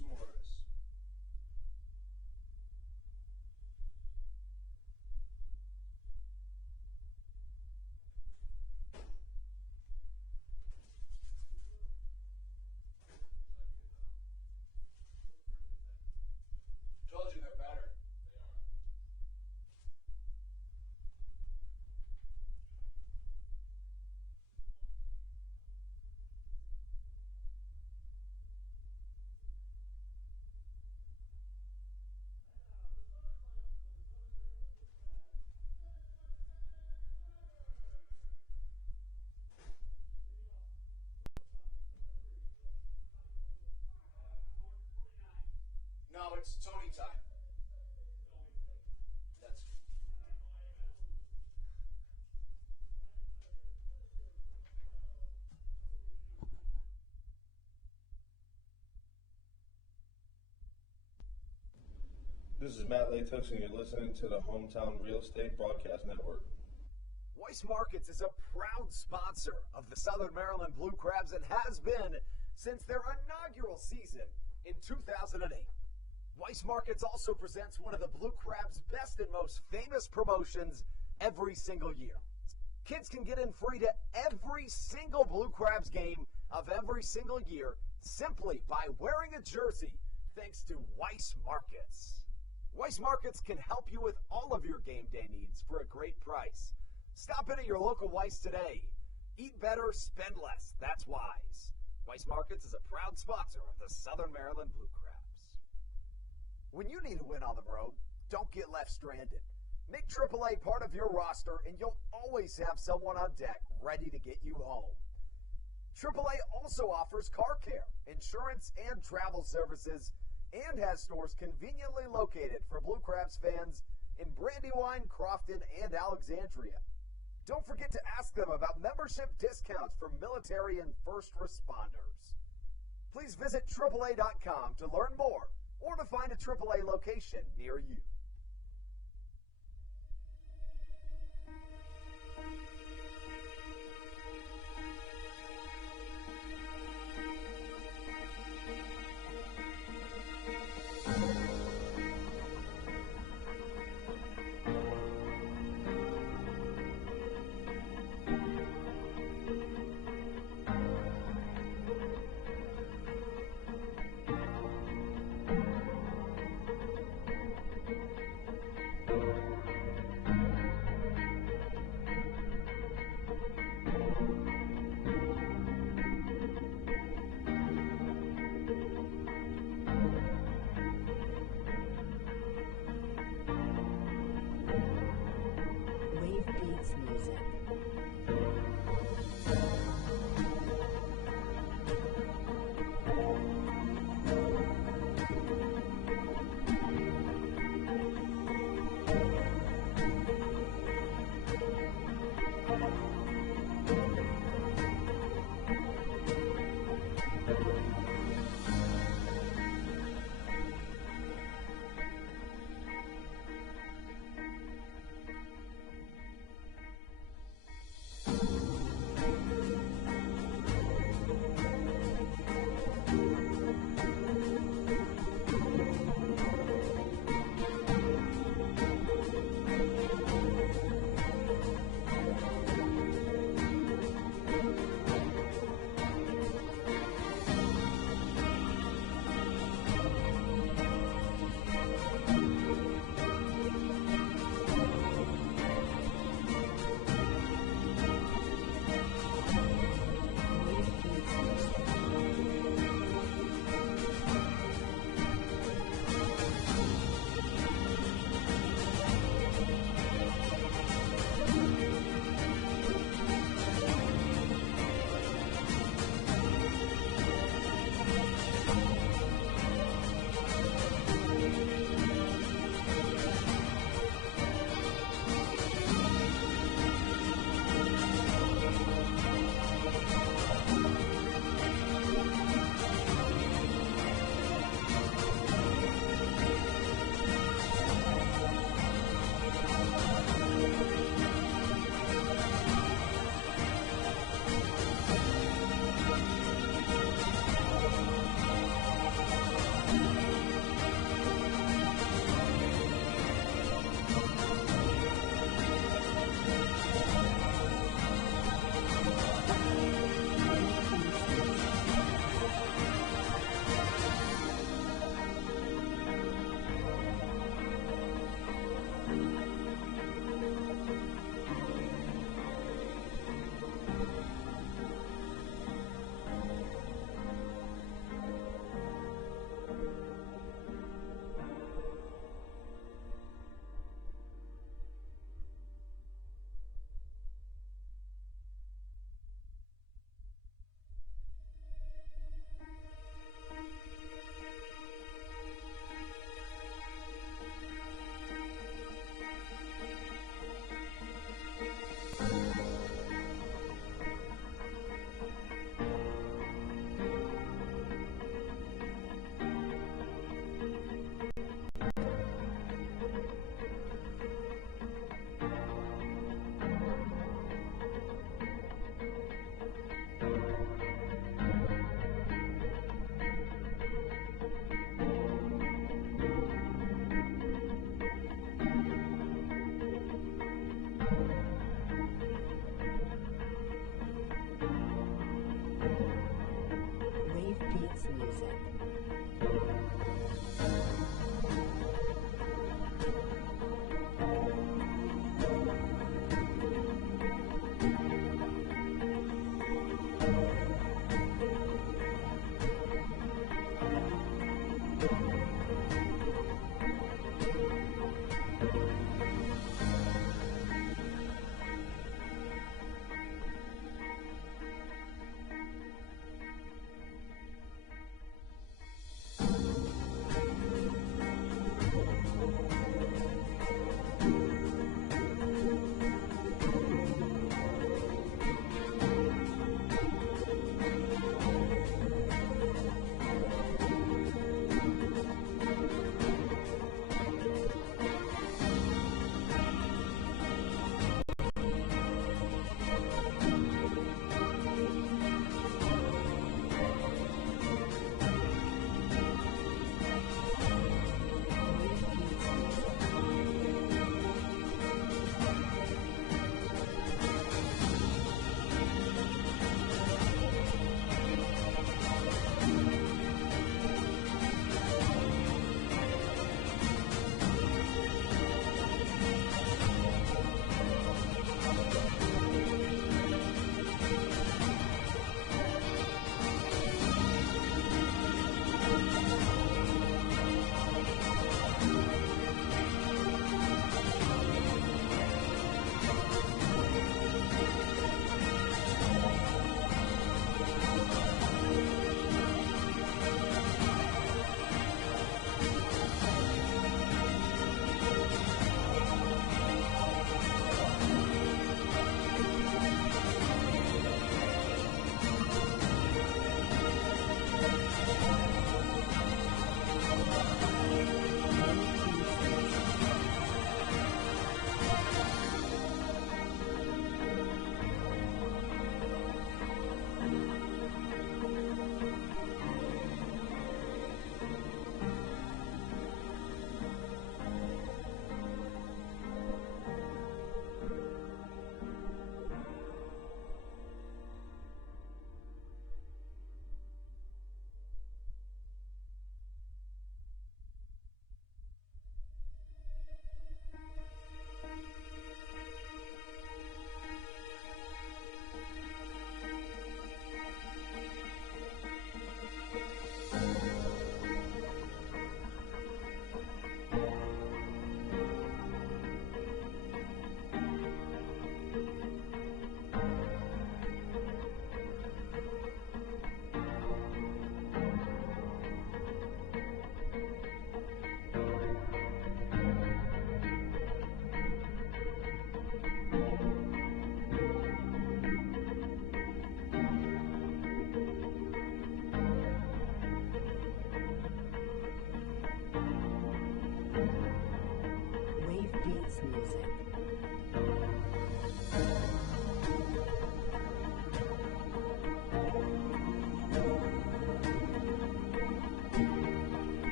Morris Morris. Told you they're better. No, it's Tony time. That's This is Matt Latex, and you're listening to the Hometown Real Estate Broadcast Network. Weiss Markets is a proud sponsor of the Southern Maryland Blue Crabs and has been since their inaugural season in 2008. Weiss Markets also presents one of the Blue Crabs' best and most famous promotions every single year. Kids can get in free to every single Blue Crabs game of every single year simply by wearing a jersey thanks to Weiss Markets. Weiss Markets can help you with all of your game day needs for a great price. Stop in at your local Weiss today. Eat better, spend less. That's wise. Weiss Markets is a proud sponsor of the Southern Maryland Blue Crabs. When you need a win on the road, don't get left stranded. Make AAA part of your roster and you'll always have someone on deck ready to get you home. AAA also offers car care, insurance, and travel services and has stores conveniently located for Blue Crabs fans in Brandywine, Crofton, and Alexandria. Don't forget to ask them about membership discounts for military and first responders. Please visit AAA.com to learn more or to find a AAA location near you.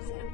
music.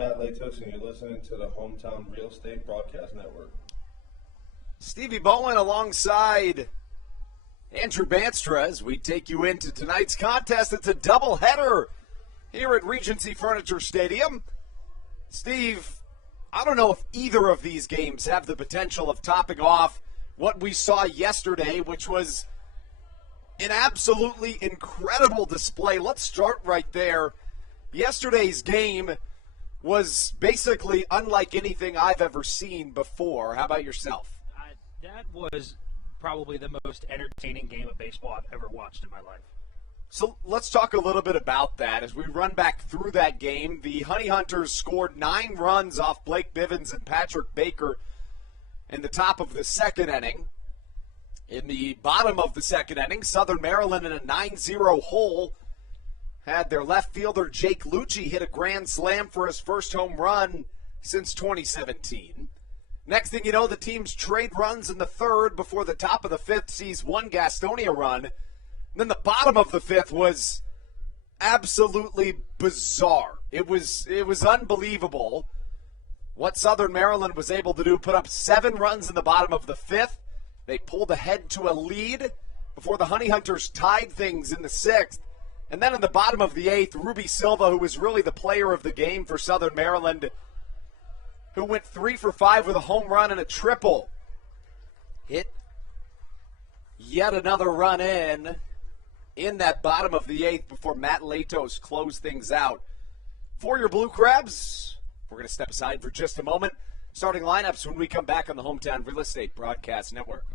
Matt Latos, and you're listening to the Hometown Real Estate Broadcast Network. Stevie Bowen alongside Andrew Banstra as we take you into tonight's contest. It's a doubleheader here at Regency Furniture Stadium. Steve, I don't know if either of these games have the potential of topping off what we saw yesterday, which was an absolutely incredible display. Let's start right there. Yesterday's game was basically unlike anything I've ever seen before. How about yourself? That was probably the most entertaining game of baseball I've ever watched in my life. So let's talk a little bit about that. As we run back through that game, the Honey Hunters scored 9 runs off Blake Bivens and Patrick Baker in the top of the second inning. In the bottom of the second inning, Southern Maryland in a 9-0 hole had their left fielder Jake Lucci hit a grand slam for his first home run since 2017. Next thing you know, the teams trade runs in the third before the top of the fifth sees one Gastonia run. Then the bottom of the fifth was absolutely bizarre. It was unbelievable what Southern Maryland was able to do. Put up 7 runs in the bottom of the fifth. They pulled ahead to a lead before the Honey Hunters tied things in the sixth. And then in the bottom of the eighth, Ruby Silva, who was really the player of the game for Southern Maryland, who went 3 for 5 with a home run and a triple, hit yet another run in that bottom of the eighth before Matt Latos closed things out. For your Blue Crabs, we're going to step aside for just a moment. Starting lineups when we come back on the Hometown Real Estate Broadcast Network.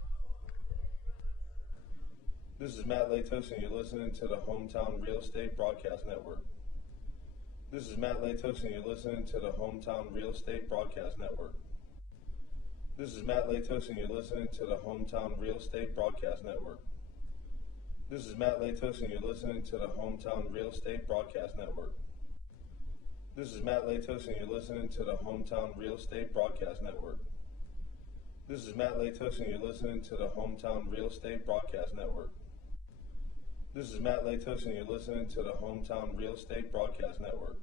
This is Matt Latos, and you're listening to the Hometown Real Estate Broadcast Network. This is Matt Latos, and you're listening to the Hometown Real Estate Broadcast Network. This is Matt Latos, and you're listening to the Hometown Real Estate Broadcast Network. This is Matt Latos, and you're listening to the Hometown Real Estate Broadcast Network. This is Matt Latos, and you're listening to the Hometown Real Estate Broadcast Network. This is Matt Latos, and you're listening to the Hometown Real Estate Broadcast Network. This is Matt Latos, and you're listening to the Hometown Real Estate Broadcast Network.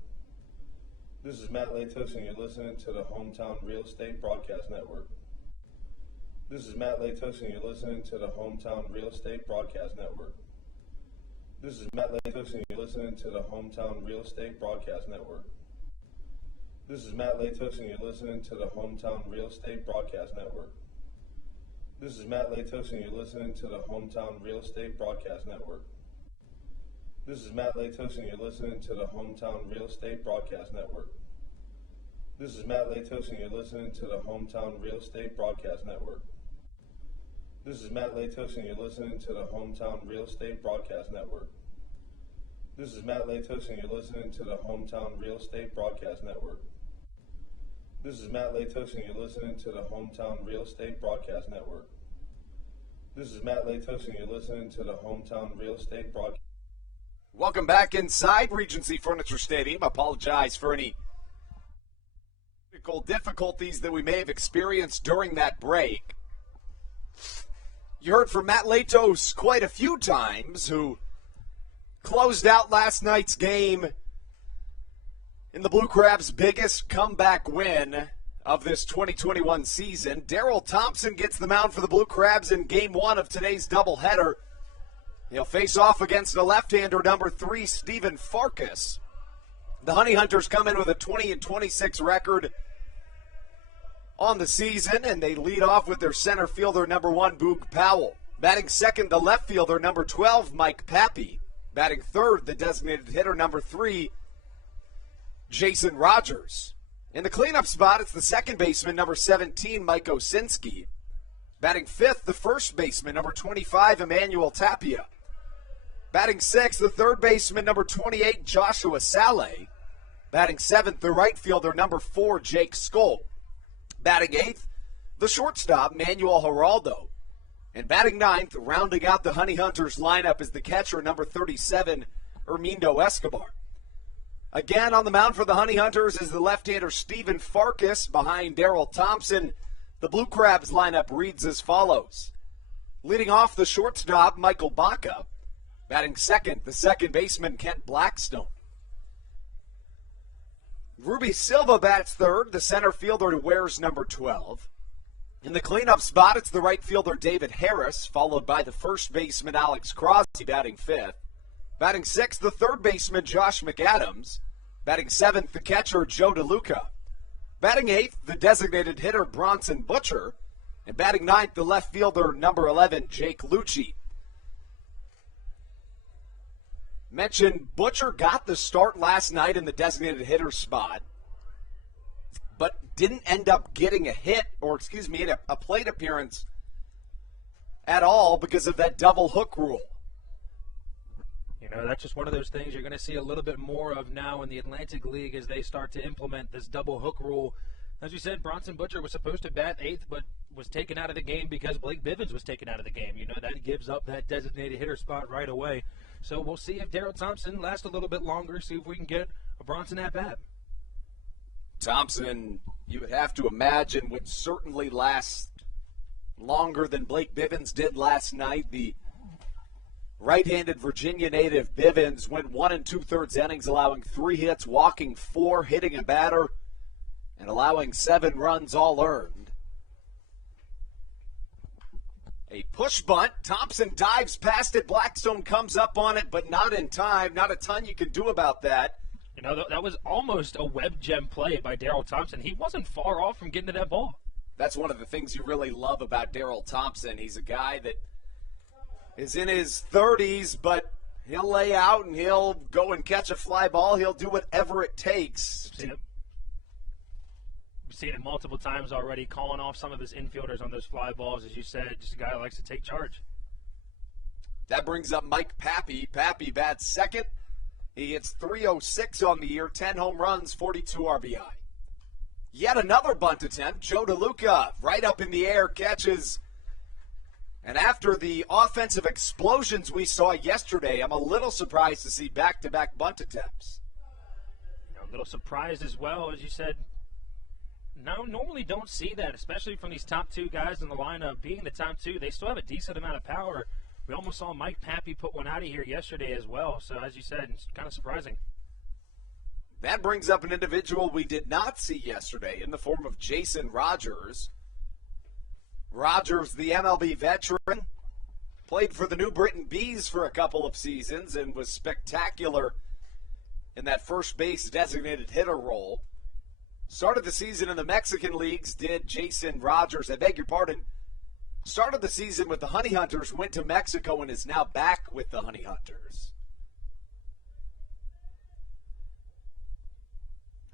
This is Matt Latos, and you're listening to the Hometown Real Estate Broadcast Network. This is Matt Latos, and you're listening to the Hometown Real Estate Broadcast Network. This is Matt Latos, and you're listening to the Hometown Real Estate Broadcast Network. This is Matt Latos, and you're listening to the Hometown Real Estate Broadcast Network. This is Matt Latos, and you're listening to the Hometown Real Estate Broadcast Network. This is Matt Latos, and you're listening to the Hometown Real Estate Broadcast Network. This is Matt Latos, and you're listening to the Hometown Real Estate Broadcast Network. This is Matt Latos, and you're listening to the Hometown Real Estate Broadcast Network. This is Matt Latos, and you're listening to the Hometown Real Estate Broadcast Network. This is Matt Latos, and you're listening to the Hometown Real Estate Broadcast Network. This is Matt Latos, and you're listening to the Hometown Real Estate Broadcast. Welcome back inside Regency Furniture Stadium. Apologize for any technical difficulties that we may have experienced during that break. You heard from Matt Latos quite a few times, who closed out last night's game in the Blue Crabs' biggest comeback win of this 2021 season. Daryl Thompson gets the mound for the Blue Crabs in Game 1 of today's doubleheader. He'll face off against the left-hander, number 3, Stephen Farkas. The Honey Hunters come in with a 20-26 record on the season, and they lead off with their center fielder, number 1, Boog Powell. Batting second, the left fielder, number 12, Mike Pappy. Batting third, the designated hitter, number 3, Jason Rogers. In the cleanup spot, it's the second baseman, number 17, Mike Osinski. Batting fifth, the first baseman, number 25, Emmanuel Tapia. Batting sixth, the third baseman, number 28, Joshua Saleh. Batting seventh, the right fielder, number 4, Jake Skoll. Batting eighth, the shortstop, Manuel Geraldo. And batting ninth, rounding out the Honey Hunters lineup, is the catcher, number 37, Hermindo Escobar. Again on the mound for the Honey Hunters is the left-hander Stephen Farkas behind Daryl Thompson. The Blue Crabs lineup reads as follows. Leading off, the shortstop, Michael Baca. Batting second, the second baseman, Kent Blackstone. Ruby Silva bats third, the center fielder who wears number 12. In the cleanup spot, it's the right fielder David Harris, followed by the first baseman Alex Crosby batting fifth. Batting sixth, the third baseman Josh McAdams. Batting seventh, the catcher Joe DeLuca. Batting eighth, the designated hitter Bronson Butcher. And batting ninth, the left fielder number 11, Jake Lucci. Mentioned Butcher got the start last night in the designated hitter spot, but didn't end up getting a hit, or a plate appearance at all because of that double hook rule. You know, that's just one of those things you're going to see a little bit more of now in the Atlantic League as they start to implement this double hook rule. As you said, Bronson Butcher was supposed to bat eighth, but was taken out of the game because Blake Bivens was taken out of the game. You know, that gives up that designated hitter spot right away. So we'll see if Darryl Thompson lasts a little bit longer, see if we can get a Bronson at bat. Thompson, you would have to imagine, would certainly last longer than Blake Bivens did last night. The right-handed Virginia native Bivens went 1 2/3 innings, allowing 3 hits, walking 4, hitting a batter, and allowing 7 runs all earned. A push bunt. Thompson dives past it. Blackstone comes up on it, but not in time. Not a ton you can do about that. You know, that was almost a web gem play by Darryl Thompson. He wasn't far off from getting to that ball. That's one of the things you really love about Darryl Thompson. He's a guy that is in his 30s, but he'll lay out and he'll go and catch a fly ball. He'll do whatever it takes. We've seen it multiple times already, calling off some of his infielders on those fly balls. As you said, just a guy who likes to take charge. That brings up Mike Pappy. Pappy bats second. He hits .306 on the year, 10 home runs, 42 RBI. Yet another bunt attempt. Joe DeLuca right up in the air, catches. And after the offensive explosions we saw yesterday, I'm a little surprised to see back-to-back bunt attempts. You know, a little surprised as well, as you said. No, normally don't see that, especially from these top two guys in the lineup. Being the top two, they still have a decent amount of power. We almost saw Mike Pappy put one out of here yesterday as well. So, as you said, it's kind of surprising. That brings up an individual we did not see yesterday in the form of Jason Rogers. Rogers, the MLB veteran, played for the New Britain Bees for a couple of seasons and was spectacular in that first base designated hitter role. Started the season in the Mexican leagues, did Jason Rogers. I beg your pardon. Started the season with the Honey Hunters, went to Mexico, and is now back with the Honey Hunters.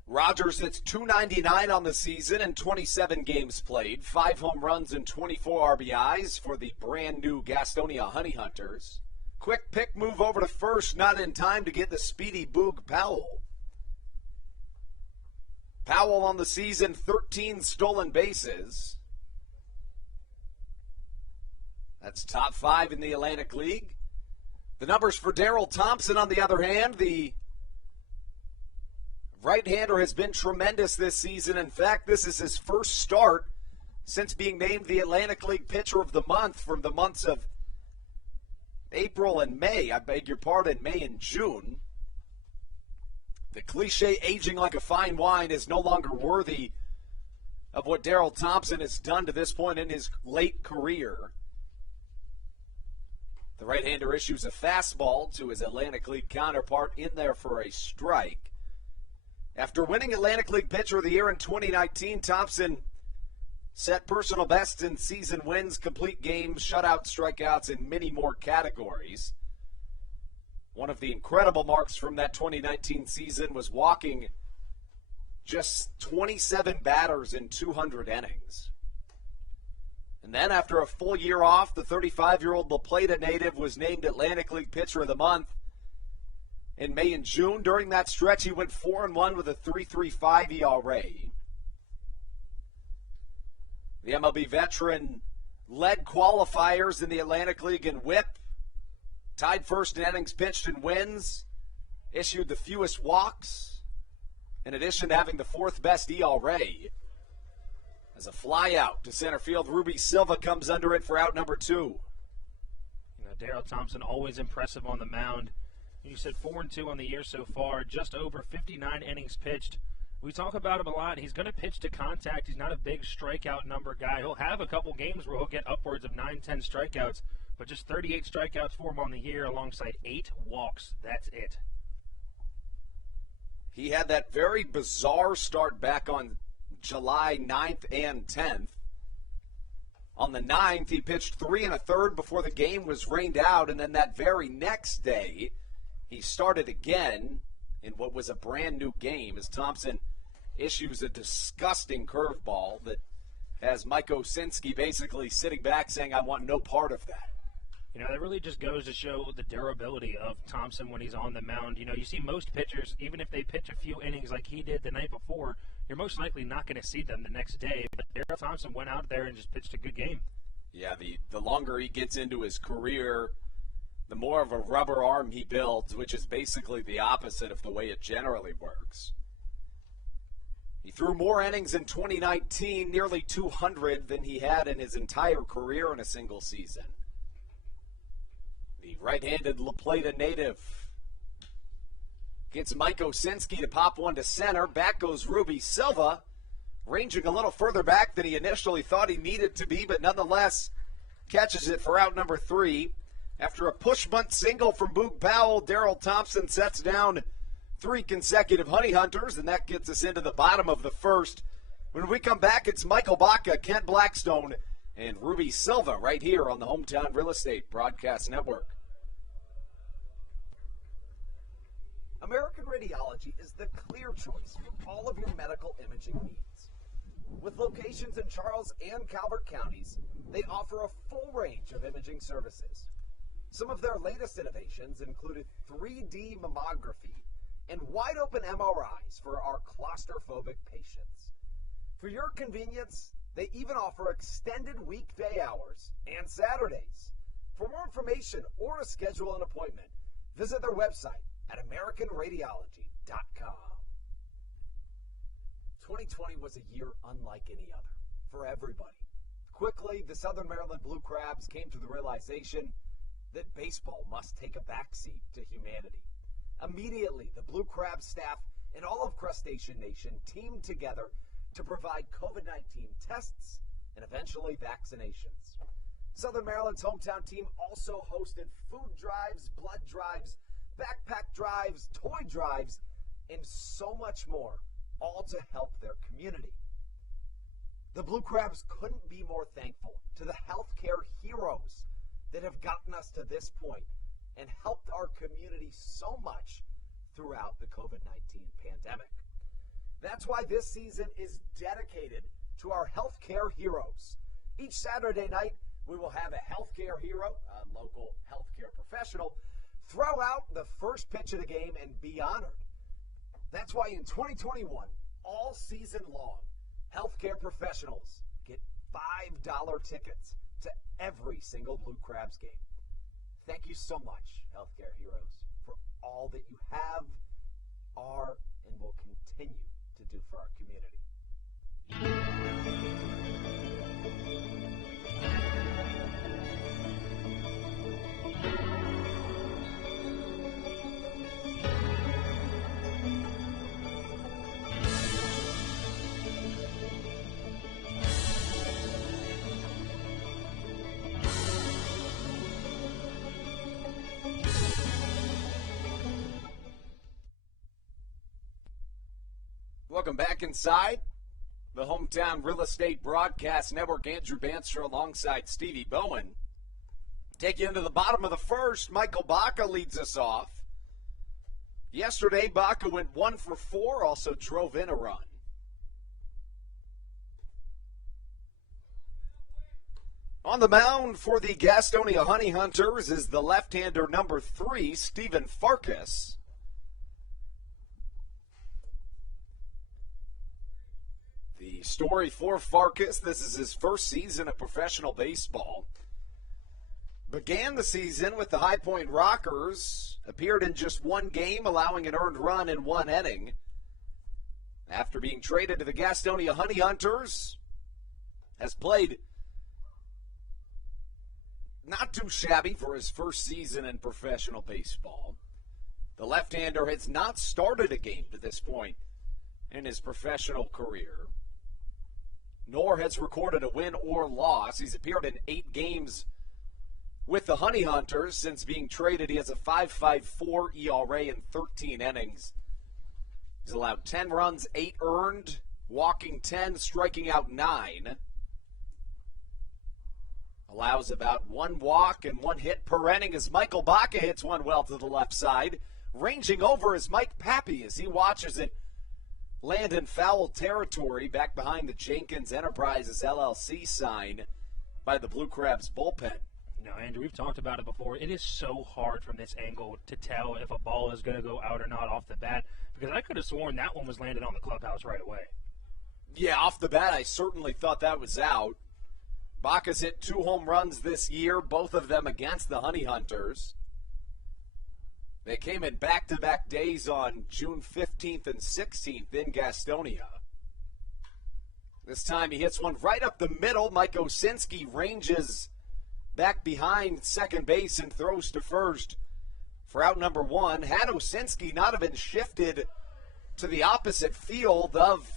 Rogers hits .299 on the season in 27 games played, 5 home runs and 24 RBIs for the brand new Gastonia Honey Hunters. Quick pick move over to first, not in time to get the speedy Boog Powell. Powell on the season, 13 stolen bases. That's top 5 in the Atlantic League. The numbers for Darryl Thompson, on the other hand, the right-hander has been tremendous this season. In fact, this is his first start since being named the Atlantic League Pitcher of the Month from the months of April and May. I beg your pardon, May and June. The cliche aging like a fine wine is no longer worthy of what Darryl Thompson has done to this point in his late career. The right-hander issues a fastball to his Atlantic League counterpart in there for a strike. After winning Atlantic League Pitcher of the Year in 2019, Thompson set personal bests in season wins, complete games, shutout, strikeouts, and many more categories. One of the incredible marks from that 2019 season was walking just 27 batters in 200 innings. And then after a full year off, the 35-year-old La Plata native was named Atlantic League Pitcher of the Month in May and June. During that stretch, he went 4-1 with a 3.35 ERA. The MLB veteran led qualifiers in the Atlantic League in WHIP, tied first in innings pitched and wins, issued the fewest walks, in addition to having the 4th best ERA. As a fly out to center field, Ruby Silva comes under it for out number 2. You know, Darryl Thompson, always impressive on the mound. You said 4-2 on the year so far, just over 59 innings pitched, We talk about him a lot. He's going to pitch to contact. He's not a big strikeout number guy. He'll have a couple games where he'll get upwards of 9, 10 strikeouts, but just 38 strikeouts for him on the year alongside 8 walks. That's it. He had that very bizarre start back on July 9th and 10th. On the 9th, he pitched 3 1/3 before the game was rained out, and then that very next day, he started again in what was a brand new game as Thompson issues a disgusting curveball that has Mike Osinski basically sitting back saying, I want no part of that. You know, that really just goes to show the durability of Thompson when he's on the mound. You know, you see most pitchers, even if they pitch a few innings like he did the night before, you're most likely not going to see them the next day. But Daryl Thompson went out there and just pitched a good game. Yeah, the longer he gets into his career, the more of a rubber arm he builds, which is basically the opposite of the way it generally works. He threw more innings in 2019, nearly 200, than he had in his entire career in a single season. The right-handed La Plata native gets Mike Osinski to pop one to center. Back goes Ruby Silva, ranging a little further back than he initially thought he needed to be, but nonetheless catches it for out number 3. After a push bunt single from Boog Powell, Daryl Thompson sets down 3 consecutive Honey Hunters, and that gets us into the bottom of the first. When we come back, it's Michael Baca, Kent Blackstone, and Ruby Silva right here on the Hometown Real Estate Broadcast Network. American Radiology is the clear choice for all of your medical imaging needs. With locations in Charles and Calvert counties, they offer a full range of imaging services. Some of their latest innovations included 3D mammography and wide-open MRIs for our claustrophobic patients. For your convenience, they even offer extended weekday hours and Saturdays. For more information or to schedule an appointment, visit their website at AmericanRadiology.com. 2020 was a year unlike any other for everybody. Quickly, the Southern Maryland Blue Crabs came to the realization that baseball must take a backseat to humanity. Immediately, the Blue Crab staff and all of Crustacean Nation teamed together to provide COVID-19 tests and eventually vaccinations. Southern Maryland's hometown team also hosted food drives, blood drives, backpack drives, toy drives, and so much more, all to help their community. The Blue Crabs couldn't be more thankful to the healthcare heroes that have gotten us to this point and helped our community so much throughout the COVID-19 pandemic. That's why this season is dedicated to our healthcare heroes. Each Saturday night, we will have a healthcare hero, a local healthcare professional, throw out the first pitch of the game and be honored. That's why in 2021, all season long, healthcare professionals get $5 tickets to every single Blue Crabs game. Thank you so much, healthcare heroes, for all that you have, are, and will continue to do for our community. Welcome back inside the Hometown Real Estate Broadcast Network. Andrew Banster alongside Stevie Bowen. Take you into the bottom of the first. Michael Baca leads us off. Yesterday, Baca went 1 for 4, also drove in a run. On the mound for the Gastonia Honey Hunters is the left-hander number 3, Stephen Farkas. The story for Farkas, this is his first season of professional baseball. Began the season with the High Point Rockers, appeared in just 1 game, allowing an earned run in 1 inning. After being traded to the Gastonia Honey Hunters, has played not too shabby for his first season in professional baseball. The left-hander has not started a game to this point in his professional career, nor has recorded a win or loss. He's appeared in 8 games with the Honey Hunters since being traded. He has a 5.54 ERA in 13 innings. He's allowed 10 runs, 8 earned, walking 10, striking out 9. Allows about 1 walk and 1 hit per inning as Michael Baca hits one well to the left side. Ranging over is Mike Pappy as he watches it land in foul territory back behind the Jenkins Enterprises LLC sign by the Blue Crabs bullpen. You know, Andrew, we've talked about it before. It is so hard from this angle to tell if a ball is going to go out or not off the bat, because I could have sworn that one was landed on the clubhouse right away. Yeah, off the bat, I certainly thought that was out. Baca's hit 2 home runs this year, both of them against the Honey Hunters. They came in back-to-back days on June 15th and 16th in Gastonia. This time he hits one right up the middle. Mike Osinski ranges back behind second base and throws to first for out number 1. Had Osinski not have been shifted to the opposite field of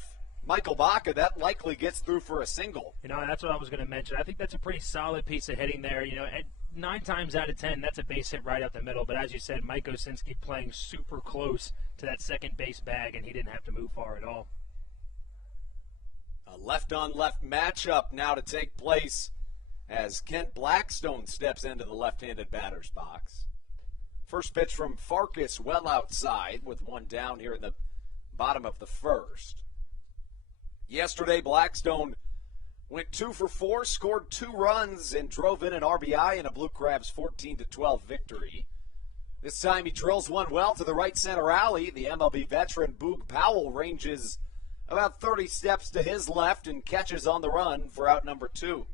Michael Baca, that likely gets through for a single. You know, that's what I was going to mention. I think that's a pretty solid piece of hitting there. You know, 9 times out of 10, that's a base hit right up the middle. But as you said, Mike Osinski playing super close to that second base bag, and he didn't have to move far at all. A left-on-left matchup now to take place as Kent Blackstone steps into the left-handed batter's box. First pitch from Farkas well outside with 1 down here in the bottom of the first. Yesterday, Blackstone went 2 for 4, scored 2 runs, and drove in an RBI in a Blue Crabs 14-12 victory. This time he drills one well to the right center alley. The MLB veteran Boog Powell ranges about 30 steps to his left and catches on the run for out number 2.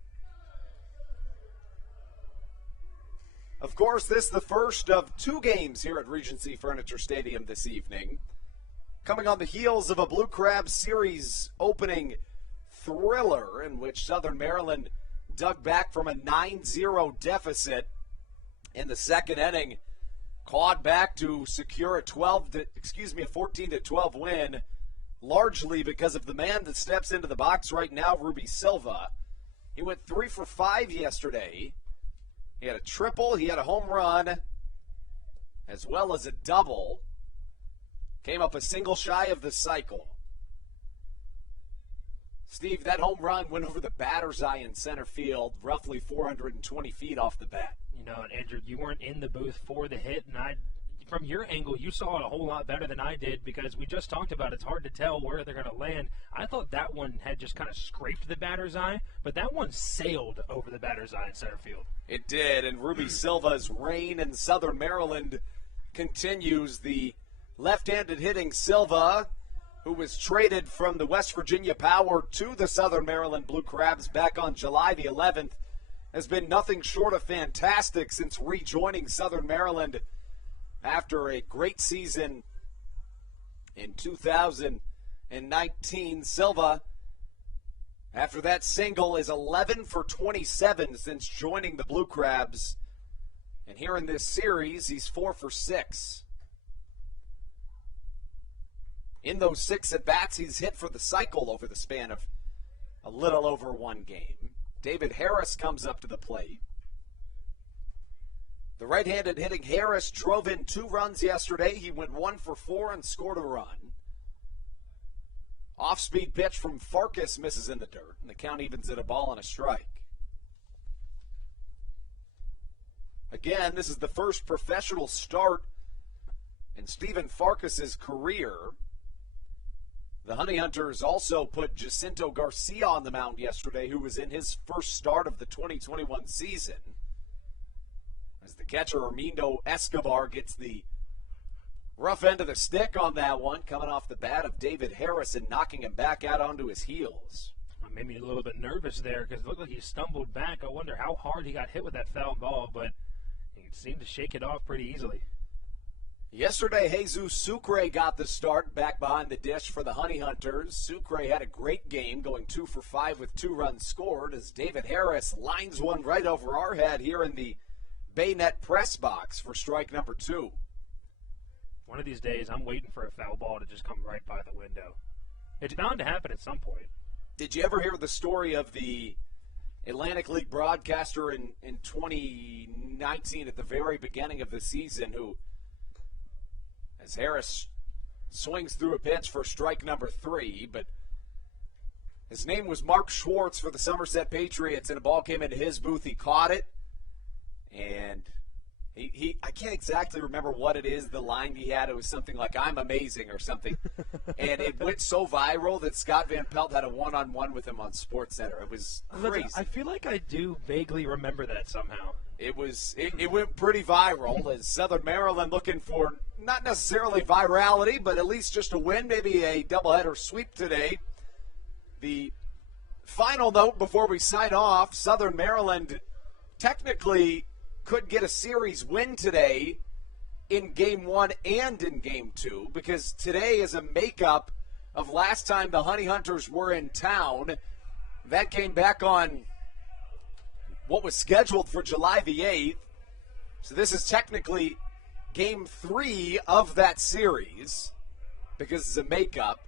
Of course, this is the first of 2 games here at Regency Furniture Stadium this evening. Coming on the heels of a Blue Crabs series opening thriller in which Southern Maryland dug back from a 9-0 deficit in the second inning, clawed back to secure a 14-12 win, largely because of the man that steps into the box right now, Ruby Silva. He went 3 for 5 yesterday. He had a triple, he had a home run, as well as a double. Came up a single shy of the cycle. Steve, that home run went over the batter's eye in center field, roughly 420 feet off the bat. You know, and Andrew, you weren't in the booth for the hit, and from your angle, you saw it a whole lot better than I did because we just talked about it's hard to tell where they're going to land. I thought that one had just kind of scraped the batter's eye, but that one sailed over the batter's eye in center field. It did, and Ruby Silva's reign in Southern Maryland continues. The left-handed hitting Silva, who was traded from the West Virginia Power to the Southern Maryland Blue Crabs back on July the 11th, has been nothing short of fantastic since rejoining Southern Maryland after a great season in 2019. Silva, after that single, is 11 for 27 since joining the Blue Crabs. And here in this series, he's 4 for 6. In those 6 at-bats, he's hit for the cycle over the span of a little over 1 game. David Harris comes up to the plate. The right-handed hitting Harris drove in 2 runs yesterday. He went 1 for 4 and scored a run. Off-speed pitch from Farkas misses in the dirt, and the count evens at a ball and a strike. Again, this is the first professional start in Stephen Farkas's career. The Honey Hunters also put Jacinto Garcia on the mound yesterday, who was in his first start of the 2021 season. As the catcher, Armindo Escobar, gets the rough end of the stick on that one, coming off the bat of David Harris and knocking him back out onto his heels. It made me a little bit nervous there because it looked like he stumbled back. I wonder how hard he got hit with that foul ball, but he seemed to shake it off pretty easily. Yesterday, Jesus Sucre got the start back behind the dish for the Honey Hunters. Sucre had a great game, going 2 for 5 with 2 runs scored, as David Harris lines one right over our head here in the Baynet press box for strike number 2. One of these days, I'm waiting for a foul ball to just come right by the window. It's bound to happen at some point. Did you ever hear the story of the Atlantic League broadcaster in 2019 at the very beginning of the season who, as Harris swings through a pitch for strike number 3, but his name was Mark Schwartz for the Somerset Patriots, and a ball came into his booth. He caught it, and I can't exactly remember what it is, the line he had. It was something like, "I'm amazing" or something. And it went so viral that Scott Van Pelt had a one-on-one with him on SportsCenter. It was crazy. I feel like I do vaguely remember that somehow. It went pretty viral as Southern Maryland looking for not necessarily virality, but at least just a win, maybe a doubleheader sweep today. The final note before we sign off, Southern Maryland technically could get a series win today in Game 1 and in Game 2 because today is a makeup of last time the Honey Hunters were in town. That came back on what was scheduled for July the 8th. So this is technically Game 3 of that series because it's a makeup.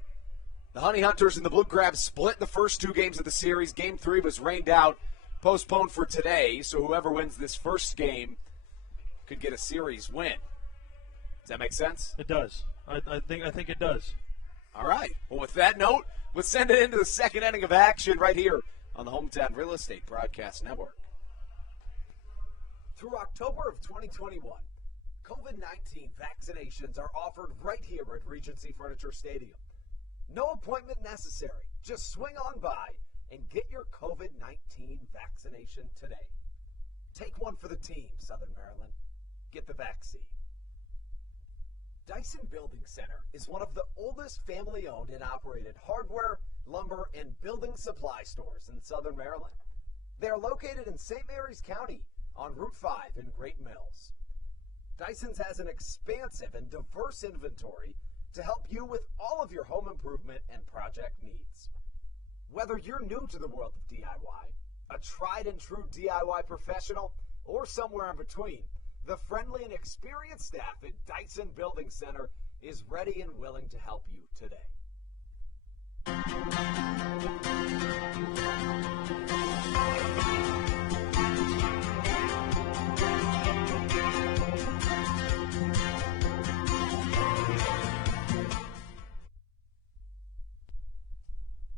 The Honey Hunters and the Blue Crabs split the first 2 games of the series. Game 3 was rained out, postponed for today, so whoever wins this first game could get a series win. Does that make sense? It does. I think it does. All right. Well, with that note, let's send it into the second inning of action right here on the Hometown Real Estate Broadcast Network. Through October of 2021, COVID-19 vaccinations are offered right here at Regency Furniture Stadium. No appointment necessary. Just swing on by and get your COVID-19 vaccination today. Take one for the team, Southern Maryland. Get the vaccine. Dyson Building Center is one of the oldest family-owned and operated hardware, lumber, and building supply stores in Southern Maryland. They are located in St. Mary's County on Route 5 in Great Mills. Dyson's has an expansive and diverse inventory to help you with all of your home improvement and project needs. Whether you're new to the world of DIY, a tried and true DIY professional, or somewhere in between, the friendly and experienced staff at Dyson Building Center is ready and willing to help you today.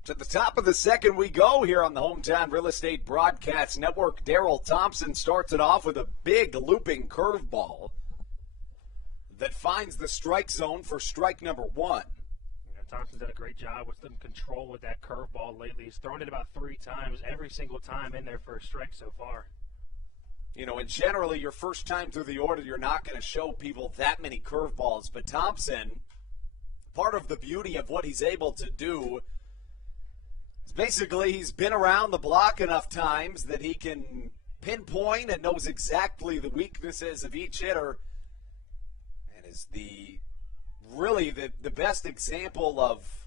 To the top of the second we go here on the Hometown Real Estate Broadcast Network. Daryl Thompson starts it off with a big looping curveball that finds the strike zone for strike number 1. Thompson's done a great job with some control with that curveball lately. He's thrown it about 3 times, every single time in there for a strike so far. You know, and generally your first time through the order, you're not going to show people that many curveballs. But Thompson, part of the beauty of what he's able to do is basically he's been around the block enough times that he can pinpoint and knows exactly the weaknesses of each hitter, and is really the best example of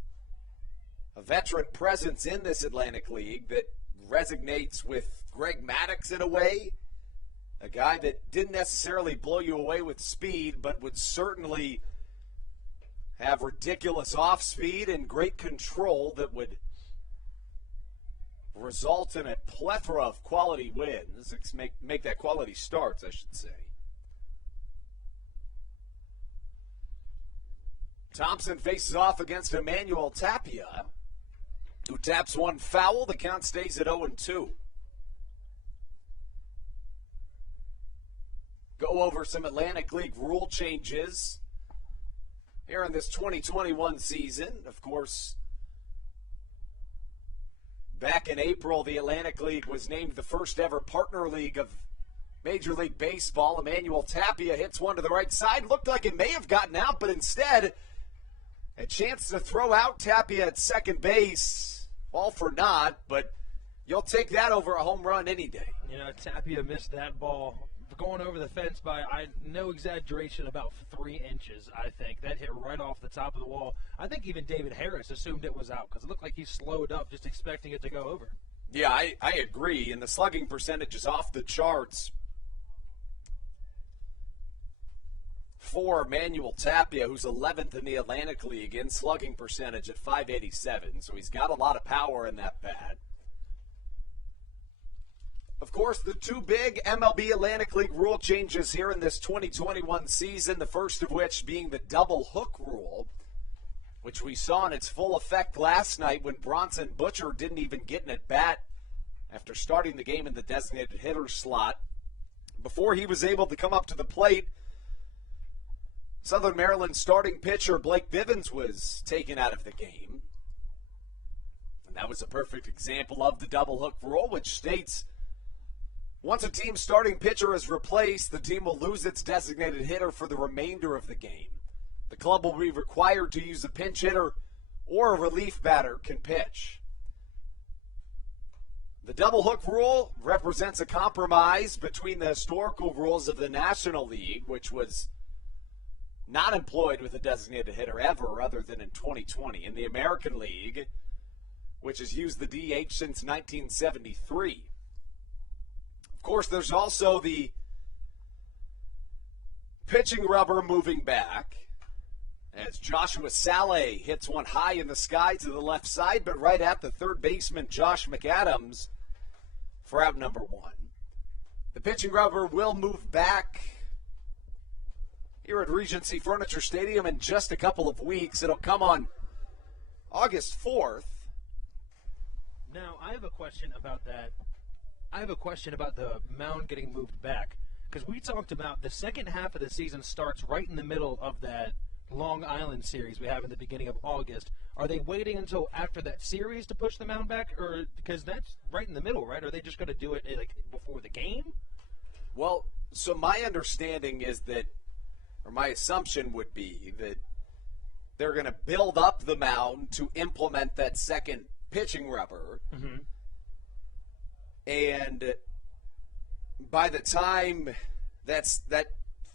a veteran presence in this Atlantic League that resonates with Greg Maddux in a way, a guy that didn't necessarily blow you away with speed, but would certainly have ridiculous off speed and great control that would result in a plethora of quality wins, make that quality starts, I should say. Thompson faces off against Emmanuel Tapia, who taps one foul. The count stays at 0-2. Go over some Atlantic League rule changes here in this 2021 season. Of course, back in April, the Atlantic League was named the first ever partner league of Major League Baseball. Emmanuel Tapia hits one to the right side. Looked like it may have gotten out, but instead, a chance to throw out Tapia at second base. All for naught, but you'll take that over a home run any day. You know, Tapia missed that ball going over the fence by, no exaggeration, about 3 inches, I think. That hit right off the top of the wall. I think even David Harris assumed it was out because it looked like he slowed up just expecting it to go over. Yeah, I agree, and the slugging percentage is off the charts for Manuel Tapia, who's 11th in the Atlantic League in slugging percentage at .587. So he's got a lot of power in that bat. Of course, the two big MLB Atlantic League rule changes here in this 2021 season, the first of which being the double hook rule, which we saw in its full effect last night when Bronson Butcher didn't even get an at-bat after starting the game in the designated hitter slot. Before he was able to come up to the plate, Southern Maryland starting pitcher Blake Bivens was taken out of the game. And that was a perfect example of the double hook rule, which states once a team's starting pitcher is replaced, the team will lose its designated hitter for the remainder of the game. The club will be required to use a pinch hitter or a relief batter can pitch. The double hook rule represents a compromise between the historical rules of the National League, which was not employed with a designated hitter ever other than in 2020, and the American League, which has used the DH since 1973. Of course, there's also the pitching rubber moving back as Joshua Saleh hits one high in the sky to the left side, but right at the third baseman, Josh McAdams, for out number one. The pitching rubber will move back here at Regency Furniture Stadium in just a couple of weeks. It'll come on August 4th. Now, I have a question about that. I have a question about the mound getting moved back, because we talked about the second half of the season starts right in the middle of that Long Island series we have in the beginning of August. Are they waiting until after that series to push the mound back, or because that's right in the middle, right? Are they just going to do it like before the game? Well, so my understanding is that, or my assumption would be that they're going to build up the mound to implement that second pitching rubber. Mm-hmm. And by the time that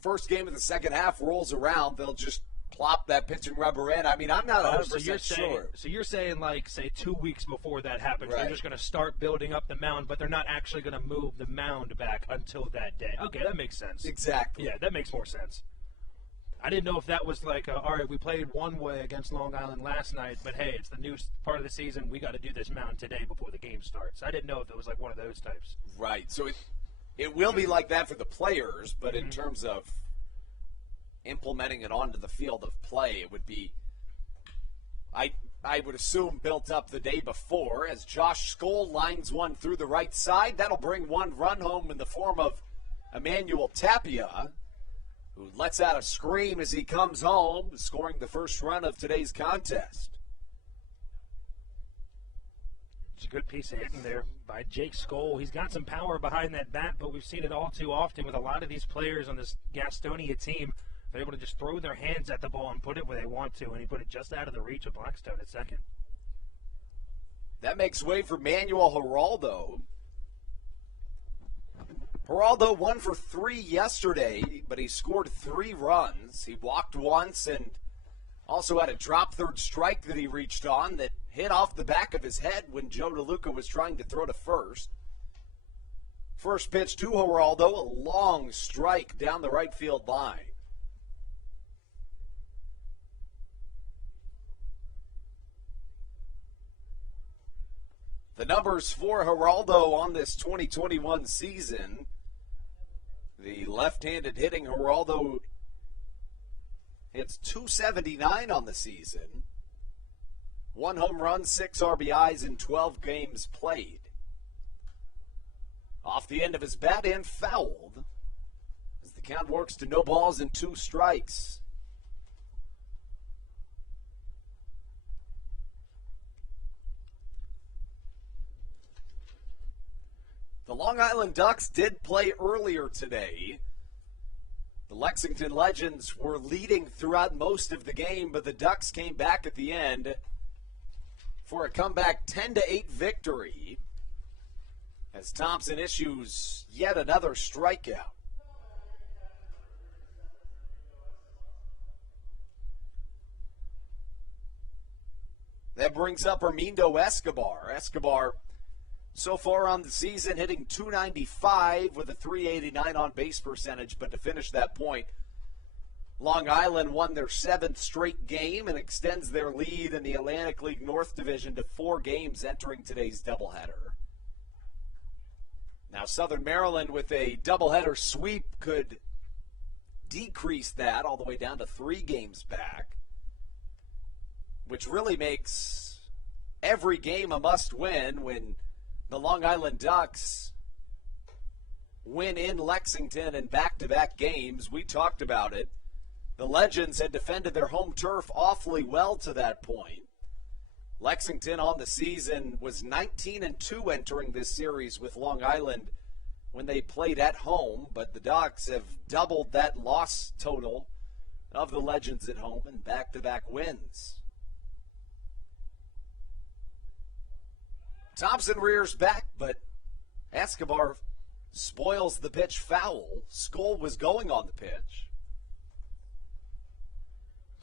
first game of the second half rolls around, they'll just plop that pitching rubber in. I mean, I'm not 100% sure. So you're saying, like, say 2 weeks before that happens, Right. They're just going to start building up the mound, but they're not actually going to move the mound back until that day. Okay, that makes sense. Exactly. Yeah, that makes more sense. I didn't know if that was like, all right, we played one way against Long Island last night, but hey, it's the new part of the season. We got to do this mound today before the game starts. I didn't know if it was like one of those types. Right. So it will be like that for the players, but in terms of implementing it onto the field of play, it would be, I would assume, built up the day before as Josh Skoll lines one through the right side. That'll bring one run home in the form of Emmanuel Tapia, who lets out a scream as he comes home, scoring the first run of today's contest. It's a good piece of hitting there by Jake Skoll. He's got some power behind that bat, but we've seen it all too often with a lot of these players on this Gastonia team. They're able to just throw their hands at the ball and put it where they want to, and he put it just out of the reach of Blackstone at second. That makes way for Manuel Geraldo. Geraldo 1 for 3 yesterday, but he scored 3 runs. He walked once and also had a drop third strike that he reached on that hit off the back of his head when Joe DeLuca was trying to throw to first. First pitch to Geraldo, a long strike down the right field line. The numbers for Geraldo on this 2021 season. The left-handed hitting Geraldo hits .279 on the season. 1 home run, 6 RBIs in 12 games played. Off the end of his bat and fouled as the count works to no balls and 2 strikes. The Long Island Ducks did play earlier today. The Lexington Legends were leading throughout most of the game, but the Ducks came back at the end for a comeback 10-8 victory as Thompson issues yet another strikeout. That brings up Armindo Escobar. Escobar, so far on the season, hitting .295 with a .389 on base percentage, but to finish that point, Long Island won their 7th straight game and extends their lead in the Atlantic League North Division to 4 games entering today's doubleheader. Now, Southern Maryland with a doubleheader sweep could decrease that all the way down to 3 games back, which really makes every game a must-win when the Long Island Ducks win in Lexington in back-to-back games. We talked about it. The Legends had defended their home turf awfully well to that point. Lexington on the season was 19-2 entering this series with Long Island when they played at home, but the Ducks have doubled that loss total of the Legends at home in back-to-back wins. Thompson rears back, but Escobar spoils the pitch foul. Skoll was going on the pitch.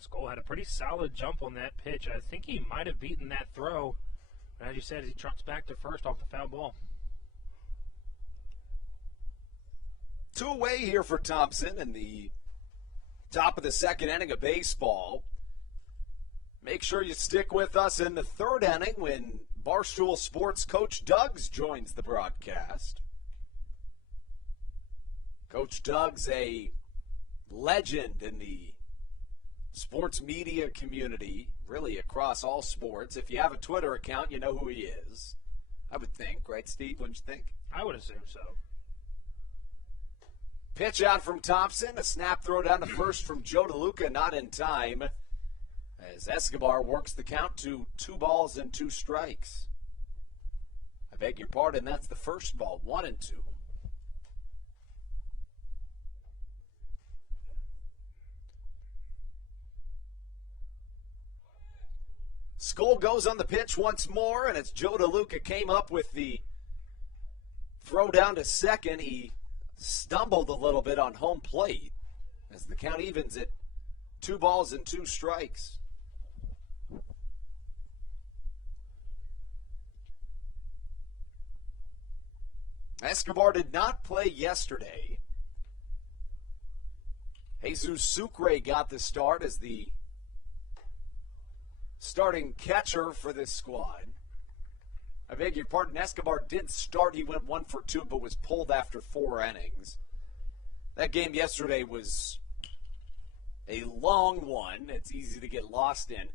Skoll had a pretty solid jump on that pitch. I think he might have beaten that throw. But as you said, he trumps back to first off the foul ball. 2 away here for Thompson in the top of the 2nd inning of baseball. Make sure you stick with us in the 3rd inning when Barstool Sports Coach Duggs joins the broadcast. Coach Duggs, a legend in the sports media community, really across all sports. If you have a Twitter account, you know who he is. I would think, right, Steve? Wouldn't you think? I would assume so. Pitch out from Thompson. A snap throw down to first from Joe DeLuca, not in time, as Escobar works the count to 2 balls and 2 strikes. I beg your pardon, that's the first ball, 1-2. Skoll goes on the pitch once more, and it's Joe DeLuca came up with the throw down to second. He stumbled a little bit on home plate as the count evens at 2 balls and 2 strikes. Escobar did not play yesterday. Jesus Sucre got the start as the starting catcher for this squad. I beg your pardon, Escobar did start. He went 1 for 2, but was pulled after 4 innings. That game yesterday was a long one. It's easy to get lost in.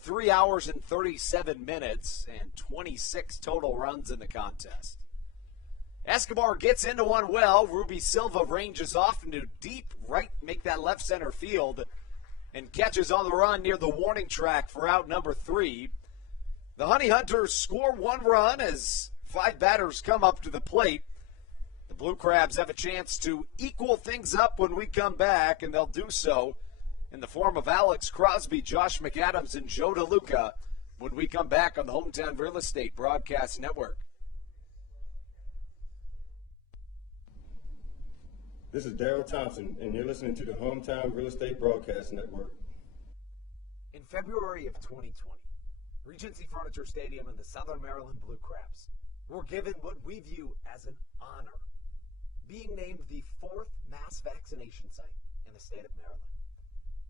3 hours and 37 minutes and 26 total runs in the contest. Escobar gets into one well. Ruby Silva ranges off into deep right, make that left center field, and catches on the run near the warning track for out number 3. The Honey Hunters score 1 run as 5 batters come up to the plate. The Blue Crabs have a chance to equal things up when we come back, and they'll do so in the form of Alex Crosby, Josh McAdams, and Joe DeLuca when we come back on the Hometown Real Estate Broadcast Network. This is Daryl Thompson, and you're listening to the Hometown Real Estate Broadcast Network. In February of 2020, Regency Furniture Stadium and the Southern Maryland Blue Crabs were given what we view as an honor, being named the 4th mass vaccination site in the state of Maryland.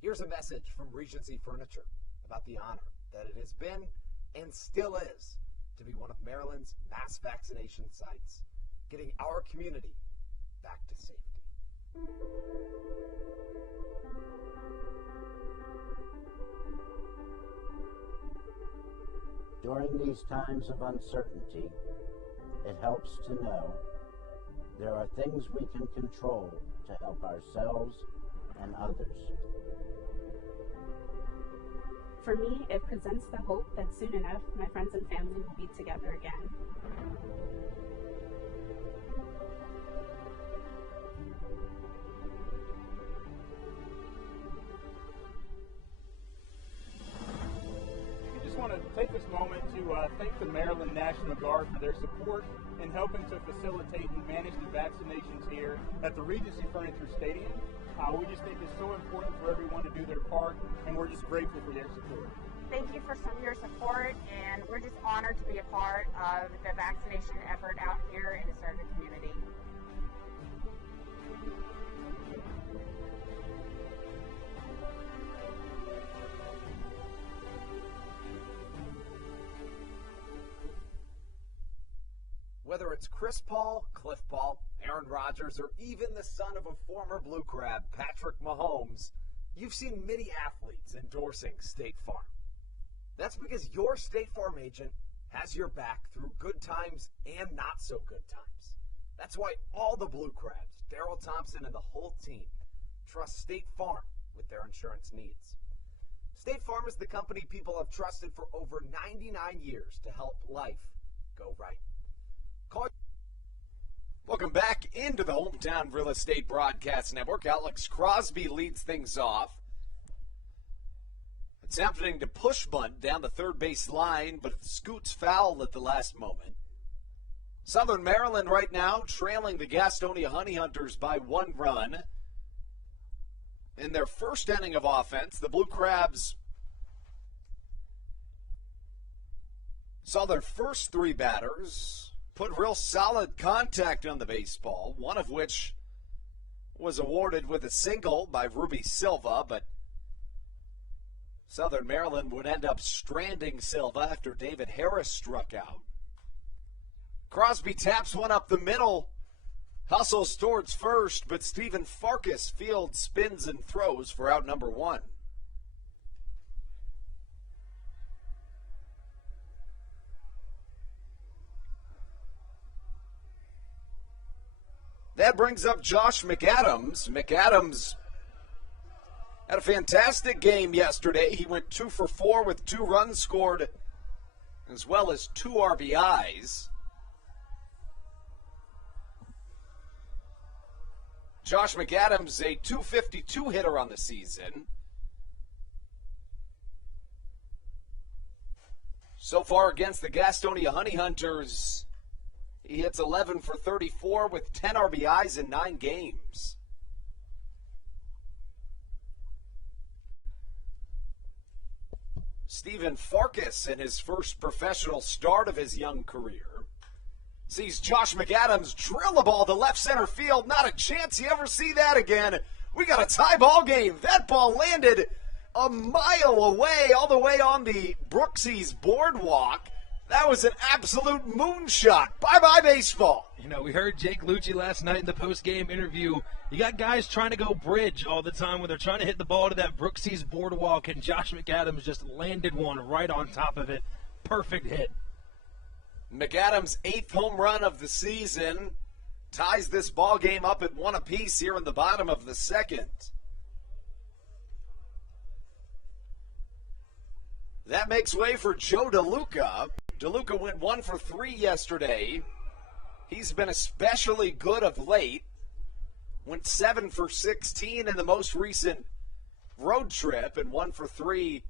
Here's a message from Regency Furniture about the honor that it has been and still is to be one of Maryland's mass vaccination sites, getting our community back to safety. During these times of uncertainty, it helps to know there are things we can control to help ourselves and others. For me, it presents the hope that soon enough my friends and family will be together again. I want to take this moment to thank the Maryland National Guard for their support in helping to facilitate and manage the vaccinations here at the Regency Furniture Stadium. We just think it's so important for everyone to do their part, and we're just grateful for their support. Thank you for your support, and we're just honored to be a part of the vaccination effort out here and to serve the community. it's Chris Paul, Cliff Paul, Aaron Rodgers, or even the son of a former Blue Crab, Patrick Mahomes, you've seen many athletes endorsing State Farm. That's because your State Farm agent has your back through good times and not so good times. That's why all the Blue Crabs, Darryl Thompson and the whole team, trust State Farm with their insurance needs. State Farm is the company people have trusted for over 99 years to help life go right. Welcome back into the Hometown Real Estate Broadcast Network. Alex Crosby leads things off. Attempting to push bunt down the third base line, but it scoots foul at the last moment. Southern Maryland right now trailing the Gastonia Honey Hunters by 1 run. In their first inning of offense, the Blue Crabs saw their first 3 batters put real solid contact on the baseball, one of which was awarded with a single by Ruby Silva, but Southern Maryland would end up stranding Silva after David Harris struck out. Crosby taps one up the middle, hustles towards first, but Stephen Farkas fields, spins, and throws for out number 1. That brings up Josh McAdams. McAdams had a fantastic game yesterday. He went 2 for 4 with 2 runs scored, as well as 2 RBIs. Josh McAdams, a .252 hitter on the season. So far against the Gastonia Honey Hunters, he hits 11 for 34 with 10 RBIs in 9 games. Stephen Farkas, in his first professional start of his young career, sees Josh McAdams drill the ball to left center field. Not a chance you ever see that again. We got a tie ball game. That ball landed a mile away, all the way on the Brooksies boardwalk. That was an absolute moonshot. Bye-bye baseball. You know, we heard Jake Lucci last night in the post-game interview. You got guys trying to go bridge all the time when they're trying to hit the ball to that Brooksies boardwalk, and Josh McAdams just landed one right on top of it. Perfect hit. McAdams' 8th home run of the season ties this ball game up at 1 apiece here in the bottom of the second. That makes way for Joe DeLuca. DeLuca went 1 for 3 yesterday. He's been especially good of late. Went 7 for 16 in the most recent road trip and 1 for 3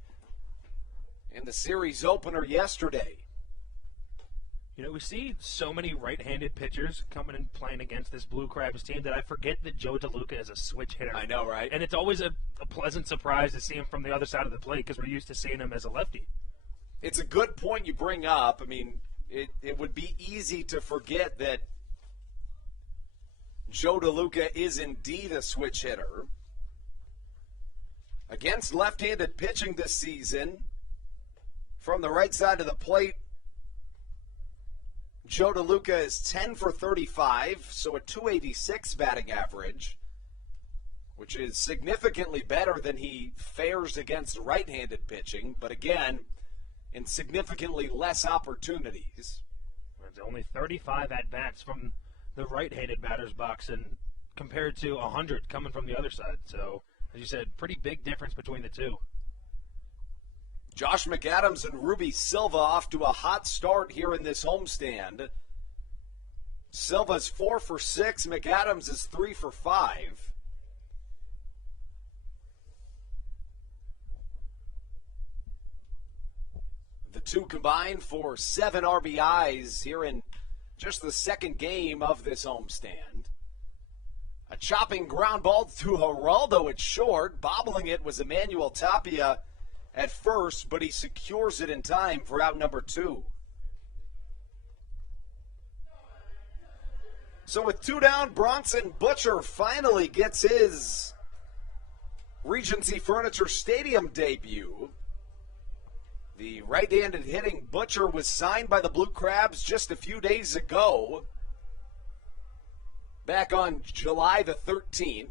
in the series opener yesterday. You know, we see so many right-handed pitchers coming and playing against this Blue Crabs team that I forget that Joe DeLuca is a switch hitter. I know, right? And it's always a pleasant surprise to see him from the other side of the plate because we're used to seeing him as a lefty. It's a good point you bring up. I mean, it would be easy to forget that Joe DeLuca is indeed a switch hitter. Against left-handed pitching this season, from the right side of the plate, Joe DeLuca is 10 for 35, so a .286 batting average, which is significantly better than he fares against right-handed pitching, but again, in significantly less opportunities. There's only 35 at-bats from the right-handed batter's box and compared to 100 coming from the other side. So, as you said, pretty big difference between the two. Josh McAdams and Ruby Silva off to a hot start here in this homestand. Silva's 4 for 6. McAdams is 3 for 5. The two combined for 7 RBIs here in just the second game of this homestand. A chopping ground ball to Geraldo at short. Bobbling it was Emmanuel Tapia at first, but he secures it in time for out number 2. So with 2 down, Bronson Butcher finally gets his Regency Furniture Stadium debut. The right-handed hitting Butcher was signed by the Blue Crabs just a few days ago. back on July the 13th.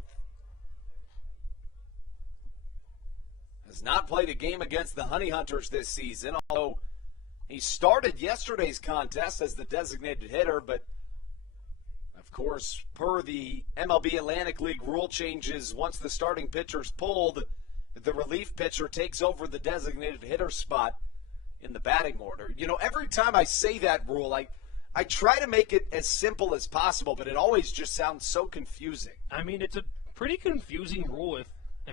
Has not played a game against the Honey Hunters this season, although he started yesterday's contest as the designated hitter, but of course, per the MLB Atlantic League rule changes, once the starting pitcher's pulled, the relief pitcher takes over the designated hitter spot in the batting order. You know, every time I say that rule, I try to make it as simple as possible, but it always just sounds so confusing. I mean, it's a pretty confusing rule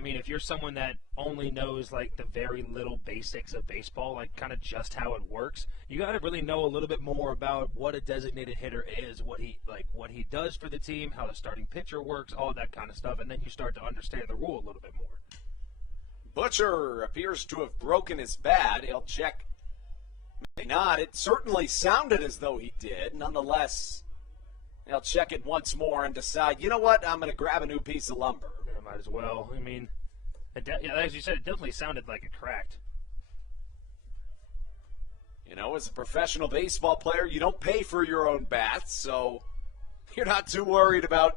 if you're someone that only knows, like, the very little basics of baseball, like, kind of just how it works. You got to really know a little bit more about what a designated hitter is, what he does for the team, how the starting pitcher works, all that kind of stuff, and then you start to understand the rule a little bit more. Butcher appears to have broken his bat. He'll check. May not. It certainly sounded as though he did. Nonetheless, he'll check it once more and decide, you know what, I'm going to grab a new piece of lumber. Yeah, might as well. I mean, as you said, it definitely sounded like it cracked. You know, as a professional baseball player, you don't pay for your own bats, so you're not too worried about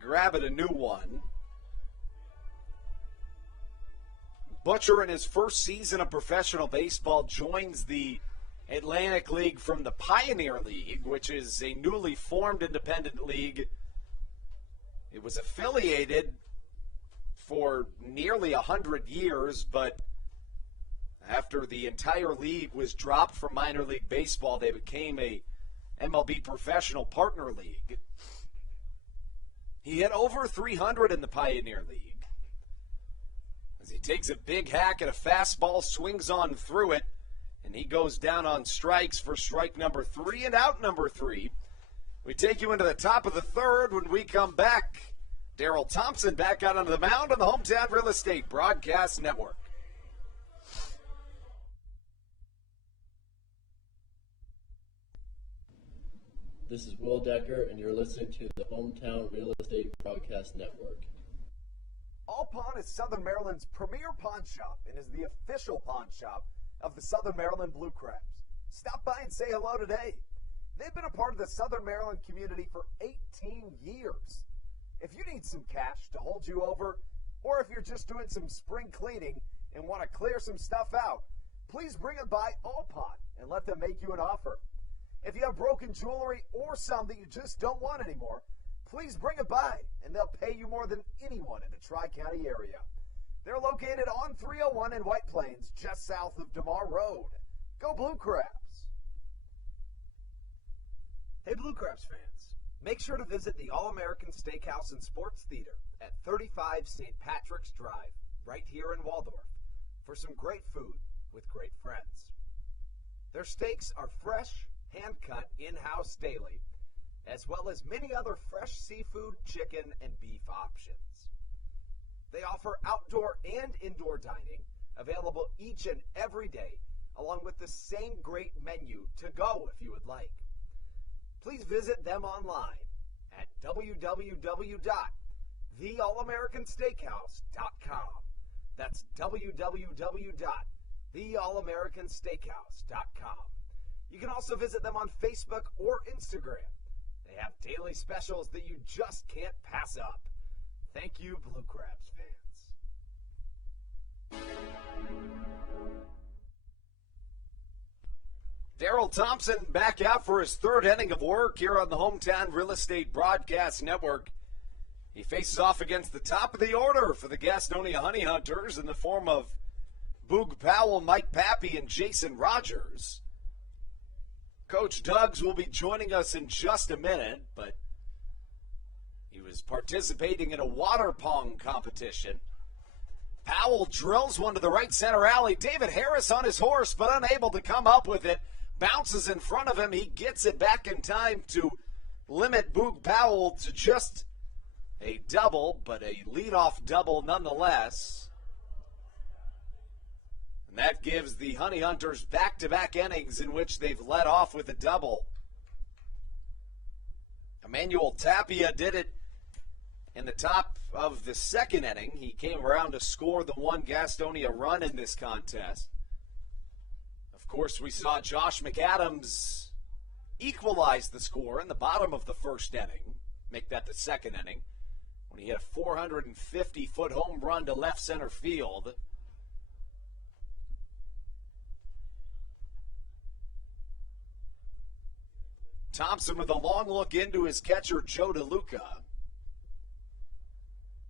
grabbing a new one. Butcher, in his first season of professional baseball, joins the Atlantic League from the Pioneer League, which is a newly formed independent league. It was affiliated for nearly 100 years, but after the entire league was dropped from minor league baseball, they became a MLB professional partner league. He hit over 300 in the Pioneer League. As he takes a big hack at a fastball, swings on through it, and he goes down on strikes for strike number 3 and out number 3. We take you into the top of the third. When we come back, Daryl Thompson back out onto the mound on the Hometown Real Estate Broadcast Network. This is Will Decker, and you're listening to the Hometown Real Estate Broadcast Network. All Pawn is Southern Maryland's premier pawn shop and is the official pawn shop of the Southern Maryland Blue Crabs. Stop by and say hello today. They've been a part of the Southern Maryland community for 18 years. If you need some cash to hold you over, or if you're just doing some spring cleaning and want to clear some stuff out, please bring it by All Pawn and let them make you an offer. If you have broken jewelry or some that you just don't want anymore, please bring it by, and they'll pay you more than anyone in the Tri-County area. They're located on 301 in White Plains, just south of DeMar Road. Go Blue Crabs! Hey Blue Crabs fans, make sure to visit the All-American Steakhouse and Sports Theater at 35 St. Patrick's Drive, right here in Waldorf, for some great food with great friends. Their steaks are fresh, hand-cut, in-house daily, as well as many other fresh seafood, chicken, and beef options. They offer outdoor and indoor dining, available each and every day, along with the same great menu to go if you would like. Please visit them online at www.theallamericansteakhouse.com. That's www.theallamericansteakhouse.com. You can also visit them on Facebook or Instagram. They have daily specials that you just can't pass up. Thank you, Blue Crabs fans. Daryl Thompson back out for his third inning of work here on the Hometown Real Estate Broadcast Network. He faces off against the top of the order for the Gastonia Honey Hunters in the form of Boog Powell, Mike Pappy, and Jason Rogers. Coach Duggs will be joining us in just a minute, but he was participating in a water pong competition. Powell drills one to the right center alley. David Harris on his horse, but unable to come up with it. Bounces in front of him. He gets it back in time to limit Boog Powell to just a double, but a leadoff double nonetheless. And that gives the Honey Hunters back-to-back innings in which they've led off with a double. Emmanuel Tapia did it in the top of the second inning. He came around to score the one Gastonia run in this contest. Of course, we saw Josh McAdams equalize the score in the bottom of the first inning. make that the second inning, when he hit a 450-foot home run to left center field. Thompson with a long look into his catcher, Joe DeLuca.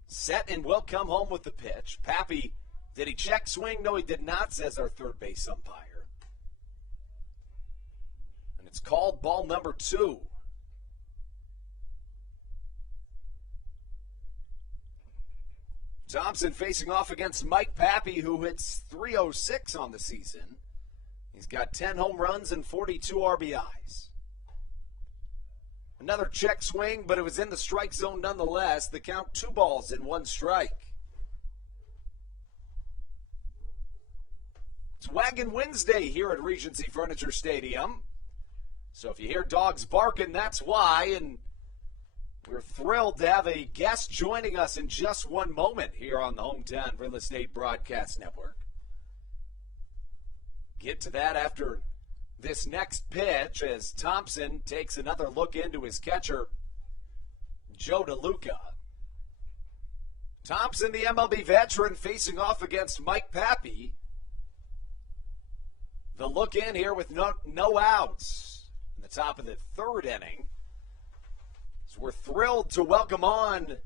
Set and will come home with the pitch. Pappy, did he check swing? No, he did not, says our third base umpire. And it's called ball number 2. Thompson facing off against Mike Pappy, who hits .306 on the season. He's got 10 home runs and 42 RBIs. Another check swing, but it was in the strike zone nonetheless. The count 2 balls and 1 strike. It's Wagon Wednesday here at Regency Furniture Stadium. So if you hear dogs barking, that's why. And we're thrilled to have a guest joining us in just one moment here on the Hometown Real Estate Broadcast Network. Get to that after this next pitch as Thompson takes another look into his catcher, Joe DeLuca. Thompson, the MLB veteran, facing off against Mike Pappy. The look in here with no outs in the top of the third inning. So we're thrilled to welcome on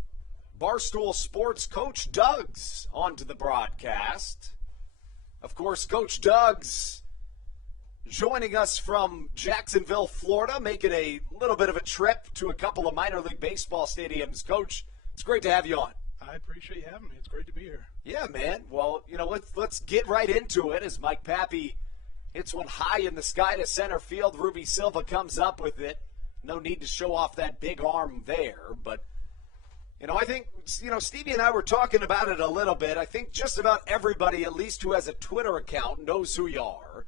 Barstool Sports Coach Duggs onto the broadcast. Of course, Coach Duggs joining us from Jacksonville, Florida, making a little bit of a trip to a couple of minor league baseball stadiums. Coach, it's great to have you on. I appreciate you having me. It's great to be here. Yeah, man. Well, let's get right into it as Mike Pappy hits one high in the sky to center field. Ruby Silva comes up with it. No need to show off that big arm there, but I think, Stevie and I were talking about it a little bit. I think just about everybody, at least who has a Twitter account, knows who you are.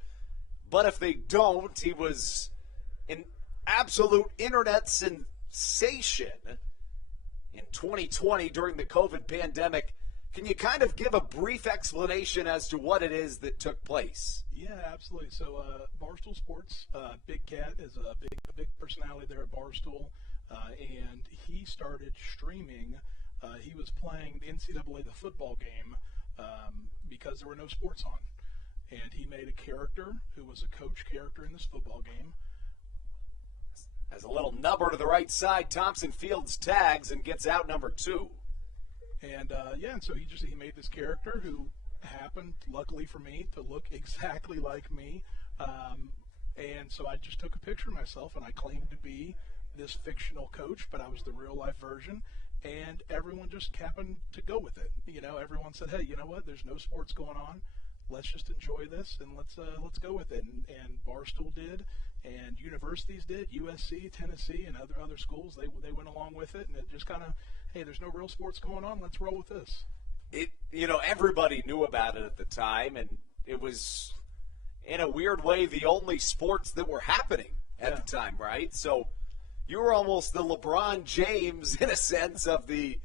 But if they don't, he was an absolute internet sensation in 2020 during the COVID pandemic. Can you kind of give a brief explanation as to what it is that took place? Yeah, absolutely. So Barstool Sports, Big Cat is a big personality there at Barstool, and he started streaming. He was playing the NCAA, the football game, because there were no sports on. And he made a character who was a coach character in this football game. As a little nubber to the right side, Thompson fields tags and gets out number 2. And and so he made this character who happened, luckily for me, to look exactly like me. And so I just took a picture of myself, and I claimed to be this fictional coach, but I was the real life version. And everyone just happened to go with it. Everyone said, hey, you know what? There's no sports going on. Let's just enjoy this and let's go with it. And Barstool did, and universities did. USC, Tennessee, and other schools they went along with it, and it just kind of, hey, there's no real sports going on. Let's roll with this. Everybody knew about it at the time, and it was in a weird way the only sports that were happening at the time, right? So you were almost the LeBron James in a sense of the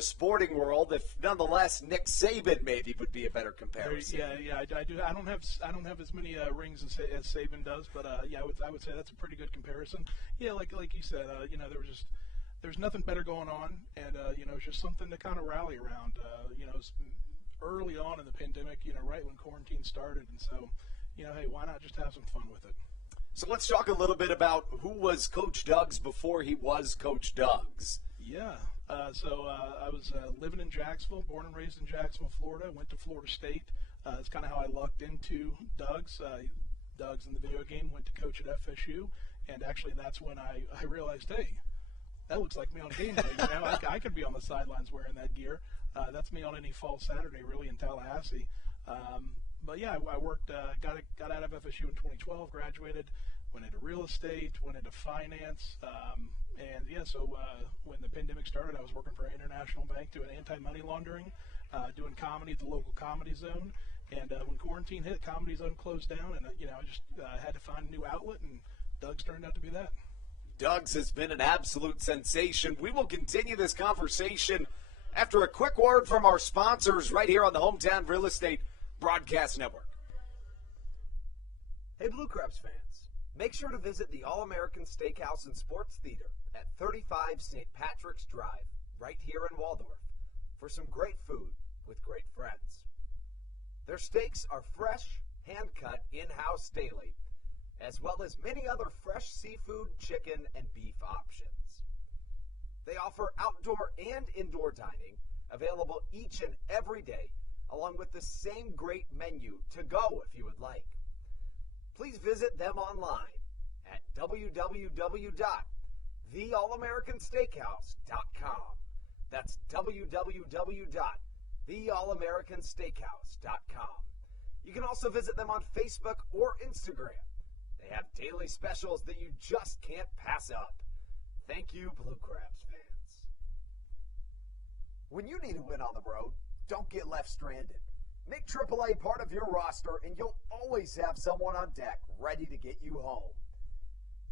sporting world. If nonetheless, Nick Saban maybe would be a better comparison. Yeah, I do. I don't have as many rings as Saban does, but I would say that's a pretty good comparison. Yeah, like you said, there's nothing better going on, and it's just something to kind of rally around. Early on in the pandemic, right when quarantine started, and so hey, why not just have some fun with it? So let's talk a little bit about who was Coach Duggs before he was Coach Duggs. Yeah. So I was living in Jacksonville, born and raised in Jacksonville, Florida. Went to Florida State. That's kind of how I lucked into Duggs. Duggs in the video game, went to coach at FSU. And actually that's when I realized, hey, that looks like me on game day. I could be on the sidelines wearing that gear. That's me on any fall Saturday, really, in Tallahassee. But yeah, I worked, got out of FSU in 2012, graduated, went into real estate, went into finance, and yeah, so when the pandemic started, I was working for an international bank doing anti-money laundering, doing comedy at the local Comedy Zone, and when quarantine hit, Comedy Zone closed down, and I just had to find a new outlet, and Duggs turned out to be that. Duggs has been an absolute sensation. We will continue this conversation after a quick word from our sponsors right here on the Hometown Real Estate Broadcast Network. Hey, Blue Crabs fans. Make sure to visit the All-American Steakhouse and Sports Theater at 35 St. Patrick's Drive, right here in Waldorf, for some great food with great friends. Their steaks are fresh, hand-cut, in-house daily, as well as many other fresh seafood, chicken, and beef options. They offer outdoor and indoor dining, available each and every day, along with the same great menu to go if you would like. Please visit them online at www.theallamericansteakhouse.com. That's www.theallamericansteakhouse.com. You can also visit them on Facebook or Instagram. They have daily specials that you just can't pass up. Thank you, Blue Crabs fans. When you need a win on the road, don't get left stranded. Make AAA part of your roster, and you'll always have someone on deck ready to get you home.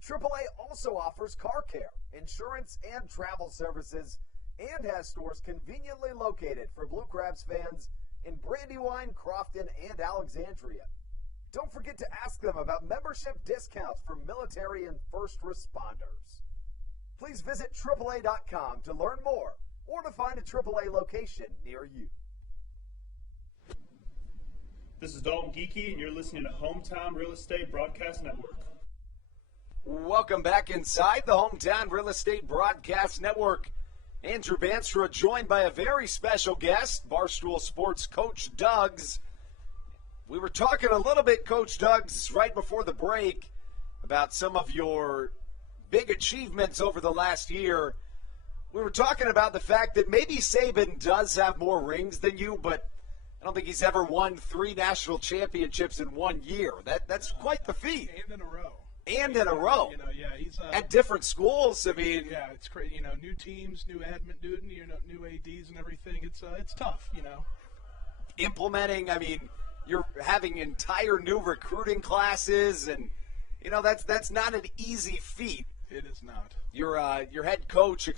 AAA also offers car care, insurance, and travel services, and has stores conveniently located for Blue Crabs fans in Brandywine, Crofton, and Alexandria. Don't forget to ask them about membership discounts for military and first responders. Please visit AAA.com to learn more or to find a AAA location near you. This is Dalton Geeky, and you're listening to Hometown Real Estate Broadcast Network. Welcome back inside the Hometown Real Estate Broadcast Network. Andrew Banstra joined by a very special guest, Barstool Sports Coach Duggs. We were talking a little bit, Coach Duggs, right before the break about some of your big achievements over the last year. We were talking about the fact that maybe Saban does have more rings than you, but I don't think he's ever won 3 national championships in 1 year. That's quite the feat. And in a row. And in a row. You know, yeah, he's at different schools. I mean, yeah, it's crazy. You know, new teams, new admin, new ADs, and everything. It's tough. You know, implementing. I mean, you're having entire new recruiting classes, and you know that's not an easy feat. It is not. Your head coach, I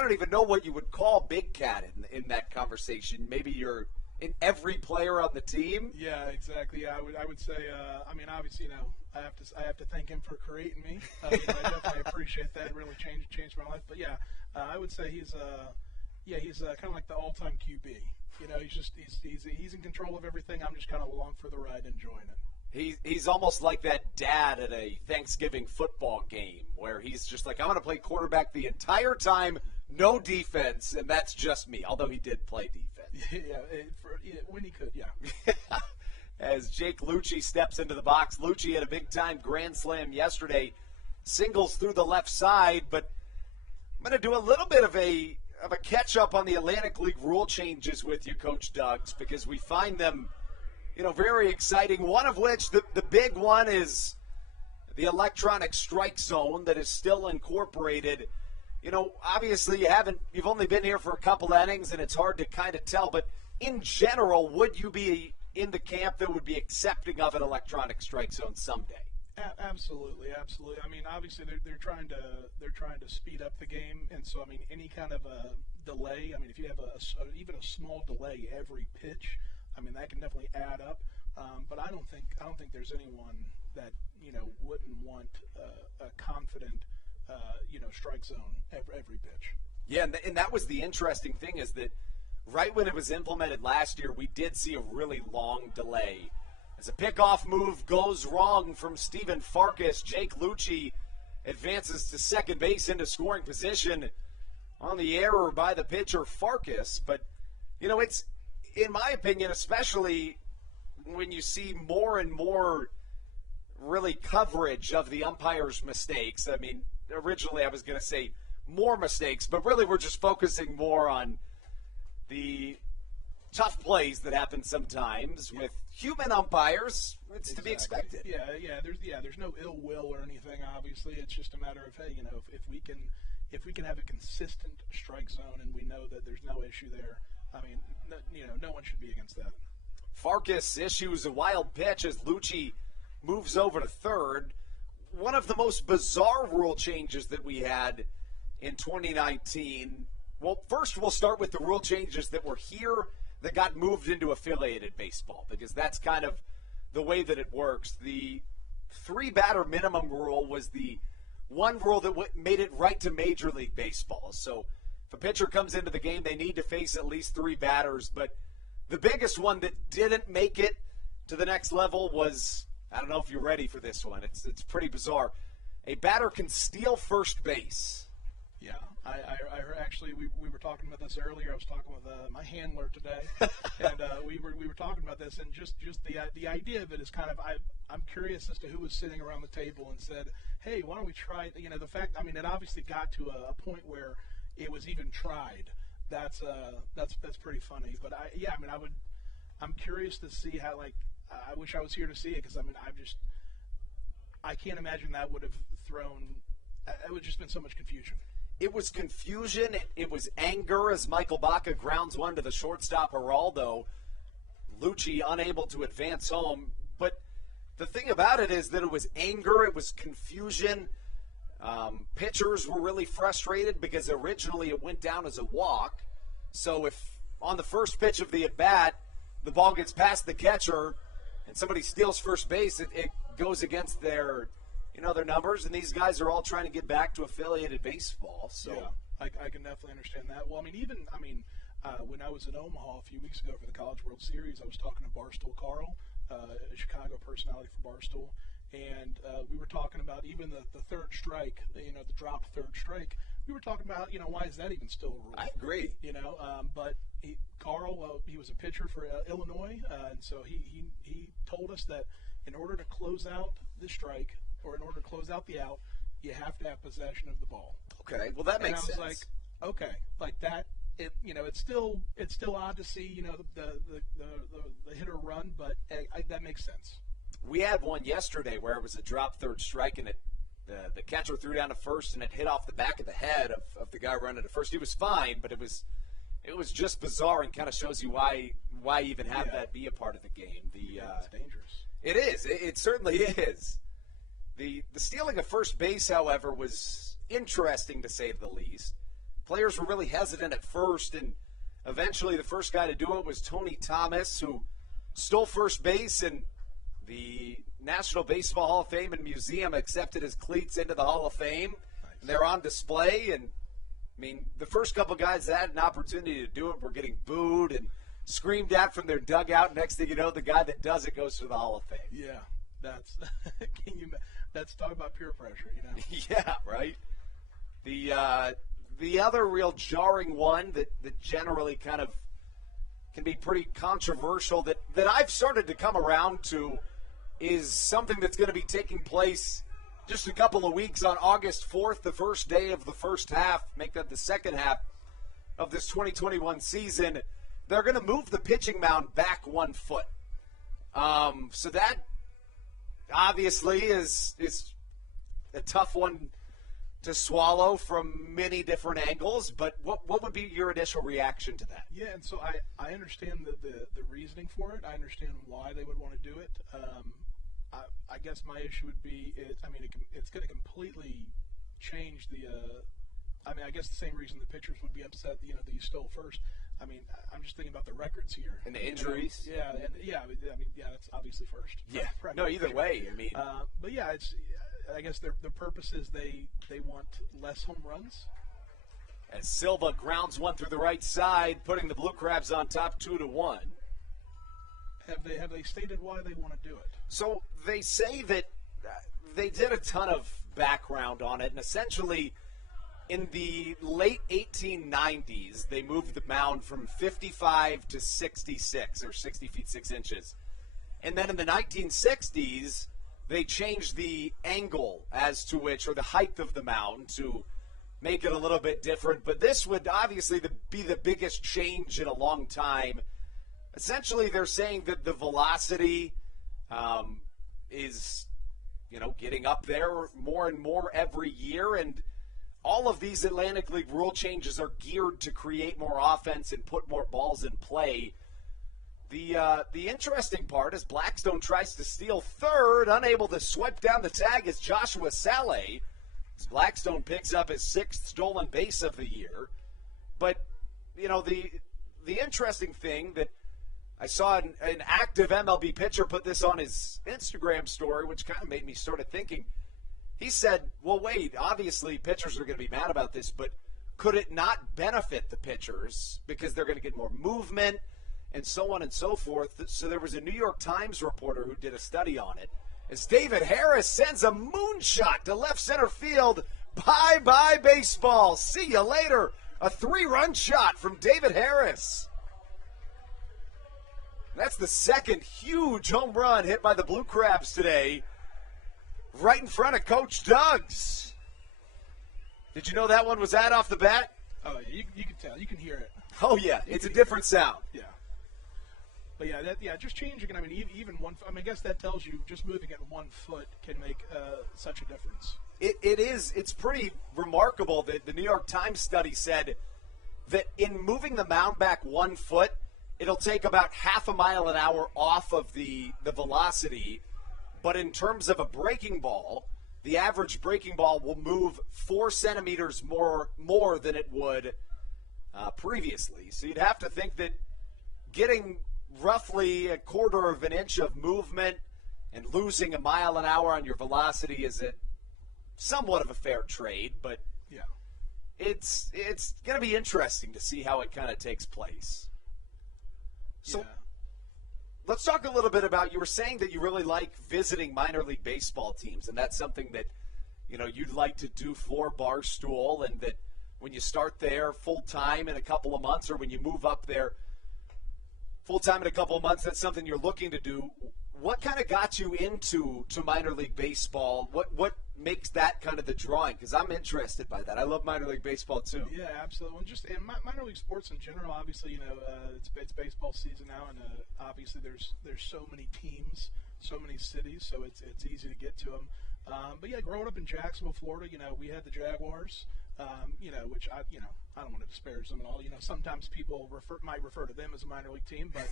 don't even know what you would call Big Cat in that conversation. Maybe you're in every player on the team. Yeah, exactly. Yeah, I would say. I mean, obviously, you know, I have to thank him for creating me. I definitely appreciate that. It really changed my life. But yeah, I would say he's kind of like the all-time QB. You know, he's in control of everything. I'm just kind of along for the ride, enjoying it. He's almost like that dad at a Thanksgiving football game where he's just like, I'm going to play quarterback the entire time, no defense, and that's just me, although he did play defense. When he could, yeah. As Jake Lucci steps into the box, Lucci had a big-time grand slam yesterday, singles through the left side, but I'm going to do a little bit of a catch-up on the Atlantic League rule changes with you, Coach Duggs, because we find them very exciting. One of which, the big one, is the electronic strike zone that is still incorporated. You know, obviously you've only been here for a couple innings, and it's hard to kind of tell. But in general, would you be in the camp that would be accepting of an electronic strike zone someday? Absolutely. I mean, obviously they're trying to speed up the game, and so I mean, any kind of a delay. I mean, if you have even a small delay every pitch, I mean, that can definitely add up. But I don't think there's anyone that wouldn't want a confident strike zone every pitch. Yeah, and that was the interesting thing, is that right when it was implemented last year, we did see a really long delay. As a pickoff move goes wrong from Stephen Farkas, Jake Lucci advances to second base into scoring position on the error by the pitcher Farkas. But it's, in my opinion, especially when you see more and more really coverage of the umpire's mistakes. I mean, originally I was going to say more mistakes, but really we're just focusing more on the tough plays that happen sometimes with human umpires. It's to be expected. There's no ill will or anything. Obviously, it's just a matter of, hey, if we can have a consistent strike zone and we know that there's no issue there. I mean, no one should be against that. Farkas issues a wild pitch as Lucci moves over to third. One of the most bizarre rule changes that we had in 2019. Well, first we'll start with the rule changes that were here that got moved into affiliated baseball, because that's kind of the way that it works. The 3-batter minimum rule was the one rule that made it right to Major League Baseball. So if a pitcher comes into the game, they need to face at least 3 batters. But the biggest one that didn't make it to the next level was, I don't know if you're ready for this one. It's pretty bizarre. A batter can steal first base. Yeah, I heard, actually, we were talking about this earlier. I was talking with my handler today, and we were talking about this, and just the idea of it is kind of, I'm curious as to who was sitting around the table and said, hey, why don't we try, the fact, it obviously got to a point where it was even tried. That's pretty funny. But I'm curious to see how, I wish I was here to see it, because I can't imagine that would have it would just been so much confusion. It was confusion. It was anger as Michael Baca grounds one to the shortstop Geraldo. Lucci unable to advance home. But the thing about it is that it was anger. It was confusion. Pitchers were really frustrated because originally it went down as a walk. So if on the first pitch of the at-bat, the ball gets past the catcher and somebody steals first base, it goes against their numbers, and these guys are all trying to get back to affiliated baseball. So yeah, I can definitely understand that. Well, when I was in Omaha a few weeks ago for the College World Series, I was talking to Barstool Carl, a Chicago personality for Barstool, and we were talking about even the third strike, the dropped third strike. We were talking about, why is that even still a rule? I agree. But Carl, he was a pitcher for Illinois, and so he told us that in order to close out the strike, or in order to close out the out, you have to have possession of the ball. Okay, well that makes sense. And I was like, okay, like that. It's still odd to see the hitter run, but that makes sense. We had one yesterday where it was a drop third strike, and the catcher threw down to first, and it hit off the back of the head of the guy running to first. He was fine, but it was just bizarre, and kind of shows you why even have that be a part of the game. It's dangerous. It is. It certainly is. The stealing of first base, however, was interesting to say the least. Players were really hesitant at first, and eventually the first guy to do it was Tony Thomas, who stole first base, and the National Baseball Hall of Fame and Museum accepted his cleats into the Hall of Fame. Nice. And they're on display, and the first couple guys that had an opportunity to do it were getting booed and screamed at from their dugout. Next thing you know, the guy that does it goes to the Hall of Fame. Yeah, that's talk about peer pressure, Yeah, right. The other real jarring one that generally kind of can be pretty controversial that I've started to come around to is something that's going to be taking place just a couple of weeks on August 4th, the first day of the first half, make that the second half of this 2021 season. They're going to move the pitching mound back 1 foot. So that obviously is a tough one to swallow from many different angles, but what would be your initial reaction to that? Yeah, and so I understand the reasoning for it. I understand why they would want to do it. I guess my issue would be, it's going to completely change the. I guess the same reason the pitchers would be upset, that you stole first. I'm just thinking about the records here and the injuries. That's obviously first. Yeah. No, either way. But yeah, I guess their purpose is they want less home runs. As Silva grounds one through the right side, putting the Blue Crabs on top 2-1. Have they stated why they want to do it? So they say that they did a ton of background on it, and essentially in the late 1890s, they moved the mound from 55 to 66, or 60 feet 6 inches. And then in the 1960s, they changed the angle as to which, or the height of the mound, to make it a little bit different. But this would obviously be the biggest change in a long time. Essentially, they're saying that the velocity is, getting up there more and more every year, and all of these Atlantic League rule changes are geared to create more offense and put more balls in play. The interesting part is Blackstone tries to steal third, unable to swipe down the tag is Joshua Saleh. As Blackstone picks up his 6th stolen base of the year. But, the interesting thing that I saw an active MLB pitcher put this on his Instagram story, which kind of made me sort of thinking. He said, well, wait, obviously pitchers are going to be mad about this, but could it not benefit the pitchers because they're going to get more movement and so on and so forth? So there was a New York Times reporter who did a study on it. As David Harris sends a moonshot to left center field, bye-bye baseball. See you later. A 3-run shot from David Harris. That's the second huge home run hit by the Blue Crabs today, right in front of Coach Doug's. Did you know that one was off the bat? Oh, yeah, you can tell. You can hear it. Oh, yeah. It's a different sound. Yeah. But, just changing it. I mean, even one – I mean, I guess that tells you just moving it 1 foot can make such a difference. It is. It's pretty remarkable that the New York Times study said that in moving the mound back 1 foot, it'll take about half a mile an hour off of the velocity. But in terms of a breaking ball, the average breaking ball will move 4 centimeters more than it would previously. So you'd have to think that getting roughly a quarter of an inch of movement and losing a mile an hour on your velocity is somewhat of a fair trade, but yeah, it's going to be interesting to see how it kind of takes place. So let's talk a little bit about, you were saying that you really like visiting minor league baseball teams, and that's something that, you'd like to do for Barstool, and that when you start there full-time in a couple of months, or when you move up there full-time in a couple of months, that's something you're looking to do. What kind of got you into minor league baseball? What makes that kind of the drawing? Because I'm interested by that. I love minor league baseball too. Yeah, absolutely. Well, just minor league sports in general. Obviously, it's baseball season now, and obviously there's so many teams, so many cities, so it's easy to get to them. But yeah, growing up in Jacksonville, Florida, we had the Jaguars. Which I don't want to disparage them at all. Sometimes people might refer to them as a minor league team, but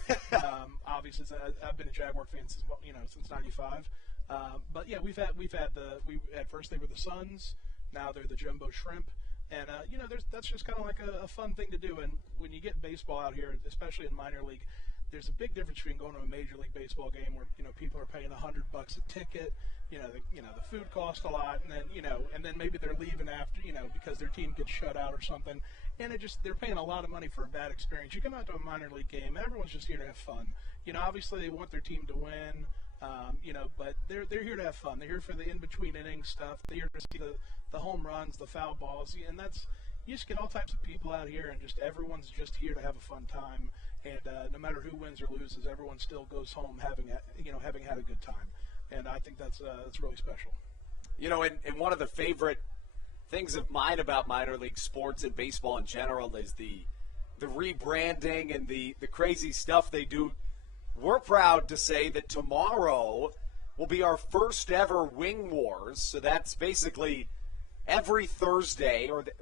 obviously I've been a Jaguar fan since '95. But yeah, we had first they were the Suns, now they're the Jumbo Shrimp, and that's just kind of like a fun thing to do. And when you get baseball out here, especially in minor league, there's a big difference between going to a Major League Baseball game where people are paying $100 a ticket. The food costs a lot, and then maybe they're leaving after, because their team gets shut out or something, and they're paying a lot of money for a bad experience. You come out to a minor league game, and everyone's just here to have fun. Obviously they want their team to win, but they're here to have fun. They're here for the in-between innings stuff. They're here to see the home runs, the foul balls, and you just get all types of people out here, and just everyone's just here to have a fun time. And no matter who wins or loses, everyone still goes home having had a good time. And I think that's really special. And one of the favorite things of mine about minor league sports and baseball in general is the rebranding and the crazy stuff they do. We're proud to say that tomorrow will be our first ever Wing Wars. So that's basically every Thursday, or the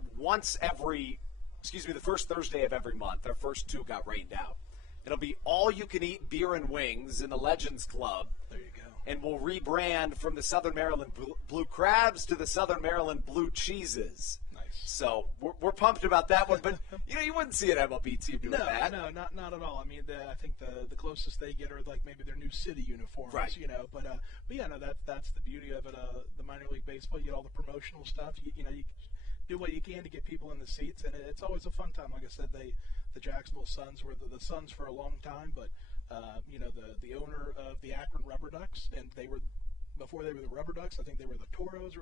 first Thursday of every month. Our first 2 got rained out. It'll be all-you-can-eat beer and wings in the Legends Club. There you go. And we'll rebrand from the Southern Maryland Blue Crabs to the Southern Maryland Blue Cheeses. Nice. So we're pumped about that one. But, you wouldn't see an MLB team doing that. No, not at all. I mean, I think the closest they get are like maybe their new city uniforms, right. But yeah, no, that's the beauty of it. The minor league baseball, you get all the promotional stuff. You do what you can to get people in the seats, and it's always a fun time. Like I said, the Jacksonville Suns were the Suns for a long time, but the owner of the Akron Rubber Ducks, and before they were the Rubber Ducks, I think they were the Toros,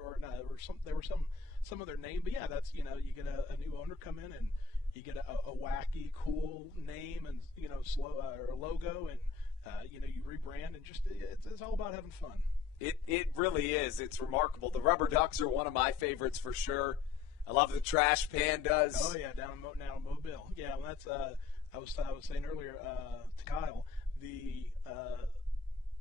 they were some other name. But yeah, that's you get a new owner come in, and you get a wacky, cool name and or logo, and you rebrand, and just it's all about having fun. It really is. It's remarkable. The Rubber Ducks are one of my favorites for sure. I love the Trash Pandas. Oh yeah, down in Mobile. Yeah, well, that's I was saying earlier to Kyle, the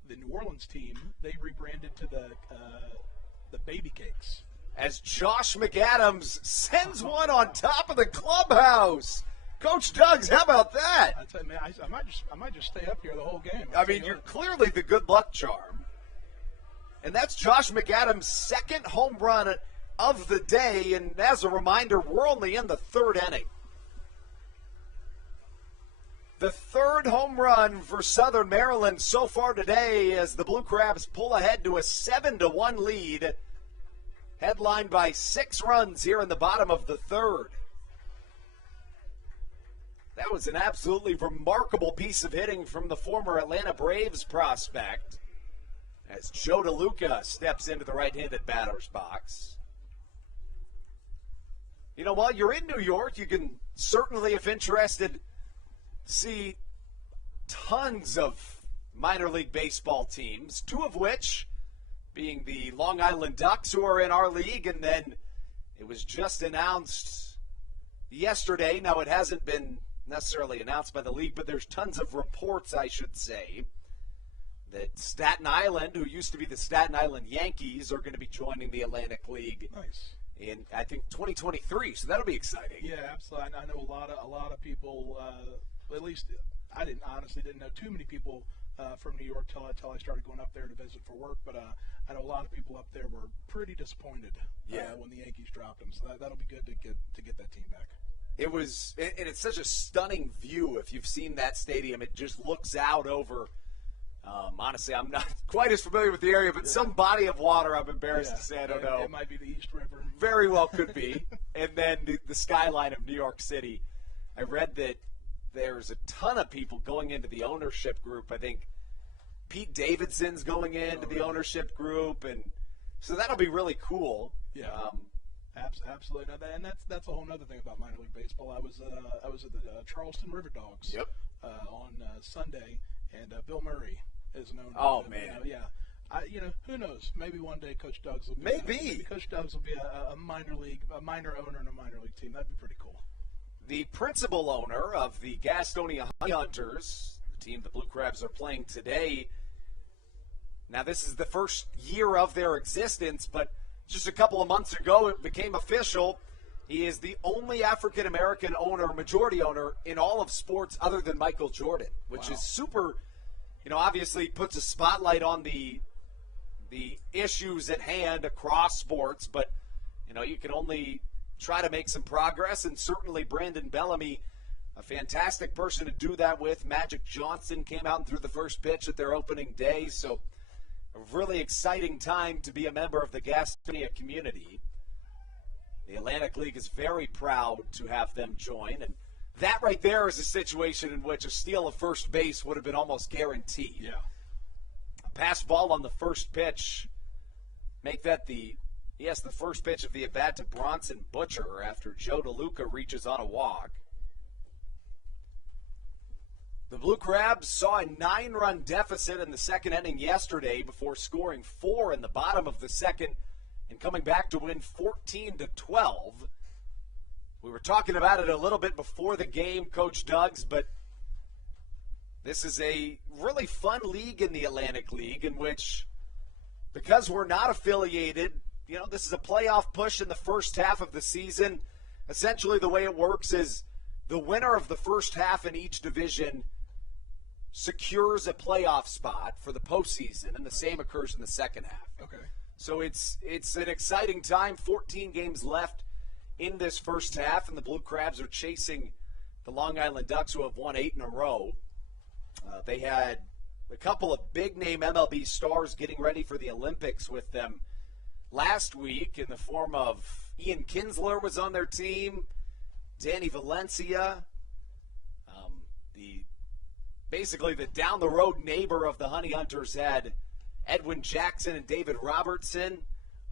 New Orleans team, they rebranded to the Baby Cakes. As Josh McAdams sends one on top of the clubhouse. Coach Doug's, how about that? I tell you, man, I might just stay up here the whole game. I mean, you're clearly the good luck charm. And that's Josh McAdams' second home run of the day. And as a reminder, we're only in the 3rd inning. The third home run for Southern Maryland so far today as the Blue Crabs pull ahead to a 7-1 lead, headlined by 6 runs here in the bottom of the third. That was an absolutely remarkable piece of hitting from the former Atlanta Braves prospect as Joe DeLuca steps into the right-handed batter's box. You know, while you're in New York, you can certainly, if interested, see tons of minor league baseball teams, 2 of which being the Long Island Ducks, who are in our league, and then it was just announced yesterday. Now, it hasn't been necessarily announced by the league, but there's tons of reports, I should say, that Staten Island, who used to be the Staten Island Yankees, are going to be joining the Atlantic League. Nice. In, I think, 2023, so that'll be exciting. Yeah, absolutely. I know a lot of people. At least I honestly didn't know too many people from New York till I started going up there to visit for work. But I know a lot of people up there were pretty disappointed when the Yankees dropped them. So that'll be good to get that team back. It was, and it's such a stunning view. If you've seen that stadium, it just looks out over. Honestly, I'm not quite as familiar with the area, but some body of water. I'm embarrassed to say I don't know. It might be the East River. Very well could be. And then the skyline of New York City. I read that there's a ton of people going into the ownership group. I think Pete Davidson's going into the ownership group, and so that'll be really cool. Yeah. Absolutely, and that's a whole other thing about minor league baseball. I was at the Charleston River Dogs on Sunday, and Bill Murray is known. Oh man, who knows? Maybe one day Coach Doug's will be maybe Coach Doug's will be a minor owner in a minor league team. That'd be pretty cool. The principal owner of the Gastonia Hunters, the team the Blue Crabs are playing today. Now this is the first year of their existence, but just a couple of months ago, it became official. He is the only African-American owner, majority owner, in all of sports other than Michael Jordan, which is super, obviously puts a spotlight on the issues at hand across sports. But, you can only try to make some progress, and certainly Brandon Bellamy, a fantastic person to do that with. Magic Johnson came out and threw the first pitch at their opening day, so a really exciting time to be a member of the Gastonia community. The Atlantic League is very proud to have them join, and that right there is a situation in which a steal of first base would have been almost guaranteed. Yeah. A pass ball on the first pitch, make that the first pitch of the at-bat to Bronson Butcher after Joe DeLuca reaches on a walk. The Blue Crabs saw a 9-run deficit in the second inning yesterday before scoring 4 in the bottom of the second and coming back to win 14-12. We were talking about it a little bit before the game, Coach Doug's, but this is a really fun league in the Atlantic League in which, because we're not affiliated, this is a playoff push in the first half of the season. Essentially, the way it works is the winner of the first half in each division secures a playoff spot for the postseason, and the same occurs in the second half. Okay. So it's an exciting time. 14 games left in this first half, and the Blue Crabs are chasing the Long Island Ducks, who have won 8 in a row. They had a couple of big-name MLB stars getting ready for the Olympics with them last week in the form of Ian Kinsler was on their team, Danny Valencia, basically the down-the-road neighbor of the Honey Hunters had Edwin Jackson and David Robertson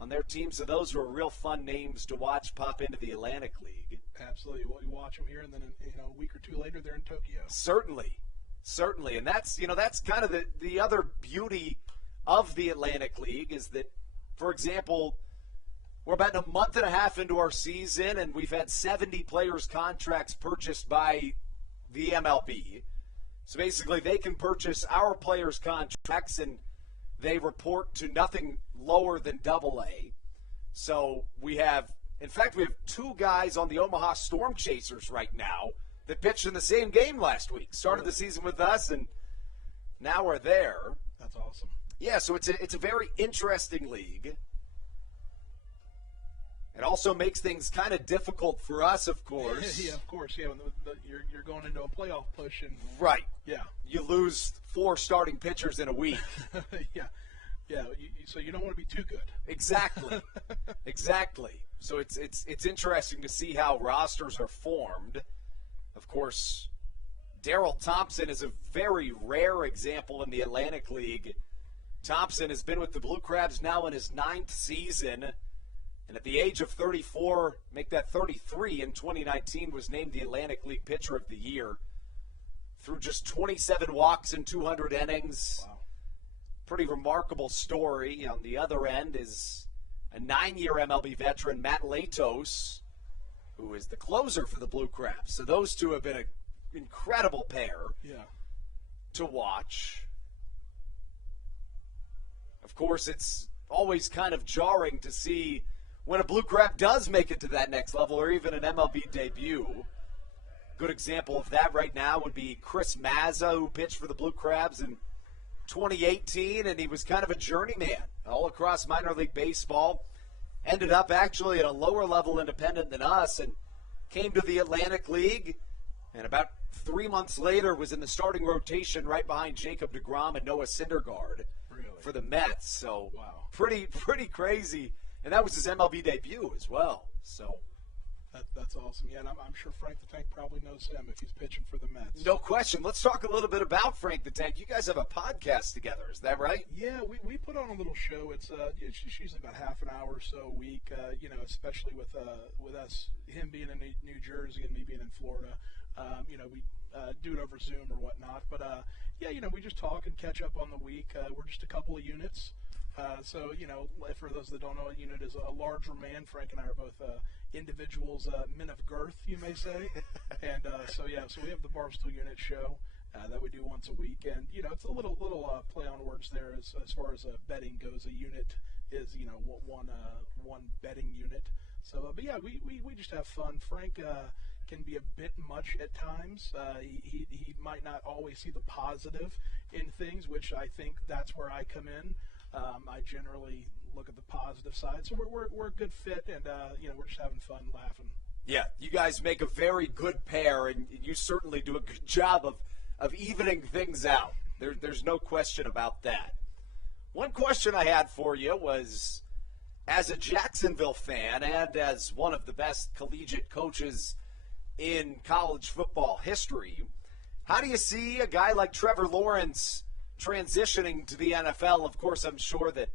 on their team. So those were real fun names to watch pop into the Atlantic League. Absolutely. Well, you watch them here, and then a week or two later, they're in Tokyo. Certainly, and that's kind of the other beauty of the Atlantic League is that, for example, we're about a month and a half into our season, and we've had 70 players' contracts purchased by the MLB. So basically, they can purchase our players' contracts, and they report to nothing lower than AA. So we have 2 guys on the Omaha Storm Chasers right now that pitched in the same game last week. Started the season with us, and now we're there. That's awesome. Yeah, so it's a very interesting league. It also makes things kind of difficult for us, of course. Yeah, of course. Yeah, when you're going into a playoff push, and right. Yeah, you lose 4 starting pitchers in a week. yeah. So you don't want to be too good. Exactly. Exactly. So it's interesting to see how rosters are formed. Of course, Darryl Thompson is a very rare example in the Atlantic League. Thompson has been with the Blue Crabs now in his 9th season. And at the age of 34, make that 33 in 2019, was named the Atlantic League Pitcher of the Year. Through just 27 walks in 200 innings. Wow. Pretty remarkable story. On the other end is a 9-year MLB veteran, Matt Latos, who is the closer for the Blue Crabs. So those two have been an incredible pair to watch. Of course, it's always kind of jarring to see when a Blue Crab does make it to that next level, or even an MLB debut. Good example of that right now would be Chris Mazza, who pitched for the Blue Crabs in 2018, and he was kind of a journeyman all across minor league baseball. Ended up actually at a lower level independent than us and came to the Atlantic League, and about 3 months later was in the starting rotation right behind Jacob deGrom and Noah Syndergaard for the Mets. So pretty crazy. And that was his MLB debut as well. So that's awesome. Yeah, and I'm sure Frank the Tank probably knows him if he's pitching for the Mets. No question. Let's talk a little bit about Frank the Tank. You guys have a podcast together, is that right? Yeah, we put on a little show. It's usually about half an hour or so a week. Especially with us, him being in New Jersey and me being in Florida. We do it over Zoom or whatnot. But we just talk and catch up on the week. We're just a couple of units. For those that don't know, a unit is a larger man. Frank and I are both individuals, men of girth, you may say. And so we have the Barstool Unit show that we do once a week. And, it's a little play on words there as far as betting goes. A unit is, one betting unit. So, we just have fun. Frank can be a bit much at times. He might not always see the positive in things, which I think that's where I come in. I generally look at the positive side, so we're a good fit, and we're just having fun, laughing. Yeah, you guys make a very good pair, and you certainly do a good job of evening things out. There's no question about that. One question I had for you was, as a Jacksonville fan and as one of the best collegiate coaches in college football history, how do you see a guy like Trevor Lawrence transitioning to the NFL? Of course, I'm sure that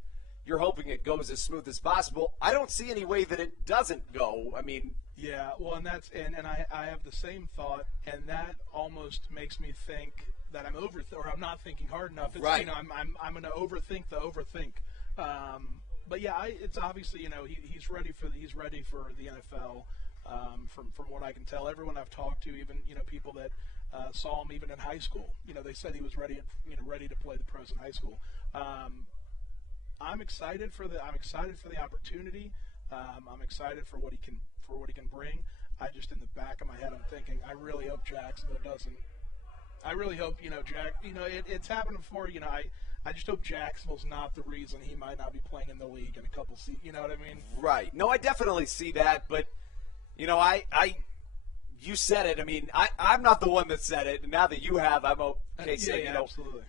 you're hoping it goes as smooth as possible. I don't see any way that it doesn't go. I mean, yeah, well, and I have the same thought, and that almost makes me think that I'm not thinking hard enough. It's, right. I'm going to overthink the overthink. But yeah, it's obviously he's ready for the NFL. From what I can tell, everyone I've talked to, even people that saw him even in high school, they said he was ready to play the pros in high school. I'm excited for the opportunity. I'm excited for what he can bring. I just, in the back of my head, I'm thinking, I really hope Jacksonville doesn't. I really hope it's happened before. I just hope Jacksonville's not the reason he might not be playing in the league in a couple seasons. You know what I mean? Right. No, I definitely see that, but you said it. I mean, I'm not the one that said it. Now that you have, I'm okay saying, absolutely.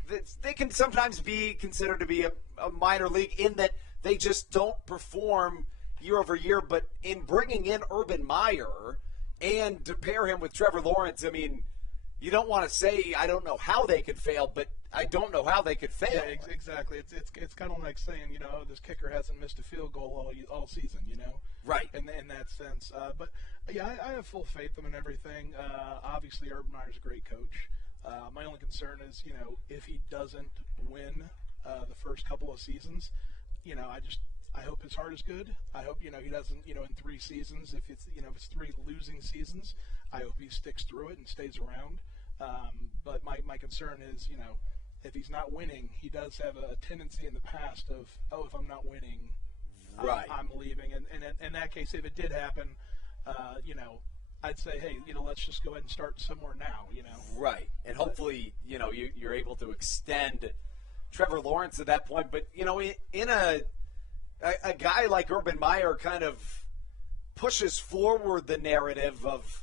They can sometimes be considered to be a minor league in that they just don't perform year over year. But in bringing in Urban Meyer and to pair him with Trevor Lawrence, I mean, you don't want to say I don't know how they could fail, but I don't know how they could fail. Yeah, exactly. It's kind of like saying, this kicker hasn't missed a field goal all season, Right. In that sense. But, yeah, I have full faith in him and everything. Obviously, Urban Meyer's a great coach. My only concern is, if he doesn't win the first couple of seasons, I hope his heart is good. I hope, he doesn't, in 3 seasons, if it's 3 losing seasons, I hope he sticks through it and stays around. But my concern is, if he's not winning, he does have a tendency in the past of, if I'm not winning, right, I'm leaving. And in that case, if it did happen, I'd say, hey, let's just go ahead and start somewhere now, Right. And hopefully, you're able to extend Trevor Lawrence at that point. But, in a guy like Urban Meyer kind of pushes forward the narrative of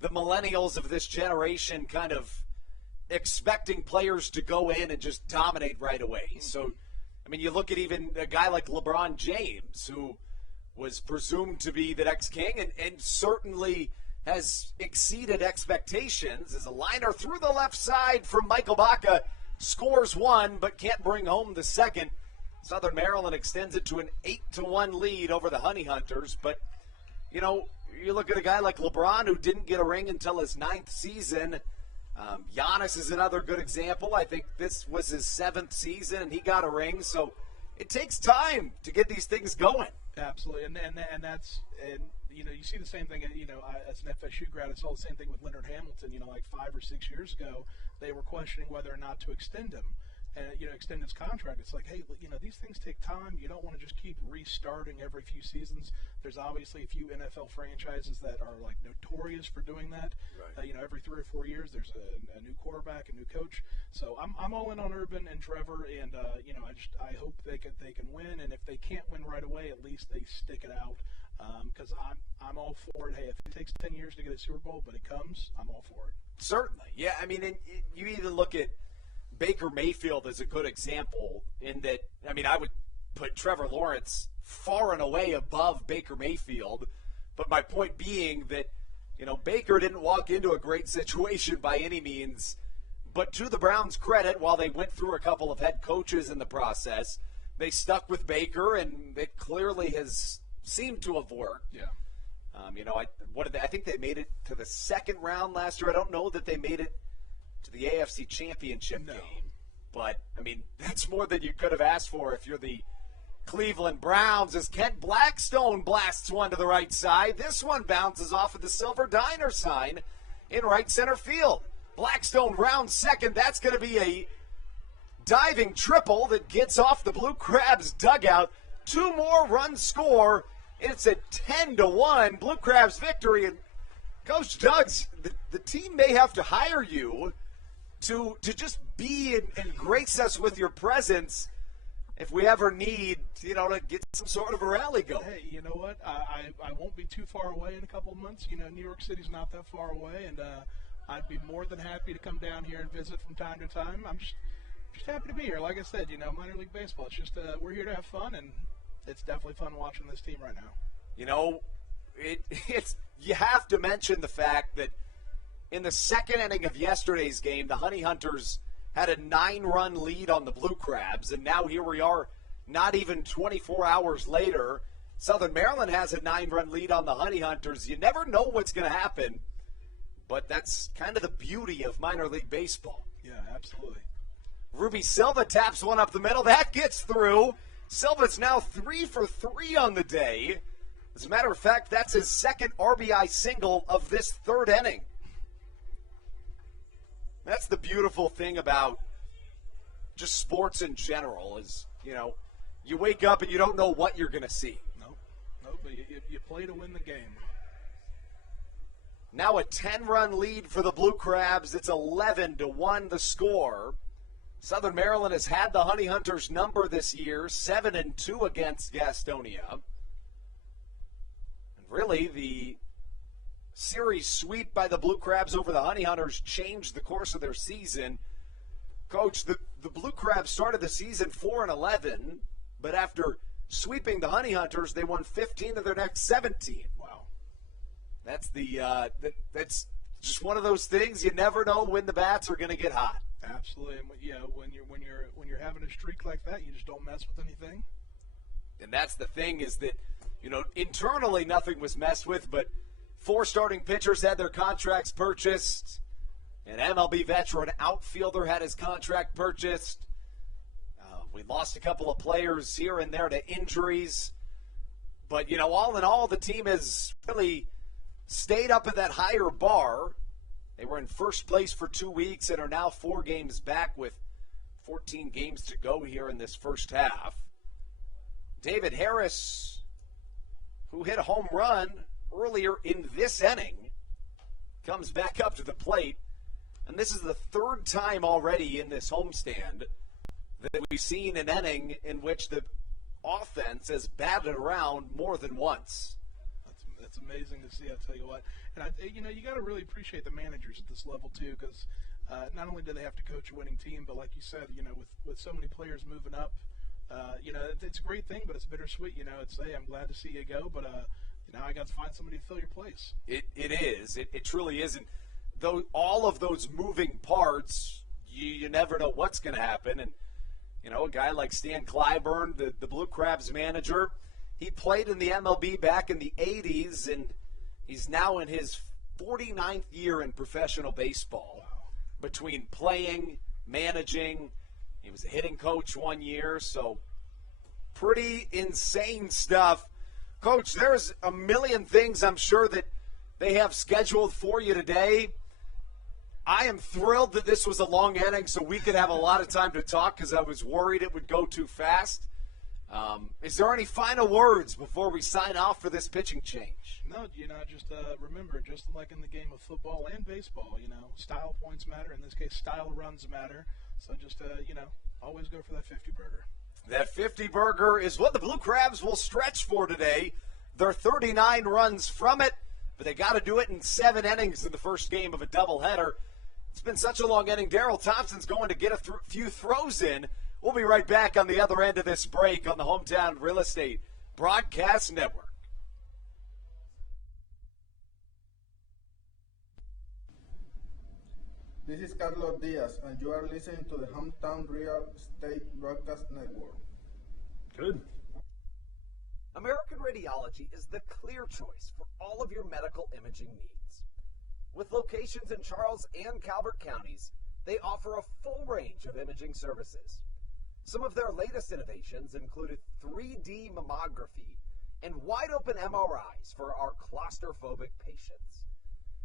the millennials of this generation kind of expecting players to go in and just dominate right away. So, I mean, you look at even a guy like LeBron James, who was presumed to be the next king and certainly has exceeded expectations as a liner through the left side from Michael Baca scores one but can't bring home the second. Southern Maryland extends it to an 8-1 lead over the Honey Hunters. But, you know, you look at a guy like LeBron who didn't get a ring until his 9th season. Giannis is another good example. I think this was his 7th season and he got a ring. So it takes time to get these things going. Absolutely, and that's you know, you see the same thing. You know, as an FSU grad, I saw the same thing with Leonard Hamilton. You know, like 5 or 6 years ago, they were questioning whether or not to extend him, and extend his contract. It's like, hey, you know, these things take time. You don't want to just keep restarting every few seasons. There's obviously a few NFL franchises that are like notorious for doing that. Right. You know, every 3 or 4 years, there's a new quarterback, a new coach. So I'm all in on Urban and Trevor, and you know, I hope they can win. And if they can't win right away, at least they stick it out. Because I'm all for it. Hey, if it takes 10 years to get a Super Bowl, but it comes, I'm all for it. Certainly, yeah. I mean, you even look at Baker Mayfield as a good example in that. I mean, I would put Trevor Lawrence far and away above Baker Mayfield. But my point being that, you know, Baker didn't walk into a great situation by any means. But to the Browns' credit, while they went through a couple of head coaches in the process, they stuck with Baker, and it clearly has seemed to have worked. Yeah. You know, I think they made it to the 2nd round last year. I don't know that they made it to the AFC Championship game. But, I mean, that's more than you could have asked for if you're the Cleveland Browns, as Kent Blackstone blasts one to the right side. This one bounces off of the Silver Diner sign in right center field. Blackstone rounds second. That's going to be a diving triple that gets off the Blue Crabs dugout. 2 more runs score. It's a 10-1 Blue Crabs victory. And Coach Doug's, the team may have to hire you to just be and grace us with your presence if we ever need, you know, to get some sort of a rally going. Hey, you know what? I won't be too far away in a couple of months. You know, New York City's not that far away, and I'd be more than happy to come down here and visit from time to time. I'm just happy to be here. Like I said, you know, minor league baseball. It's just we're here to have fun, and it's definitely fun watching this team right now. You know, it's you have to mention the fact that in the 2nd inning of yesterday's game, the Honey Hunters had a 9-run lead on the Blue Crabs, and now here we are, not even 24 hours later. Southern Maryland has a 9-run lead on the Honey Hunters. You never know what's going to happen, but that's kind of the beauty of minor league baseball. Yeah, absolutely. Ruby Silva taps one up the middle. That gets through. Silva's now 3 for 3 on the day. As a matter of fact, that's his 2nd RBI single of this 3rd inning. That's the beautiful thing about just sports in general is, you know, you wake up and you don't know what you're going to see. No, but you play to win the game. Now a 10-run lead for the Blue Crabs. It's 11-1 the score. Southern Maryland has had the Honey Hunters number this year, 7-2 against Gastonia. And really, the series sweep by the Blue Crabs over the Honey Hunters changed the course of their season. Coach, the Blue Crabs started the season 4-11, but after sweeping the Honey Hunters, they won 15 of their next 17. Wow. That's that's just one of those things. You never know when the bats are going to get hot. Absolutely, and yeah, when you're having a streak like that, you just don't mess with anything. And that's the thing is that, you know, internally nothing was messed with, but 4 starting pitchers had their contracts purchased. An MLB veteran outfielder had his contract purchased. We lost a couple of players here and there to injuries. But, you know, all in all, the team has really stayed up at that higher bar. They were in first place for 2 weeks and are now 4 games back with 14 games to go here in this first half. David Harris, who hit a home run earlier in this inning, comes back up to the plate. And this is the 3rd time already in this homestand that we've seen an inning in which the offense has batted around more than once. It's amazing to see, I'll tell you what. And, you got to really appreciate the managers at this level, too, because not only do they have to coach a winning team, but like you said, with so many players moving up, it's a great thing, but it's bittersweet. It's, hey, I'm glad to see you go, but now I got to find somebody to fill your place. It is. It truly isn't. Though all of those moving parts, you never know what's going to happen. And, a guy like Stan Clyburn, the Blue Crabs manager, he played in the MLB back in the 80s, and he's now in his 49th year in professional baseball. Between playing, managing, he was a hitting coach one year, so pretty insane stuff. Coach, there's a million things I'm sure that they have scheduled for you today. I am thrilled that this was a long inning so we could have a lot of time to talk because I was worried it would go too fast. Is there any final words before we sign off for this pitching change? No, just remember, just like in the game of football and baseball, style points matter. In this case, style runs matter. So just, always go for that 50-burger. That 50-burger is what the Blue Crabs will stretch for today. They're 39 runs from it, but they got to do it in 7 innings in the first game of a doubleheader. It's been such a long inning. Daryl Thompson's going to get a few throws in. We'll be right back on the other end of this break on the Hometown Real Estate Broadcast Network. This is Carlos Diaz, and you are listening to the Hometown Real Estate Broadcast Network. Good. American Radiology is the clear choice for all of your medical imaging needs. With locations in Charles and Calvert counties, they offer a full range of imaging services. Some of their latest innovations included 3D mammography and wide-open MRIs for our claustrophobic patients.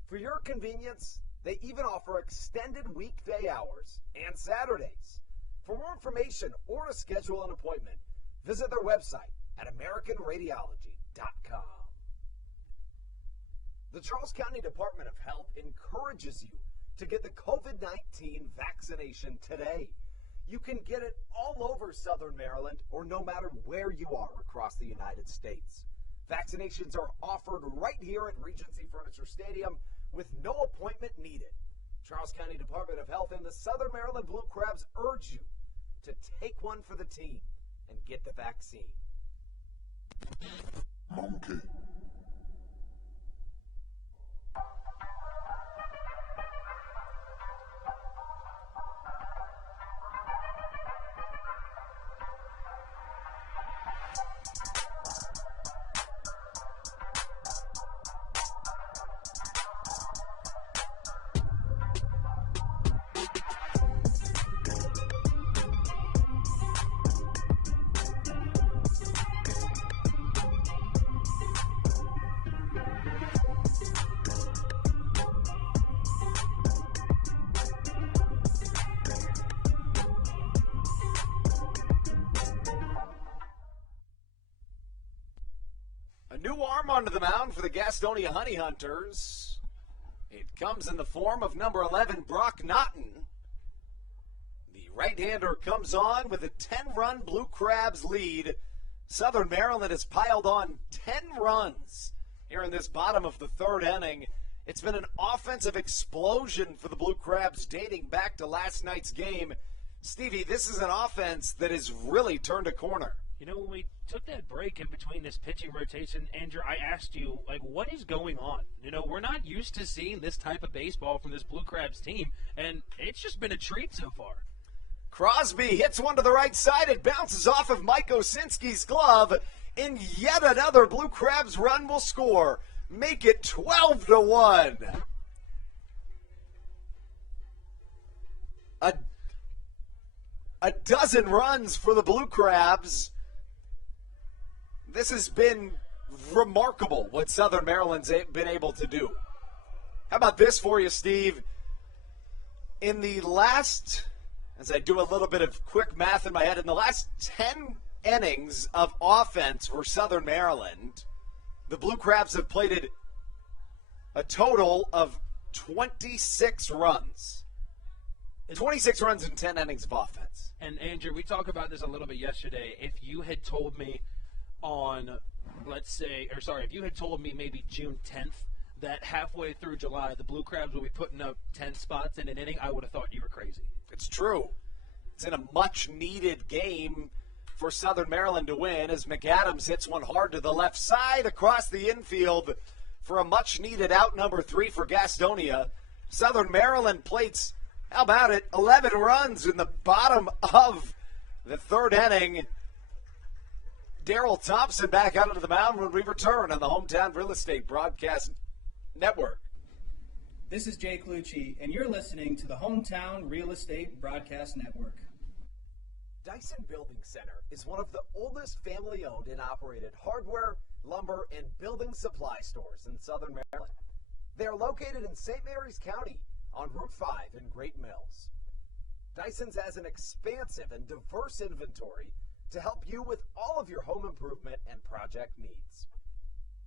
For your convenience, they even offer extended weekday hours and Saturdays. For more information or to schedule an appointment, visit their website at AmericanRadiology.com. The Charles County Department of Health encourages you to get the COVID-19 vaccination today. You can get it all over Southern Maryland or no matter where you are across the United States. Vaccinations are offered right here at Regency Furniture Stadium with no appointment needed. Charles County Department of Health and the Southern Maryland Blue Crabs urge you to take one for the team and get the vaccine. Monkey. New arm onto the mound for the Gastonia Honey Hunters. It comes in the form of number 11, Brock Naughton. The right-hander comes on with a 10-run Blue Crabs lead. Southern Maryland has piled on 10 runs here in this bottom of the third inning. It's been an offensive explosion for the Blue Crabs dating back to last night's game. Stevie, this is an offense that has really turned a corner. When we took that break in between this pitching rotation, Andrew, I asked you, what is going on? We're not used to seeing this type of baseball from this Blue Crabs team, and it's just been a treat so far. Crosby hits one to the right side. It bounces off of Mike Osinski's glove, and yet another Blue Crabs run will score. Make it 12-1. A dozen runs for the Blue Crabs. This has been remarkable what Southern Maryland's been able to do. How about this for you, Steve? In the last, as I do a little bit of quick math in my head, in the last 10 innings of offense for Southern Maryland, the Blue Crabs have plated a total of 26 runs. 26 runs in 10 innings of offense. And, Andrew, we talked about this a little bit yesterday. If you had told me on if you had told me maybe June 10th that halfway through July the Blue Crabs will be putting up 10 spots in an inning, I would have thought you were crazy. It's true. It's in a much-needed game for Southern Maryland to win as McAdams hits one hard to the left side across the infield for a much-needed out number 3 for Gastonia. Southern Maryland plates, how about it, 11 runs in the bottom of the third inning. Daryl Thompson back out onto the mound when we return on the Hometown Real Estate Broadcast Network. This is Jake Lucci, and you're listening to the Hometown Real Estate Broadcast Network. Dyson Building Center is one of the oldest family-owned and operated hardware, lumber, and building supply stores in Southern Maryland. They are located in St. Mary's County on Route 5 in Great Mills. Dyson's has an expansive and diverse inventory to help you with all of your home improvement and project needs.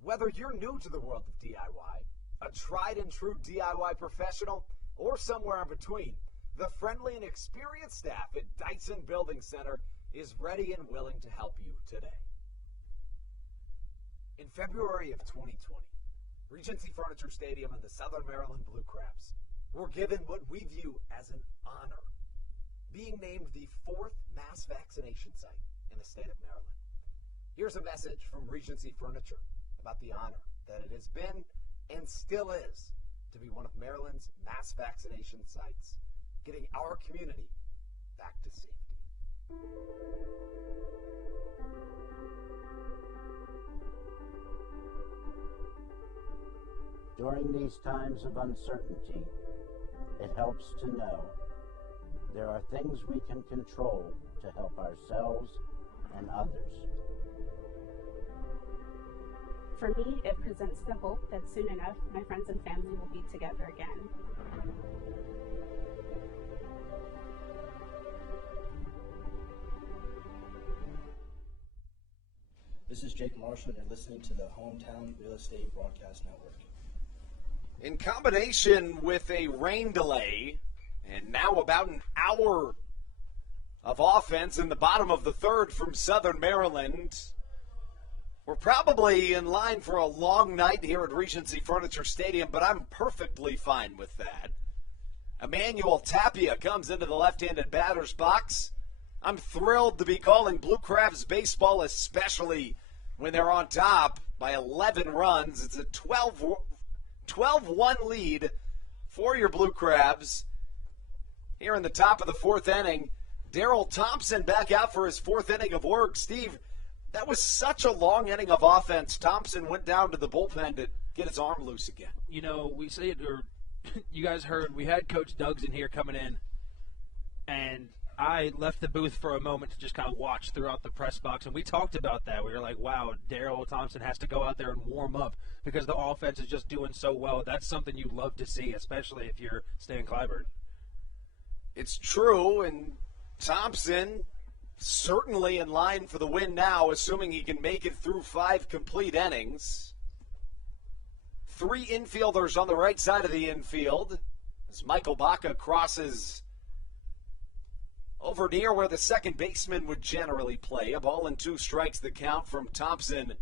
Whether you're new to the world of DIY, a tried and true DIY professional, or somewhere in between, the friendly and experienced staff at Dyson Building Center is ready and willing to help you today. In February of 2020, Regency Furniture Stadium and the Southern Maryland Blue Crabs were given what we view as an honor, being named the 4th mass vaccination site in the state of Maryland. Here's a message from Regency Furniture about the honor that it has been and still is to be one of Maryland's mass vaccination sites, getting our community back to safety. During these times of uncertainty, it helps to know there are things we can control to help ourselves and others. For me, it presents the hope that soon enough my friends and family will be together again. This is Jake Marshall, and you're listening to the Hometown Real Estate Broadcast Network. In combination with a rain delay, and now about an hour of offense in the bottom of the third from Southern Maryland, we're probably in line for a long night here at Regency Furniture Stadium, but I'm perfectly fine with that. Emmanuel Tapia comes into the left-handed batter's box. I'm thrilled to be calling Blue Crabs baseball, especially when they're on top by 11 runs. It's a 12-1 lead for your Blue Crabs. Here in the top of the fourth inning, Daryl Thompson back out for his fourth inning of work. Steve, that was such a long inning of offense. Thompson went down to the bullpen to get his arm loose again. You know, we say it, or you guys heard, we had Coach Duggs in here coming in, and I left the booth for a moment to just kind of watch throughout the press box, and we talked about that. We were like, wow, Daryl Thompson has to go out there and warm up because the offense is just doing so well. That's something you love to see, especially if you're Stan Clyburn. It's true, and Thompson certainly in line for the win now, assuming he can make it through 5 complete innings. 3 infielders on the right side of the infield as Michael Baca crosses over near where the second baseman would generally play. A ball and 2 strikes the count from Thompson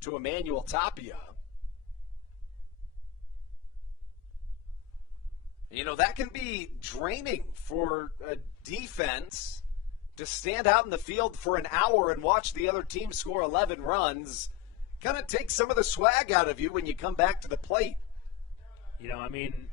to Emmanuel Tapia. You know, that can be draining for a defense to stand out in the field for an hour and watch the other team score 11 runs. Kind of takes some of the swag out of you when you come back to the plate. You know, I mean,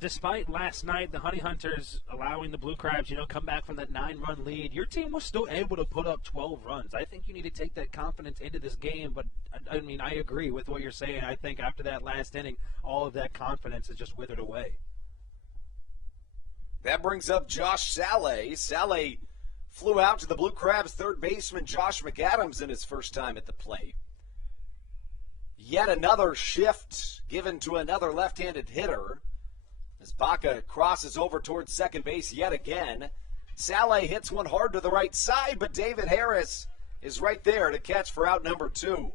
despite last night, the Honey Hunters allowing the Blue Crabs, come back from that 9-run lead, your team was still able to put up 12 runs. I think you need to take that confidence into this game, but, I mean, I agree with what you're saying. I think after that last inning, all of that confidence is just withered away. That brings up Josh Saleh. Saleh flew out to the Blue Crabs' third baseman, Josh McAdams, in his first time at the plate. Yet another shift given to another left-handed hitter as Baca crosses over towards second base yet again. Saleh hits one hard to the right side, but David Harris is right there to catch for out number 2.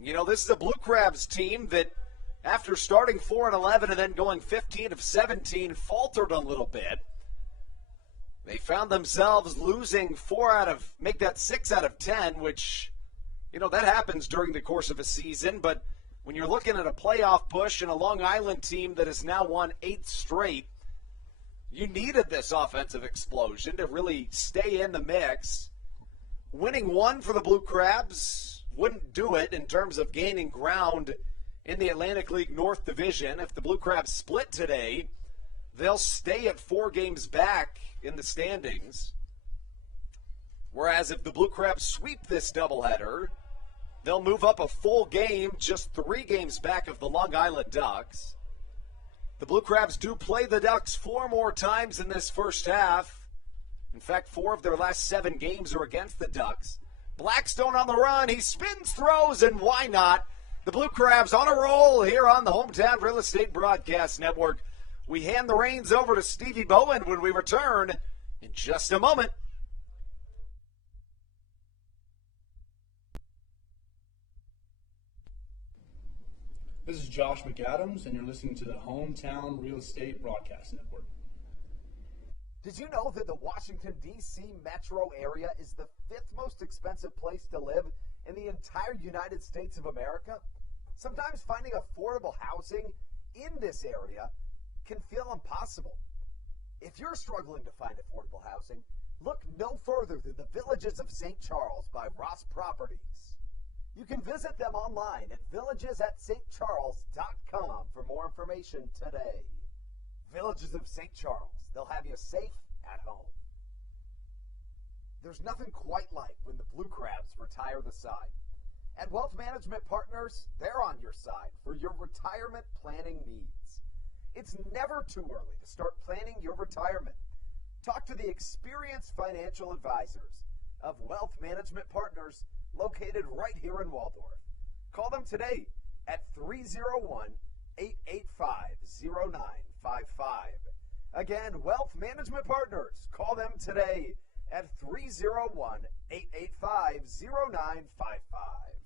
You know, this is a Blue Crabs team that, after starting 4-11 and then going 15 of 17, faltered a little bit. They found themselves losing 6 out of 10, which, that happens during the course of a season. But when you're looking at a playoff push and a Long Island team that has now won 8 straight, you needed this offensive explosion to really stay in the mix. Winning 1 for the Blue Crabs wouldn't do it in terms of gaining ground in the Atlantic League North Division. If the Blue Crabs split today, they'll stay at 4 games back in the standings. Whereas if the Blue Crabs sweep this doubleheader, they'll move up a full game, just 3 games back of the Long Island Ducks. The Blue Crabs do play the Ducks 4 more times in this first half. In fact, 4 of their last 7 games are against the Ducks. Blackstone on the run. He spins, throws, and why not? The Blue Crabs on a roll here on the Hometown Real Estate Broadcast Network. We hand the reins over to Stevie Bowen when we return in just a moment. This is Josh McAdams, and you're listening to the Hometown Real Estate Broadcast Network. Did you know that the Washington, D.C. metro area is the 5th most expensive place to live in the entire United States of America? Sometimes finding affordable housing in this area can feel impossible. If you're struggling to find affordable housing, look no further than the Villages of St. Charles by Ross Properties. You can visit them online at villagesatstcharles.com for more information today. Villages of St. Charles. They'll have you safe at home. There's nothing quite like when the Blue Crabs retire the side. At Wealth Management Partners, they're on your side for your retirement planning needs. It's never too early to start planning your retirement. Talk to the experienced financial advisors of Wealth Management Partners located right here in Waldorf. Call them today at 301-885-0955. Again, Wealth Management Partners. Call them today at 301-885-0955.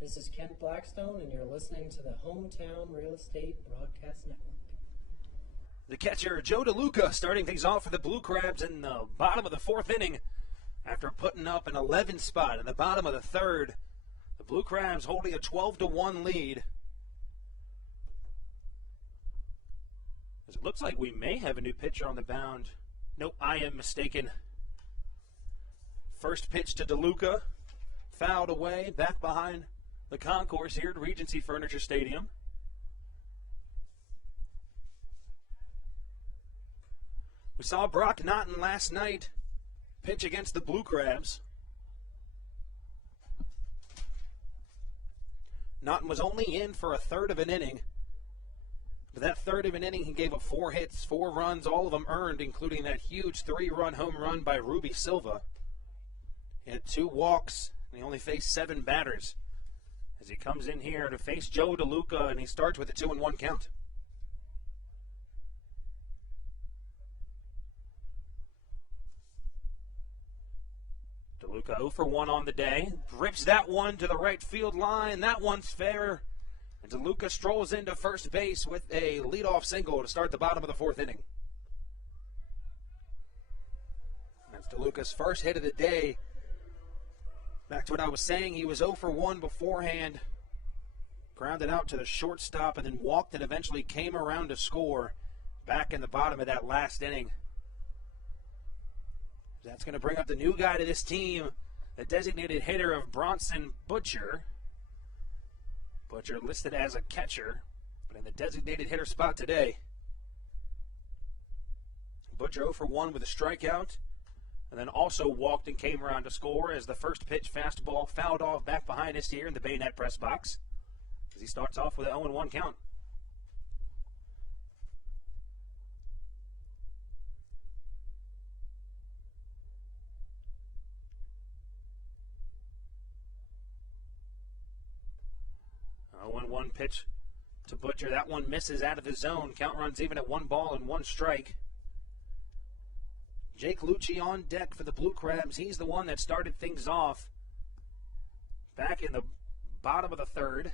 This is Kent Blackstone, and you're listening to the Hometown Real Estate Broadcast Network. The catcher, Joe DeLuca, starting things off for the Blue Crabs in the bottom of the 4th inning. After putting up an 11 spot in the bottom of the 3rd, the Blue Crabs holding a 12-1 lead. As it looks like we may have a new pitcher on the mound. Nope, I am mistaken. First pitch to DeLuca, fouled away, back behind the concourse here at Regency Furniture Stadium. We saw Brock Naughton last night pitch against the Blue Crabs. Naughton was only in for a third of an inning. But that third of an inning, he gave up 4 hits, 4 runs, all of them earned, including that huge 3-run home run by Ruby Silva. He had 2 walks, and he only faced 7 batters as he comes in here to face Joe DeLuca, and he starts with a 2-1 count. DeLuca 0 for 1 on the day. Rips that one to the right field line. That one's fair. And DeLuca strolls into first base with a leadoff single to start the bottom of the 4th inning. That's DeLuca's first hit of the day. Back to what I was saying, he was 0 for 1 beforehand. Grounded out to the shortstop and then walked and eventually came around to score back in the bottom of that last inning. That's going to bring up the new guy to this team, the designated hitter of Bronson Butcher. Butcher listed as a catcher, but in the designated hitter spot today. Butcher 0 for 1 with a strikeout, and then also walked and came around to score as the first pitch fastball fouled off back behind us here in the Bayonet press box as he starts off with an 0-1 count. A 1-1 pitch to Butcher. That one misses out of the zone. Count runs even at 1 ball and 1 strike. Jake Lucci on deck for the Blue Crabs. He's the one that started things off back in the bottom of the third.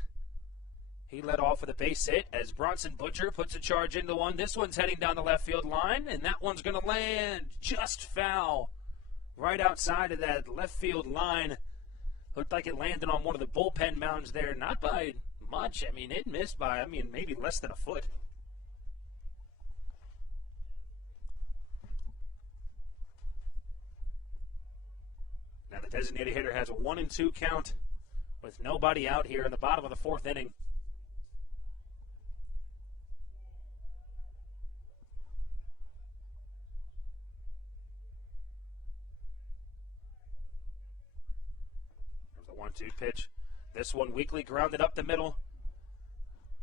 He led off with a base hit as Bronson Butcher puts a charge into one. This one's heading down the left field line, and that one's going to land just foul right outside of that left field line. Looked like it landed on one of the bullpen mounds there. Not by much. I mean, it missed by, maybe less than a foot. Now the designated hitter has a 1-2 count with nobody out here in the bottom of the 4th inning. There's the 1-2 pitch. This one weakly grounded up the middle.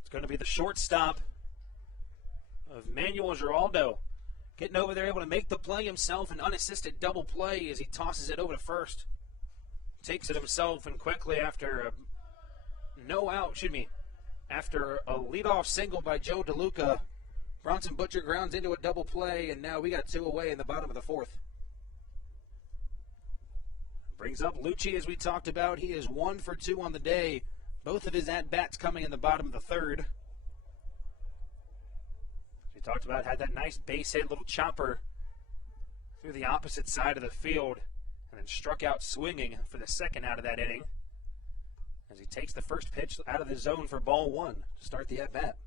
It's going to be the shortstop of Manuel Giraldo. Getting over there, able to make the play himself, an unassisted double play as he tosses it over to first. Takes it himself, and quickly after after a leadoff single by Joe DeLuca, Bronson Butcher grounds into a double play, and now we got 2 away in the bottom of the 4th. Brings up Lucci, as we talked about. He is 1 for 2 on the day. Both of his at-bats coming in the bottom of the 3rd. We talked about, had that nice base hit, little chopper through the opposite side of the field, and then struck out swinging for the second out of that inning as he takes the first pitch out of the zone for ball 1 to start the at-bat.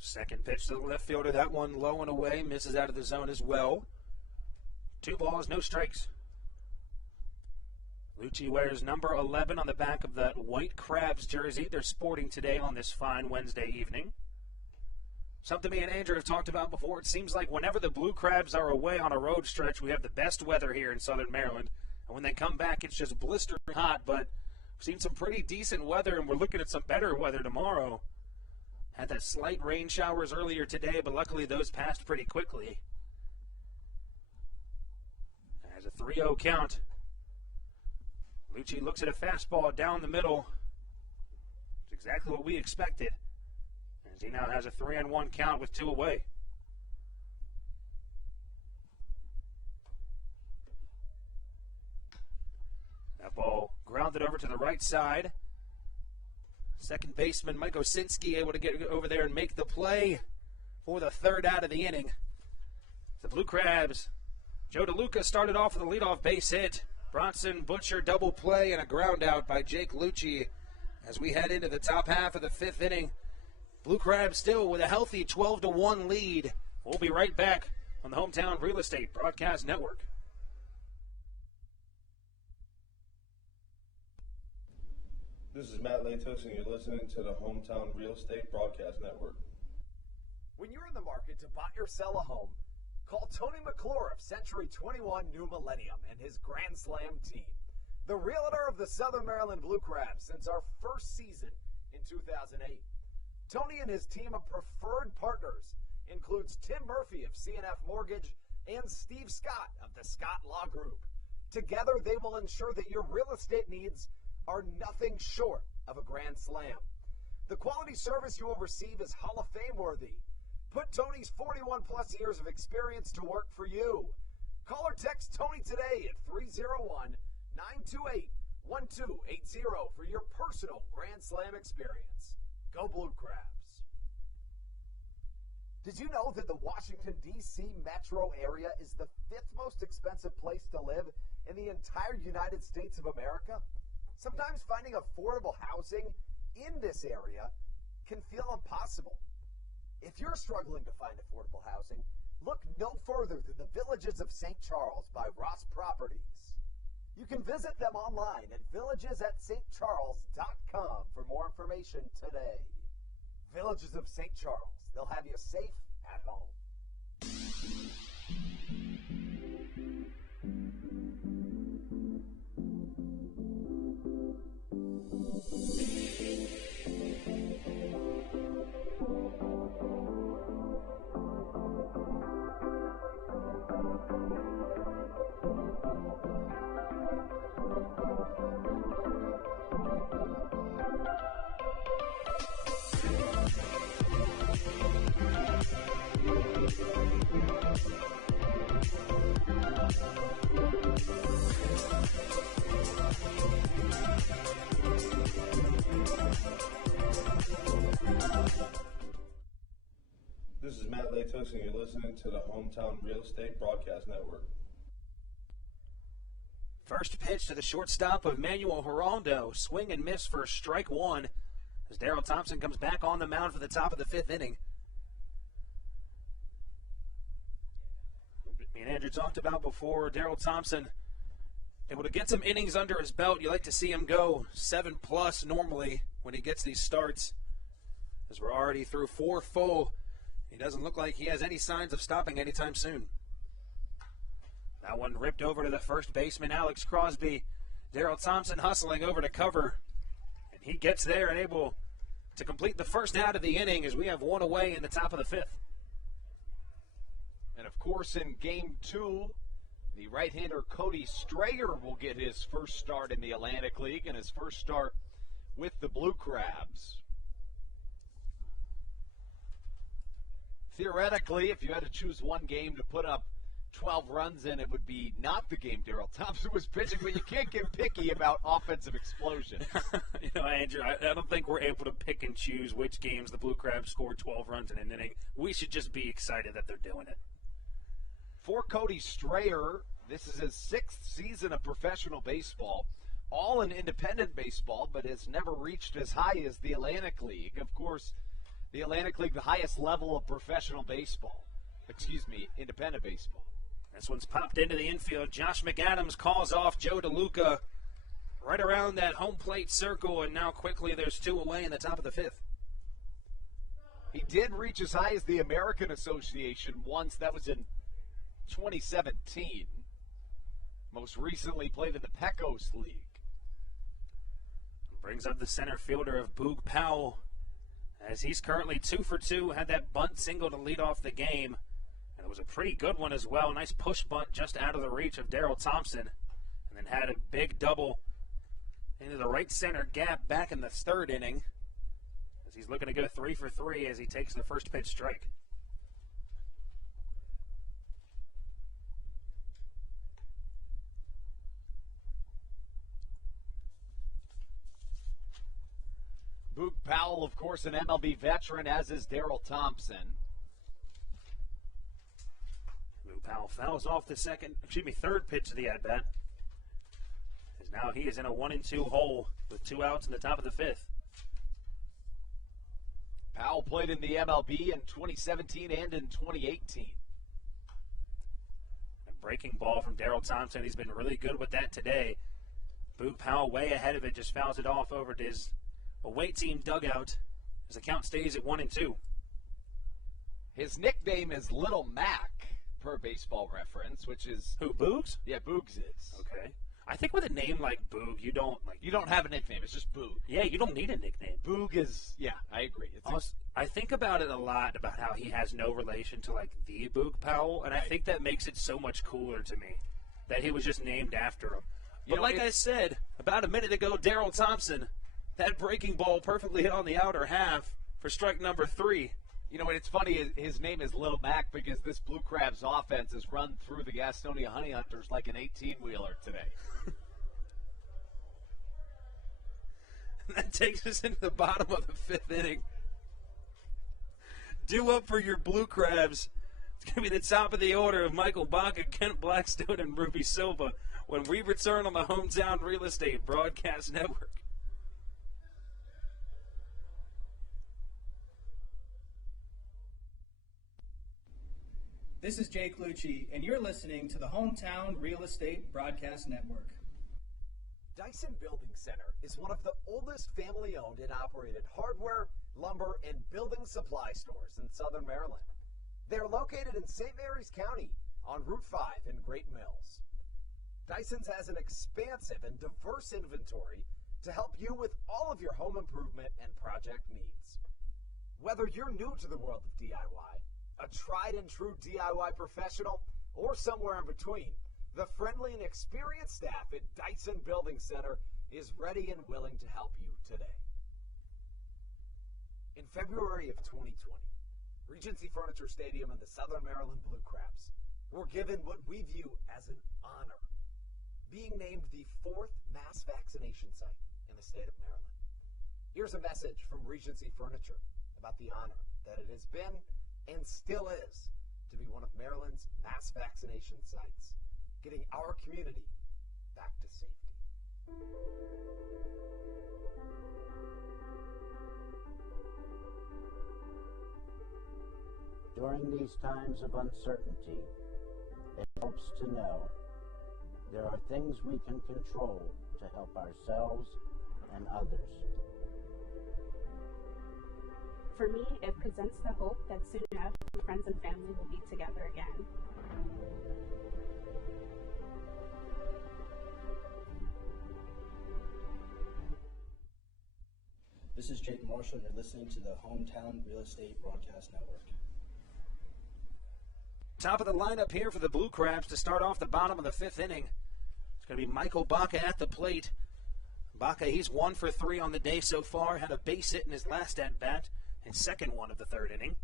Second pitch to the left fielder, that one low and away, misses out of the zone as well. 2 balls, no strikes. Lucci wears number 11 on the back of that White Crabs jersey they're sporting today on this fine Wednesday evening. Something me and Andrew have talked about before. It seems like whenever the Blue Crabs are away on a road stretch, we have the best weather here in Southern Maryland. And when they come back, it's just blistering hot. But we've seen some pretty decent weather, and we're looking at some better weather tomorrow. Had that slight rain showers earlier today, but luckily those passed pretty quickly. As a 3-0 count. Lucci looks at a fastball down the middle. It's exactly what we expected. As he now has a 3-1 count with 2 away. That ball grounded over to the right side. Second baseman Mike Osinski able to get over there and make the play for the 3rd out of the inning. The Blue Crabs, Joe DeLuca started off with a leadoff base hit. Bronson Butcher double play and a ground out by Jake Lucci as we head into the top half of the 5th inning. Blue Crabs still with a healthy 12-1 lead. We'll be right back on the Hometown Real Estate Broadcast Network. This is Matt Latos, and you're listening to the Hometown Real Estate Broadcast Network. When you're in the market to buy or sell a home, call Tony McClure of Century 21 New Millennium and his Grand Slam team. The realtor of the Southern Maryland Blue Crabs since our first season in 2008. Tony and his team of preferred partners includes Tim Murphy of CNF Mortgage and Steve Scott of the Scott Law Group. Together, they will ensure that your real estate needs are nothing short of a grand slam. The quality service you will receive is Hall of Fame worthy. Put Tony's 41-plus years of experience to work for you. Call or text Tony today at 301-928-1280 for your personal Grand Slam experience. Go Blue Crabs. Did you know that the Washington, D.C. metro area is the 5th most expensive place to live in the entire United States of America? Sometimes finding affordable housing in this area can feel impossible. If you're struggling to find affordable housing, look no further than the Villages of St. Charles by Ross Properties. You can visit them online at villagesatstcharles.com for more information today. Villages of St. Charles, they'll have you safe at home. This is Matt Latos, and you're listening to the Hometown Real Estate Broadcast Network. First pitch to the shortstop of Manuel Geraldo. Swing and miss for strike one as Daryl Thompson comes back on the mound for the top of the fifth inning. Me and Andrew talked about before, Daryl Thompson able to get some innings under his belt. You like to see him go 7+ normally when he gets these starts, as we're already through 4 full. He doesn't look like he has any signs of stopping anytime soon. That one ripped over to the first baseman, Alex Crosby. Daryl Thompson hustling over to cover, and he gets there and able to complete the first out of the inning as we have one away in the top of the fifth. And of course, in game 2, the right-hander Cody Strayer will get his first start in the Atlantic League and his first start with the Blue Crabs. Theoretically, if you had to choose one game to put up 12 runs in, it would be not the game Daryl Thompson was pitching, but you can't get picky about offensive explosions. Andrew, I don't think we're able to pick and choose which games the Blue Crabs scored 12 runs in an inning. We should just be excited that they're doing it. For Cody Strayer, this is his 6th season of professional baseball, all in independent baseball, but has never reached as high as the Atlantic League. Of course, the Atlantic League, the highest level of professional baseball. Independent baseball. This one's popped into the infield. Josh McAdams calls off Joe DeLuca right around that home plate circle, and now quickly there's 2 away in the top of the fifth. He did reach as high as the American Association once. That was in 2017. Most recently played in the Pecos League. Brings up the center fielder of Boog Powell, as he's currently 2 for 2, had that bunt single to lead off the game. And it was a pretty good one as well. Nice push bunt just out of the reach of Daryl Thompson. And then had a big double into the right center gap back in the 3rd inning, as he's looking to go 3 for 3 as he takes the first pitch strike. Boog Powell, of course, an MLB veteran, as is Daryl Thompson. Boog Powell fouls off the 3rd pitch of the at-bat. As now he is in a 1-2 hole with 2 outs in the top of the 5th. Powell played in the MLB in 2017 and in 2018. A breaking ball from Daryl Thompson. He's been really good with that today. Boog Powell way ahead of it, just fouls it off over to his away team dugout as the count stays at 1-2. His nickname is Little Mac, per Baseball Reference, which is... Who, Boogs? Yeah, Boogs is. Okay. I think with a name like Boog, you don't have a nickname. It's just Boog. Yeah, you don't need a nickname. Boog is, yeah, I agree. I think about it a lot, about how he has no relation to, the Boog Powell, and right. I think that makes it so much cooler to me that he was just named after him. But I said about a minute ago, Daryl Thompson, that breaking ball perfectly hit on the outer half for strike number 3. And it's funny, his name is Little Mac because this Blue Crabs offense has run through the Gastonia Honey Hunters like an 18-wheeler today. That takes us into the bottom of the 5th inning. Due up for your Blue Crabs. It's going to be the top of the order of Michael Baca, Kent Blackstone, and Ruby Silva when we return on the Hometown Real Estate Broadcast Network. This is Jay Clucci, and you're listening to the Hometown Real Estate Broadcast Network. Dyson Building Center is one of the oldest family-owned and operated hardware, lumber, and building supply stores in Southern Maryland. They're located in St. Mary's County on Route 5 in Great Mills. Dyson's has an expansive and diverse inventory to help you with all of your home improvement and project needs. Whether you're new to the world of DIY, a tried and true DIY professional, or somewhere in between, the friendly and experienced staff at Dyson Building Center is ready and willing to help you today. In February of 2020, Regency Furniture Stadium and the Southern Maryland Blue Crabs were given what we view as an honor, being named the 4th mass vaccination site in the state of Maryland. Here's a message from Regency Furniture about the honor that it has been and still is to be one of Maryland's mass vaccination sites, getting our community back to safety. During these times of uncertainty, it helps to know there are things we can control to help ourselves and others. For me, it presents the hope that soon enough, my friends and family will be together again. This is Jake Marshall, and you're listening to the Hometown Real Estate Broadcast Network. Top of the lineup here for the Blue Crabs to start off the bottom of the 5th inning. It's going to be Michael Baca at the plate. Baca, he's 1 for 3 on the day so far, had a base hit in his last at-bat, and second one of the 3rd inning.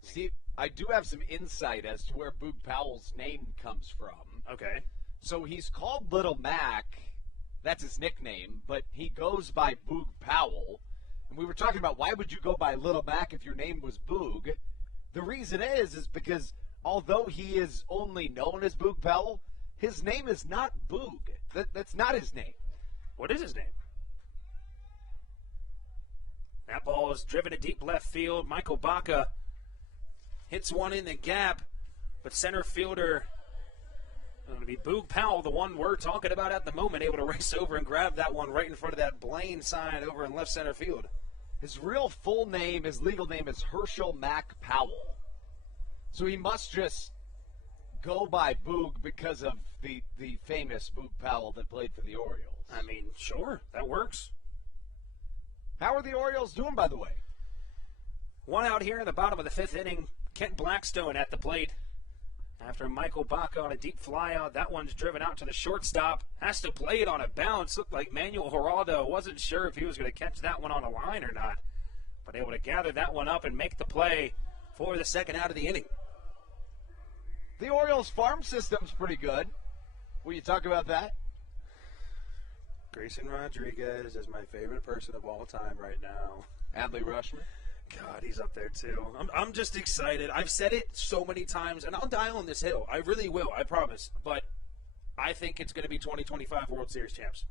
See, I do have some insight as to where Boog Powell's name comes from. Okay. So he's called Little Mac. That's his nickname, but he goes by Boog Powell. And we were talking about why would you go by Little Mac if your name was Boog? The reason is because although he is only known as Boog Powell, his name is not Boog. That's not his name. What is his name? That ball is driven to deep left field. Michael Baca hits one in the gap, but center fielder, going to be Boog Powell, the one we're talking about at the moment, able to race over and grab that one right in front of that Blaine sign over in left center field. His real full name, his legal name is Herschel Mack Powell. So he must just go by Boog because of the famous Boog Powell that played for the Orioles. I mean, sure, that works. How are the Orioles doing, by the way? One out here in the bottom of the 5th inning. Kent Blackstone at the plate. After Michael Baca on a deep fly out, that one's driven out to the shortstop. Has to play it on a bounce. Looked like Manuel Geraldo wasn't sure if he was going to catch that one on a line or not. But able to gather that one up and make the play for the second out of the inning. The Orioles farm system's pretty good. Will you talk about that? Grayson Rodriguez is my favorite person of all time right now. Adley Rutschman. God, he's up there too. I'm just excited. I've said it so many times, and I'll die on this hill. I really will, I promise. But I think it's going to be 2025 World Series champs.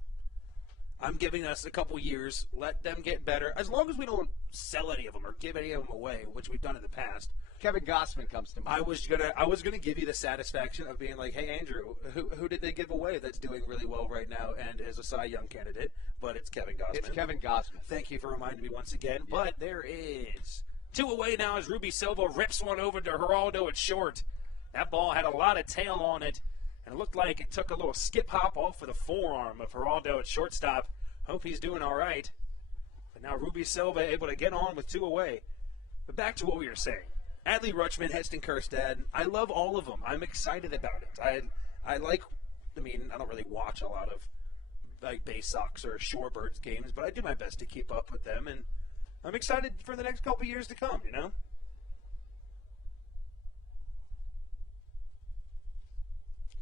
I'm giving us a couple years. Let them get better. As long as we don't sell any of them or give any of them away, which we've done in the past. Kevin Gausman comes to mind. I was gonna give you the satisfaction of being like, hey Andrew, who did they give away that's doing really well right now and is a Cy Young candidate? But it's Kevin Gausman. It's Kevin Gausman. Thank you for reminding me once again. Yeah. But there is 2 away now as Ruby Silva rips one over to Geraldo at short. That ball had a lot of tail on it, and it looked like it took a little skip hop off of the forearm of Geraldo at shortstop. Hope he's doing all right. But now Ruby Silva able to get on with 2 away. But back to what we were saying. Adley Rutschman, Heston Kjerstad, I love all of them. I'm excited about it. I don't really watch a lot of like Bay Sox or Shorebirds games, but I do my best to keep up with them, and I'm excited for the next couple years to come, you know?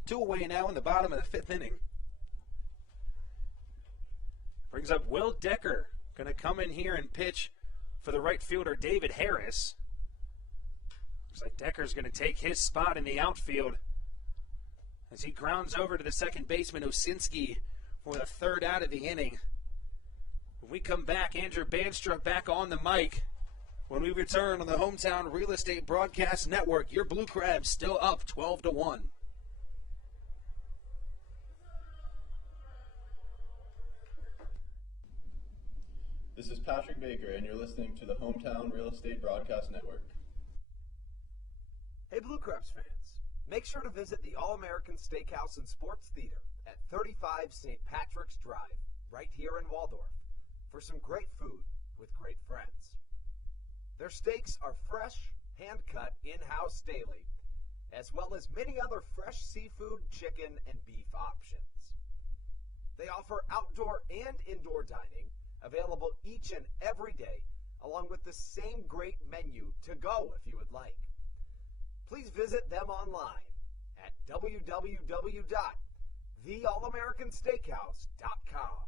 Two away now in the bottom of the 5th inning. Brings up Will Decker, going to come in here and pitch for the right fielder David Harris. Looks like Decker's going to take his spot in the outfield as he grounds over to the second baseman Osinski for the 3rd out of the inning. When we come back, Andrew Bandstra back on the mic. When we return on the Hometown Real Estate Broadcast Network, your Blue Crabs still up 12-1. This is Patrick Baker, and you're listening to the Hometown Real Estate Broadcast Network. Hey, Blue Crabs fans, make sure to visit the All-American Steakhouse and Sports Theater at 35 St. Patrick's Drive, right here in Waldorf, for some great food with great friends. Their steaks are fresh, hand-cut, in-house daily, as well as many other fresh seafood, chicken, and beef options. They offer outdoor and indoor dining, available each and every day, along with the same great menu to go if you would like. Please visit them online at www.theallamericansteakhouse.com.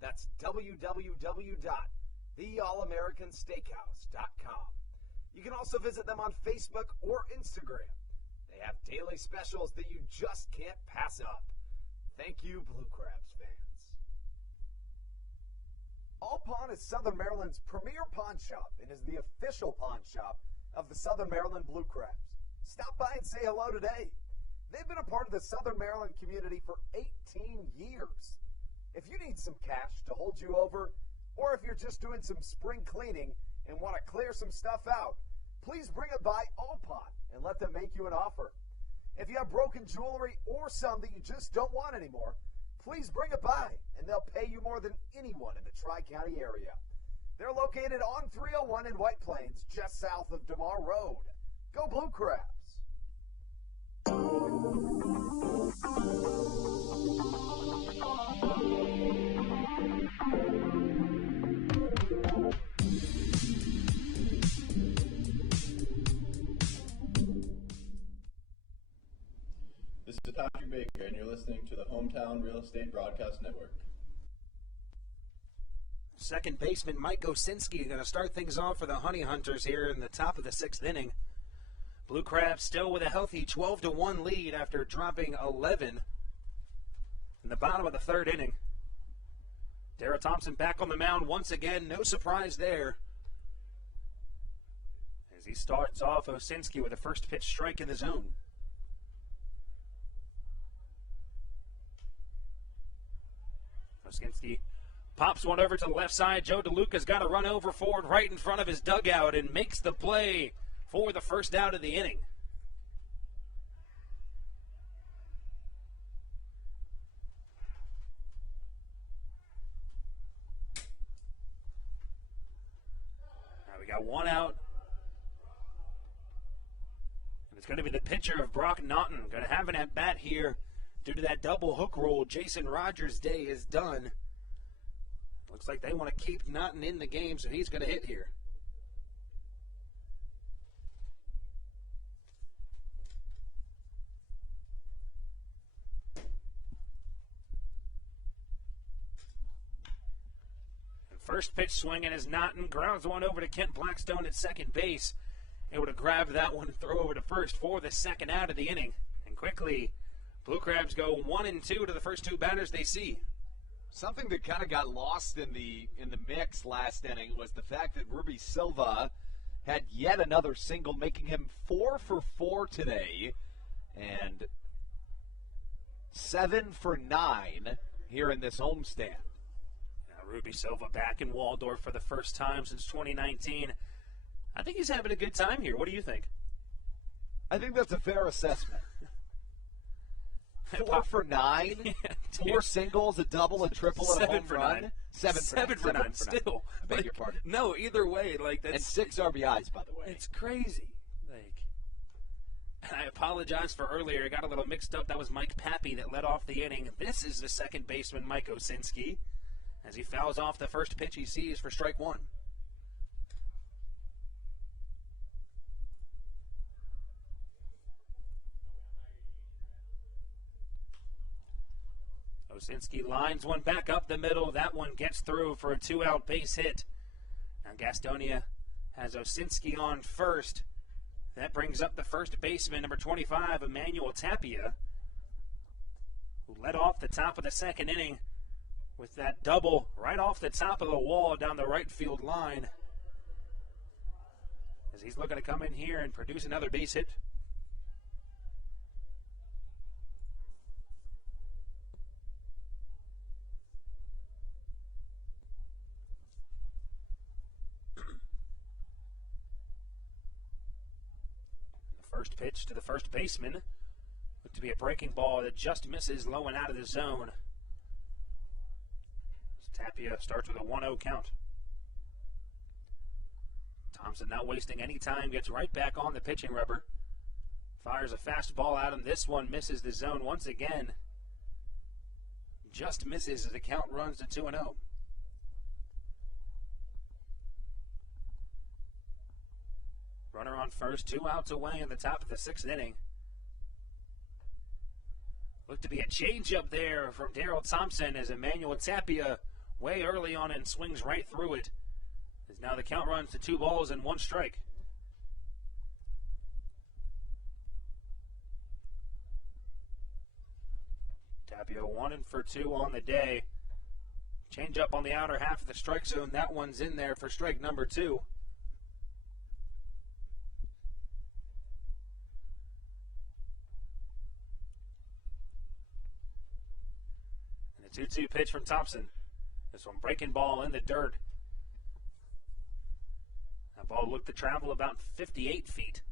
That's www.theallamericansteakhouse.com. You can also visit them on Facebook or Instagram. They have daily specials that you just can't pass up. Thank you, Blue Crabs fans. All Pawn is Southern Maryland's premier pawn shop and is the official pawn shop of the Southern Maryland Blue Crabs. Stop by and say hello today. They've been a part of the Southern Maryland community for 18 years. If you need some cash to hold you over, or if you're just doing some spring cleaning and want to clear some stuff out, please bring it by All Pawn and let them make you an offer. If you have broken jewelry or some that you just don't want anymore, please bring it by, and they'll pay you more than anyone in the Tri-County area. They're located on 301 in White Plains, just south of DeMar Road. Go Blue Crabs! This is Patrick Baker, and you're listening to the Hometown Real Estate Broadcast Network. Second baseman Mike Osinski going to start things off for the Honey Hunters here in the top of the sixth inning. Blue Crabs still with a healthy 12-1 lead after dropping 11 in the bottom of the third inning. Darrell Thompson back on the mound once again. No surprise there. As he starts off Osinski with a first pitch strike in the zone. Osinski pops one over to the left side. Joe DeLuca's got to run over forward right in front of his dugout and makes the play for the first out of the inning. Now we got one out. And it's going to be the pitcher of Brock Naughton. Going to have an at-bat here due to that double hook rule. Jason Rogers' day is done. Looks like they want to keep Naughton in the game, so he's going to hit here. First pitch swinging as Naughton grounds one over to Kent Blackstone at second base. Able to grab that one and throw over to first for the second out of the inning. And quickly, Blue Crabs go 1-2 to the first two batters they see. Something that kind of got lost in the mix last inning was the fact that Ruby Silva had yet another single, making him 4 for 4 today, and 7 for 9 here in this homestand. Ruby Silva back in Waldorf for the first time since 2019. I think he's having a good time here. What do you think? I think that's a fair assessment. 4 for 9, yeah, 4 singles, a double, a triple, and a home run. 7 for 9. Still. I beg your pardon. No, either way, that's and 6 RBIs, by the way. It's crazy. And I apologize for earlier. I got a little mixed up. That was Mike Pappy that led off the inning. This is the second baseman, Mike Osinski, as he fouls off the first pitch he sees for strike one. Osinski lines one back up the middle. That one gets through for a 2-out base hit. Now Gastonia has Osinski on first. That brings up the first baseman, number 25, Emmanuel Tapia, who led off the top of the second inning with that double right off the top of the wall down the right field line. as he's looking to come in here and produce another base hit. The first pitch to the first baseman looked to be a breaking ball that just misses low and out of the zone. Tapia starts with a 1-0 count. Thompson not wasting any time, gets right back on the pitching rubber. Fires a fast ball at him. This one misses the zone once again. Just misses as the count runs to 2-0. Runner on first, 2 outs away in the top of the 6th inning. Looked to be a changeup there from Darryl Thompson as Emmanuel Tapia way early on and swings right through it. As now the count runs to 2 balls and 1 strike. Tapia 1 for 2 on the day. Change up on the outer half of the strike zone. That one's in there for strike number 2. And a 2-2 pitch from Thompson. This one breaking ball in the dirt. That ball looked to travel about 58 feet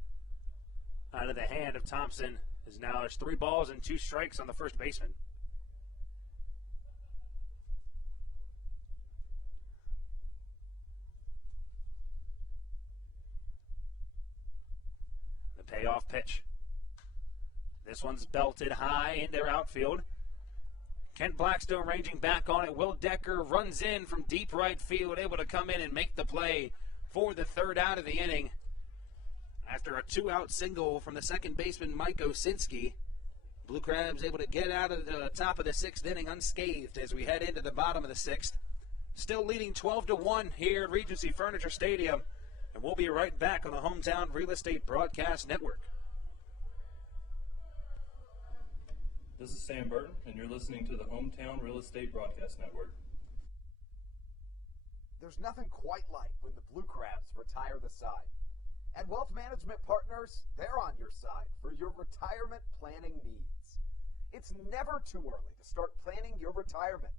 out of the hand of Thompson. As now it's 3 balls and 2 strikes on the first baseman. The payoff pitch. This one's belted high in their outfield. Kent Blackstone ranging back on it. Will Decker runs in from deep right field, able to come in and make the play for the 3rd out of the inning. After a 2-out single from the second baseman, Mike Osinski, Blue Crabs able to get out of the top of the 6th inning unscathed as we head into the bottom of the 6th. Still leading 12-1 here at Regency Furniture Stadium. And we'll be right back on the Hometown Real Estate Broadcast Network. This is Sam Burton, and you're listening to the Hometown Real Estate Broadcast Network. There's nothing quite like when the Blue Crabs retire the side. And Wealth Management Partners, they're on your side for your retirement planning needs. It's never too early to start planning your retirement.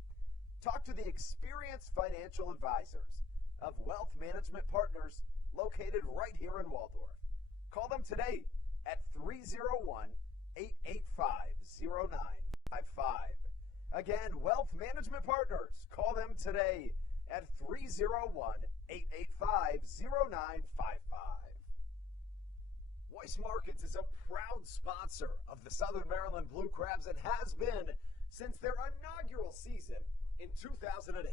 Talk to the experienced financial advisors of Wealth Management Partners located right here in Waldorf. Call them today at 301-885-0955. Again, Wealth Management Partners. Call them today at 301-885-0955. Weiss Markets is a proud sponsor of the Southern Maryland Blue Crabs and has been since their inaugural season in 2008.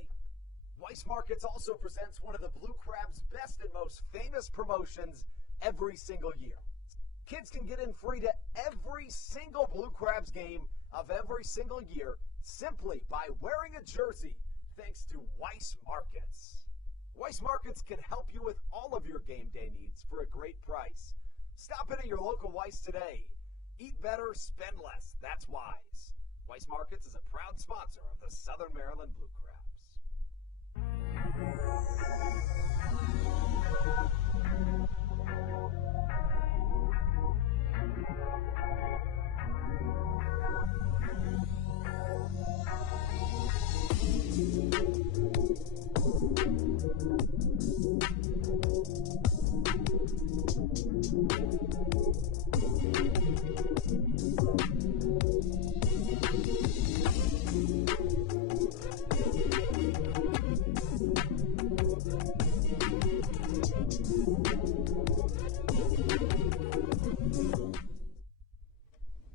Weiss Markets also presents one of the Blue Crabs' best and most famous promotions every single year. Kids can get in free to every single Blue Crabs game of every single year simply by wearing a jersey thanks to Weiss Markets. Weiss Markets can help you with all of your game day needs for a great price. Stop in at your local Weiss today. Eat better, spend less. That's wise. Weiss Markets is a proud sponsor of the Southern Maryland Blue Crabs.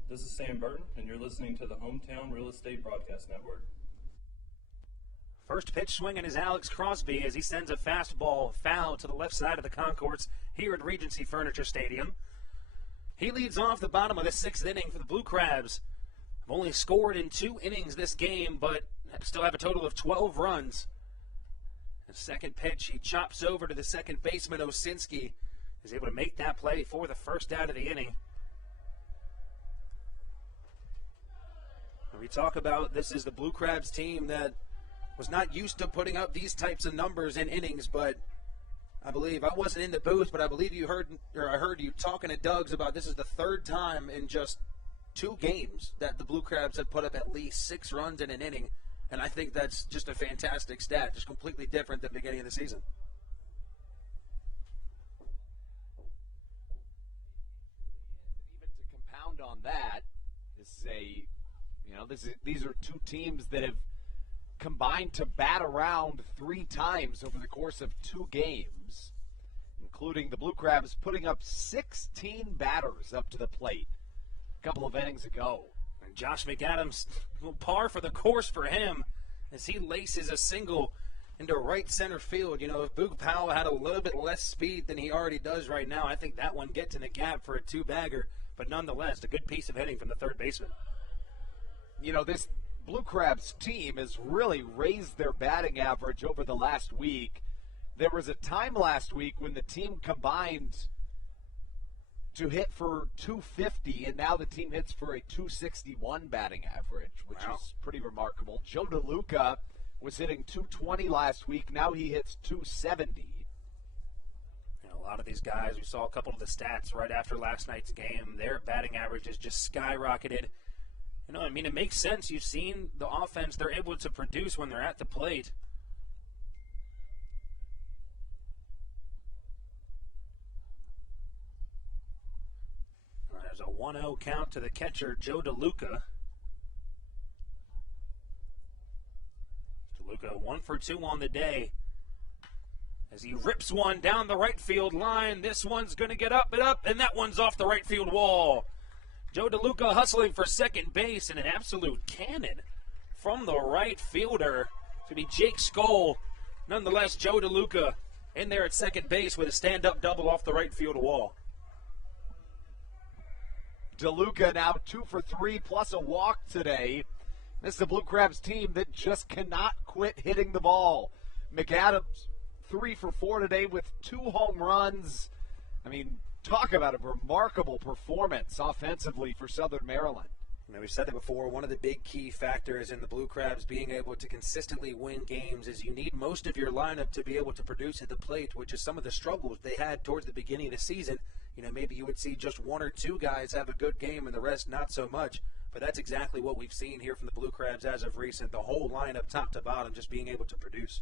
This is Sam Burton, and you're listening to the Hometown Real Estate Broadcast Network. First pitch swinging is Alex Crosby as he sends a fastball foul to the left side of the concourse here at Regency Furniture Stadium. He leads off the bottom of the 6th inning for the Blue Crabs. Have only scored in 2 innings this game, but still have a total of 12 runs. The second pitch, he chops over to the second baseman, Osinski, is able to make that play for the 1st out of the inning. We talk about this is the Blue Crabs team that was not used to putting up these types of numbers in innings, but I believe I wasn't in the booth, but I believe I heard you talking to Doug's about this is the third time in just 2 games that the Blue Crabs have put up at least 6 runs in an inning, and I think that's just a fantastic stat, just completely different than the beginning of the season. Even to compound on that, these are 2 teams that have combined to bat around 3 times over the course of 2 games, including the Blue Crabs putting up 16 batters up to the plate a couple of innings ago. And Josh McAdams, par for the course for him as he laces a single into right center field. You know, if Boog Powell had a little bit less speed than he already does right now, I think that one gets in the gap for a 2-bagger, but nonetheless, a good piece of hitting from the third baseman. You know, this Blue Crabs team has really raised their batting average over the last week. There was a time last week when the team combined to hit for 250, and now the team hits for a 261 batting average, which is pretty remarkable. Joe DeLuca was hitting 220 last week. Now he hits 270. A lot of these guys, we saw a couple of the stats right after last night's game. Their batting average has just skyrocketed. You know, I mean, it makes sense. You've seen the offense they're able to produce when they're at the plate. There's a 1-0 count to the catcher, Joe DeLuca. DeLuca 1 for 2 on the day. As he rips one down the right field line, this one's going to get up, and that one's off the right field wall. Joe DeLuca hustling for second base, and an absolute cannon from the right fielder to be Jake Skoll. Nonetheless, Joe DeLuca in there at second base with a stand-up double off the right field wall. DeLuca now 2 for 3 plus a walk today. This is the Blue Crabs team that just cannot quit hitting the ball. McAdams 3 for 4 today with 2 home runs. I mean, talk about a remarkable performance offensively for Southern Maryland. You know, we've said that before. One of the big key factors in the Blue Crabs being able to consistently win games is you need most of your lineup to be able to produce at the plate, which is some of the struggles they had towards the beginning of the season. You know, maybe you would see just 1 or 2 guys have a good game and the rest not so much. But that's exactly what we've seen here from the Blue Crabs as of recent. The whole lineup top to bottom just being able to produce.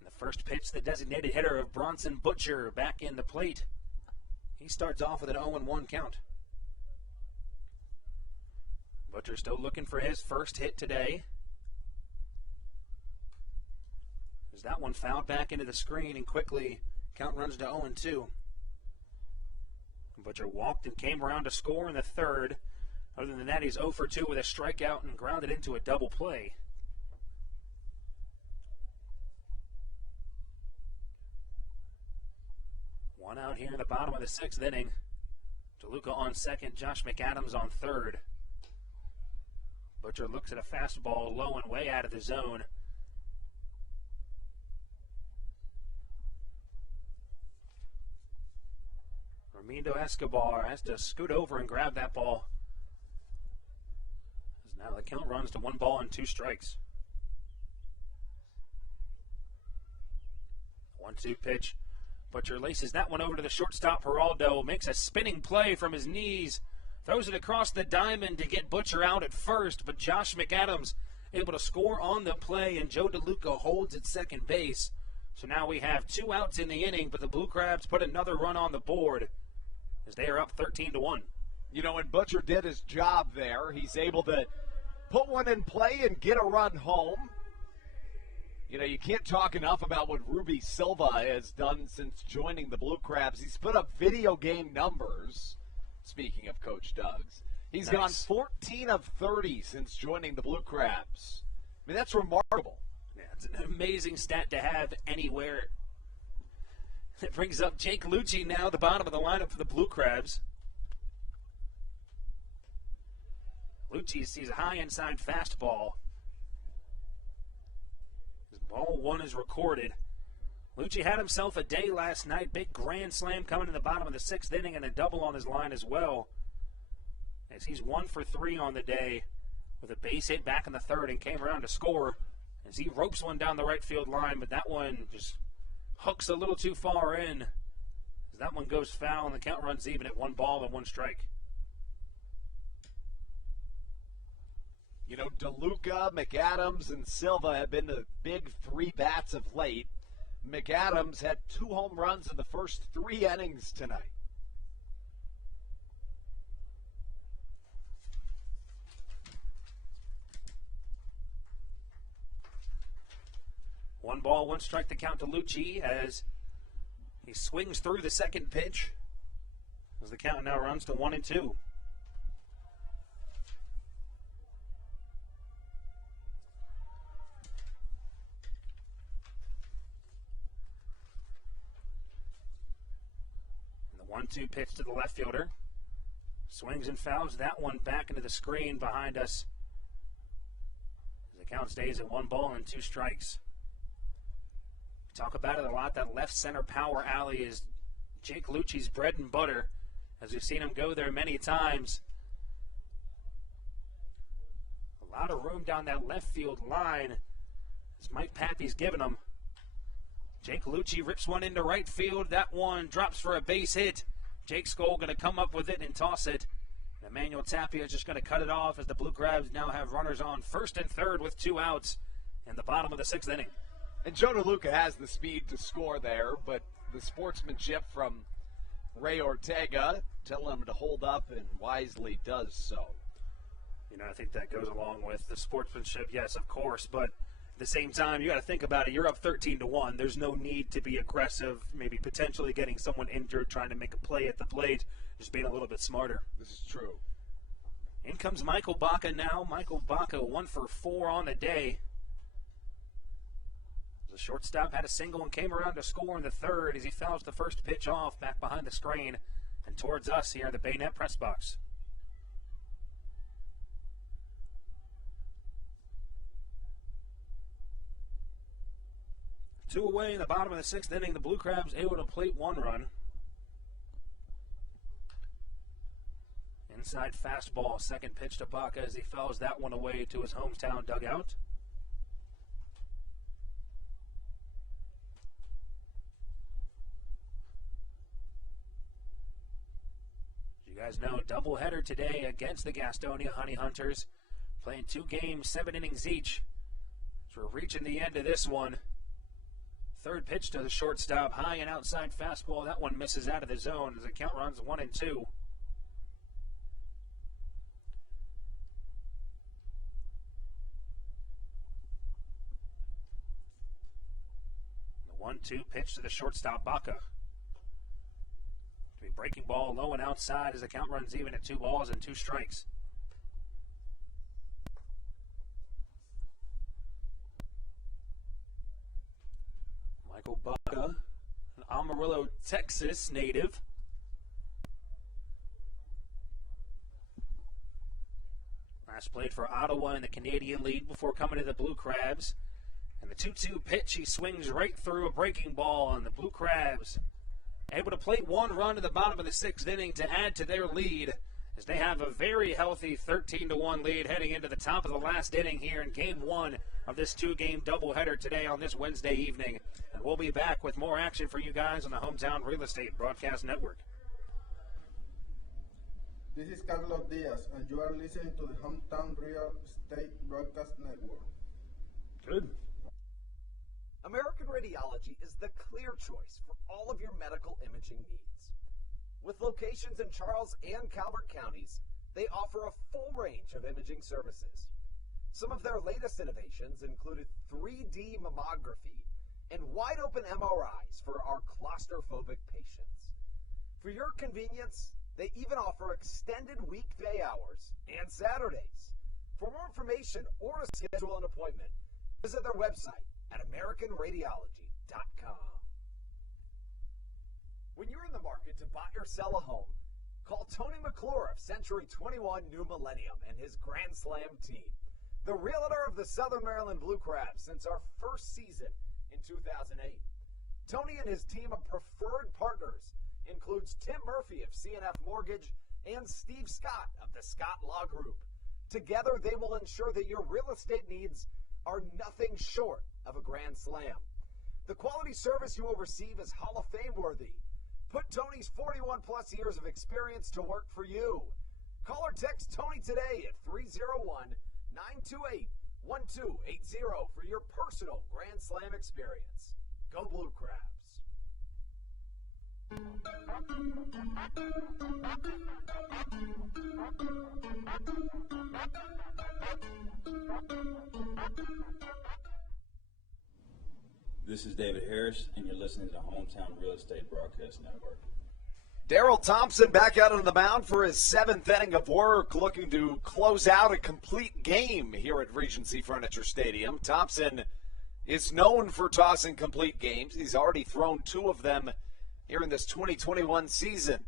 And the first pitch, the designated hitter of Bronson Butcher back in the plate. He starts off with an 0-1 count. Butcher still looking for his first hit today. As that one fouled back into the screen, and quickly count runs to 0-2. Butcher walked and came around to score in the third. Other than that, he's 0 for 2 with a strikeout and grounded into a double play. One out here in the bottom of the 6th inning. DeLuca on second, Josh McAdams on third. Butcher looks at a fastball low and way out of the zone. Ramindo Escobar has to scoot over and grab that ball. As now the count runs to 1 ball and 2 strikes. 1-2 pitch. Butcher laces that one over to the shortstop. Geraldo makes a spinning play from his knees. Throws it across the diamond to get Butcher out at first, but Josh McAdams able to score on the play, and Joe DeLuca holds at second base. So now we have 2 outs in the inning, but the Blue Crabs put another run on the board as they are up 13-1. You know, and Butcher did his job there. He's able to put one in play and get a run home. You know, you can't talk enough about what Ruby Silva has done since joining the Blue Crabs. He's put up video game numbers, speaking of Coach Doug's. He's gone 14 of 30 since joining the Blue Crabs. I mean, that's remarkable. Yeah, it's an amazing stat to have anywhere. It brings up Jake Lucci now, the bottom of the lineup for the Blue Crabs. Lucci sees a high inside fastball. His ball 1 is recorded. Lucci had himself a day last night. Big grand slam coming in the bottom of the 6th inning and a double on his line as well. As he's 1 for 3 on the day with a base hit back in the 3rd and came around to score. as he ropes one down the right field line, but that one just hooks a little too far in. As that one goes foul, and the count runs even at 1 ball and 1 strike. You know, DeLuca, McAdams, and Silva have been the big 3 bats of late. McAdams had 2 home runs in the first 3 innings tonight. One ball, 1 strike to count to Lucci as he swings through the second pitch. As the count now runs to 1-2. And the 1-2 pitch to the left fielder. Swings and fouls that one back into the screen behind us. As the count stays at 1 ball and 2 strikes. Talk about it a lot. That left center power alley is Jake Lucci's bread and butter, as we've seen him go there many times. A lot of room down that left field line, as Mike Pappy's given him. Jake Lucci rips one into right field. That one drops for a base hit. Jake Skoll going to come up with it and toss it. And Emmanuel Tapia is just going to cut it off as the Blue Crabs now have runners on first and third with 2 outs in the bottom of the 6th inning. And Joe DeLuca has the speed to score there, but the sportsmanship from Ray Ortega telling him to hold up, and wisely does so. You know, I think that goes along with the sportsmanship, yes, of course, but at the same time, you got to think about it. You're up 13-1. There's no need to be aggressive, maybe potentially getting someone injured, trying to make a play at the plate, just being a little bit smarter. This is true. In comes Michael Baca now. Michael Baca 1 for 4 on the day. The shortstop had a single and came around to score in the 3rd as he fouls the first pitch off back behind the screen and towards us here in the Bayonet press box. Two away in the bottom of the 6th inning. The Blue Crabs able to plate 1 run. Inside fastball, second pitch to Baca as he fouls that one away to his hometown dugout. You guys know, doubleheader today against the Gastonia Honey Hunters. Playing 2 games, 7 innings each. So we're reaching the end of this one. Third pitch to the shortstop, high and outside fastball. That one misses out of the zone as the count runs 1-2. The 1-2 pitch to the shortstop, Baca. To be breaking ball low and outside as the count runs even at 2 balls and 2 strikes. Michael Baca, an Amarillo, Texas native. Last played for Ottawa in the Canadian League before coming to the Blue Crabs. And the 2-2 pitch, he swings right through a breaking ball, and the Blue Crabs able to plate 1 run in the bottom of the 6th inning to add to their lead as they have a very healthy 13-1 lead heading into the top of the last inning here in Game 1 of this 2-game doubleheader today on this Wednesday evening. And we'll be back with more action for you guys on the Hometown Real Estate Broadcast Network. This is Carlos Diaz, and you are listening to the Hometown Real Estate Broadcast Network. Good. American Radiology is the clear choice for all of your medical imaging needs. With locations in Charles and Calvert counties, they offer a full range of imaging services. Some of their latest innovations included 3D mammography and wide-open MRIs for our claustrophobic patients. For your convenience, they even offer extended weekday hours and Saturdays. For more information or to schedule an appointment, visit their website at AmericanRadiology.com. When you're in the market to buy or sell a home, call Tony McClure of Century 21 New Millennium and his Grand Slam team, the realtor of the Southern Maryland Blue Crabs since our first season in 2008. Tony and his team of preferred partners includes Tim Murphy of CNF Mortgage and Steve Scott of the Scott Law Group. Together, they will ensure that your real estate needs are nothing short of a grand slam. The quality service you will receive is Hall of Fame worthy. Put Tony's 41-plus years of experience to work for you. Call or text Tony today at 301-928-1280 for your personal Grand Slam experience. Go Blue Crabs. This is David Harris, and you're listening to the Hometown Real Estate Broadcast Network. Daryl Thompson back out on the mound for his 7th inning of work, looking to close out a complete game here at Regency Furniture Stadium. Thompson is known for tossing complete games. He's already thrown 2 of them here in this 2021 season.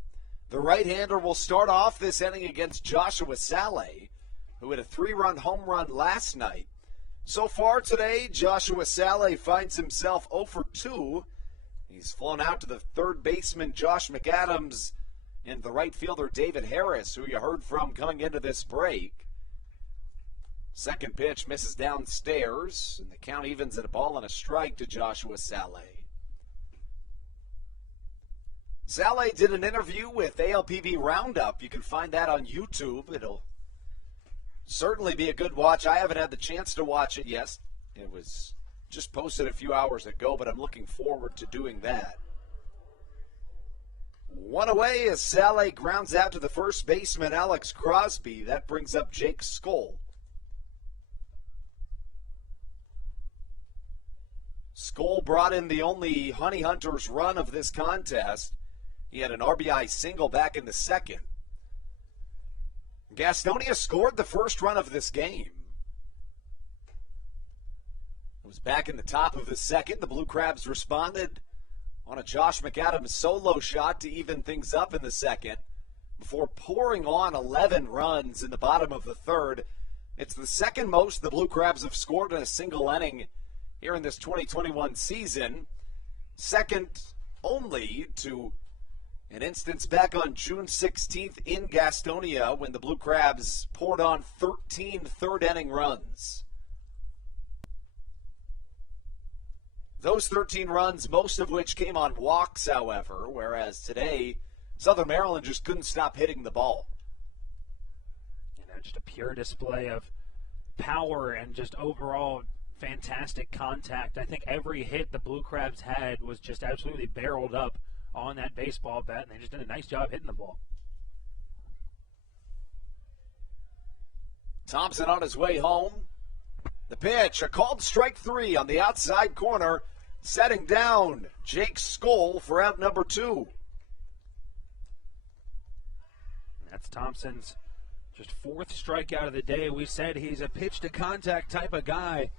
The right-hander will start off this inning against Joshua Saleh, who had a 3-run home run last night. So far today, Joshua Saleh finds himself 0 for 2. He's flown out to the third baseman, Josh McAdams, and the right fielder, David Harris, who you heard from coming into this break. Second pitch misses downstairs, and the count evens at a ball and a strike to Joshua Saleh. Saleh did an interview with ALPV Roundup. You can find that on YouTube. It'll certainly be a good watch. I haven't had the chance to watch it yet. It was just posted a few hours ago, but I'm looking forward to doing that. 1 away as Saleh grounds out to the first baseman, Alex Crosby. That brings up Jake Skoll. Skoll brought in the only Honey Hunters run of this contest. He had an RBI single back in the second. Gastonia scored the first run of this game. It was back in the top of the second. The Blue Crabs responded on a Josh McAdams solo shot to even things up in the second before pouring on 11 runs in the bottom of the third. It's the second most the Blue Crabs have scored in a single inning here in this 2021 season. Second only to an instance back on June 16th in Gastonia when the Blue Crabs poured on 13 third-inning runs. Those 13 runs, most of which came on walks, however, whereas today, Southern Maryland just couldn't stop hitting the ball. Just a pure display of power and just overall fantastic contact. I think every hit the Blue Crabs had was just absolutely barreled up on that baseball bat, and they just did a nice job hitting the ball. Thompson on his way home. The pitch, a called strike 3 on the outside corner, setting down Jake Skoll for out number 2. That's Thompson's just 4th strikeout of the day. We said he's a pitch-to-contact type of guy.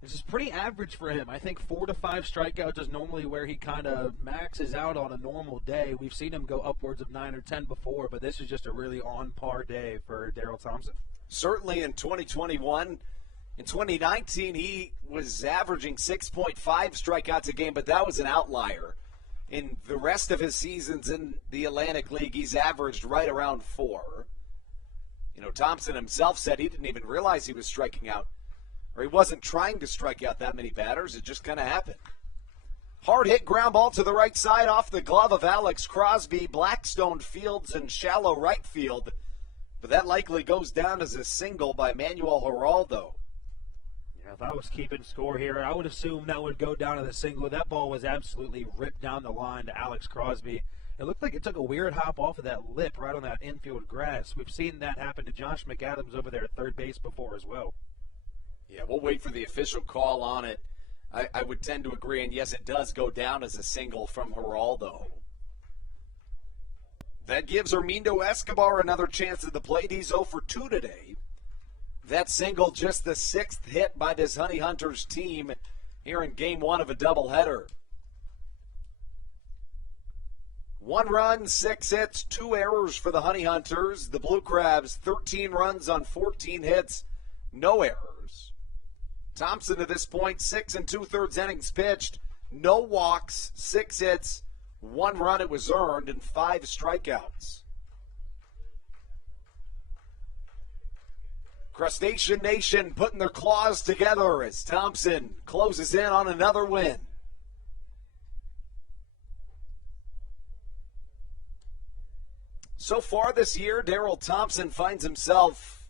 This is pretty average for him. I think 4 to 5 strikeouts is normally where he kind of maxes out on a normal day. We've seen him go upwards of 9 or 10 before, but this is just a really on-par day for Daryl Thompson. Certainly in 2021. In 2019, he was averaging 6.5 strikeouts a game, but that was an outlier. In the rest of his seasons in the Atlantic League, he's averaged right around 4. You know, Thompson himself said he didn't even realize he was striking out, or he wasn't trying to strike out that many batters. It just kind of happened. Hard hit ground ball to the right side off the glove of Alex Crosby. Blackstone fields in shallow right field, but that likely goes down as a single by Manuel Geraldo. Yeah, if I was keeping score here, I would assume that would go down to the single. That ball was absolutely ripped down the line to Alex Crosby. It looked like it took a weird hop off of that lip right on that infield grass. We've seen that happen to Josh McAdams over there at third base before as well. Yeah, we'll wait for the official call on it. I would tend to agree, and yes, it does go down as a single from Geraldo. That gives Armindo Escobar another chance at the plate. He's 0 for 2 today. That single just the 6th hit by this Honey Hunters team here in Game 1 of a doubleheader. 1 run, 6 hits, 2 errors for the Honey Hunters. The Blue Crabs, 13 runs on 14 hits, no errors. Thompson to this point, 6 2/3 innings pitched, no walks, 6 hits, 1 run it was earned, and 5 strikeouts. Crustacean Nation putting their claws together as Thompson closes in on another win. So far this year, Daryl Thompson finds himself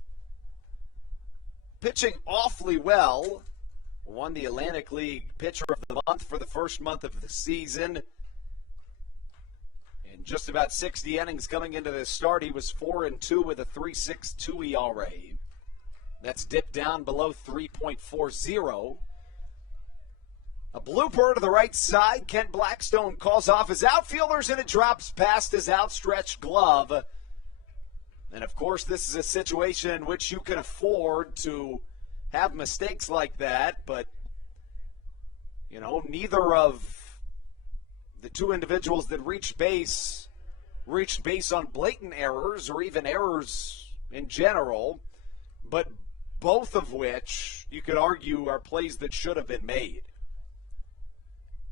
pitching awfully well. Won the Atlantic League Pitcher of the Month for the first month of the season. In just about 60 innings coming into this start, he was 4-2 with a 3.62 ERA. That's dipped down below 3.40. A blooper to the right side. Kent Blackstone calls off his outfielders, and it drops past his outstretched glove. And, of course, this is a situation in which you can afford to have mistakes like that, but, you know, neither of the two individuals that reached base on blatant errors or even errors in general, but both of which you could argue are plays that should have been made.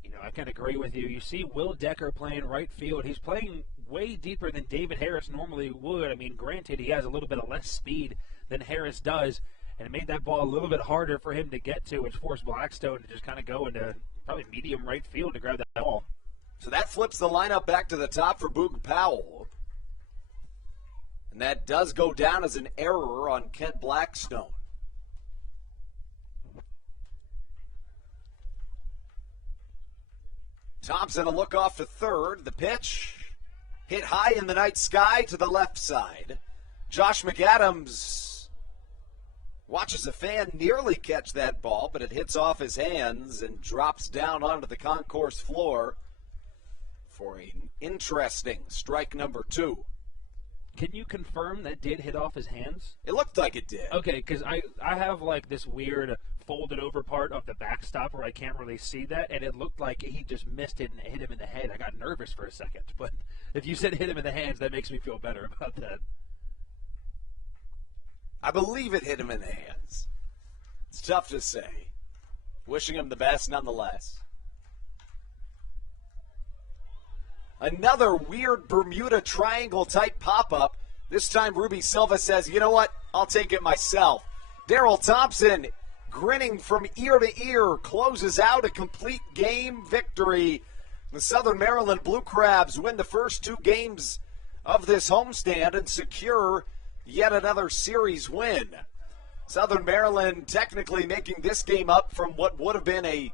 You know, I kind of agree with you. You see Will Decker playing right field. He's playing way deeper than David Harris normally would. I mean, granted, he has a little bit of less speed than Harris does, and it made that ball a little bit harder for him to get to, which forced Blackstone to just kind of go into probably medium right field to grab that ball. So that flips the lineup back to the top for Boog Powell. And that does go down as an error on Kent Blackstone. Thompson a look off to third. The pitch hit high in the night sky to the left side. Josh McAdams watches a fan nearly catch that ball, but it hits off his hands and drops down onto the concourse floor for an interesting strike number 2. Can you confirm that did hit off his hands? It looked like it did. Okay, because I have like this weird folded over part of the backstop where I can't really see that, and it looked like he just missed it and it hit him in the head. I got nervous for a second, but if you said hit him in the hands, that makes me feel better about that. I believe it hit him in the hands. It's tough to say. Wishing him the best nonetheless. Another weird Bermuda Triangle type pop-up. This time Ruby Silva says, you know what, I'll take it myself. Daryl Thompson, grinning from ear to ear, closes out a complete game victory. The Southern Maryland Blue Crabs win the first 2 games of this homestand and secure yet another series win. Southern Maryland technically making this game up from what would have been a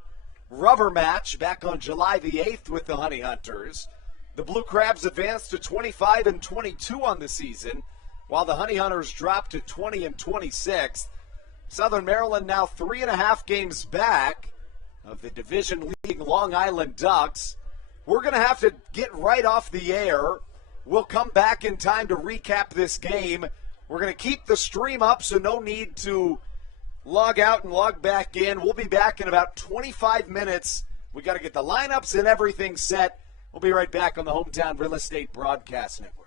rubber match back on July the 8th with the Honey Hunters. The Blue Crabs advanced to 25-22 on the season, while the Honey Hunters dropped to 20-26. Southern Maryland now 3.5 games back of the division-leading Long Island Ducks. We're going to have to get right off the air. We'll come back in time to recap this game. We're going to keep the stream up, so no need to log out and log back in. We'll be back in about 25 minutes. We got to get the lineups and everything set. We'll be right back on the Hometown Real Estate Broadcast Network.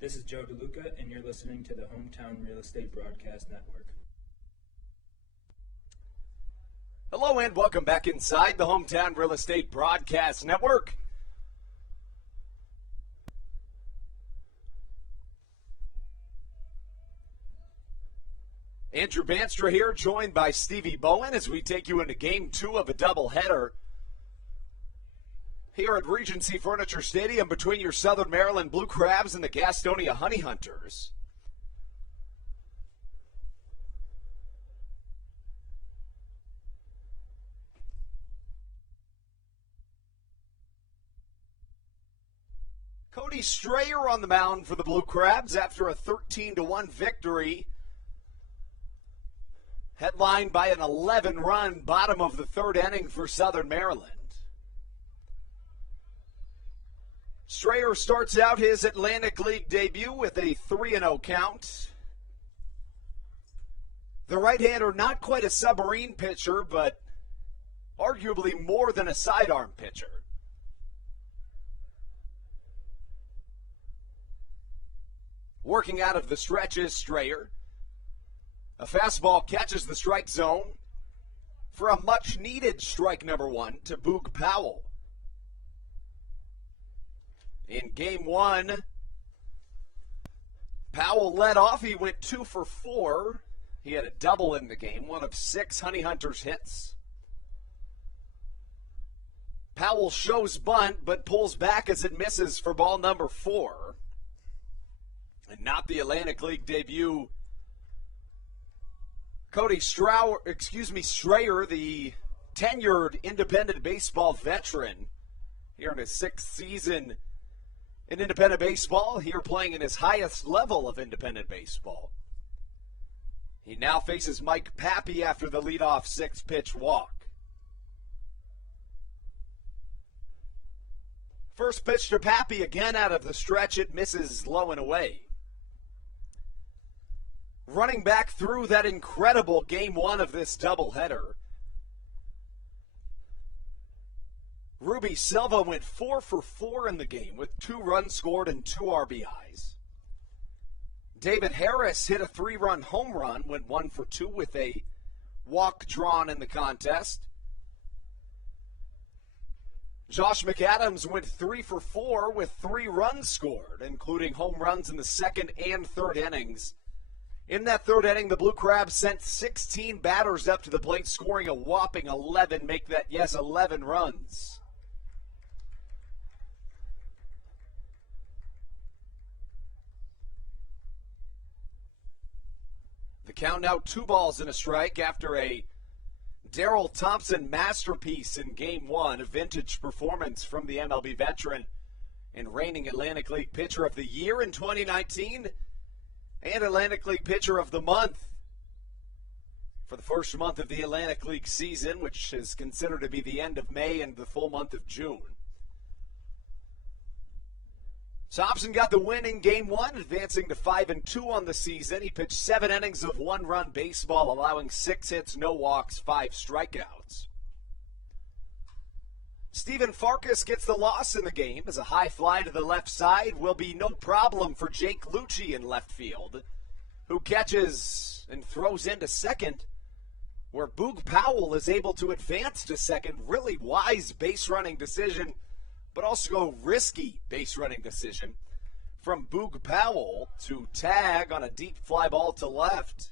This is Joe DeLuca, and you're listening to the Hometown Real Estate Broadcast Network. Hello and welcome back inside the Hometown Real Estate Broadcast Network. Andrew Banstra here, joined by Stevie Bowen as we take you into Game 2 of a doubleheader here at Regency Furniture Stadium between your Southern Maryland Blue Crabs and the Gastonia Honey Hunters. Cody Strayer on the mound for the Blue Crabs after a 13-1 victory, headlined by an 11-run bottom of the third inning for Southern Maryland. Strayer starts out his Atlantic League debut with a 3-0 count. The right-hander, not quite a submarine pitcher, but arguably more than a sidearm pitcher. Working out of the stretches, Strayer. A fastball catches the strike zone for a much-needed strike number one to Boog Powell. In Game 1, Powell led off. He went 2 for 4. He had a double in the game, one of 6 Honey Hunters hits. Powell shows bunt, but pulls back as it misses for ball number 4. And not the Atlantic League debut. Cody Strayer, the tenured independent baseball veteran, here in his 6th season in independent baseball, here playing in his highest level of independent baseball. He now faces Mike Pappy after the leadoff 6-pitch walk. First pitch to Pappy, again out of the stretch, it misses low and away. Running back through that incredible Game 1 of this doubleheader, Ruby Silva went 4 for 4 in the game with 2 runs scored and 2 RBIs. David Harris hit a 3-run home run, went 1 for 2 with a walk drawn in the contest. Josh McAdams went 3 for 4 with 3 runs scored, including home runs in the second and third innings. In that third inning, the Blue Crabs sent 16 batters up to the plate, scoring a whopping 11, make that, 11 runs. The count now 2 balls and a strike after a Darrell Thompson masterpiece in Game 1, a vintage performance from the MLB veteran and reigning Atlantic League Pitcher of the Year in 2019. And Atlantic League Pitcher of the Month for the first month of the Atlantic League season, which is considered to be the end of May and the full month of June. Thompson got the win in Game 1, advancing to 5-2 on the season. He pitched 7 innings of 1-run baseball, allowing 6 hits, no walks, 5 strikeouts. Stephen Farkas gets the loss in the game as a high fly to the left side will be no problem for Jake Lucci in left field, who catches and throws into second, where Boog Powell is able to advance to second. Really wise base running decision, but also risky base running decision from Boog Powell to tag on a deep fly ball to left.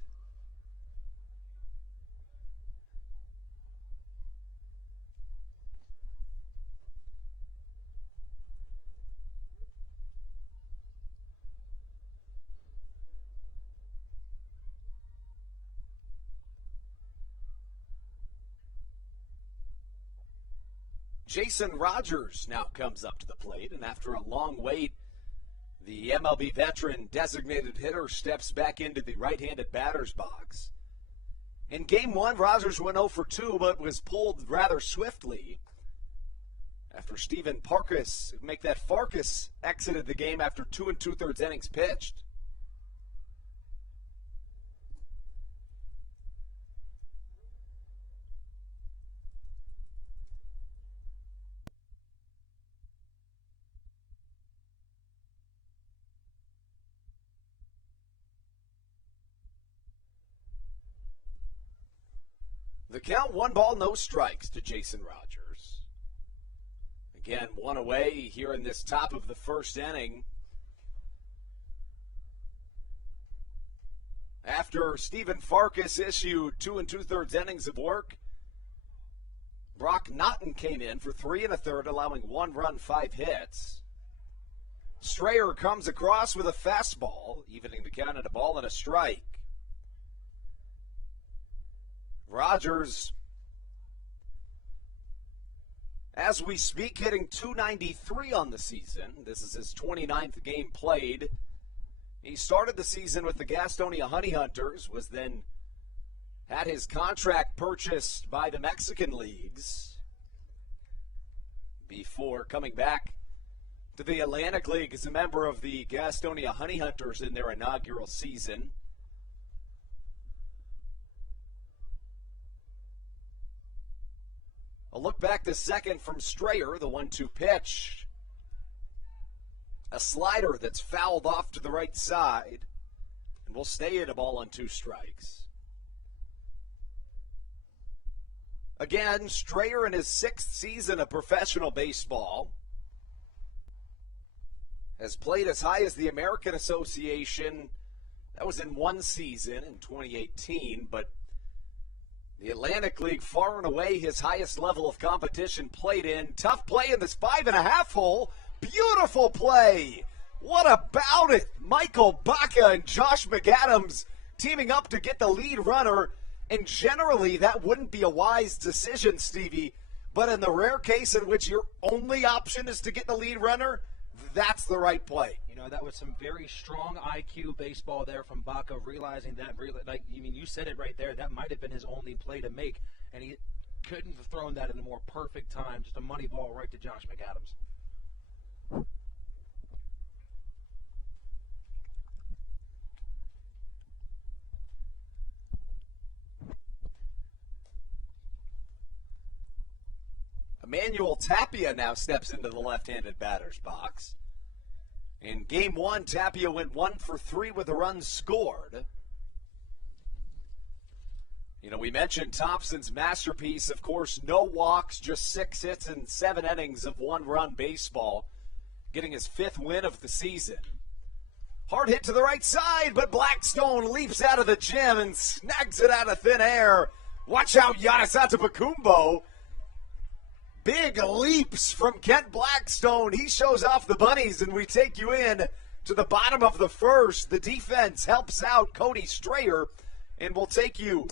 Jason Rogers now comes up to the plate, and after a long wait, the MLB veteran designated hitter steps back into the right-handed batter's box. In Game 1, Rogers went 0 for 2, but was pulled rather swiftly after Stephen Farkas exited the game after 2 2/3 innings pitched. The count, 1 ball, no strikes to Jason Rogers. Again, 1 away here in this top of the first inning. After Stephen Farkas issued 2 2/3 innings of work, Brock Naughton came in for 3 1/3, allowing 1 run, 5 hits. Strayer comes across with a fastball, evening the count at a ball and a strike. Rogers, as we speak, hitting .293 on the season. This is his 29th game played. He started the season with the Gastonia Honey Hunters, was then had his contract purchased by the Mexican leagues before coming back to the Atlantic League as a member of the Gastonia Honey Hunters in their inaugural season. A look back to second from Strayer, the 1-2 pitch. A slider that's fouled off to the right side, and will stay at a ball on 2 strikes. Again, Strayer in his 6th season of professional baseball has played as high as the American Association. That was in 1 season in 2018, but the Atlantic League, far and away his highest level of competition played in. Tough play in this 5.5 hole. Beautiful play. What about it? Michael Baca and Josh McAdams teaming up to get the lead runner. And generally, that wouldn't be a wise decision, Stevie. But in the rare case in which your only option is to get the lead runner, that's the right play. You know, that was some very strong IQ baseball there from Baca, realizing that, you said it right there, that might have been his only play to make, and he couldn't have thrown that in a more perfect time. Just a money ball right to Josh McAdams. Emmanuel Tapia now steps into the left-handed batter's box. In Game 1, Tapia went 1 for 3 with a run scored. You know, we mentioned Thompson's masterpiece. Of course, no walks, just 6 hits and 7 innings of 1-run baseball, getting his 5th win of the season. Hard hit to the right side, but Blackstone leaps out of the gym and snags it out of thin air. Watch out, Giannis Antetokounmpo. Big leaps from Kent Blackstone. He shows off the bunnies, and we take you in to the bottom of the first. The defense helps out Cody Strayer, and we'll take you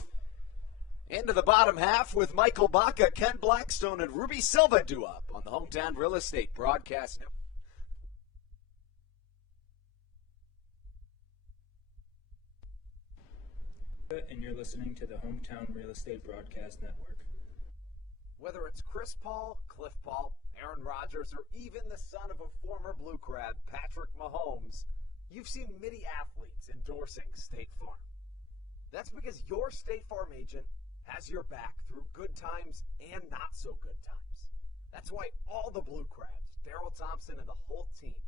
into the bottom half with Michael Baca, Kent Blackstone, and Ruby Silva do up on the Hometown Real Estate Broadcast Network. And you're listening to the Hometown Real Estate Broadcast Network. Whether it's Chris Paul, Cliff Paul, Aaron Rodgers, or even the son of a former Blue Crab, Patrick Mahomes, you've seen many athletes endorsing State Farm. That's because your State Farm agent has your back through good times and not so good times. That's why all the Blue Crabs, Darryl Thompson and the whole team,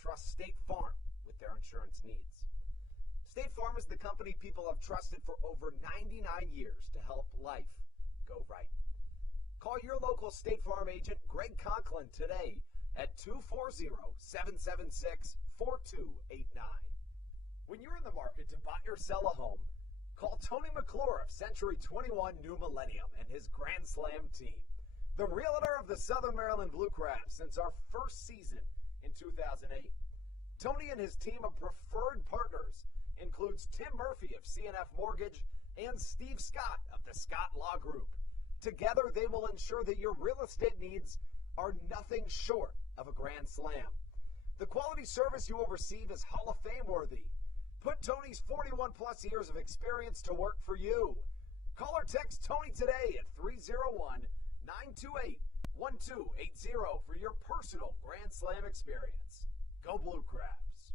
trust State Farm with their insurance needs. State Farm is the company people have trusted for over 99 years to help life go right. Call your local State Farm agent, Greg Conklin, today at 240-776-4289. When you're in the market to buy or sell a home, call Tony McClure of Century 21 New Millennium and his Grand Slam team. The realtor of the Southern Maryland Blue Crabs since our first season in 2008. Tony and his team of preferred partners includes Tim Murphy of CNF Mortgage and Steve Scott of the Scott Law Group. Together, they will ensure that your real estate needs are nothing short of a grand slam. The quality service you will receive is Hall of Fame worthy. Put Tony's 41-plus years of experience to work for you. Call or text Tony today at 301-928-1280 for your personal grand slam experience. Go Blue Crabs.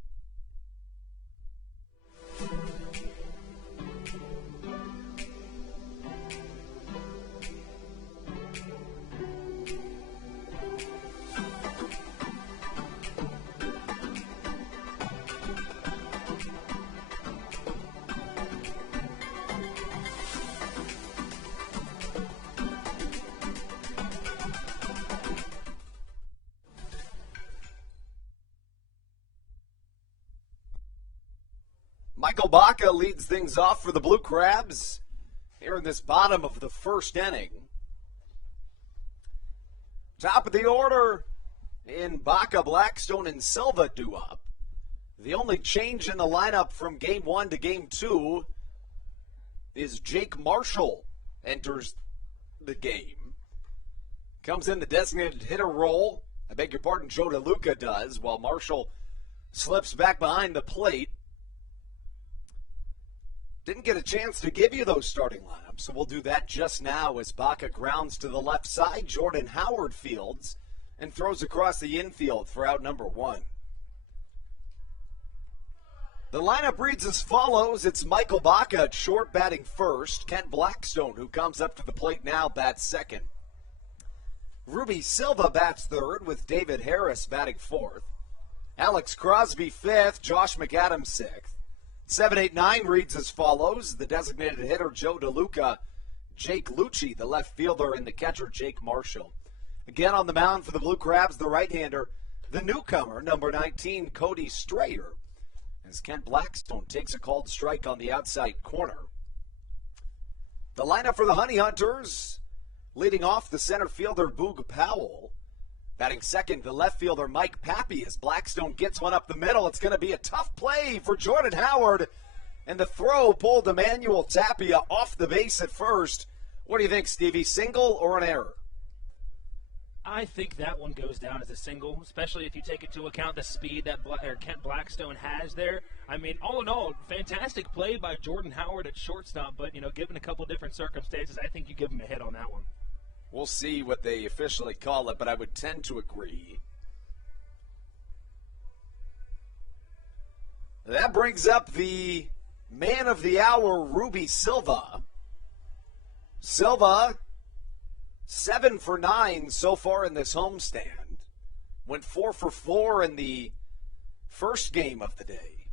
Michael Baca leads things off for the Blue Crabs here in this bottom of the first inning. Top of the order in Baca, Blackstone, and Silva due up. The only change in the lineup from game 1 to game 2 is Jake Marshall enters the game. Comes in the designated hitter role. I beg your pardon, Joe DeLuca does, while Marshall slips back behind the plate. Didn't get a chance to give you those starting lineups, so we'll do that just now as Baca grounds to the left side. Jordan Howard fields and throws across the infield for out number 1. The lineup reads as follows. It's Michael Baca at short, batting first. Kent Blackstone, who comes up to the plate now, bats second. Ruby Silva bats third, with David Harris batting fourth. Alex Crosby fifth, Josh McAdams sixth. 7-8-9 reads as follows. The designated hitter, Joe DeLuca, Jake Lucci, the left fielder, and the catcher, Jake Marshall. Again on the mound for the Blue Crabs, the right-hander, the newcomer, number 19, Cody Strayer, as Kent Blackstone takes a called strike on the outside corner. The lineup for the Honey Hunters, leading off the center fielder, Boog Powell. Batting second, the left fielder, Mike Pappy, as Blackstone gets one up the middle. It's going to be a tough play for Jordan Howard. And the throw pulled Emmanuel Tapia off the base at first. What do you think, Stevie? Single or an error? I think that one goes down as a single, especially if you take into account the speed that Kent Blackstone has there. I mean, all in all, fantastic play by Jordan Howard at shortstop, but, given a couple different circumstances, I think you give him a hit on that one. We'll see what they officially call it, but I would tend to agree. That brings up the man of the hour, Ruby Silva. Silva, 7 for 9 so far in this homestand. Went 4 for 4 in the first game of the day.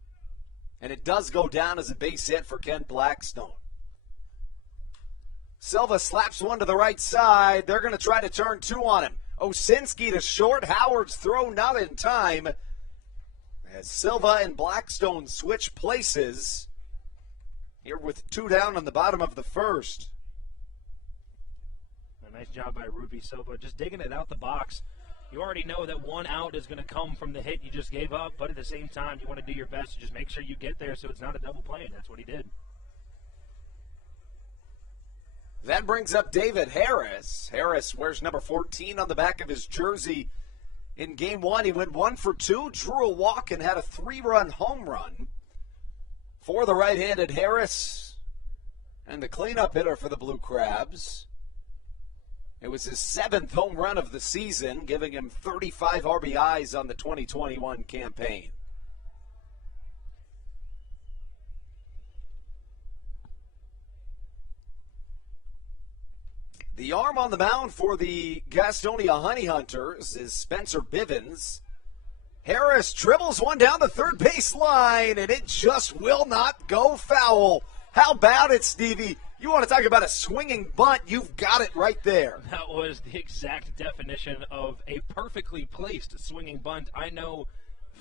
And it does go down as a base hit for Kent Blackstone. Silva slaps one to the right side. They're going to try to turn 2 on him. Osinski to short. Howard's throw not in time. As Silva and Blackstone switch places. Here with 2 down on the bottom of the first. A nice job by Ruby Silva, just digging it out the box. You already know that 1 out is going to come from the hit you just gave up, but at the same time, you want to do your best to just make sure you get there so it's not a double play, and that's what he did. That brings up David Harris. Harris wears number 14 on the back of his jersey. In game 1, he went 1 for 2, drew a walk, and had a 3-run home run for the right-handed Harris and the cleanup hitter for the Blue Crabs. It was his 7th home run of the season, giving him 35 RBIs on the 2021 campaign. The arm on the mound for the Gastonia Honey Hunters is Spencer Bivens. Harris dribbles one down the third base line, and it just will not go foul. How about it, Stevie? You want to talk about a swinging bunt? You've got it right there. That was the exact definition of a perfectly placed swinging bunt. I know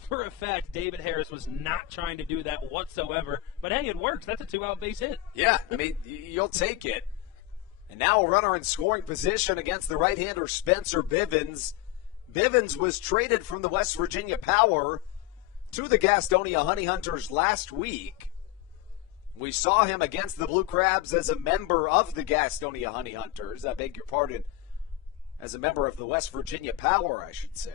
for a fact David Harris was not trying to do that whatsoever, but hey, it works. That's a 2-out base hit. Yeah, I mean, you'll take it. And now a runner in scoring position against the right-hander Spencer Bivens. Bivens was traded from the West Virginia Power to the Gastonia Honey Hunters last week. We saw him against the Blue Crabs as a member of the Gastonia Honey Hunters. I beg your pardon, as a member of the West Virginia Power, I should say.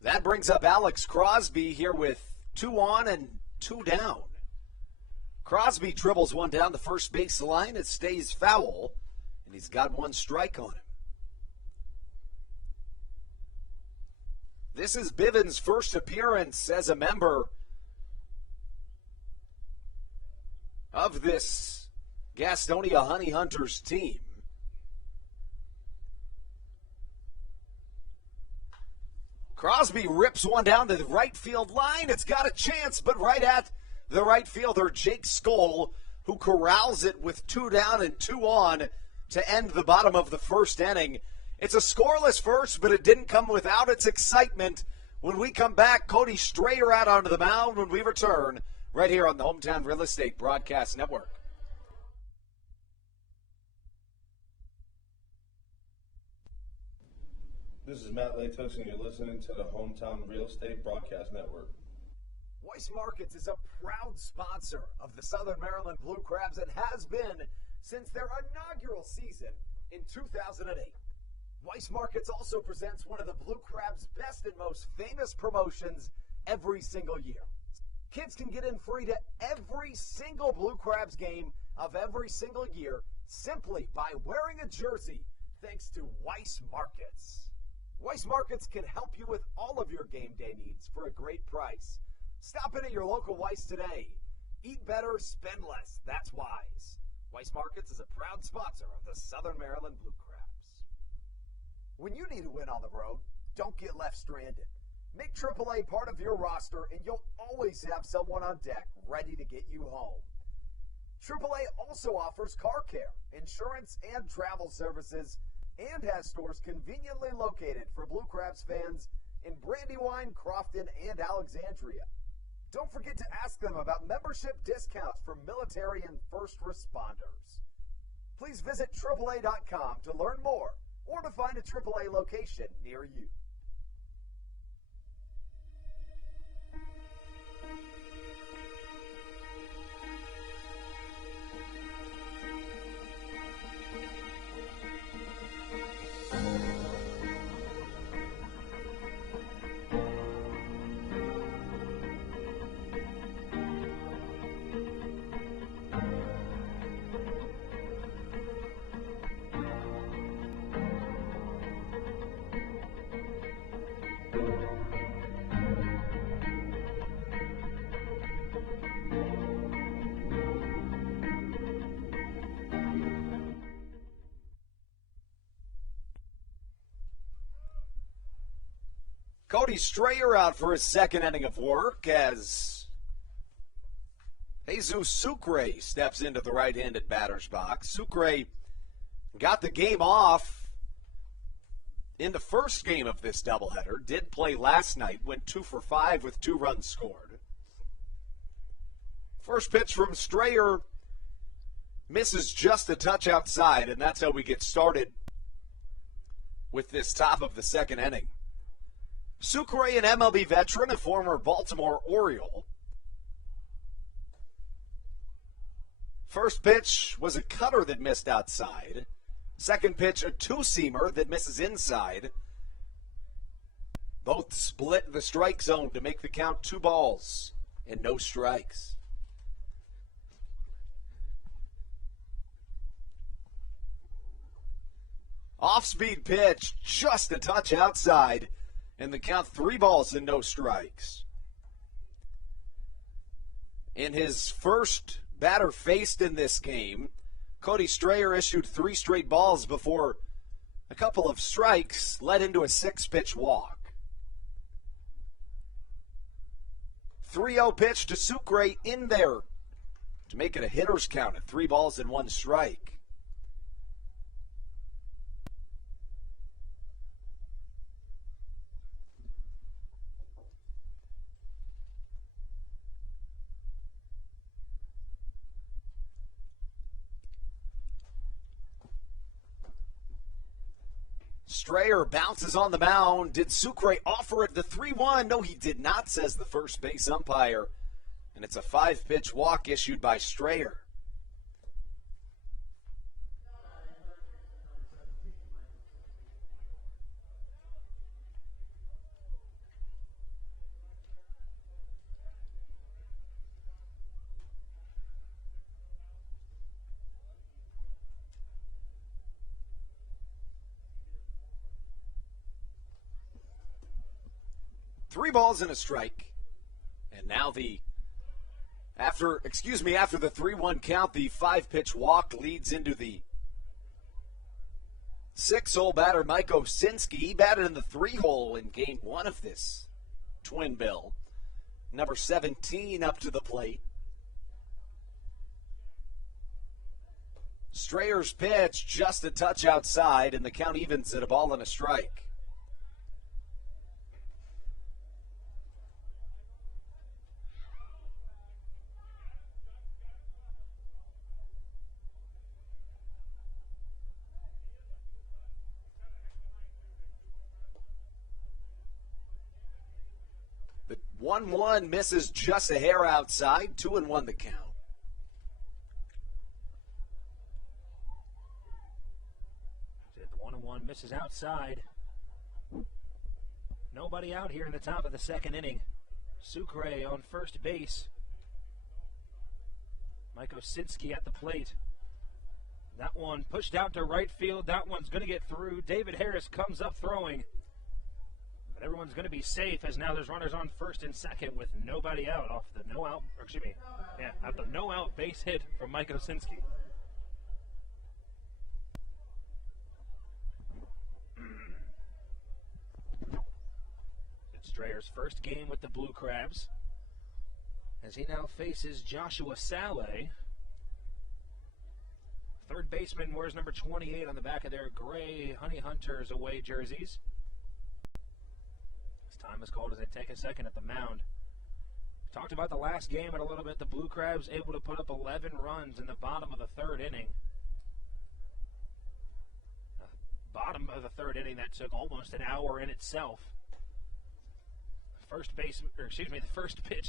That brings up Alex Crosby here with 2 on and 2 down. Crosby dribbles one down the first base line. It stays foul, and he's got 1 strike on him. This is Bivens' first appearance as a member of this Gastonia Honey Hunters team. Crosby rips one down to the right field line. It's got a chance, but right at the right fielder, Jake Skoll, who corrals it with 2 down and 2 on to end the bottom of the first inning. It's a scoreless first, but it didn't come without its excitement When we come back, Cody Strayer out onto the mound when we return right here on the Hometown Real Estate Broadcast Network. This is Matt Latos, and you're listening to the Hometown Real Estate Broadcast Network. Weiss Markets is a proud sponsor of the Southern Maryland Blue Crabs and has been since their inaugural season in 2008. Weiss Markets also presents one of the Blue Crabs' best and most famous promotions every single year. Kids can get in free to every single Blue Crabs game of every single year simply by wearing a jersey thanks to Weiss Markets. Weiss Markets can help you with all of your game day needs for a great price. Stop in at your local Weiss today. Eat better, spend less. That's wise. Weiss Markets is a proud sponsor of the Southern Maryland Blue Crabs. When you need a win on the road, don't get left stranded. Make AAA part of your roster, and you'll always have someone on deck ready to get you home. AAA also offers car care, insurance, and travel services, and has stores conveniently located for Blue Crabs fans in Brandywine, Crofton, and Alexandria. Don't forget to ask them about membership discounts for military and first responders. Please visit AAA.com to learn more or to find a AAA location near you. Cody Strayer out for his second inning of work as Jesus Sucre steps into the right-handed batter's box. Sucre got the game off in the first game of this doubleheader. Did play last night, went 2 for 5 with 2 runs scored. First pitch from Strayer misses just a touch outside, and that's how we get started with this top of the second inning. Sucre, an MLB veteran, a former Baltimore Oriole. First pitch was a cutter that missed outside. Second pitch, a two-seamer that misses inside. Both split the strike zone to make the count 2 balls and no strikes. Off-speed pitch, just a touch outside. And the count 3 balls and no strikes. In his first batter faced in this game, Cody Strayer issued 3 straight balls before a couple of strikes led into a 6-pitch walk. 3-0 pitch to Sucre in there to make it a hitter's count at 3 balls and 1 strike. Strayer bounces on the mound. Did Sucre offer it the 3-1? No, he did not, says the first base umpire. And it's a 5-pitch walk issued by Strayer. Three balls and a strike. And now after the 3-1 count, the 5-pitch walk leads into the 6-hole batter, Mike Osinski. He batted in the 3-hole in game 1 of this twin bill. Number 17 up to the plate. Strayer's pitch just a touch outside, and the count evens at a ball and a strike. 1-1 misses just a hair outside. 2-1 the count. The 1-1 misses outside. Nobody out here in the top of the second inning. Sucre on first base. Mike Osinski at the plate. That one pushed out to right field. That one's going to get through. David Harris comes up throwing. But everyone's going to be safe as now there's runners on first and second with nobody out off the at the no out base hit from Mike Osinski. It's Strayer's first game with the Blue Crabs as he now faces Joshua Saleh. Third baseman wears number 28 on the back of their gray Honey Hunters away jerseys. As time is called as they take a second at the mound. Talked about the last game a little bit. The Blue Crabs able to put up 11 runs in the bottom of the third inning. Bottom of the third inning that took almost an hour in itself. The first pitch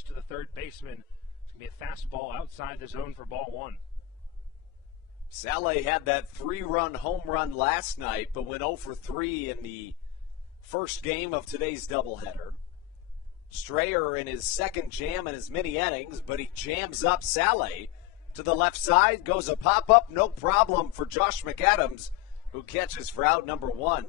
to the third baseman. It's going to be a fastball outside the zone for ball one. Saleh had that 3-run home run last night, but went 0 for 3 in the first game of today's doubleheader. Strayer in his second jam in his mini innings, but he jams up Saleh to the left side, goes a pop-up, no problem for Josh McAdams, who catches for out number 1.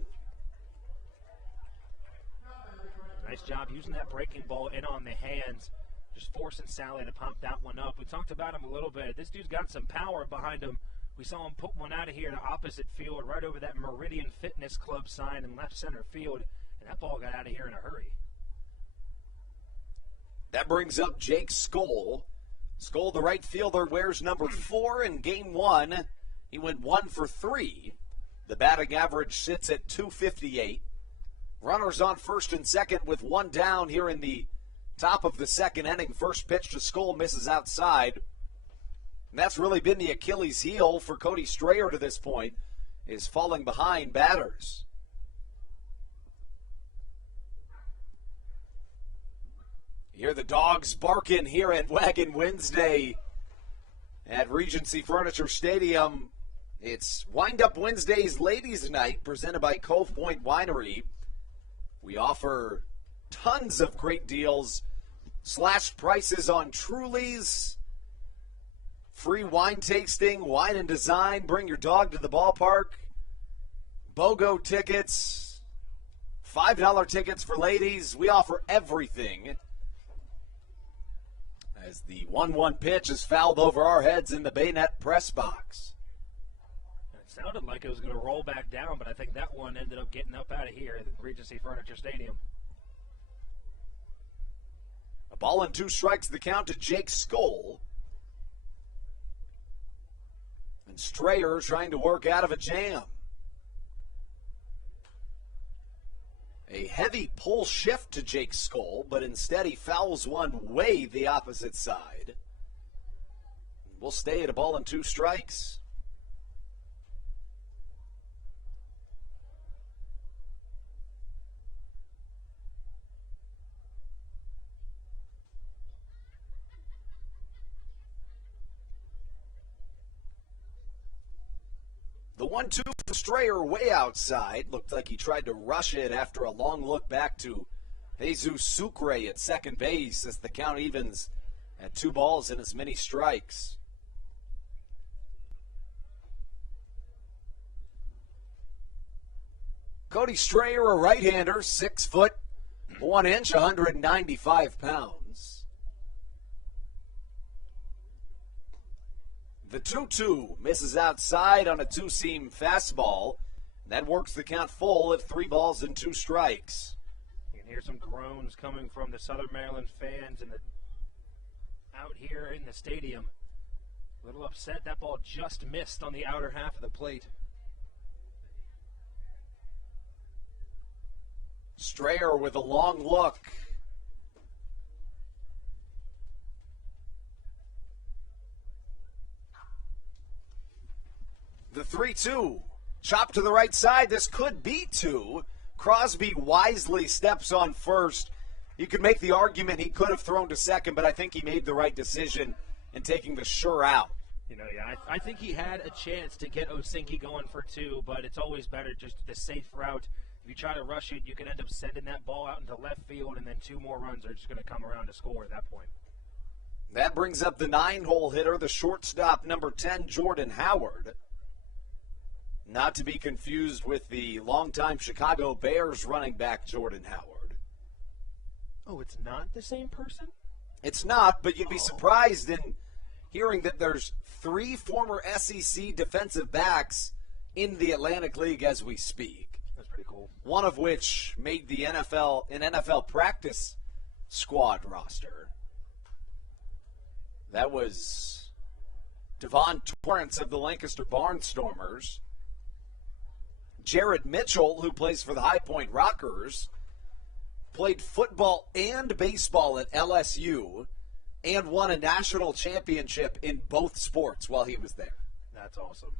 Nice job using that breaking ball in on the hands, just forcing Saleh to pop that one up. We talked about him a little bit. This dude's got some power behind him. We saw him put one out of here to opposite field, right over that Meridian Fitness Club sign in left center field, and that ball got out of here in a hurry. That brings up Jake Skoll. Skoll, the right fielder, wears number 4 in game 1. He went 1 for 3. The batting average sits at .258. Runners on first and second with one down here in the top of the second inning. First pitch to Skoll misses outside. And that's really been the Achilles heel for Cody Strayer to this point, is falling behind batters. You hear the dogs barking here at Wagon Wednesday at Regency Furniture Stadium. It's Wind Up Wednesday's Ladies Night presented by Cove Point Winery. We offer tons of great deals, slashed prices on Trulies, free wine tasting, wine and design, bring your dog to the ballpark, BOGO tickets, $5 tickets for ladies. We offer everything. As the 1-1 pitch is fouled over our heads in the Bayonet press box. It sounded like it was going to roll back down, but I think that one ended up getting up out of here at Regency Furniture Stadium. A ball and 2 strikes the count to Jake Skoll. And Strayer trying to work out of a jam. A heavy pull shift to Jake Skoll, but instead he fouls one way the opposite side. We'll stay at a ball and 2 strikes. The 1-2 for Strayer way outside. Looked like he tried to rush it after a long look back to Jesus Sucre at second base as the count evens at 2 balls and as many strikes. Cody Strayer, a right-hander, 6 foot 1 inch, 195 pounds. The 2-2 misses outside on a 2-seam fastball. That works the count full at 3 balls and 2 strikes. You can hear some groans coming from the Southern Maryland fans out here in the stadium. A little upset that ball just missed on the outer half of the plate. Strayer with a long look. The 3-2. Chop to the right side. This could be 2. Crosby wisely steps on first You could make the argument he could have thrown to second, but I think he made the right decision in taking the sure out. I think he had a chance to get Osinke going for 2, but it's always better just the safe route. If you try to rush it, you can end up sending that ball out into left field, and then 2 more runs are just going to come around to score at that point. That brings up the 9-hole hitter, the shortstop, number 10, Jordan Howard. Not to be confused with the longtime Chicago Bears running back, Jordan Howard. Oh, it's not the same person? It's not, but you'd be surprised in hearing that there's 3 former SEC defensive backs in the Atlantic League as we speak. That's pretty cool. One of which made the NFL practice squad roster. That was Devon Torrance of the Lancaster Barnstormers. Jared Mitchell, who plays for the High Point Rockers, played football and baseball at LSU and won a national championship in both sports while he was there. That's awesome.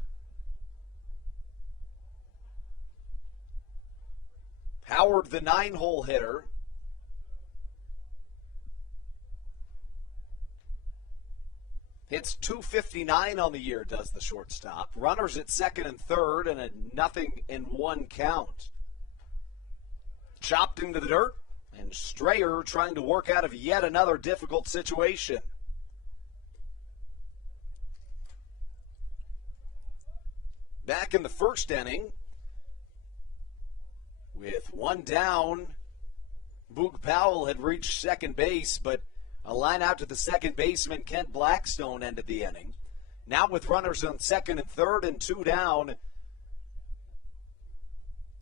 Howard, the 9-hole hitter. Hits .259 on the year, does the shortstop. Runners at second and third, and a 0-1 count. Chopped into the dirt, and Strayer trying to work out of yet another difficult situation. Back in the first inning, with 1 down, Boog Powell had reached second base, but a line out to the second baseman, Kent Blackstone, ended the inning. Now with runners on second and third and 2 down,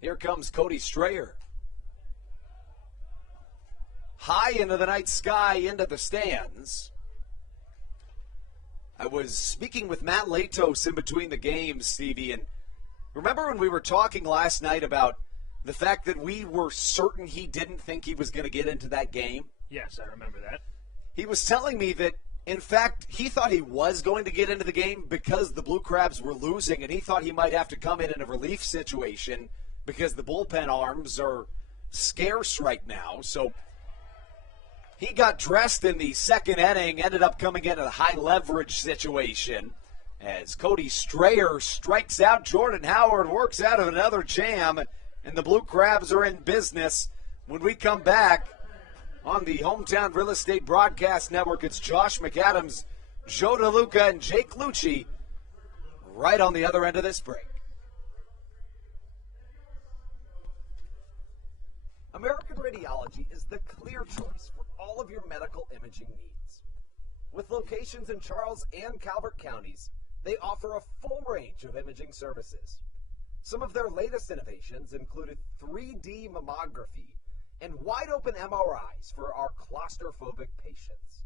here comes Cody Strayer. High into the night sky, into the stands. I was speaking with Matt Latos in between the games, Stevie, and remember when we were talking last night about the fact that we were certain he didn't think he was going to get into that game? Yes, I remember that. He was telling me that, in fact, he thought he was going to get into the game because the Blue Crabs were losing, and he thought he might have to come in a relief situation because the bullpen arms are scarce right now. So he got dressed in the second inning, ended up coming in a high-leverage situation as Cody Strayer strikes out. Jordan Howard works out of another jam, and the Blue Crabs are in business. When we come back on the Hometown Real Estate Broadcast Network, it's Josh McAdams, Joe DeLuca, and Jake Lucci right on the other end of this break. American Radiology is the clear choice for all of your medical imaging needs. With locations in Charles and Calvert counties, they offer a full range of imaging services. Some of their latest innovations included 3D mammography and wide-open MRIs for our claustrophobic patients.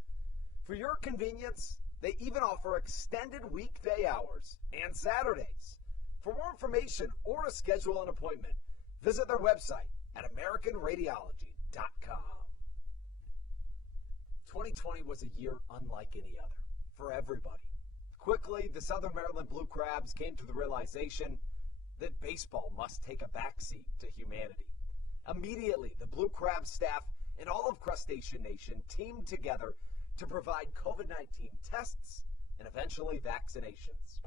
For your convenience, they even offer extended weekday hours and Saturdays. For more information or to schedule an appointment, visit their website at AmericanRadiology.com. 2020 was a year unlike any other for everybody. Quickly, the Southern Maryland Blue Crabs came to the realization that baseball must take a backseat to humanity. Immediately, the Blue Crab staff and all of Crustacean Nation teamed together to provide COVID-19 tests and eventually vaccinations.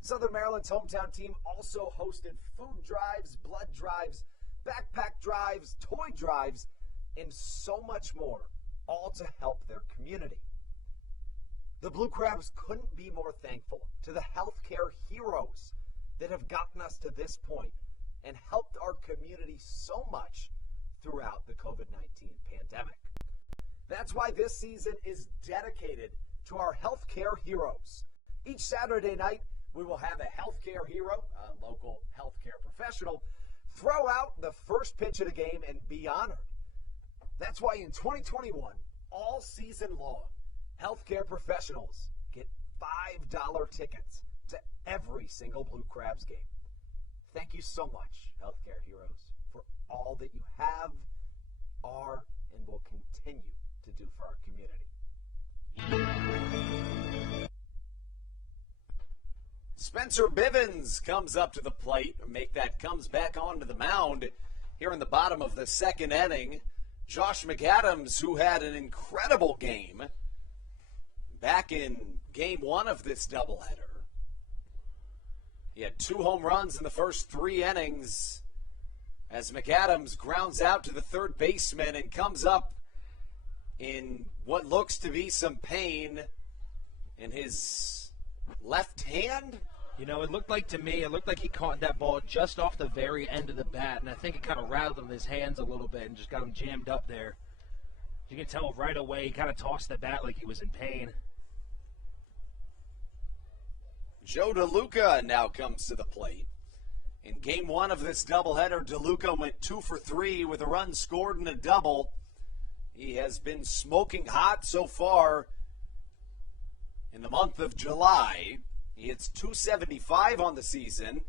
Southern Maryland's hometown team also hosted food drives, blood drives, backpack drives, toy drives, and so much more, all to help their community. The Blue Crabs couldn't be more thankful to the healthcare heroes that have gotten us to this point and helped our community so much throughout the COVID-19 pandemic. That's why this season is dedicated to our healthcare heroes. Each Saturday night, we will have a healthcare hero, a local healthcare professional, throw out the first pitch of the game and be honored. That's why in 2021, all season long, healthcare professionals get $5 tickets to every single Blue Crabs game. Thank you so much, healthcare heroes, for all that you have, are, and will continue to do for our community. Spencer Bivens comes up to the plate, comes back onto the mound here in the bottom of the second inning. Josh McAdams, who had an incredible game back in game 1 of this doubleheader. He had 2 home runs in the first 3 innings as McAdams grounds out to the third baseman and comes up in what looks to be some pain in his left hand. You know, it looked like he caught that ball just off the very end of the bat, and I think it kind of rattled his hands a little bit and just got him jammed up there. You can tell right away he kind of tossed the bat like he was in pain. Joe DeLuca now comes to the plate. In game 1 of this doubleheader, DeLuca went 2 for 3 with a run scored and a double. He has been smoking hot so far in the month of July. He hits .275 on the season.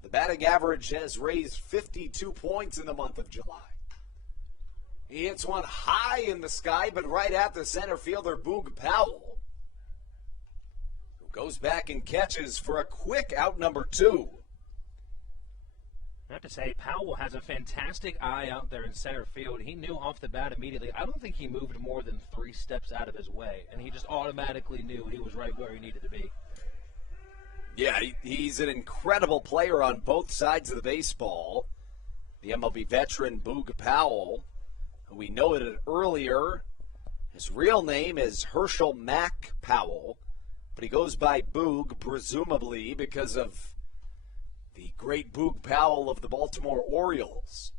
The batting average has raised 52 points in the month of July. He hits one high in the sky, but right at the center fielder, Boog Powell, who goes back and catches for a quick out number 2. I have to say, Powell has a fantastic eye out there in center field. He knew off the bat immediately. I don't think he moved more than 3 steps out of his way, and he just automatically knew he was right where he needed to be. Yeah, he's an incredible player on both sides of the baseball. The MLB veteran Boog Powell, who we noted earlier, his real name is Herschel Mack Powell, but he goes by Boog, presumably because of the great Boog Powell of the Baltimore Orioles.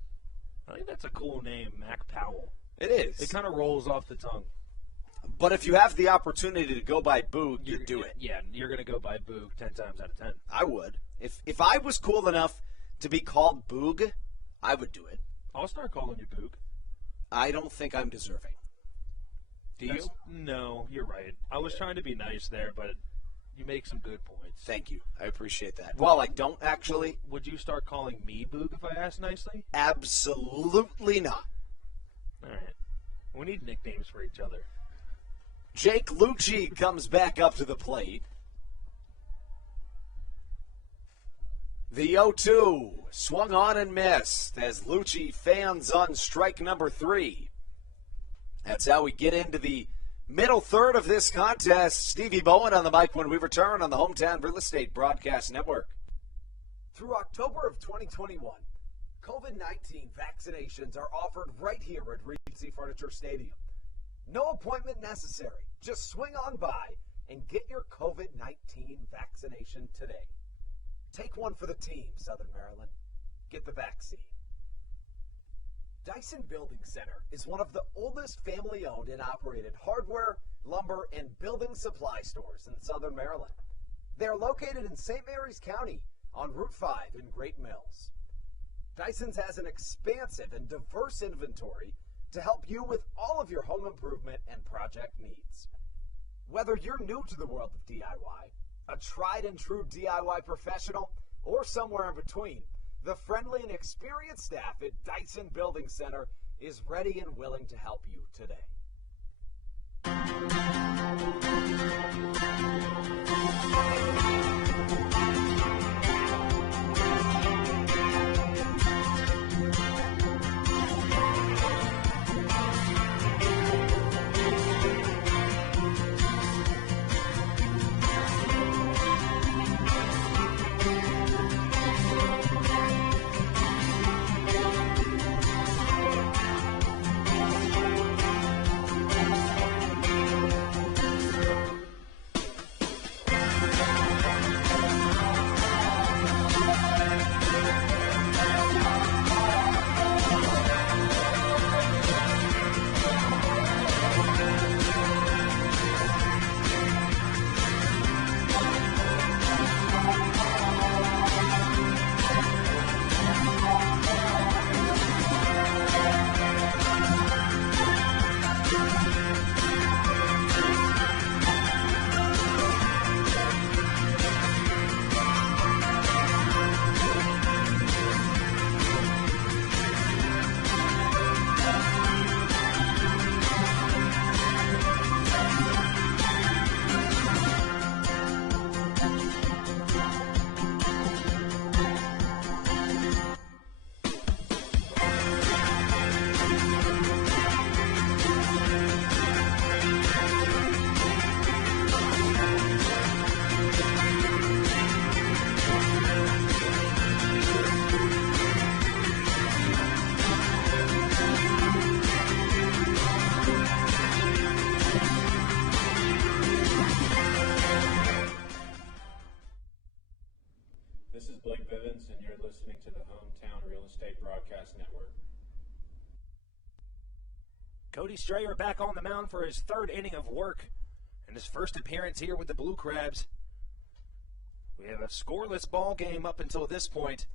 I think that's a cool name, Mack Powell. It is. It kind of rolls off the tongue. But if you have the opportunity to go by Boog, you do it. Yeah, you're going to go by Boog 10 times out of 10. I would. If I was cool enough to be called Boog, I would do it. I'll start calling you Boog. I don't think I'm deserving. Do you? No, you're right. I was trying to be nice there, but you make some good points. Thank you. I appreciate that. Well, I don't actually. Would you start calling me Boog if I asked nicely? Absolutely not. All right. We need nicknames for each other. Jake Lucci comes back up to the plate. The 0-2 swung on and missed as Lucci fans on strike number 3. That's how we get into the middle third of this contest. Stevie Bowen on the mic when we return on the Hometown Real Estate Broadcast Network. Through October of 2021, COVID-19 vaccinations are offered right here at Regency Furniture Stadium. No appointment necessary. Just swing on by and get your COVID-19 vaccination today. Take one for the team, Southern Maryland. Get the vaccine. Dyson Building Center is one of the oldest family-owned and operated hardware, lumber, and building supply stores in Southern Maryland. They are located in St. Mary's County on Route 5 in Great Mills. Dyson's has an expansive and diverse inventory to help you with all of your home improvement and project needs. Whether you're new to the world of DIY, a tried and true DIY professional, or somewhere in between, the friendly and experienced staff at Dyson Building Center is ready and willing to help you today. Cody Strayer back on the mound for his third inning of work and his first appearance here with the Blue Crabs. We have a scoreless ball game up until this point.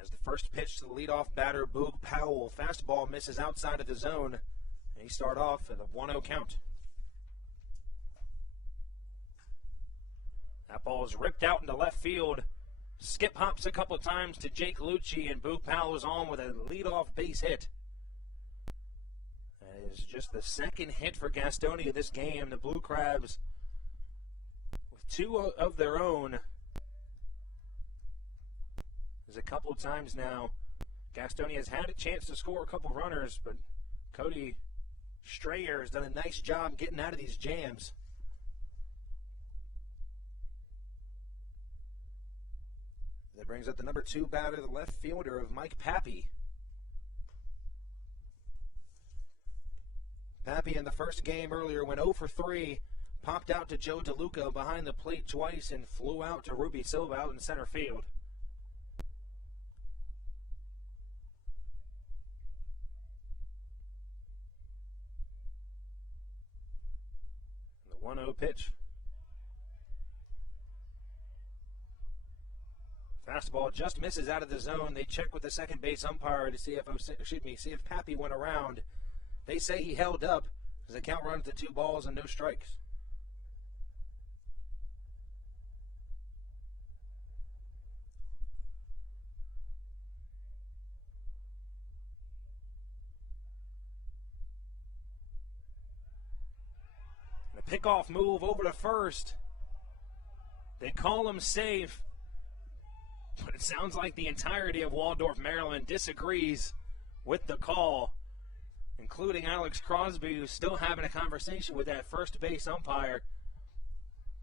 As the first pitch to the leadoff batter, Boog Powell, fastball misses outside of the zone, and he start off at a 1-0 count. That ball is ripped out into left field. Skip hops a couple times to Jake Lucci, and Boog Powell is on with a leadoff base hit. That is just the second hit for Gastonia this game. The Blue Crabs, with two of their own, there's a couple of times now Gastonia has had a chance to score a couple runners, but Cody Strayer has done a nice job getting out of these jams. That brings up the number 2 batter, the left fielder of Mike Pappy. Pappy in the first game earlier went 0 for 3, popped out to Joe DeLuca behind the plate twice, and flew out to Ruby Silva out in center field. The 1-0 pitch. Fastball just misses out of the zone. They check with the second base umpire to see if Pappy went around. They say he held up as the count runs to 2 balls and no strikes. And a pickoff move over to first. They call him safe. But it sounds like the entirety of Waldorf, Maryland disagrees with the call, including Alex Crosby, who's still having a conversation with that first base umpire.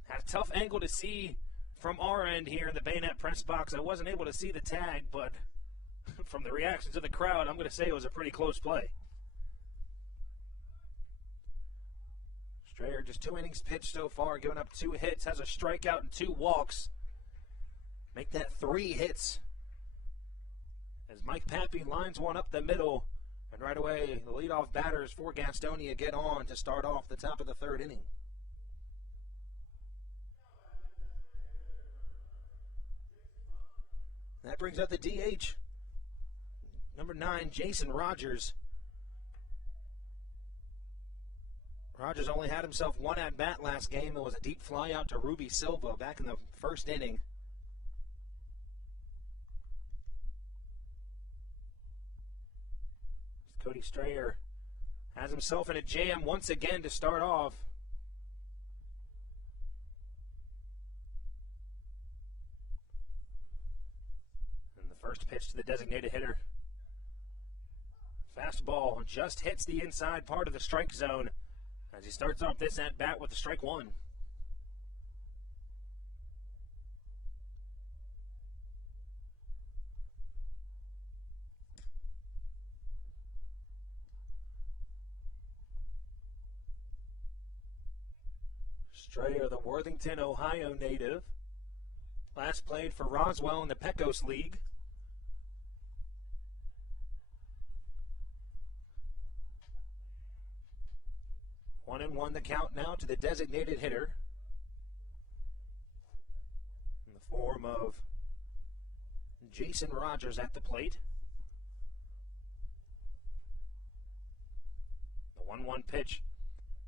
Had a tough angle to see from our end here in the Bayonet press box. I wasn't able to see the tag, but from the reactions of the crowd, I'm going to say it was a pretty close play. Strayer just 2 innings pitched so far, giving up 2 hits, has a strikeout and 2 walks. Make that 3 hits as Mike Pappy lines one up the middle. And right away, the leadoff batters for Gastonia get on to start off the top of the 3rd inning. That brings up the DH, number 9, Jason Rogers. Rogers only had himself 1 at-bat last game. It was a deep fly out to Ruby Silva back in the 1st inning. Cody Strayer has himself in a jam once again to start off. And the first pitch to the designated hitter. Fastball just hits the inside part of the strike zone as he starts off this at-bat with the strike 1. Strayer, the Worthington, Ohio native. Last played for Roswell in the Pecos League. One and one the count now to the designated hitter in the form of Jason Rogers at the plate. The 1-1 pitch.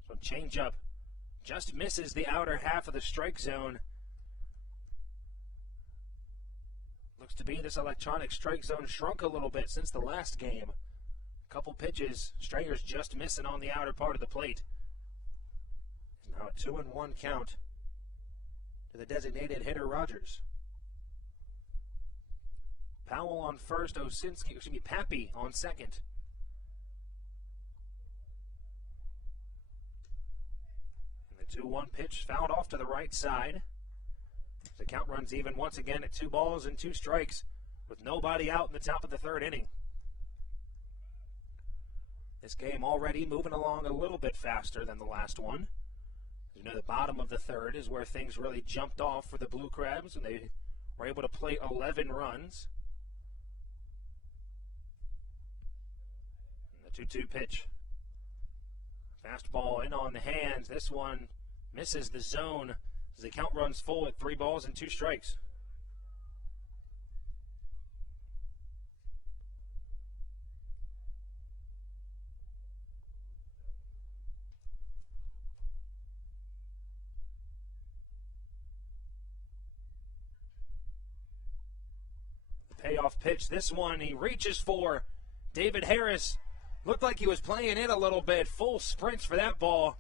So change up. Just misses the outer half of the strike zone. Looks to be this electronic strike zone shrunk a little bit since the last game. A couple pitches. Strayer's just missing on the outer part of the plate. Now a 2-1 count to the designated hitter Rogers. Powell on first, Pappy on second. And the 2-1 pitch fouled off to the right side. The count runs even once again at 2 balls and 2 strikes with nobody out in the top of the 3rd inning. This game already moving along a little bit faster than the last one. You know, the bottom of the 3rd is where things really jumped off for the Blue Crabs, and they were able to play 11 runs. 2-2 pitch. Fastball in on the hands. This one misses the zone as the count runs full at 3 balls and 2 strikes. Payoff pitch. This one he reaches for. David Harris looked like he was playing in a little bit. Full sprints for that ball.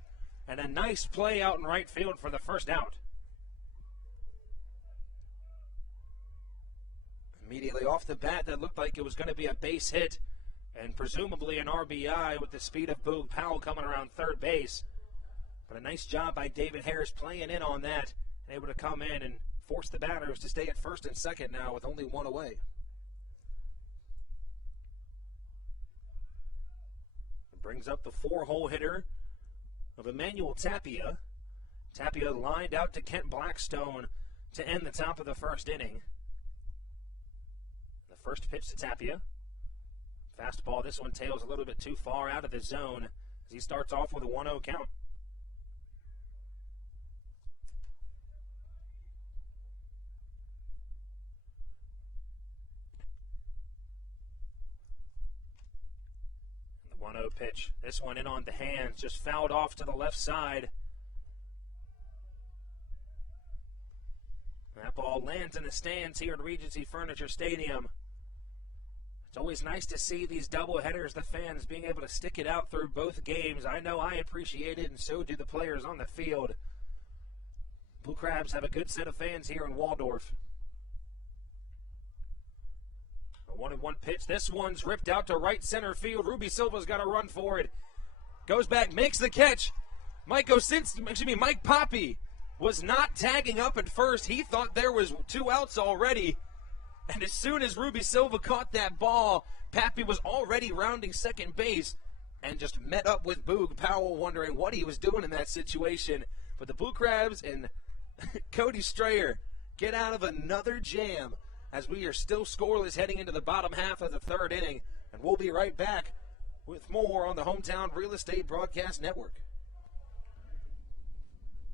And a nice play out in right field for the first out. Immediately off the bat, that looked like it was going to be a base hit. And presumably an RBI with the speed of Boog Powell coming around third base. But a nice job by David Harris playing in on that. And able to come in and force the batters to stay at first and second now with only 1 away. It brings up the 4-hole hitter of Emmanuel Tapia. Tapia lined out to Kent Blackstone to end the top of the first inning. The first pitch to Tapia. Fastball, this one tails a little bit too far out of the zone as he starts off with a 1-0 count. The 1-0 pitch. This one in on the hands, just fouled off to the left side. That ball lands in the stands here at Regency Furniture Stadium. It's always nice to see these doubleheaders, the fans being able to stick it out through both games. I know I appreciate it, and so do the players on the field. Blue Crabs have a good set of fans here in Waldorf. A 1-1 pitch. This one's ripped out to right center field. Ruby Silva's got to run for it. Goes back, makes the catch. Mike Poppy was not tagging up at first. He thought there was 2 outs already. And as soon as Ruby Silva caught that ball, Pappy was already rounding second base and just met up with Boog Powell, wondering what he was doing in that situation. But the Blue Crabs and Cody Strayer get out of another jam as we are still scoreless heading into the bottom half of the third inning. And we'll be right back with more on the Hometown Real Estate Broadcast Network.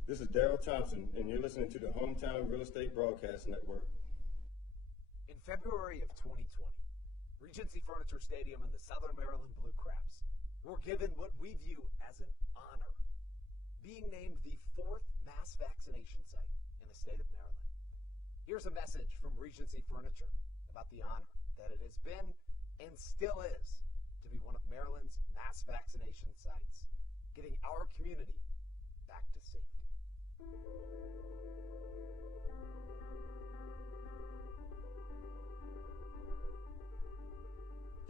This is Daryl Thompson, and you're listening to the Hometown Real Estate Broadcast Network. In February of 2020, Regency Furniture Stadium and the Southern Maryland Blue Crabs were given what we view as an honor, being named the 4th mass vaccination site in the state of Maryland. Here's a message from Regency Furniture about the honor that it has been and still is to be one of Maryland's mass vaccination sites, getting our community back to safety.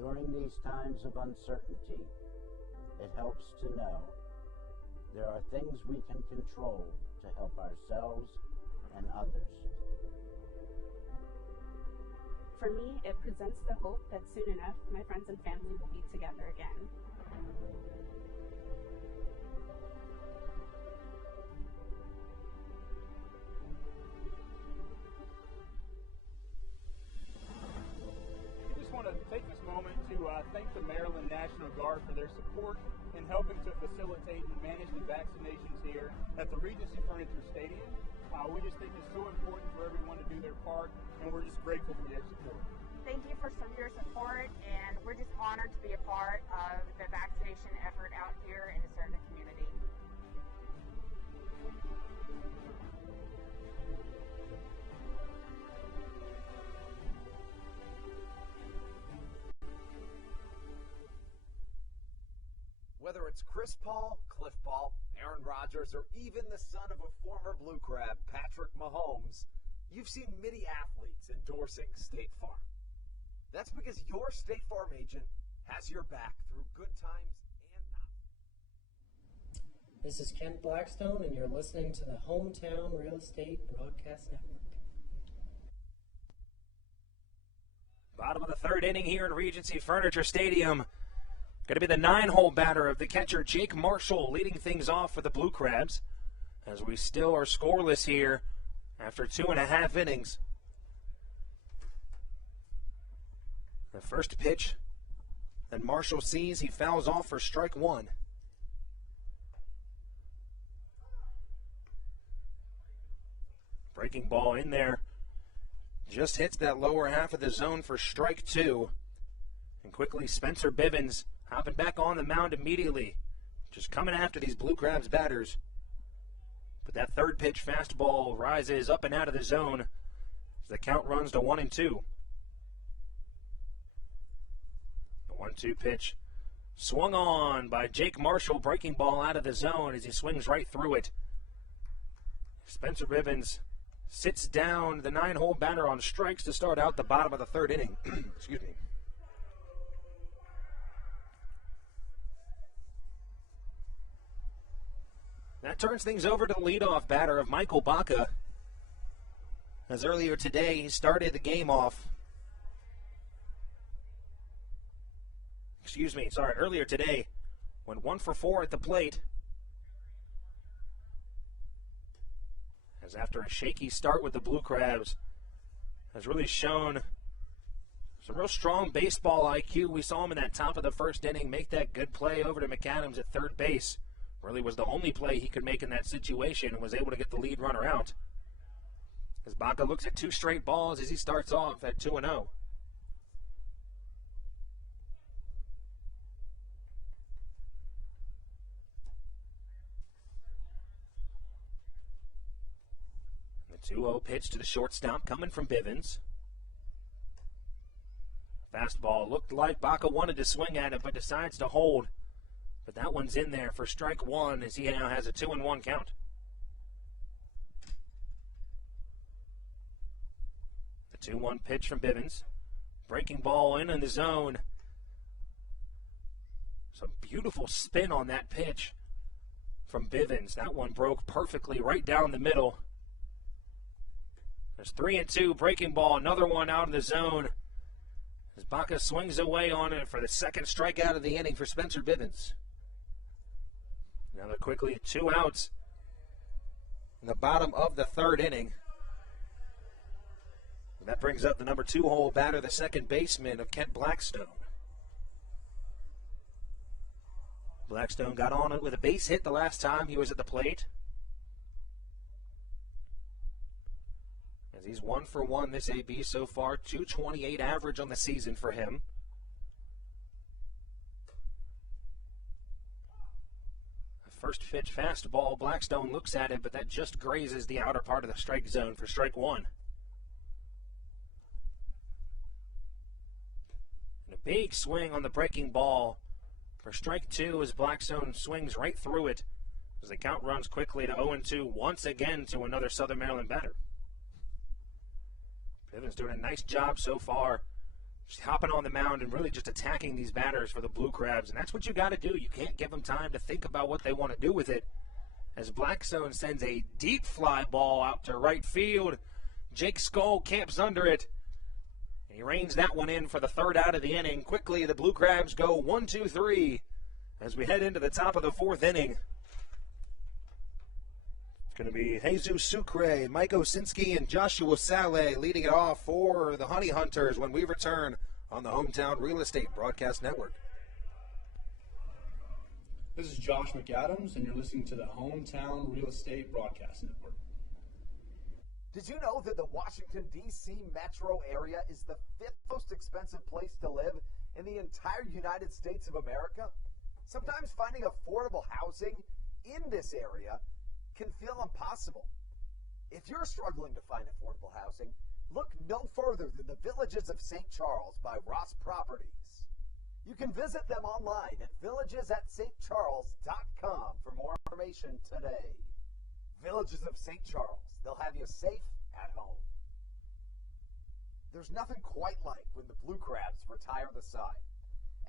During these times of uncertainty, it helps to know there are things we can control to help ourselves and others. For me, it presents the hope that soon enough, my friends and family will be together again. Take this moment to thank the Maryland National Guard for their support in helping to facilitate and manage the vaccinations here at the Regency Furniture Stadium. We just think it's so important for everyone to do their part, and we're just grateful for their support. Thank you for your support, and we're just honored to be a part of the vaccination effort out here and to serve the community. Whether it's Chris Paul, Cliff Paul, Aaron Rodgers, or even the son of a former Blue Crab, Patrick Mahomes, you've seen many athletes endorsing State Farm. That's because your State Farm agent has your back through good times and not. This is Kent Blackstone, and you're listening to the Hometown Real Estate Broadcast Network. Bottom of the third inning here at Regency Furniture Stadium. Going to be the 9-hole batter of the catcher, Jake Marshall, leading things off for the Blue Crabs, as we still are scoreless here after 2.5 innings. The first pitch, Then Marshall sees, he fouls off for strike one. Breaking ball in there. Just hits that lower half of the zone for strike two. And quickly Spencer Bivens hopping back on the mound immediately. Just coming after these Blue Crabs batters. But that third pitch fastball rises up and out of the zone as the count runs to 1-2. The 1-2 pitch swung on by Jake Marshall, breaking ball out of the zone as he swings right through it. Spencer Bivens sits down the 9-hole batter on strikes to start out the bottom of the third inning. Excuse me. That turns things over to the leadoff batter of Michael Baca. As earlier today, he started the game off. Earlier today, went 1 for 4 at the plate. As after a shaky start with the Blue Crabs, has really shown some real strong baseball IQ. We saw him in that top of the first inning make that good play over to McAdams at third base. Really was the only play he could make in that situation and was able to get the lead runner out. As Baca looks at 2 straight balls as he starts off at 2-0. The 2-0 pitch to the shortstop coming from Bivens. Fastball looked like Baca wanted to swing at it but decides to hold. But that one's in there for strike one as he now has a 2-1 count. The 2-1 pitch from Bivens. Breaking ball in the zone. Some beautiful spin on that pitch from Bivens. That one broke perfectly right down the middle. There's 3-2, breaking ball, another one out of the zone. As Baca swings away on it for the second strikeout of the inning for Spencer Bivens. Now they're quickly 2 outs in the bottom of the third inning. And that brings up the number 2-hole batter, the second baseman of Kent Blackstone. Blackstone got on it with a base hit the last time he was at the plate. As he's 1 for 1 this AB so far, .228 average on the season for him. First pitch fastball, Blackstone looks at it, but that just grazes the outer part of the strike zone for strike one. And a big swing on the breaking ball for strike two as Blackstone swings right through it as the count runs quickly to 0-2 once again to another Southern Maryland batter. Bivens doing a nice job so far. Just hopping on the mound and really just attacking these batters for the Blue Crabs. And that's what you got to do. You can't give them time to think about what they want to do with it. As Blackstone sends a deep fly ball out to right field. Jake Skull camps under it. And he reins that one in for the third out of the inning. Quickly, the Blue Crabs go 1-2-3 as we head into the top of the fourth inning. It's going to be Jesus Sucre, Mike Osinski, and Joshua Saleh leading it off for the Honey Hunters when we return on the Hometown Real Estate Broadcast Network. This is Josh McAdams, and you're listening to the Hometown Real Estate Broadcast Network. Did you know that the Washington, D.C. metro area is the 5th most expensive place to live in the entire United States of America? Sometimes finding affordable housing in this area can feel impossible. If you're struggling to find affordable housing, look no further than the Villages of St. Charles by Ross Properties. You can visit them online at villagesatstcharles.com for more information today. Villages of St. Charles, they'll have you safe at home. There's nothing quite like when the Blue Crabs retire the side.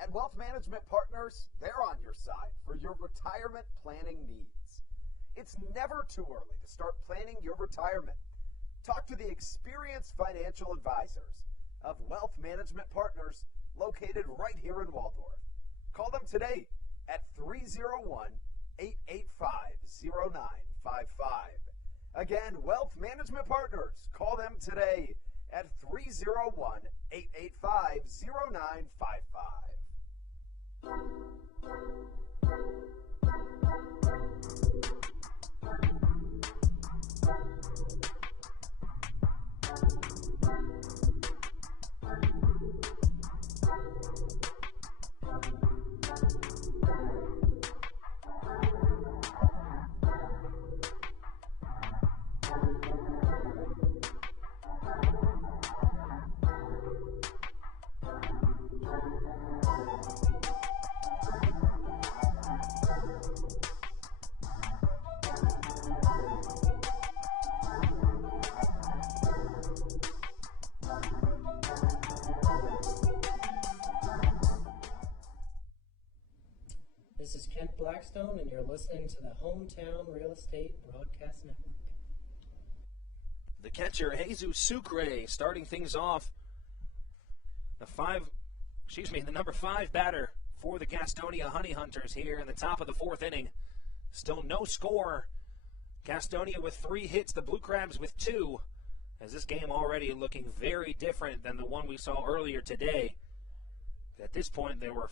At Wealth Management Partners, they're on your side for your retirement planning needs. It's never too early to start planning your retirement. Talk to the experienced financial advisors of Wealth Management Partners located right here in Waldorf. Call them today at 301-885-0955. Again, Wealth Management Partners. Call them today at 301-885-0955. This is Kent Blackstone, and you're listening to the Hometown Real Estate Broadcast Network. The catcher, Jesus Sucre, starting things off. The number 5 batter for the Gastonia Honey Hunters here in the top of the 4th inning. Still no score. Gastonia with 3 hits, the Blue Crabs with 2. As this game already looking very different than the one we saw earlier today. At this point, there were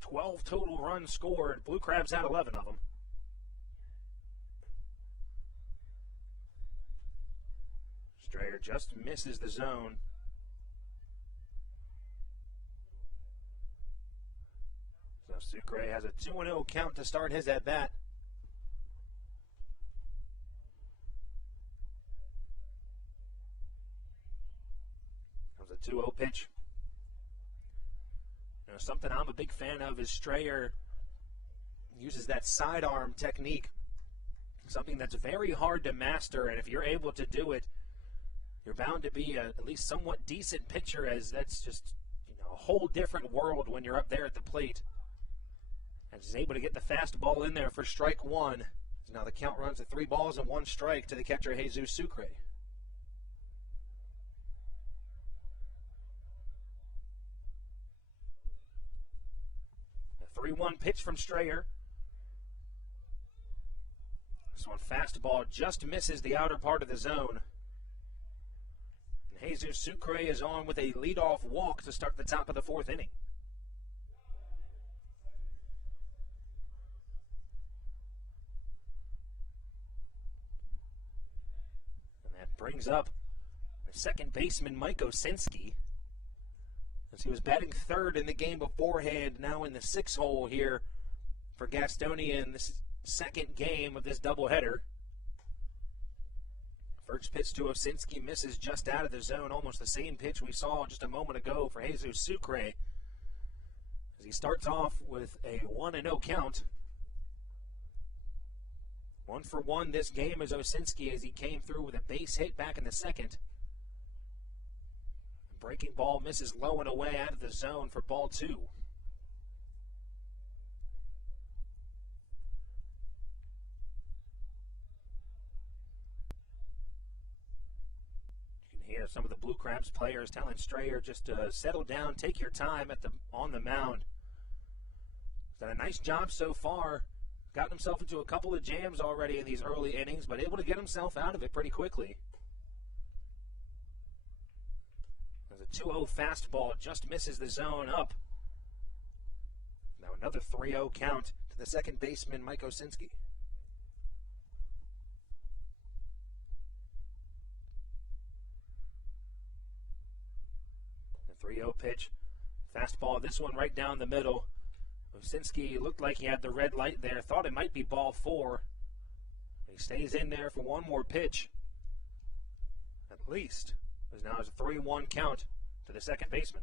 12 total runs scored. Blue Crabs had 11 of them. Strayer just misses the zone. So Sucre has a 2-0 count to start his at-bat. That was a 2-0 pitch. Something I'm a big fan of is Strayer uses that sidearm technique, something that's very hard to master, and if you're able to do it, you're bound to be at least somewhat decent pitcher, as that's just a whole different world when you're up there at the plate. And he's able to get the fastball in there for strike 1. So now the count runs to 3 balls and 1 strike to the catcher, Jesus Sucre. A 3-1 pitch from Strayer. This one fastball just misses the outer part of the zone. And Jesus Sucre is on with a leadoff walk to start the top of the 4th inning. And that brings up the second baseman, Mike Osinski, as he was batting 3rd in the game beforehand, now in the 6th hole here for Gastonia in this second game of this doubleheader. First pitch to Osinski misses just out of the zone, almost the same pitch we saw just a moment ago for Jesus Sucre, as he starts off with a 1-0 count. 1 for 1 this game is Osinski, as he came through with a base hit back in the 2nd. Breaking ball misses low and away out of the zone for ball 2. You can hear some of the Blue Crabs players telling Strayer just to settle down, take your time on the mound. He's done a nice job so far. Gotten himself into a couple of jams already in these early innings, but able to get himself out of it pretty quickly. There's a 2-0 fastball, just misses the zone up. Now another 3-0 count to the second baseman, Mike Osinski. The 3-0 pitch, fastball, this one right down the middle. Osinski looked like he had the red light there, thought it might be ball 4. He stays in there for one more pitch, at least. As now is a 3-1 count to the second baseman.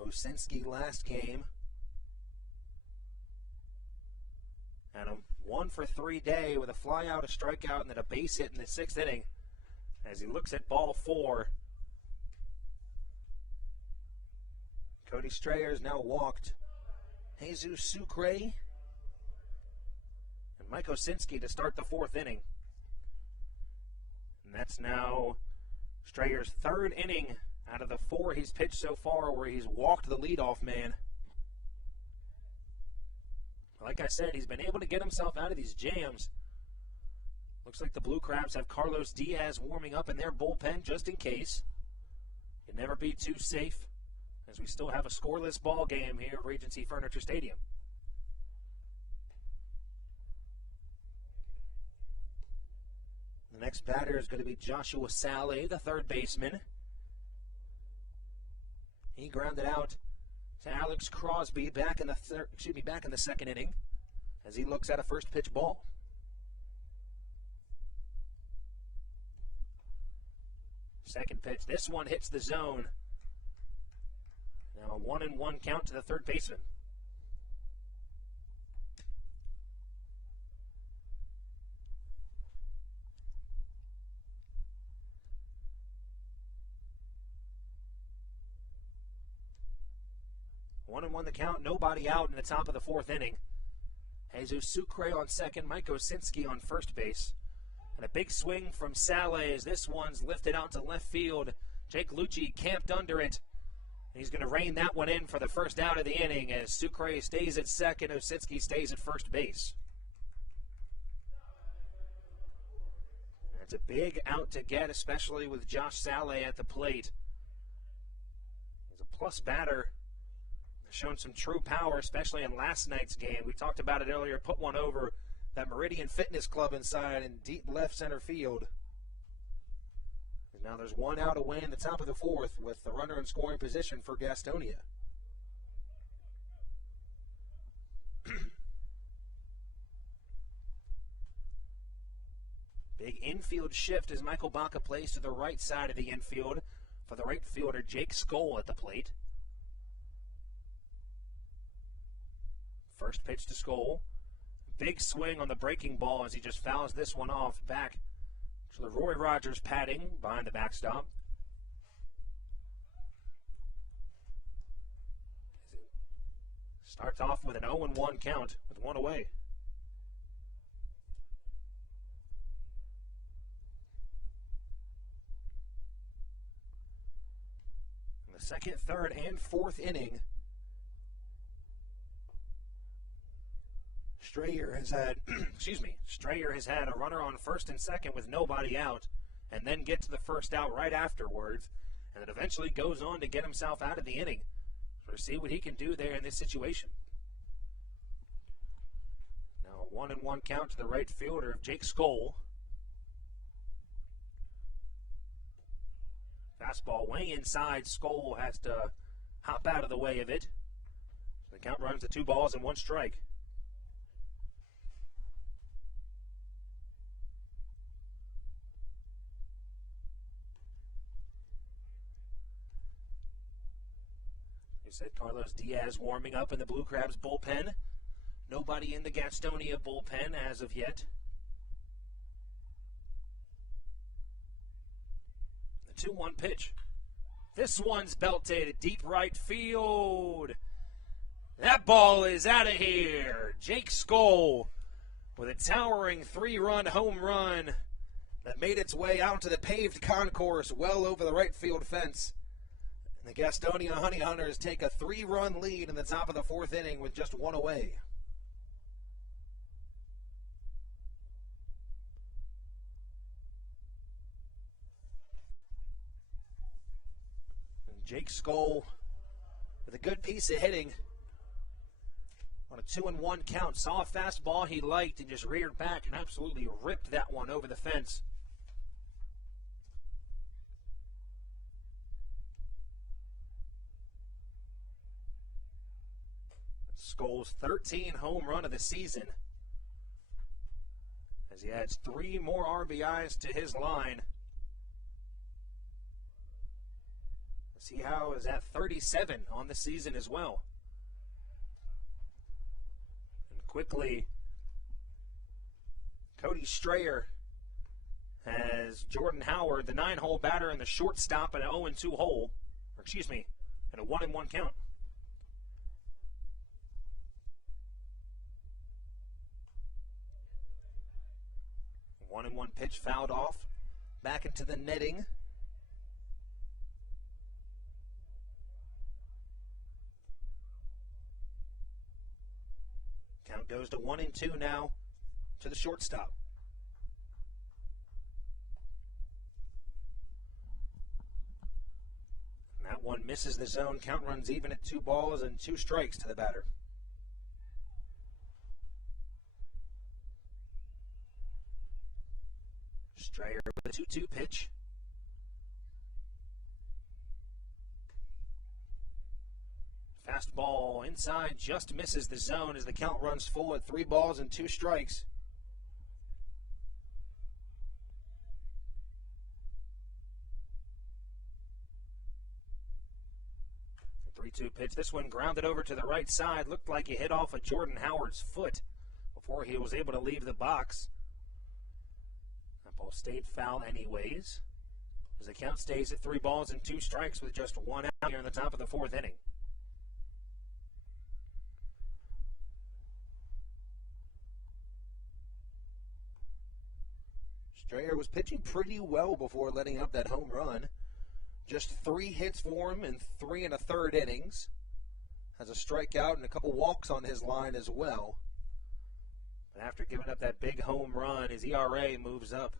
Osinski last game had a 1 for 3 day with a fly out, a strikeout, and then a base hit in the 6th inning. As he looks at ball 4, Cody Strayer has now walked Jesus Sucre and Mike Osinski to start the 4th inning. And that's now Strayer's 3rd inning out of the 4 he's pitched so far where he's walked the leadoff man. Like I said, he's been able to get himself out of these jams. Looks like the Blue Crabs have Carlos Diaz warming up in their bullpen just in case. Can never be too safe, as we still have a scoreless ball game here at Regency Furniture Stadium. The next batter is going to be Joshua Saleh, the third baseman. He grounded out to Alex Crosby back in the second inning, as he looks at a first pitch ball. Second pitch. This one hits the zone. Now a 1-1 count to the third baseman. One and one the count, nobody out in the top of the fourth inning. Jesus Sucre on second, Mike Osinski on first base. And a big swing from Saleh as this one's lifted out to left field. Jake Lucci camped under it. He's going to rein that one in for the first out of the inning as Sucre stays at second, Osinski stays at first base. That's a big out to get, especially with Josh Saleh at the plate. He's a plus batter. Shown some true power, especially in last night's game. We talked about it earlier, put one over that Meridian Fitness Club inside in deep left center field. And now there's one out away in the top of the fourth with the runner in scoring position for Gastonia. Big infield shift as Michael Baca plays to the right side of the infield for the right fielder Jake Skoll at the plate. First pitch to Skoll. Big swing on the breaking ball as he just fouls this one off back to the Roy Rogers padding behind the backstop. Starts off with an 0-1 count with one away. In the second, third, and fourth inning, Strayer has had a runner on first and second with nobody out, and then get to the first out right afterwards, and then eventually goes on to get himself out of the inning. So see what he can do there in this situation. Now a 1-1 count to the right fielder of Jake Skoll. Fastball way inside. Skoll has to hop out of the way of it. So the count runs to 2 balls and 1 strike. You said Carlos Diaz warming up in the Blue Crabs bullpen. Nobody in the Gastonia bullpen as of yet. The 2-1 pitch. This one's belted deep right field. That ball is out of here. Jake Skoll with a towering 3-run home run that made its way out to the paved concourse well over the right field fence. And the Gastonia Honey Hunters take a 3-run lead in the top of the fourth inning with just 1 away. And Jake Skoll with a good piece of hitting on a 2-1 count. Saw a fastball he liked and just reared back and absolutely ripped that one over the fence. Skoll's 13th home run of the season, as he adds 3 more RBIs to his line. See how is at 37 on the season as well. And quickly, Cody Strayer has Jordan Howard, the 9-hole batter, in the shortstop at an 0-2 hole, at a 1-1 count. 1-1 pitch fouled off. Back into the netting. Count goes to 1-2 now to the shortstop. That one misses the zone. Count runs even at 2 balls and 2 strikes to the batter. Strayer with a 2-2 pitch. Fastball inside just misses the zone as the count runs full at 3 balls and 2 strikes. The 3-2 pitch. This one grounded over to the right side. Looked like he hit off of Jordan Howard's foot before he was able to leave the box. That ball stayed foul anyways, as the count stays at 3 balls and 2 strikes with just 1 out here in the top of the 4th inning. Strayer was pitching pretty well before letting up that home run. Just 3 hits for him in 3 1/3 innings. Has a strikeout and a couple walks on his line as well. But after giving up that big home run, his ERA moves up.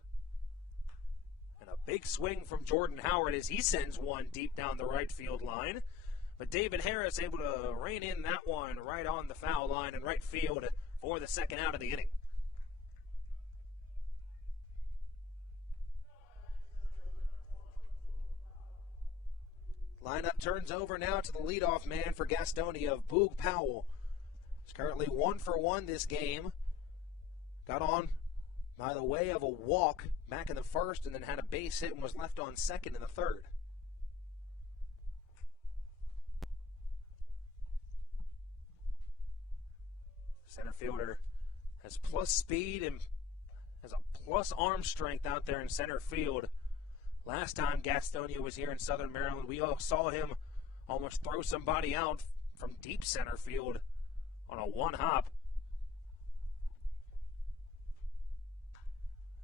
And a big swing from Jordan Howard as he sends one deep down the right field line. But David Harris able to rein in that one right on the foul line in right field for the 2nd out of the inning. Lineup turns over now to the leadoff man for Gastonia of Boog Powell. He's currently 1 for 1 this game. Got on by the way of a walk back in the 1st and then had a base hit and was left on 2nd in the 3rd. Center fielder has plus speed and has a plus arm strength out there in center field. Last time Gastonia was here in Southern Maryland, we all saw him almost throw somebody out from deep center field on a 1-hop.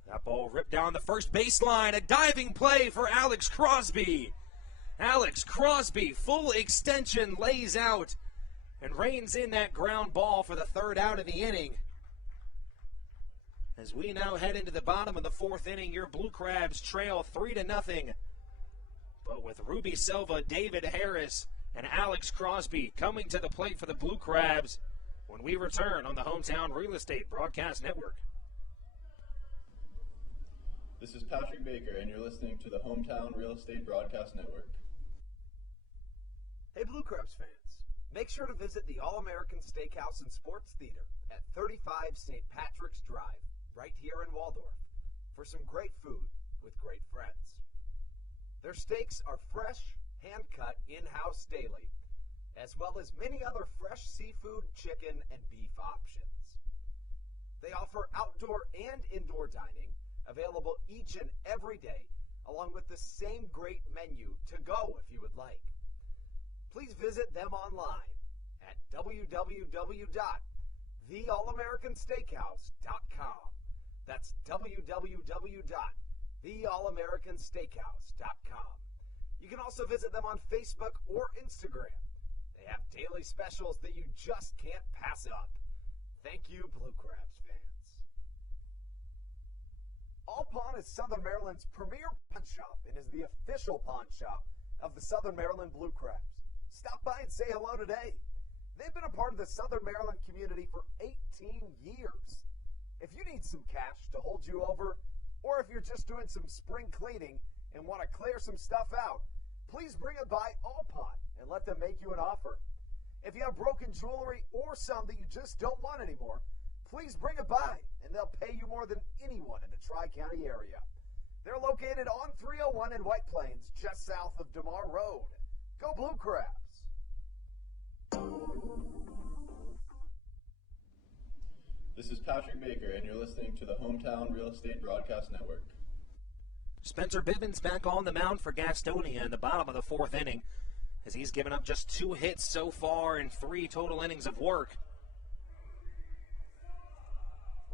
That ball ripped down the first baseline. A diving play for Alex Crosby. Alex Crosby, full extension, lays out and reins in that ground ball for the 3rd out of the inning. As we now head into the bottom of the 4th inning, your Blue Crabs trail 3-0. But with Ruby Silva, David Harris, and Alex Crosby coming to the plate for the Blue Crabs when we return on the Hometown Real Estate Broadcast Network. This is Patrick Baker, and you're listening to the Hometown Real Estate Broadcast Network. Hey Blue Crabs fans, make sure to visit the All-American Steakhouse and Sports Theater at 35 St. Patrick's Drive, right here in Waldorf, for some great food with great friends. Their steaks are fresh, hand-cut, in-house daily, as well as many other fresh seafood, chicken, and beef options. They offer outdoor and indoor dining, available each and every day, along with the same great menu to go if you would like. Please visit them online at www.theallamericansteakhouse.com. That's www.theallamericansteakhouse.com. You can also visit them on Facebook or Instagram. They have daily specials that you just can't pass up. Thank you, Blue Crabs fans. All Pawn is Southern Maryland's premier pawn shop and is the official pawn shop of the Southern Maryland Blue Crabs. Stop by and say hello today. They've been a part of the Southern Maryland community for 18 years. If you need some cash to hold you over, or if you're just doing some spring cleaning and want to clear some stuff out, please bring it by All Pawn and let them make you an offer. If you have broken jewelry or some that you just don't want anymore, please bring it by and they'll pay you more than anyone in the Tri-County area. They're located on 301 in White Plains, just south of DeMar Road. Go Blue Crabs! This is Patrick Baker, and you're listening to the Hometown Real Estate Broadcast Network. Spencer Bivens back on the mound for Gastonia in the bottom of the 4th inning, as he's given up just 2 hits so far in 3 total innings of work.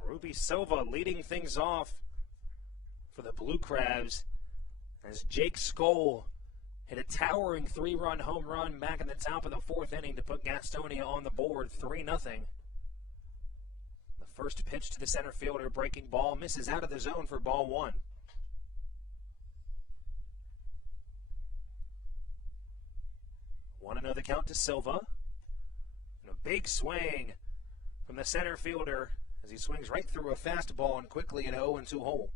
Ruby Silva leading things off for the Blue Crabs as Jake Skoll hit a towering 3-run home run back in the top of the 4th inning to put Gastonia on the board 3-0. The first pitch to the center fielder, breaking ball, misses out of the zone for ball 1. 1-0 the count to Silva. And a big swing from the center fielder as he swings right through a fastball and quickly an 0-2 hole.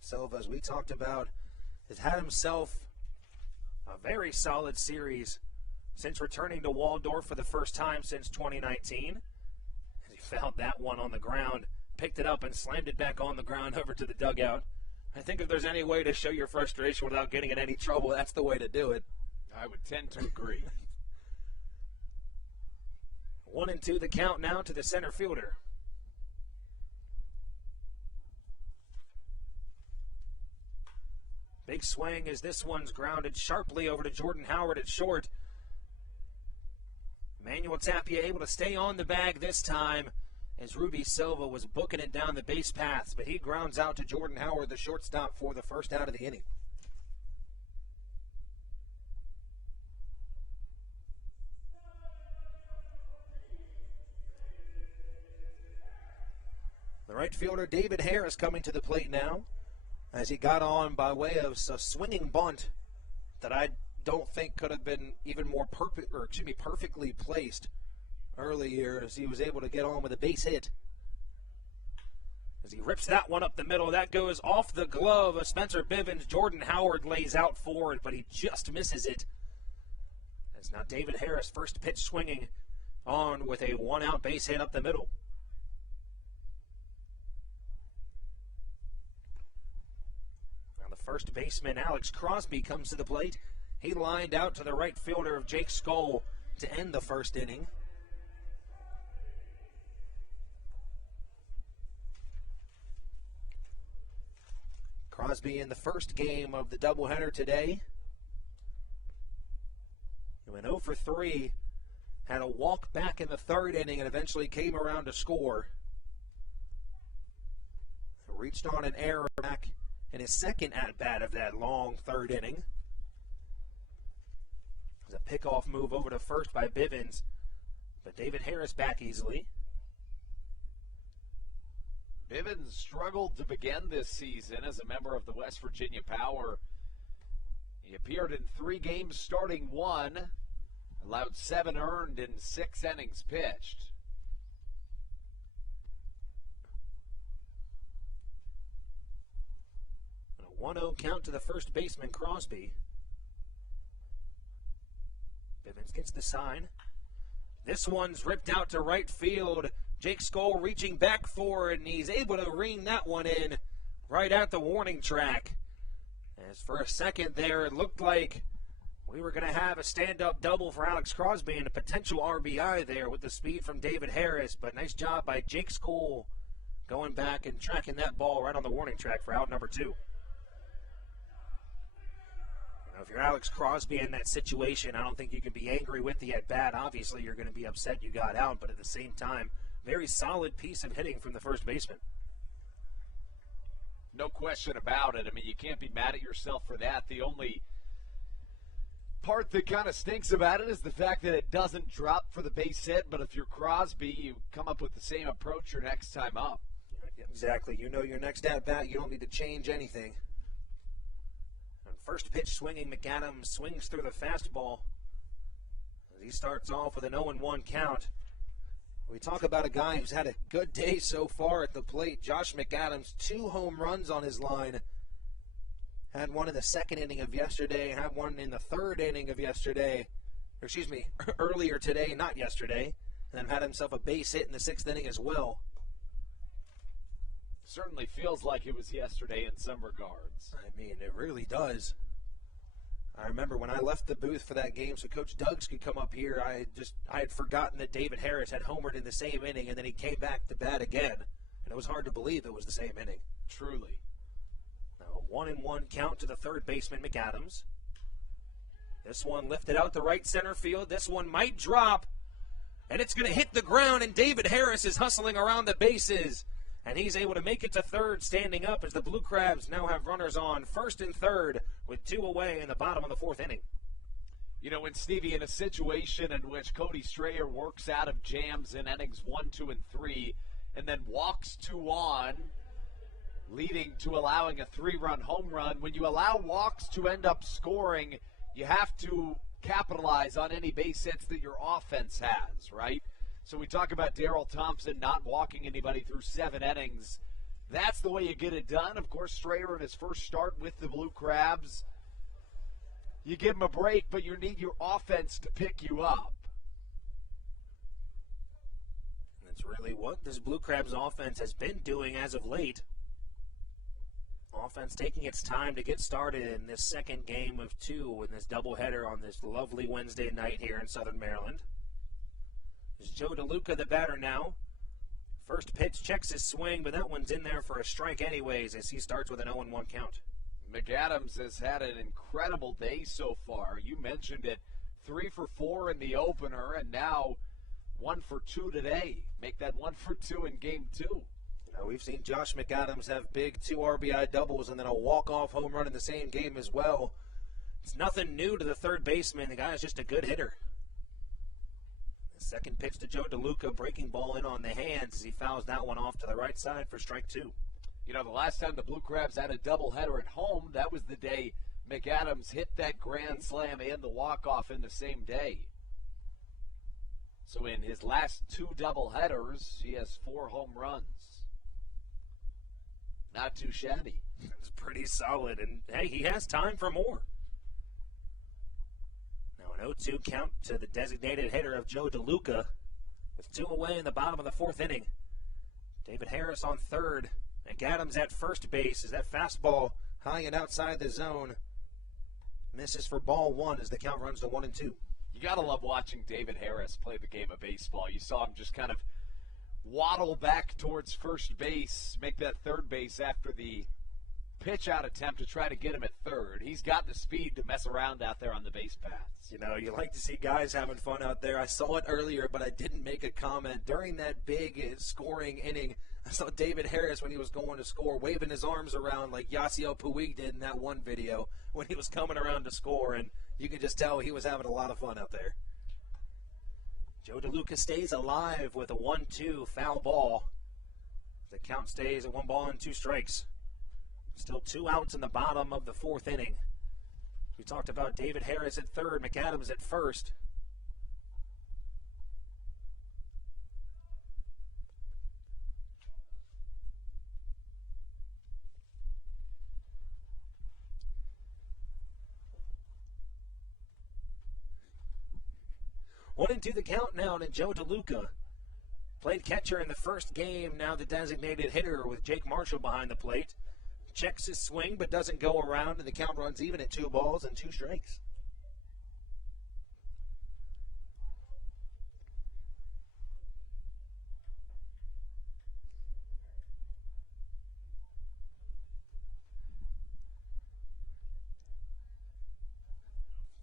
Silva, as we talked about, has had himself a very solid series since returning to Waldorf for the first time since 2019. He found that one on the ground, picked it up and slammed it back on the ground over to the dugout. I think if there's any way to show your frustration without getting in any trouble, that's the way to do it. I would tend to agree. 1-2 the count now to the center fielder. Big swing as this one's grounded sharply over to Jordan Howard at short. Manuel Tapia able to stay on the bag this time as Ruby Silva was booking it down the base paths, but he grounds out to Jordan Howard, the shortstop, for the first out of the inning. The right fielder, David Harris, coming to the plate now as he got on by way of a swinging bunt that I don't think could have been even more perfectly placed earlier, as he was able to get on with a base hit. As he rips that one up the middle, that goes off the glove of Spencer Bivens. Jordan Howard lays out forward, but he just misses it. As now David Harris, first pitch swinging on with a one-out base hit up the middle. First baseman Alex Crosby comes to the plate. He lined out to the right fielder of Jake Skoll to end the first inning. Crosby in the first game of the doubleheader today. He went 0 for 3, had a walk back in the third inning and eventually came around to score. Reached on an error back in his second at-bat of that long third inning. It was a pickoff move over to first by Bivens, but David Harris back easily. Bivens struggled to begin this season as a member of the West Virginia Power. He appeared in 3 games starting 1, allowed 7 earned in 6 innings pitched. A 1-0 count to the first baseman, Crosby. Bivens gets the sign. This one's ripped out to right field. Jake Skoll reaching back for it, and he's able to ring that one in right at the warning track. As for a second there, it looked like we were going to have a stand-up double for Alex Crosby and a potential RBI there with the speed from David Harris, but nice job by Jake Skoll going back and tracking that ball right on the warning track for out number 2. If you're Alex Crosby in that situation, I don't think you can be angry with the at-bat. Obviously, you're going to be upset you got out, but at the same time, very solid piece of hitting from the first baseman. No question about it. I mean, you can't be mad at yourself for that. The only part that kind of stinks about it is the fact that it doesn't drop for the base hit, but if you're Crosby, you come up with the same approach your next time up. Exactly. You know your next at-bat, you don't need to change anything. First pitch swinging, McAdams swings through the fastball. He starts off with an 0-1 count. We talk about a guy who's had a good day so far at the plate. Josh McAdams, 2 home runs on his line. Had one in the second inning of yesterday, had one in the third inning of yesterday. Or excuse me, earlier today, not yesterday. And then had himself a base hit in the 6th inning as well. Certainly feels like it was yesterday in some regards. I mean, it really does. I remember when I left the booth for that game so Coach Duggs could come up here, I had forgotten that David Harris had homered in the same inning, and then he came back to bat again. And it was hard to believe it was the same inning. Truly. Now, a 1-1 count to the third baseman, McAdams. This one lifted out to right center field. This one might drop, and it's going to hit the ground, and David Harris is hustling around the bases. And he's able to make it to third, standing up as the Blue Crabs now have runners on first and third with 2 away in the bottom of the 4th inning. You know, when Stevie, in a situation in which Cody Strayer works out of jams in innings 1, 2, and 3, and then walks 2 on, leading to allowing a 3-run home run. When you allow walks to end up scoring, you have to capitalize on any base hits that your offense has, right? So we talk about Darryl Thompson not walking anybody through 7 innings. That's the way you get it done. Of course, Strayer in his first start with the Blue Crabs, you give him a break, but you need your offense to pick you up. That's really what this Blue Crabs offense has been doing as of late. Offense taking its time to get started in this second game of 2 in this doubleheader on this lovely Wednesday night here in Southern Maryland. It's Joe DeLuca, the batter now. First pitch checks his swing, but that one's in there for a strike anyways as he starts with an 0-1 count. McAdams has had an incredible day so far. You mentioned it, 3 for 4 in the opener, and now 1 for 2 today. Make that 1 for 2 in game 2. We've seen Josh McAdams have big 2 RBI doubles and then a walk-off home run in the same game as well. It's nothing new to the third baseman. The guy is just a good hitter. The second pitch to Joe DeLuca, breaking ball in on the hands as he fouls that one off to the right side for strike 2. You know, the last time the Blue Crabs had a doubleheader at home, that was the day McAdams hit that grand slam and the walk-off in the same day. So in his last 2 doubleheaders, he has 4 home runs. Not too shabby. It's pretty solid, and hey, he has time for more. Now an 0-2 count to the designated hitter of Joe DeLuca with 2 away in the bottom of the 4th inning. David Harris on third. McAdams at first base as that fastball high and outside the zone misses for ball 1 as the count runs to 1-2. You got to love watching David Harris play the game of baseball. You saw him just kind of waddle back towards first base, make that third base after the pitch out attempt to try to get him at third. He's got the speed to mess around out there on the base paths. You know, you like to see guys having fun out there. I saw it earlier, but I didn't make a comment. During that big scoring inning, I saw David Harris when he was going to score waving his arms around like Yasiel Puig did in that one video when he was coming around to score, and you could just tell he was having a lot of fun out there. Joe DeLuca stays alive with a 1-2 foul ball. The count stays at 1 ball and 2 strikes. Still 2 outs in the bottom of the 4th inning. We talked about David Harris at third, McAdams at first. One and 2 the count now to Joe DeLuca. Played catcher in the first game, now the designated hitter with Jake Marshall behind the plate. Checks his swing but doesn't go around, and the count runs even at 2 balls and 2 strikes.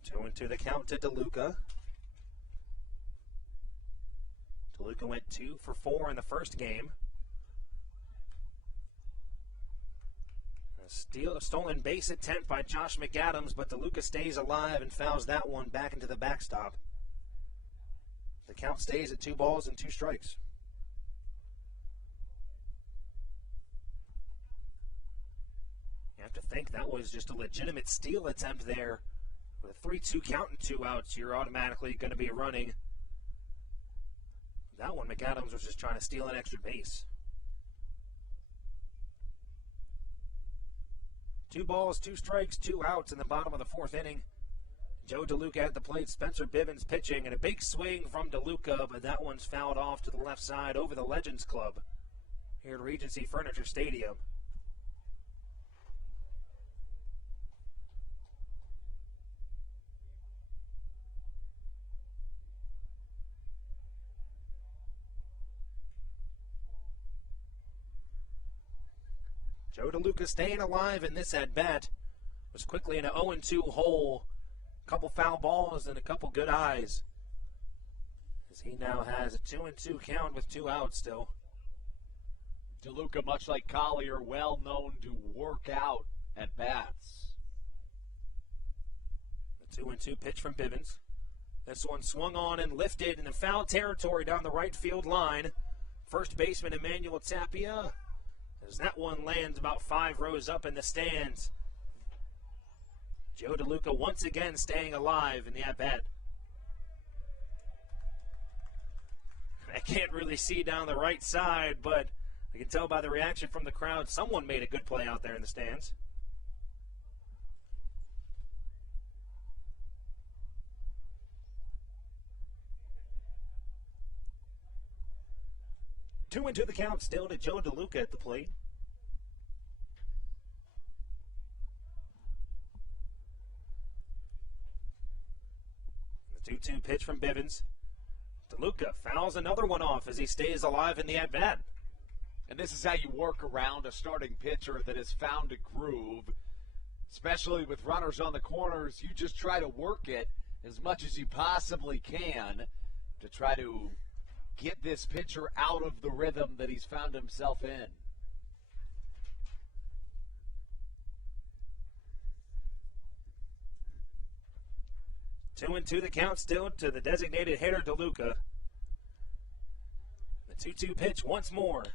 Two and 2 the count to DeLuca. DeLuca went 2 for 4 in the first game. A stolen base attempt by Josh McAdams, but DeLuca stays alive and fouls that one back into the backstop. The count stays at 2 balls and 2 strikes. You have to think that was just a legitimate steal attempt there. With a 3-2 count and 2 outs, you're automatically going to be running. That one, McAdams was just trying to steal an extra base. 2 balls, 2 strikes, 2 outs in the bottom of the 4th inning. Joe DeLuca at the plate, Spencer Bivens pitching, and a big swing from DeLuca, but that one's fouled off to the left side over the Legends Club here at Regency Furniture Stadium. Joe DeLuca staying alive in this at-bat. Was quickly in an 0-2 hole. A couple foul balls and a couple good eyes. As he now has a 2-2 count with 2 outs still. DeLuca, much like Collier, well known to work out at-bats. The 2-2 pitch from Bivens. This one swung on and lifted in the foul territory down the right field line. first baseman Emmanuel Tapia, as that one lands about 5 rows up in the stands. Joe DeLuca once again staying alive in the at-bat. I can't really see down the right side, but I can tell by the reaction from the crowd, someone made a good play out there in the stands. Two into the count still to Joe DeLuca at the plate. The 2-2 pitch from Bivens. DeLuca fouls another one off as he stays alive in the at-bat. And this is how you work around a starting pitcher that has found a groove. Especially with runners on the corners, you just try to work it as much as you possibly can to try to get this pitcher out of the rhythm that he's found himself in. Two and two the count still to the designated hitter DeLuca. The 2-2 pitch once more.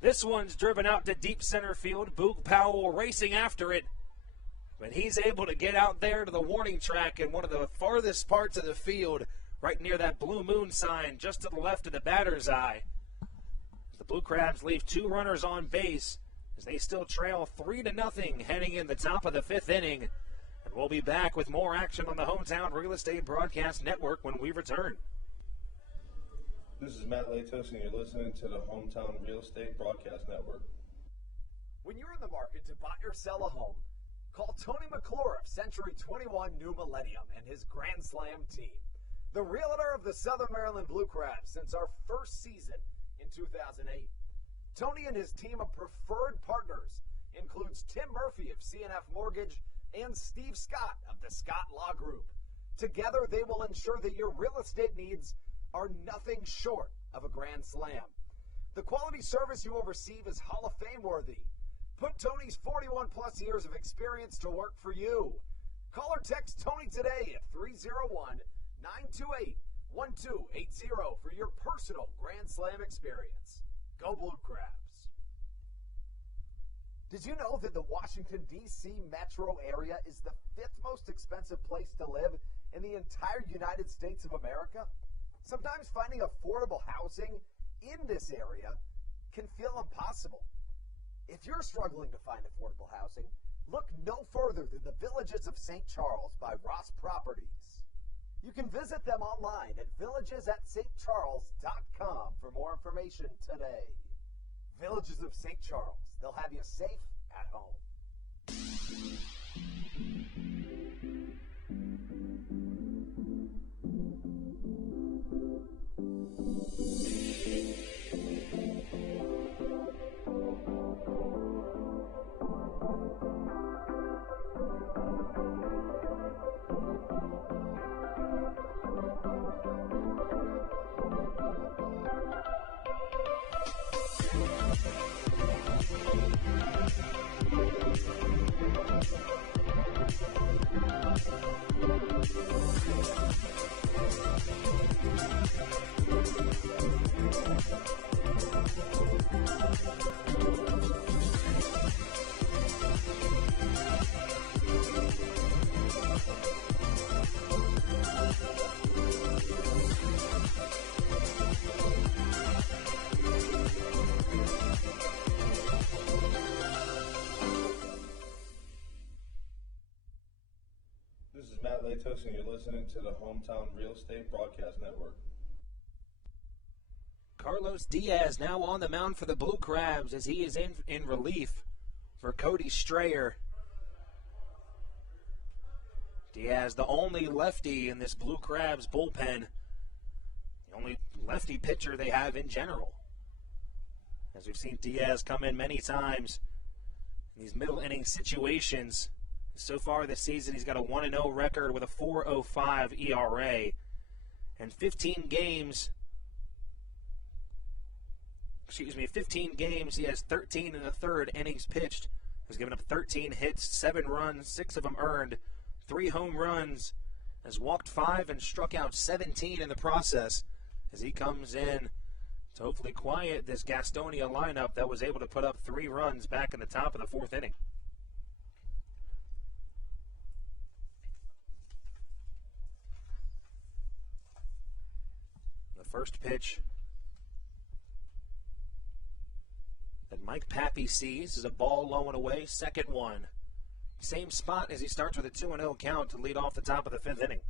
This one's driven out to deep center field. Boog Powell racing after it. But he's able to get out there to the warning track in one of the farthest parts of the field, right near that blue moon sign, just to the left of the batter's eye. The Blue Crabs leave 2 runners on base as they still trail 3-0 heading in the top of the 5th inning. And we'll be back with more action on the Hometown Real Estate Broadcast Network when we return. This is Matt Latos, and you're listening to the Hometown Real Estate Broadcast Network. When you're in the market to buy or sell a home, call Tony McClure of Century 21 New Millennium and his Grand Slam team. The realtor of the Southern Maryland Blue Crabs since our first season in 2008. Tony and his team of preferred partners includes Tim Murphy of CNF Mortgage and Steve Scott of the Scott Law Group. Together, they will ensure that your real estate needs are nothing short of a grand slam. The quality service you will receive is Hall of Fame worthy. Put Tony's 41-plus years of experience to work for you. Call or text Tony today at 301-928-1280 for your personal Grand Slam experience. Go Blue Crabs. Did you know that the Washington, D.C. metro area is the 5th most expensive place to live in the entire United States of America? Sometimes finding affordable housing in this area can feel impossible. If you're struggling to find affordable housing, look no further than the Villages of St. Charles by Ross Properties. You can visit them online at villagesatstcharles.com for more information today. Villages of St. Charles. They'll have you safe at home. This is Matt Latos, and you're listening to the Hometown Real Estate Broadcast Network. Carlos Diaz now on the mound for the Blue Crabs as he is in relief for Cody Strayer. Diaz, the only lefty in this Blue Crabs bullpen, the only lefty pitcher they have in general. As we've seen Diaz come in many times in these middle inning situations. So far this season, he's got a 1-0 record with a 4.05 ERA. And 15 games, he has 13 in the third innings pitched. Has given up 13 hits, 7 runs, 6 of them earned, 3 home runs, has walked 5 and struck out 17 in the process as he comes in to hopefully quiet this Gastonia lineup that was able to put up 3 runs back in the top of the 4th inning. The first pitch that Mike Pappy sees is a ball low and away, second one. Same spot as he starts with a 2-0 count to lead off the top of the 5th inning.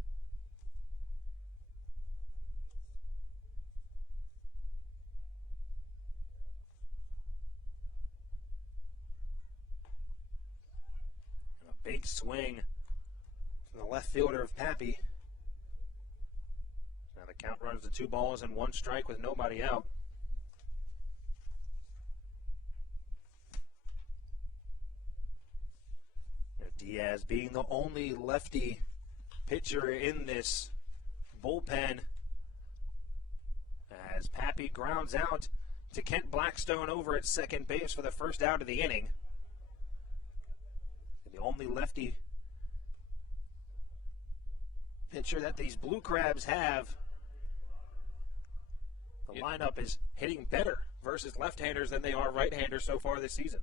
And a big swing from the left fielder of Pappy. Now the count runs to 2 balls and 1 strike with nobody out. Diaz being the only lefty pitcher in this bullpen as Pappy grounds out to Kent Blackstone over at second base for the first out of the inning. And the only lefty pitcher that these Blue Crabs have. The lineup is hitting better versus left-handers than they are right-handers so far this season.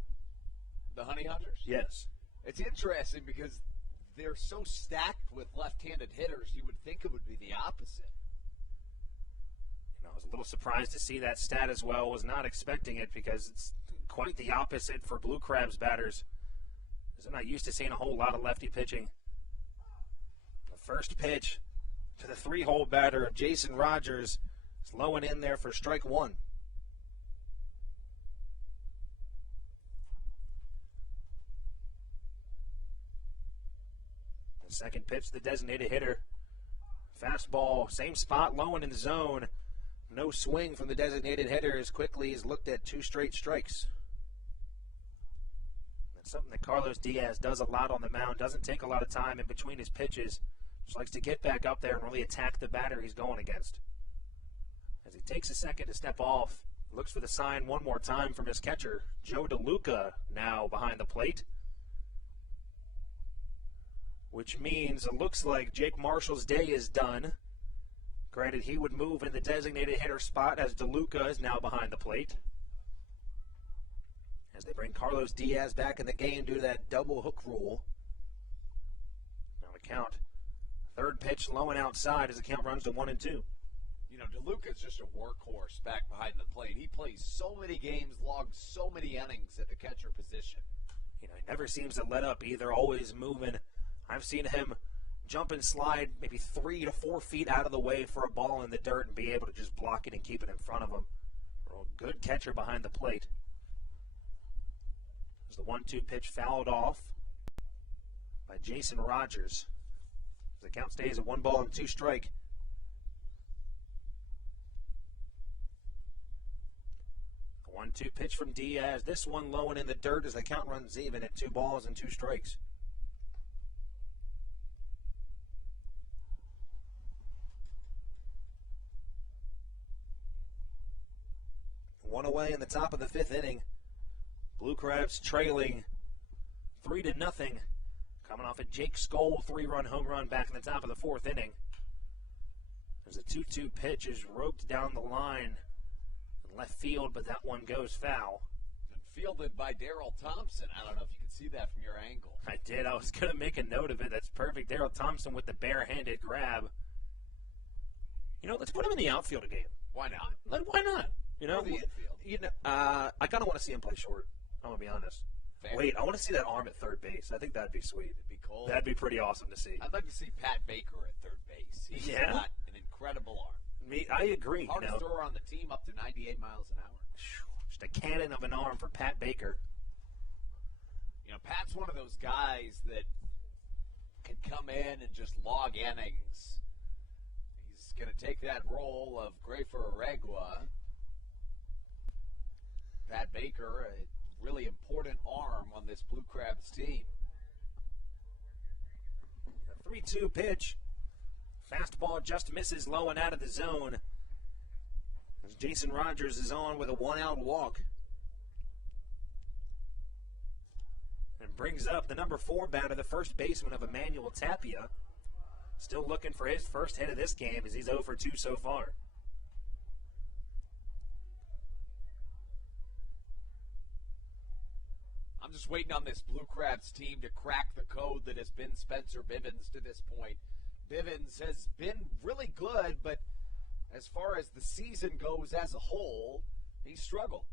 The Honey Hunters? Yes. It's interesting because they're so stacked with left-handed hitters, you would think it would be the opposite. I was a little surprised to see that stat as well. Was not expecting it because it's quite the opposite for Blue Crabs batters. I'm not used to seeing a whole lot of lefty pitching. The first pitch to the 3-hole batter of Jason Rogers is low and in there for strike 1. The second pitch, the designated hitter. Fastball, same spot, low and in the zone. No swing from the designated hitter as quickly as looked at 2 straight strikes. That's something that Carlos Diaz does a lot on the mound. Doesn't take a lot of time in between his pitches. Just likes to get back up there and really attack the batter he's going against. As he takes a second to step off, looks for the sign one more time from his catcher. Joe DeLuca now behind the plate. Which means it looks like Jake Marshall's day is done. Granted, he would move in the designated hitter spot as DeLuca is now behind the plate. As they bring Carlos Diaz back in the game due to that double hook rule. Now the count. Third pitch low and outside as the count runs to 1-2. You know, DeLuca's just a workhorse back behind the plate. He plays so many games, logs so many innings at the catcher position. You know, he never seems to let up either, always moving. I've seen him jump and slide maybe 3 to 4 feet out of the way for a ball in the dirt and be able to just block it and keep it in front of him. A good catcher behind the plate. As the 1-2 pitch fouled off by Jason Rogers. The count stays at 1 ball and 2 strike. The 1-2 pitch from Diaz. This one low and in the dirt as the count runs even at 2 balls and 2 strikes. One away in the top of the 5th inning. Blue Crabs trailing 3-0. Coming off a Jake Skoll 3-run home run back in the top of the 4th inning. There's a 2-2 pitch is roped down the line in left field, but that one goes foul. And fielded by Darryl Thompson. I don't know if you can see that from your angle. I did. I was going to make a note of it. That's perfect. Darryl Thompson with the barehanded grab. You know, let's put him in the outfield again. Why not? Why not? You know, the infield. You know, I kind of want to see him play short. I'm gonna be honest. Fair. Wait, I want to see that arm at third base. I think that'd be sweet. It'd be cool. That'd be pretty awesome to see. I'd like to see Pat Baker at third base. He's got an incredible arm. I agree. Hardest thrower on the team, up to 98 miles an hour. Just a cannon of an arm for Pat Baker. You know, Pat's one of those guys that can come in and just log innings. He's going to take that role of Grafer Aregua. Pat Baker, a really important arm on this Blue Crabs team. A 3-2 pitch. Fastball just misses low and out of the zone. As Jason Rogers is on with a 1-out walk. And brings up the number 4 batter, the first baseman of Emmanuel Tapia. Still looking for his first hit of this game as he's 0 for 2 so far. I'm just waiting on this Blue Crabs team to crack the code that has been Spencer Bivens to this point. Bivens has been really good, but as far as the season goes as a whole, he struggled.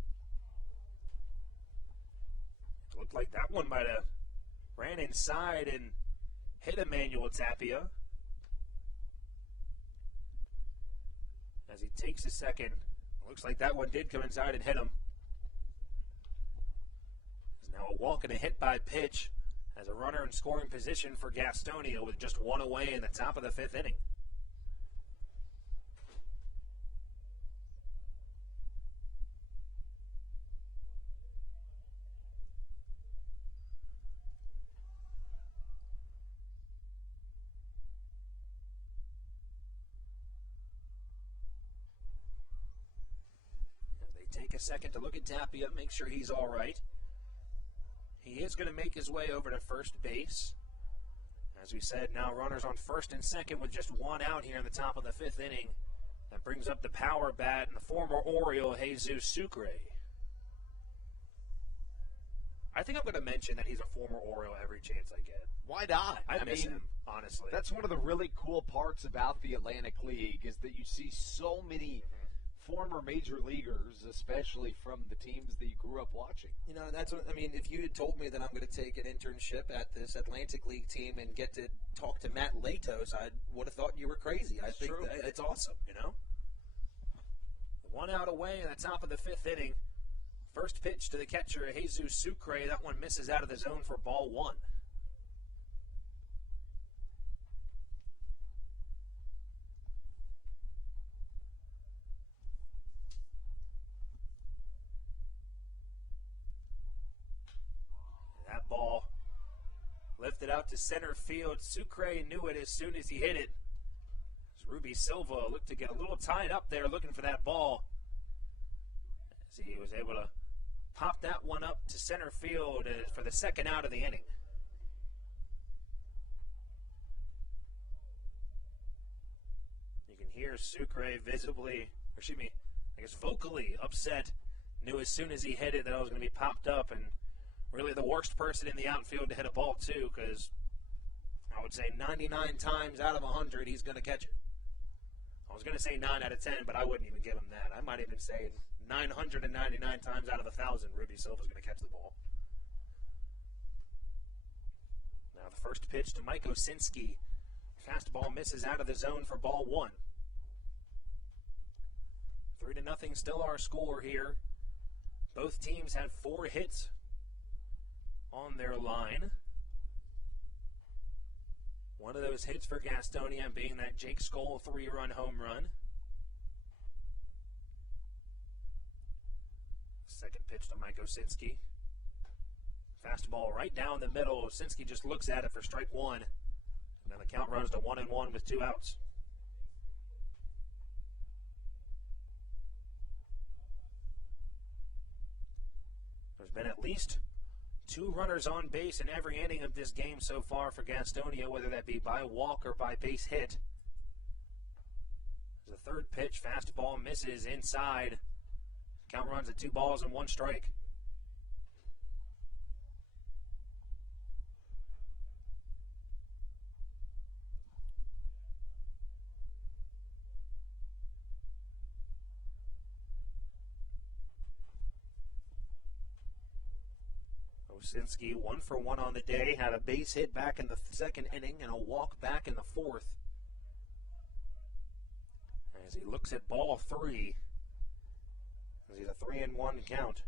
Looked like that one might have ran inside and hit Emmanuel Tapia. As he takes a second, looks like that one did come inside and hit him. There's now a walk and a hit by pitch as a runner in scoring position for Gastonia with just one away in the top of the 5th inning. Take a second to look at Tapia, make sure he's all right. He is going to make his way over to first base. As we said, now runners on first and second with just one out here in the top of the 5th inning. That brings up the power bat and the former Oriole, Jesus Sucre. I think I'm going to mention that he's a former Oriole every chance I get. Why not? I miss him, honestly. That's one of the really cool parts about the Atlantic League is that you see so many former major leaguers, especially from the teams that you grew up watching. You know, that's what I mean. If you had told me that I'm going to take an internship at this Atlantic League team and get to talk to Matt Latos, I would have thought you were crazy. I think that it's awesome, you know? One out away in the top of the 5th inning. First pitch to the catcher, Jesus Sucre. That one misses out of the zone for ball 1. Ball lifted out to center field. Sucre knew it as soon as he hit it. As Ruby Silva looked to get a little tied up there looking for that ball. As he was able to pop that one up to center field for the second out of the inning. You can hear Sucre vocally upset. Knew as soon as he hit it that I was going to be popped up, and really the worst person in the outfield to hit a ball too, because I would say 99 times out of 100 he's going to catch it. I was going to say 9 out of 10, but I wouldn't even give him that. I might even say 999 times out of 1,000 Ruby Silva's going to catch the ball. Now the first pitch to Mike Osinski. Fastball misses out of the zone for ball 1. 3-0 still our score here. Both teams have 4 hits on their line. One of those hits for Gastonia being that Jake Skoll 3-run home run. Second pitch to Mike Osinski. Fastball right down the middle. Osinski just looks at it for strike 1. And then the count runs to 1-1 with 2 outs. There's been at least 2 runners on base in every inning of this game so far for Gastonia, whether that be by walk or by base hit. The third pitch, fastball misses inside. Count runs at 2 balls and 1 strike. Osinski 1 for 1 on the day, had a base hit back in the 2nd inning and a walk back in the 4th. As he looks at ball 3, as he's a 3-1 count.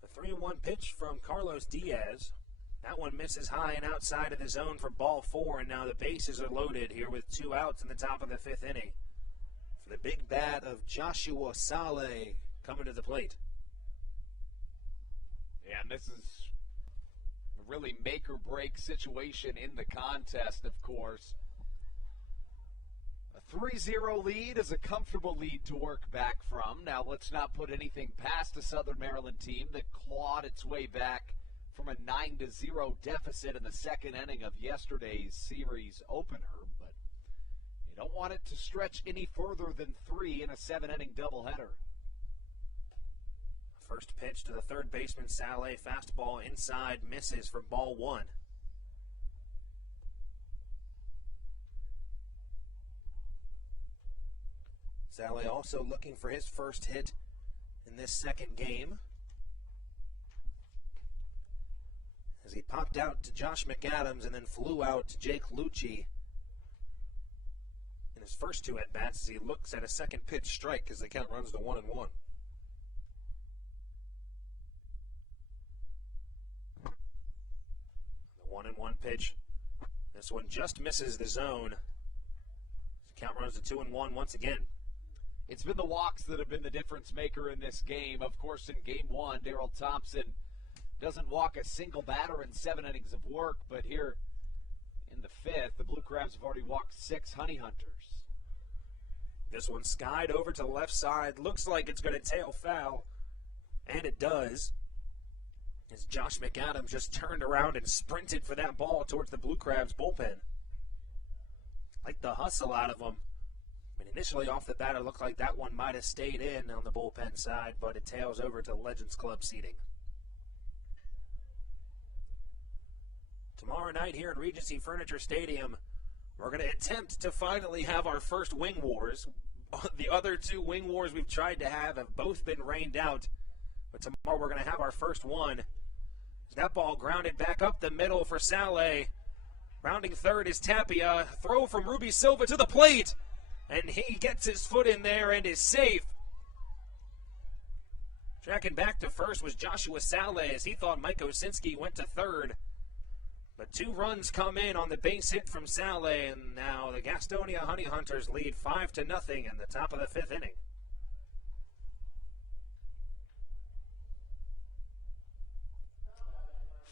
The 3-1 pitch from Carlos Diaz. That one misses high and outside of the zone for ball 4, and now the bases are loaded here with 2 outs in the top of the 5th inning. For the big bat of Joshua Saleh coming to the plate. Yeah, and this is a really make-or-break situation in the contest, of course. A 3-0 lead is a comfortable lead to work back from. Now, let's not put anything past the Southern Maryland team that clawed its way back from a 9-0 deficit in the second inning of yesterday's series opener, but you don't want it to stretch any further than 3 in a 7-inning doubleheader. First pitch to the third baseman, Saleh. Fastball inside, misses for ball 1. Saleh also looking for his first hit in this second game, as he popped out to Josh McAdams and then flew out to Jake Lucci in his first 2 at-bats, as he looks at a second pitch strike as the count runs to 1-1. The 1-1 pitch. This one just misses the zone. The count runs to 2-1 once again. It's been the walks that have been the difference maker in this game. Of course, in Game 1, Darrell Thompson doesn't walk a single batter in 7 innings of work, but here in the 5th, the Blue Crabs have already walked 6 Honey Hunters. This one skied over to the left side. Looks like it's going to tail foul, and it does, as Josh McAdams just turned around and sprinted for that ball towards the Blue Crabs bullpen. Like the hustle out of them. I mean, initially off the bat, it looked like that one might have stayed in on the bullpen side, but it tails over to Legends Club seating. Tomorrow night here at Regency Furniture Stadium, we're going to attempt to finally have our first wing wars. The other 2 wing wars we've tried to have both been rained out, but tomorrow we're going to have our first one. That ball grounded back up the middle for Saleh. Rounding third is Tapia. Throw from Ruby Silva to the plate. And he gets his foot in there and is safe. Tracking back to first was Joshua Saleh, as he thought Mike Osinski went to third. But 2 runs come in on the base hit from Saleh, and now the Gastonia Honey Hunters lead 5-0 in the top of the 5th inning.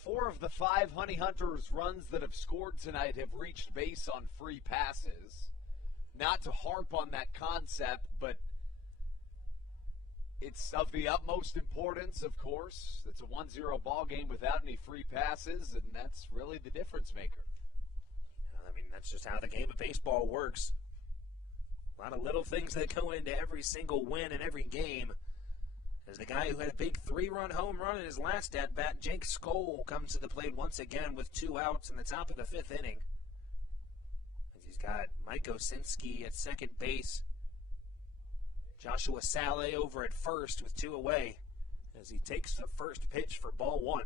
Four of the 5 Honey Hunters runs that have scored tonight have reached base on free passes. Not to harp on that concept, but it's of the utmost importance, of course. It's a 1-0 ball game without any free passes, and that's really the difference maker. I mean, that's just how the game of baseball works. A lot of little things that go into every single win in every game. As the guy who had a big 3-run home run in his last at-bat, Jake Skoll, comes to the plate once again with 2 outs in the top of the 5th inning. He's got Mike Osinski at second base. Joshua Saleh over at first with 2 away as he takes the first pitch for ball 1.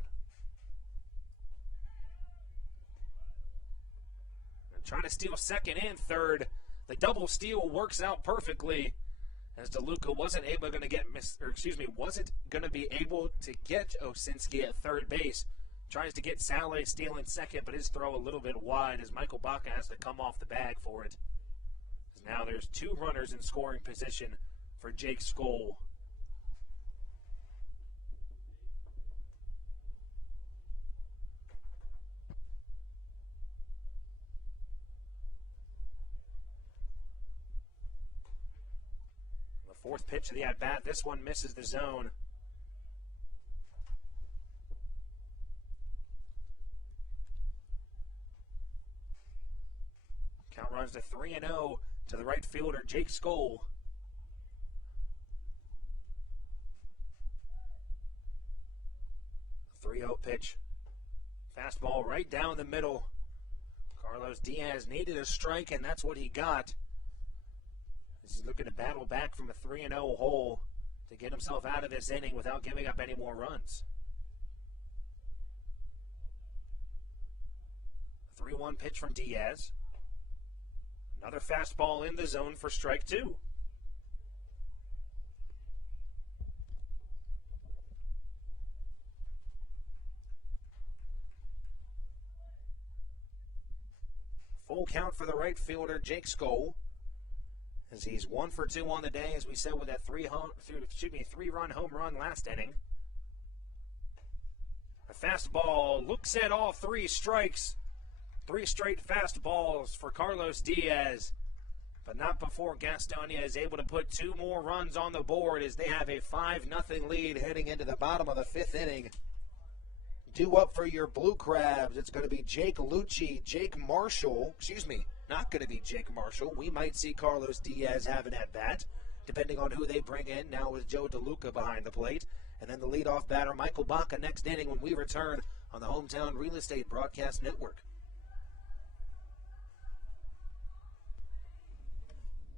And trying to steal second and third. The double steal works out perfectly, as DeLuca wasn't going to be able to get Osinski at third base. Tries to get Saleh stealing second, but his throw a little bit wide as Michael Baca has to come off the bag for it. Now there's 2 runners in scoring position for Jake Skoll. The 4th pitch of the at-bat, this one misses the zone. Count runs to 3-0 to the right fielder, Jake Skoll. 3-0 pitch. Fastball right down the middle. Carlos Diaz needed a strike, and that's what he got. He's looking to battle back from a 3-0 hole to get himself out of this inning without giving up any more runs. 3-1 pitch from Diaz. Another fastball in the zone for strike 2. Full count for the right fielder, Jake Skoll, as he's 1 for 2 on the day, as we said, with that 3-run home run last inning. A fastball looks at all 3 strikes. 3 straight fastballs for Carlos Diaz, but not before Gastonia is able to put 2 more runs on the board as they have a 5-0 lead heading into the bottom of the 5th inning. do up for your Blue Crabs. It's going to be Jake Lucci, not going to be Jake Marshall. We might see Carlos Diaz have an at-bat, depending on who they bring in. Now with Joe DeLuca behind the plate. And then the leadoff batter, Michael Baca, next inning when we return on the Hometown Real Estate Broadcast Network.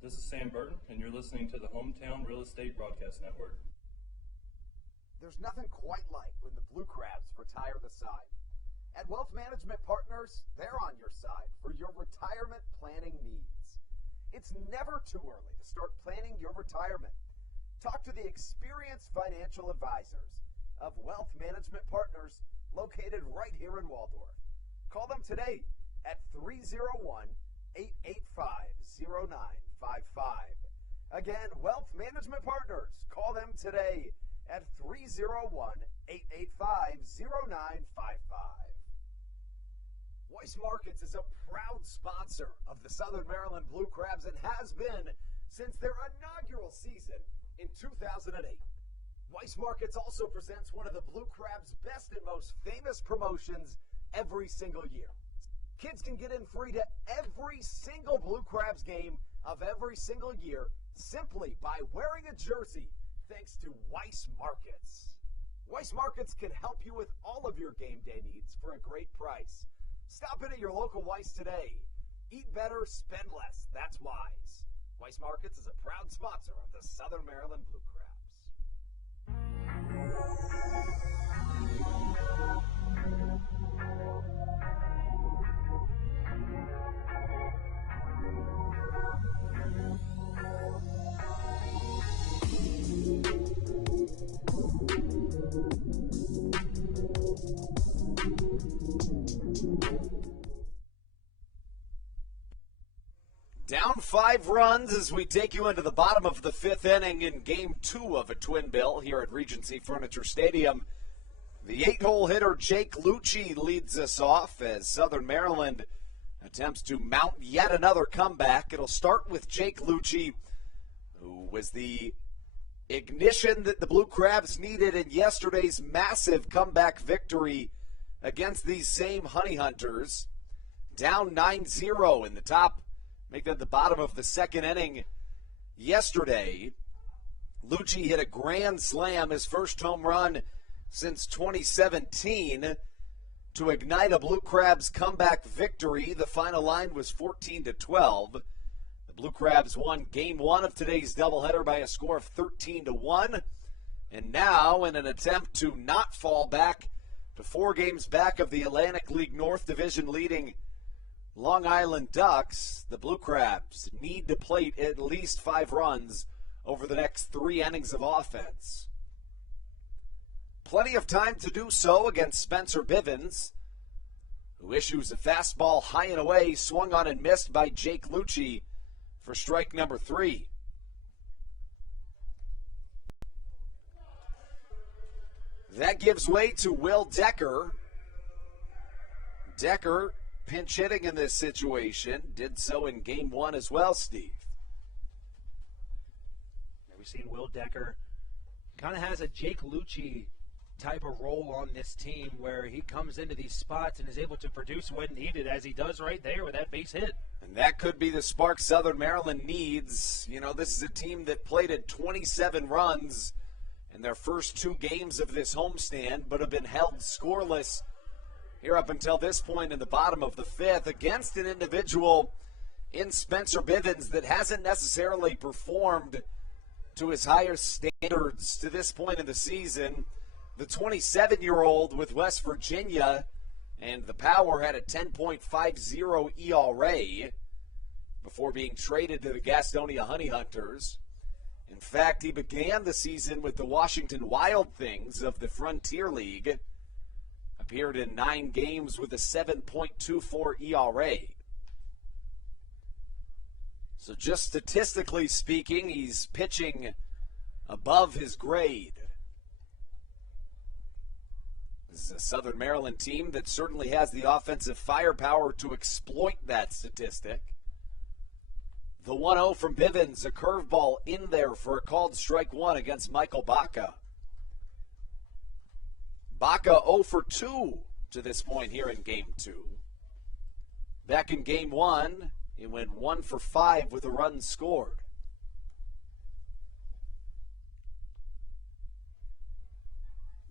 This is Sam Burton, and you're listening to the Hometown Real Estate Broadcast Network. There's nothing quite like when the Blue Crabs retire the side. At Wealth Management Partners, they're on your side for your retirement planning needs. It's never too early to start planning your retirement. Talk to the experienced financial advisors of Wealth Management Partners located right here in Waldorf. Call them today at 301-885-0955. Again, Wealth Management Partners. Call them today at 301-885-0955. Weiss Markets is a proud sponsor of the Southern Maryland Blue Crabs and has been since their inaugural season in 2008. Weiss Markets also presents one of the Blue Crabs' best and most famous promotions every single year. Kids can get in free to every single Blue Crabs game of every single year simply by wearing a jersey thanks to Weiss Markets. Weiss Markets can help you with all of your game day needs for a great price. Stop in at your local Weiss today. Eat better, spend less. That's wise. Weiss Markets is a proud sponsor of the Southern Maryland Blue Crabs. Down 5 runs as we take you into the bottom of the 5th inning in Game 2 of a twin bill here at Regency Furniture Stadium. The 8-hole hitter Jake Lucci leads us off as Southern Maryland attempts to mount yet another comeback. It'll start with Jake Lucci, who was the ignition that the Blue Crabs needed in yesterday's massive comeback victory against these same Honey Hunters. Down 9-0 in the top. Make that the bottom of the 2nd inning yesterday. Lucci hit a grand slam, his first home run since 2017, to ignite a Blue Crabs comeback victory. The final line was 14-12. The Blue Crabs won Game 1 of today's doubleheader by a score of 13-1. And now, in an attempt to not fall back to 4 games back of the Atlantic League North Division leading Long Island Ducks, the Blue Crabs need to plate at least 5 runs over the next 3 innings of offense. Plenty of time to do so against Spencer Bivens, who issues a fastball high and away, swung on and missed by Jake Lucci for strike number 3. That gives way to Will Decker. Decker, pinch hitting in this situation, did so in Game 1 as well, Steve. We've seen Will Decker kind of has a Jake Lucci type of role on this team where he comes into these spots and is able to produce when needed, as he does right there with that base hit. And that could be the spark Southern Maryland needs. You know, this is a team that plated 27 runs in their first 2 games of this homestand, but have been held scoreless here up until this point in the bottom of the 5th against an individual in Spencer Bivens that hasn't necessarily performed to his highest standards to this point in the season. The 27-year-old with West Virginia and the Power had a 10.50 ERA before being traded to the Gastonia Honey Hunters. In fact, he began the season with the Washington Wild Things of the Frontier League. Appeared in 9 games with a 7.24 ERA. So just statistically speaking, he's pitching above his grade. This is a Southern Maryland team that certainly has the offensive firepower to exploit that statistic. The 1-0 from Bivens, a curveball in there for a called strike 1 against Michael Baca. Baca 0 for 2 to this point here in Game 2. Back in Game 1, he went 1 for 5 with a run scored.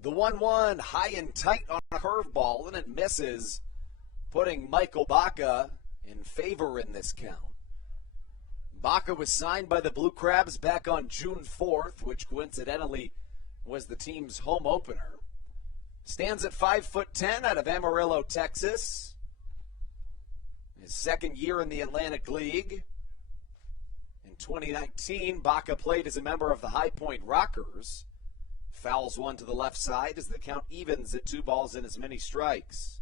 The 1-1 high and tight on a curveball, and it misses, putting Michael Baca in favor in this count. Baca was signed by the Blue Crabs back on June 4th, which coincidentally was the team's home opener. Stands at 5'10" out of Amarillo, Texas. His second year in the Atlantic League. In 2019, Baca played as a member of the High Point Rockers. Fouls one to the left side as the count evens at 2 balls and as many strikes.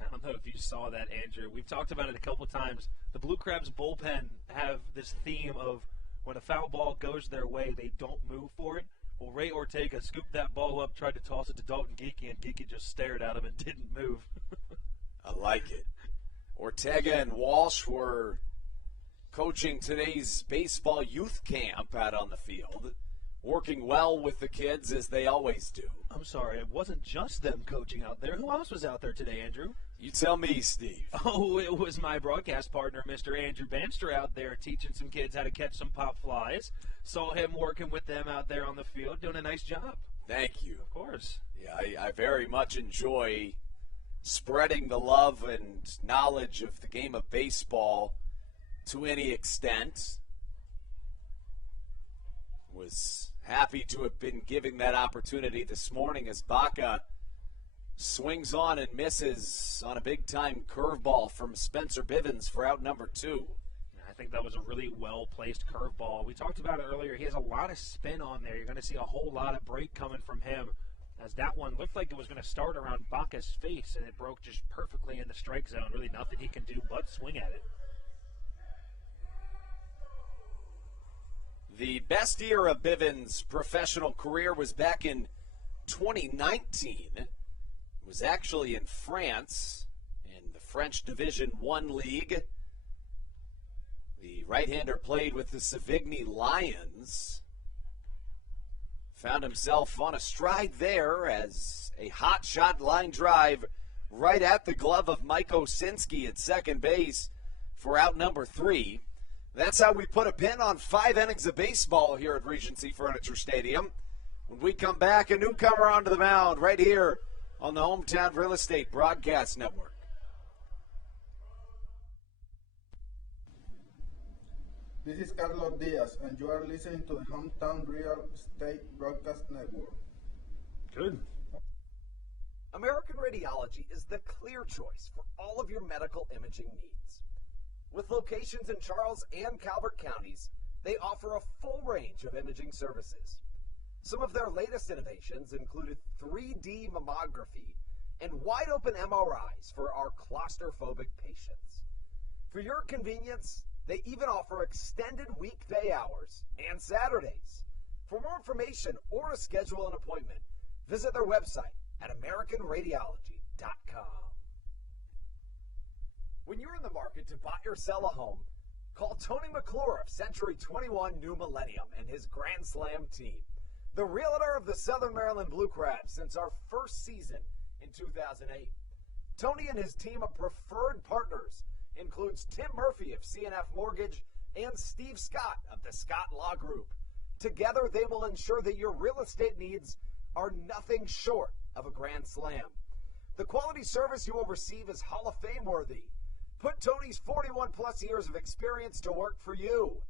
I don't know if you saw that, Andrew. We've talked about it a couple times. The Blue Crabs bullpen have this theme of when a foul ball goes their way, they don't move for it. Well, Ray Ortega scooped that ball up, tried to toss it to Dalton Geeky, and Geeky just stared at him and didn't move. I like it. Ortega and Walsh were coaching today's baseball youth camp out on the field, working well with the kids as they always do. I'm sorry, it wasn't just them coaching out there. Who else was out there today, Andrew? You tell me, Steve. Oh, it was my broadcast partner, Mr. Andrew Banster, out there teaching some kids how to catch some pop flies. Saw him working with them out there on the field, doing a nice job. Thank you. Of course. Yeah, I very much enjoy spreading the love and knowledge of the game of baseball to any extent. Was happy to have been given that opportunity this morning as Baca swings on and misses on a big-time curveball from Spencer Bivens for out number 2. I think that was a really well-placed curveball. We talked about it earlier. He has a lot of spin on there. You're going to see a whole lot of break coming from him, as that one looked like it was going to start around Baca's face, and it broke just perfectly in the strike zone. Really nothing he can do but swing at it. The best year of Bivens' professional career was back in 2019. It was actually in France, in the French Division I League. The right-hander played with the Savigny Lions. Found himself on a stride there as a hot shot line drive right at the glove of Mike Osinski at second base for out number 3. That's how we put a pin on 5 innings of baseball here at Regency Furniture Stadium. When we come back, a newcomer onto the mound right here on the Hometown Real Estate Broadcast Network. This is Carlos Diaz, and you are listening to the Hometown Real Estate Broadcast Network. Good. American Radiology is the clear choice for all of your medical imaging needs. With locations in Charles and Calvert counties, they offer a full range of imaging services. Some of their latest innovations included 3D mammography and wide-open MRIs for our claustrophobic patients. For your convenience, they even offer extended weekday hours and Saturdays. For more information or to schedule an appointment, visit their website at AmericanRadiology.com. When you're in the market to buy or sell a home, call Tony McClure of Century 21 New Millennium and his Grand Slam team, the realtor of the Southern Maryland Blue Crabs since our first season in 2008. Tony and his team of preferred partners includes Tim Murphy of CNF Mortgage and Steve Scott of the Scott Law Group. Together, they will ensure that your real estate needs are nothing short of a grand slam. The quality service you will receive is Hall of Fame worthy. Put Tony's 41-plus years of experience to work for you.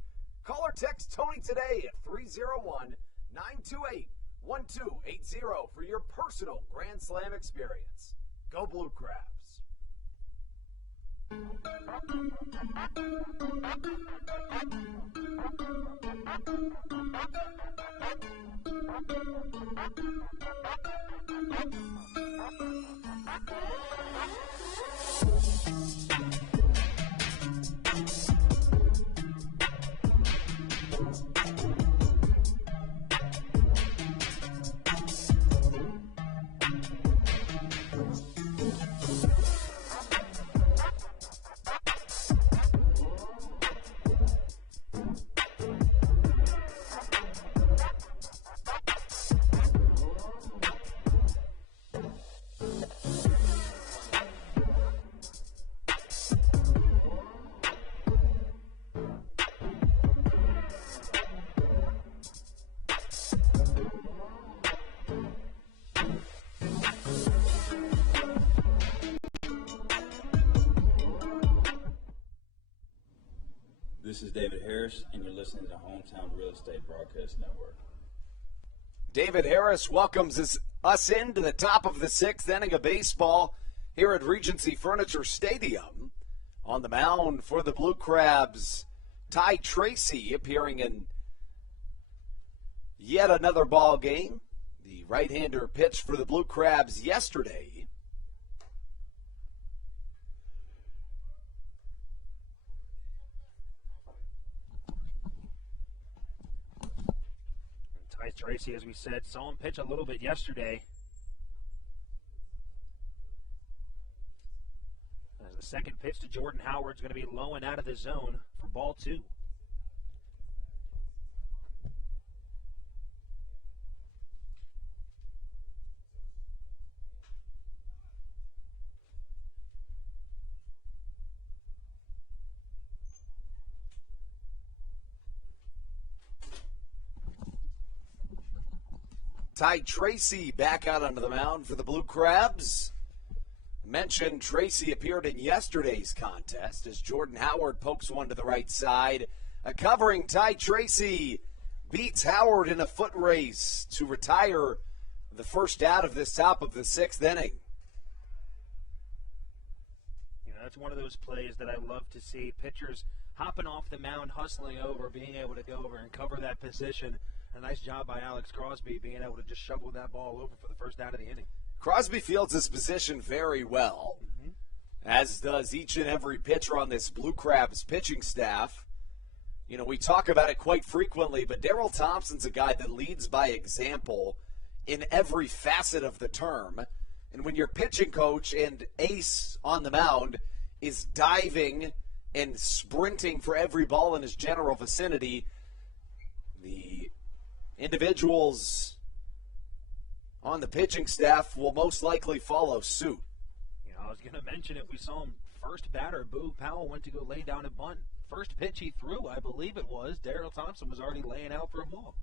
Call or text Tony today at 301-928-1280 for your personal Grand Slam experience. Go Blue Crabs. This is David Harris, and you're listening to the Hometown Real Estate Broadcast Network. David Harris welcomes us into the top of the sixth inning of baseball here at Regency Furniture Stadium. On the mound for the Blue Crabs, Ty Tracy appearing in yet another ball game. The right-hander pitched for the Blue Crabs yesterday. Ty Tracy, as we said, saw him pitch a little bit yesterday. As the second pitch to Jordan Howard's going to be low and out of the zone for ball two. Ty Tracy back out onto the mound for the Blue Crabs. Mentioned Tracy appeared in yesterday's contest as Jordan Howard pokes one to the right side. A covering Ty Tracy beats Howard in a foot race to retire the first out of this top of the sixth inning. You know, that's one of those plays that I love to see. Pitchers hopping off the mound, hustling over, being able to go over and cover that position. A nice job by Alex Crosby being able to just shovel that ball over for the first out of the inning. Crosby fields his position very well, as does each and every pitcher on this Blue Crabs pitching staff. You know, we talk about it quite frequently, but Darryl Thompson's a guy that leads by example in every facet of the term. And when your pitching coach and ace on the mound is diving and sprinting for every ball in his general vicinity, the individuals on the pitching staff will most likely follow suit. You know, I was going to mention it. We saw him first batter. Boo Powell went to go lay down a bunt. First pitch he threw, I believe it was, Darryl Thompson was already laying out for a ball.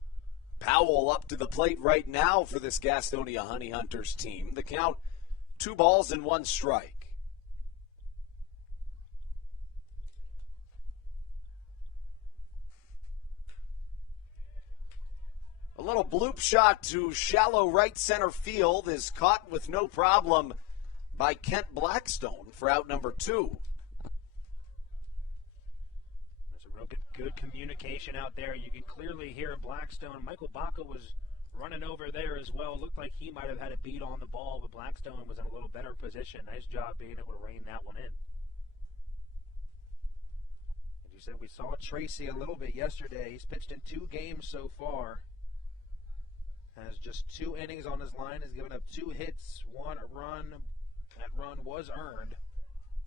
Powell up to the plate right now for this Gastonia Honey Hunters team. The count, 2 balls and 1 strike. A little bloop shot to shallow right center field is caught with no problem by Kent Blackstone for out number 2. There's a real good communication out there. You can clearly hear Blackstone. Michael Baca was running over there as well. Looked like he might have had a beat on the ball, but Blackstone was in a little better position. Nice job being able to rein that one in. As you said, we saw Tracy a little bit yesterday. He's pitched in 2 games so far. Has just 2 innings on his line, has given up 2 hits, 1 run. That run was earned.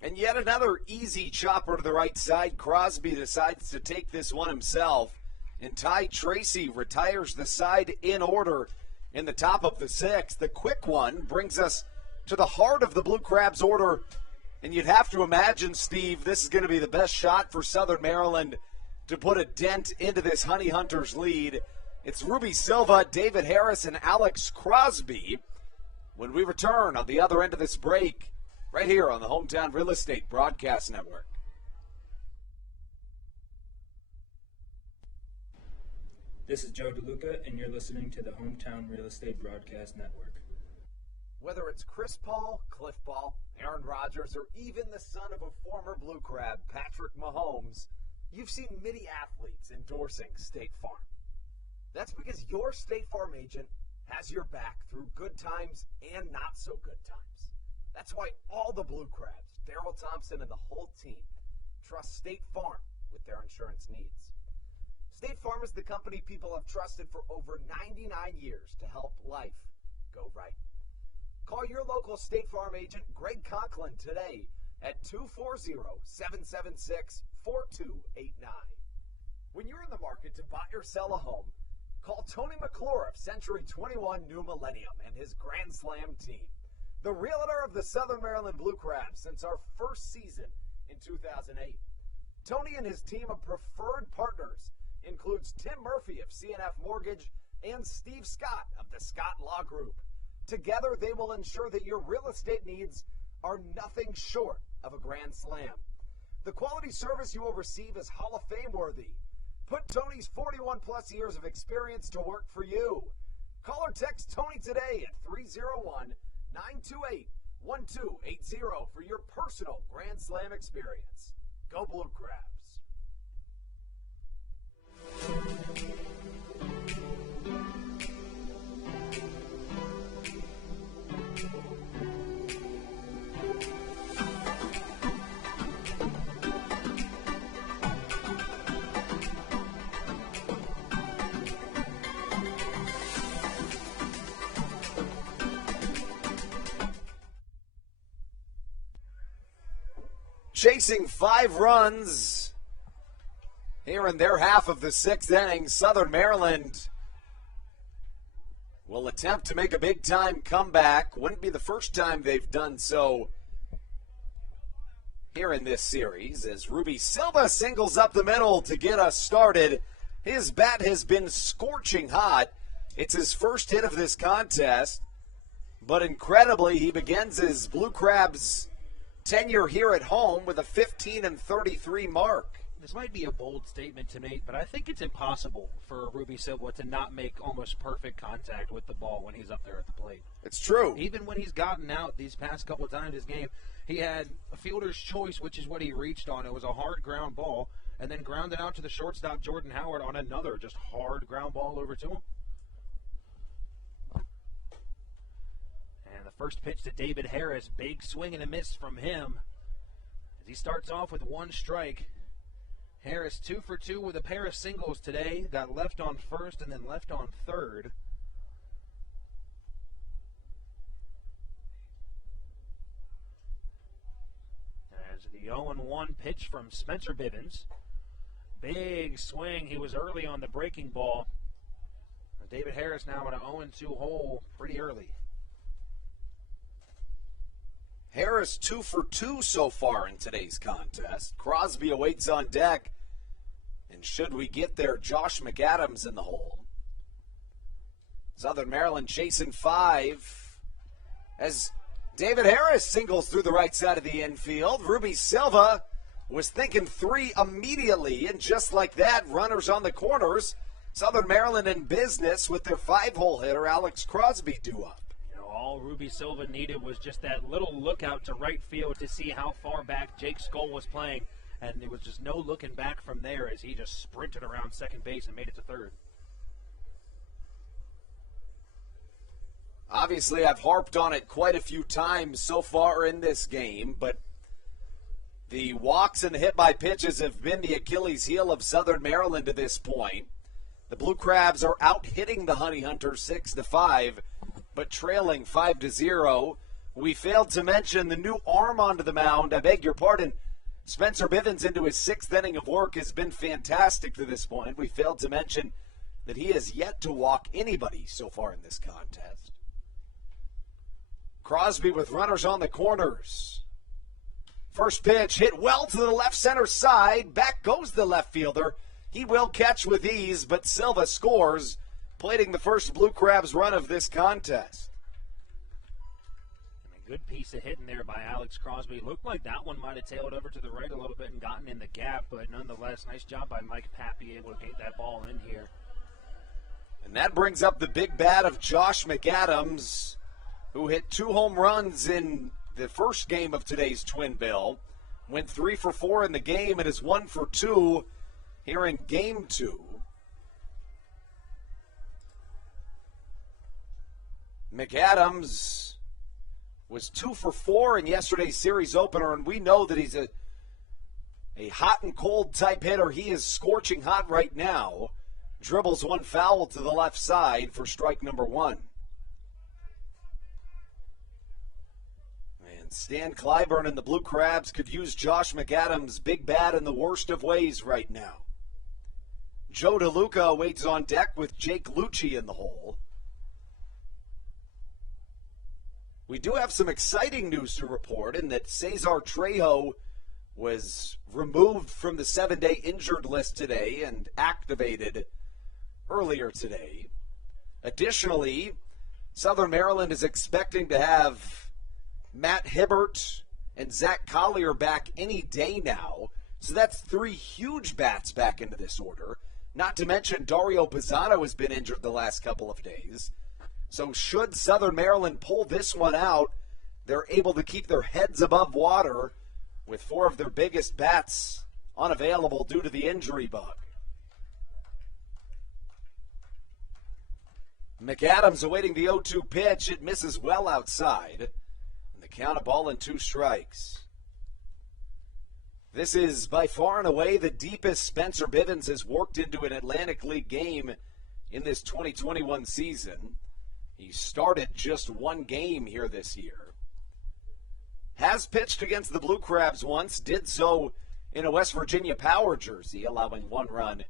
And yet another easy chopper to the right side. Crosby decides to take this one himself. And Ty Tracy retires the side in order in the top of the 6th. The quick one brings us to the heart of the Blue Crabs order. And you'd have to imagine, Steve, this is going to be the best shot for Southern Maryland to put a dent into this Honey Hunters lead. It's Ruby Silva, David Harris, and Alex Crosby when we return on the other end of this break right here on the Hometown Real Estate Broadcast Network. This is Joe DeLuca, and you're listening to the Hometown Real Estate Broadcast Network. Whether it's Chris Paul, Cliff Paul, Aaron Rodgers, or even the son of a former Blue Crab, Patrick Mahomes, you've seen many athletes endorsing State Farm. That's because your State Farm agent has your back through good times and not so good times. That's why all the Blue Crabs, Darryl Thompson and the whole team, trust State Farm with their insurance needs. State Farm is the company people have trusted for over 99 years to help life go right. Call your local State Farm agent, Greg Conklin, today at 240-776-4289. When you're in the market to buy or sell a home, call Tony McClure of Century 21 New Millennium and his Grand Slam team, the realtor of the Southern Maryland Blue Crabs since our first season in 2008. Tony and his team of preferred partners includes Tim Murphy of CNF Mortgage and Steve Scott of the Scott Law Group. Together, they will ensure that your real estate needs are nothing short of a grand slam. The quality service you will receive is Hall of Fame worthy. Put Tony's 41-plus years of experience to work for you. Call or text Tony today at 301-928-1280 for your personal Grand Slam experience. Go Blue Crabs. Chasing 5 runs here in their half of the 6th inning, Southern Maryland will attempt to make a big-time comeback. Wouldn't be the first time they've done so here in this series, as Ruby Silva singles up the middle to get us started. His bat has been scorching hot. It's his first hit of this contest, but incredibly, he begins his Blue Crabs tenure here at home with a 15-33 mark. This might be a bold statement to make, but I think it's impossible for Ruby Silva to not make almost perfect contact with the ball when he's up there at the plate. It's true. Even when he's gotten out these past couple of times this game, he had a fielder's choice, which is what he reached on. It was a hard ground ball, and then grounded out to the shortstop, Jordan Howard, on another just hard ground ball over to him. And the first pitch to David Harris, big swing and a miss from him as he starts off with 1 strike. Harris 2 for 2 with a pair of singles today. Got left on first and then left on third. As the 0-1 pitch from Spencer Bivens. Big swing. He was early on the breaking ball. David Harris now in an 0-2 hole pretty early. Harris 2 for 2 so far in today's contest. Crosby awaits on deck. And should we get there, Josh McAdams in the hole. Southern Maryland chasing 5 as David Harris singles through the right side of the infield. Ruby Silva was thinking 3 immediately, and just like that, runners on the corners. Southern Maryland in business with their 5-hole hitter, Alex Crosby, due up. All Ruby Silva needed was just that little lookout to right field to see how far back Jake Skoll was playing. And there was just no looking back from there as he just sprinted around second base and made it to third. Obviously, I've harped on it quite a few times so far in this game, but the walks and hit-by pitches have been the Achilles heel of Southern Maryland to this point. The Blue Crabs are out-hitting the Honey Hunters 6-5, but trailing 5-0. We failed to mention the new arm onto the mound. I beg your pardon. Spencer Bivens into his 6th inning of work has been fantastic to this point. We failed to mention that he has yet to walk anybody so far in this contest. Crosby with runners on the corners. First pitch hit well to the left center side. Back goes the left fielder. He will catch with ease, but Silva scores, plating the first Blue Crabs run of this contest. Good piece of hitting there by Alex Crosby. Looked like that one might have tailed over to the right a little bit and gotten in the gap, but nonetheless, nice job by Mike Pappy, able to get that ball in here. And that brings up the big bat of Josh McAdams, who hit 2 home runs in the first game of today's twin bill. Went 3 for 4 in the game and is 1 for 2 here in game 2. McAdams was 2 for 4 in yesterday's series opener, and we know that he's a hot and cold type hitter. He is scorching hot right now. Dribbles 1 foul to the left side for strike number 1. And Stan Clyburn and the Blue Crabs could use Josh McAdams' big bat in the worst of ways right now. Joe DeLuca waits on deck with Jake Lucci in the hole. We do have some exciting news to report in that Cesar Trejo was removed from the 7-day injured list today and activated earlier today. Additionally, Southern Maryland is expecting to have Matt Hibbert and Zach Collier back any day now. So that's 3 huge bats back into this order. Not to mention Dario Pizzano has been injured the last couple of days. So should Southern Maryland pull this one out, they're able to keep their heads above water with 4 of their biggest bats unavailable due to the injury bug. McAdams awaiting the 0-2 pitch. It misses well outside. And the count, a ball and 2 strikes. This is by far and away the deepest Spencer Bivens has worked into an Atlantic League game in this 2021 season. He started just 1 game here this year. Has pitched against the Blue Crabs once, did so in a West Virginia Power jersey, allowing 1 run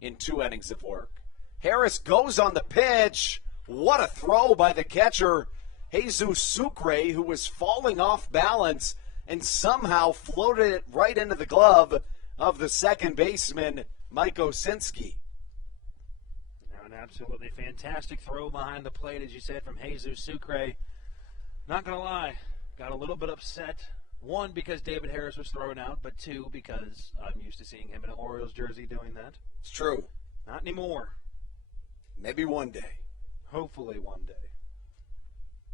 in 2 innings of work. Harris goes on the pitch. What a throw by the catcher, Jesus Sucre, who was falling off balance and somehow floated it right into the glove of the second baseman, Mike Osinski. An absolutely fantastic throw behind the plate, as you said, from Jesus Sucre. Not going to lie, got a little bit upset. 1, because David Harris was thrown out, but 2, because I'm used to seeing him in an Orioles jersey doing that. It's true. Not anymore. Maybe one day. Hopefully one day.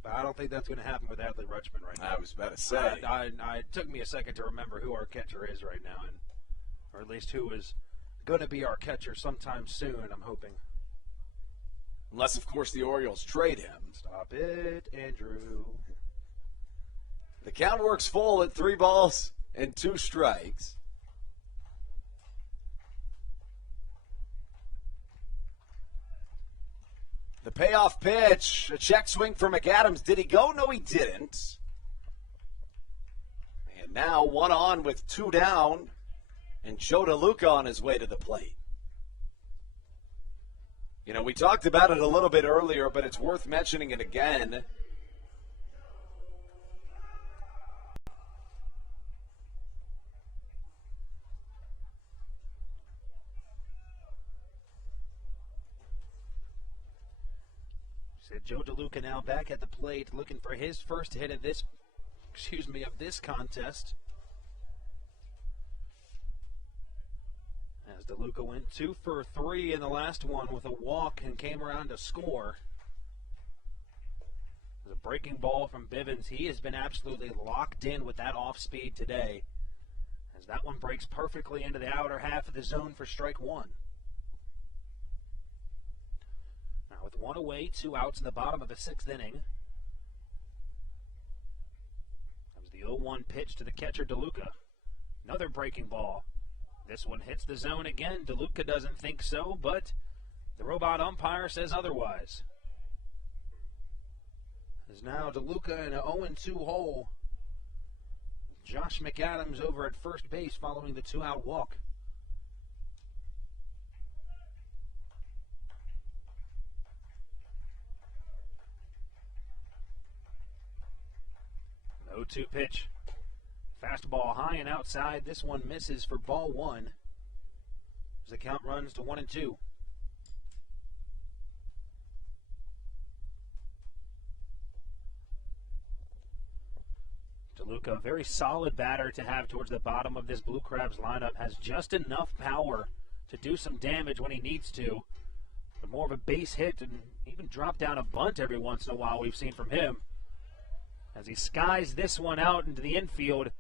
But I don't think that's going to happen with Adley Rutschman right now. I was about to say. It took me a second to remember who our catcher is right now, or at least who is going to be our catcher sometime soon, I'm hoping. Unless, of course, the Orioles trade him. Stop it, Andrew. The count works full at 3 balls and 2 strikes. The payoff pitch, a check swing for McAdams. Did he go? No, he didn't. And now 1 on with 2 down, and Joe DeLuca on his way to the plate. You know, we talked about it a little bit earlier, but it's worth mentioning it again. Joe DeLuca now back at the plate, looking for his first hit of this contest. As DeLuca went 2 for 3 in the last one with a walk and came around to score. It was a breaking ball from Bivens. He has been absolutely locked in with that off speed today, as that one breaks perfectly into the outer half of the zone for strike 1. With 1 away, 2 outs in the bottom of the 6th inning. That was the 0-1 pitch to the catcher, DeLuca. Another breaking ball. This one hits the zone again. DeLuca doesn't think so, but the robot umpire says otherwise. As now DeLuca in an 0-2 hole. Josh McAdams over at first base following the 2-out walk. 0-2 pitch. Fastball high and outside. This one misses for ball 1. As the count runs to 1-2. DeLuca, a very solid batter to have towards the bottom of this Blue Crabs lineup. Has just enough power to do some damage when he needs to. But more of a base hit and even drop down a bunt every once in a while we've seen from him. As he skies this one out into the infield,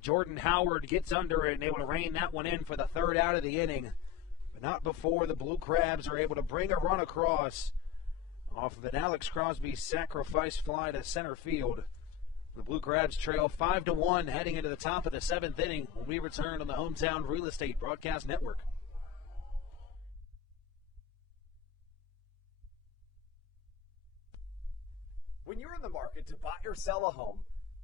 Jordan Howard gets under it and able to rein that one in for the 3rd out of the inning. But not before the Blue Crabs are able to bring a run across off of an Alex Crosby sacrifice fly to center field. The Blue Crabs trail 5-1 heading into the top of the 7th inning when we return on the Hometown Real Estate Broadcast Network. When you're in the market to buy or sell a home,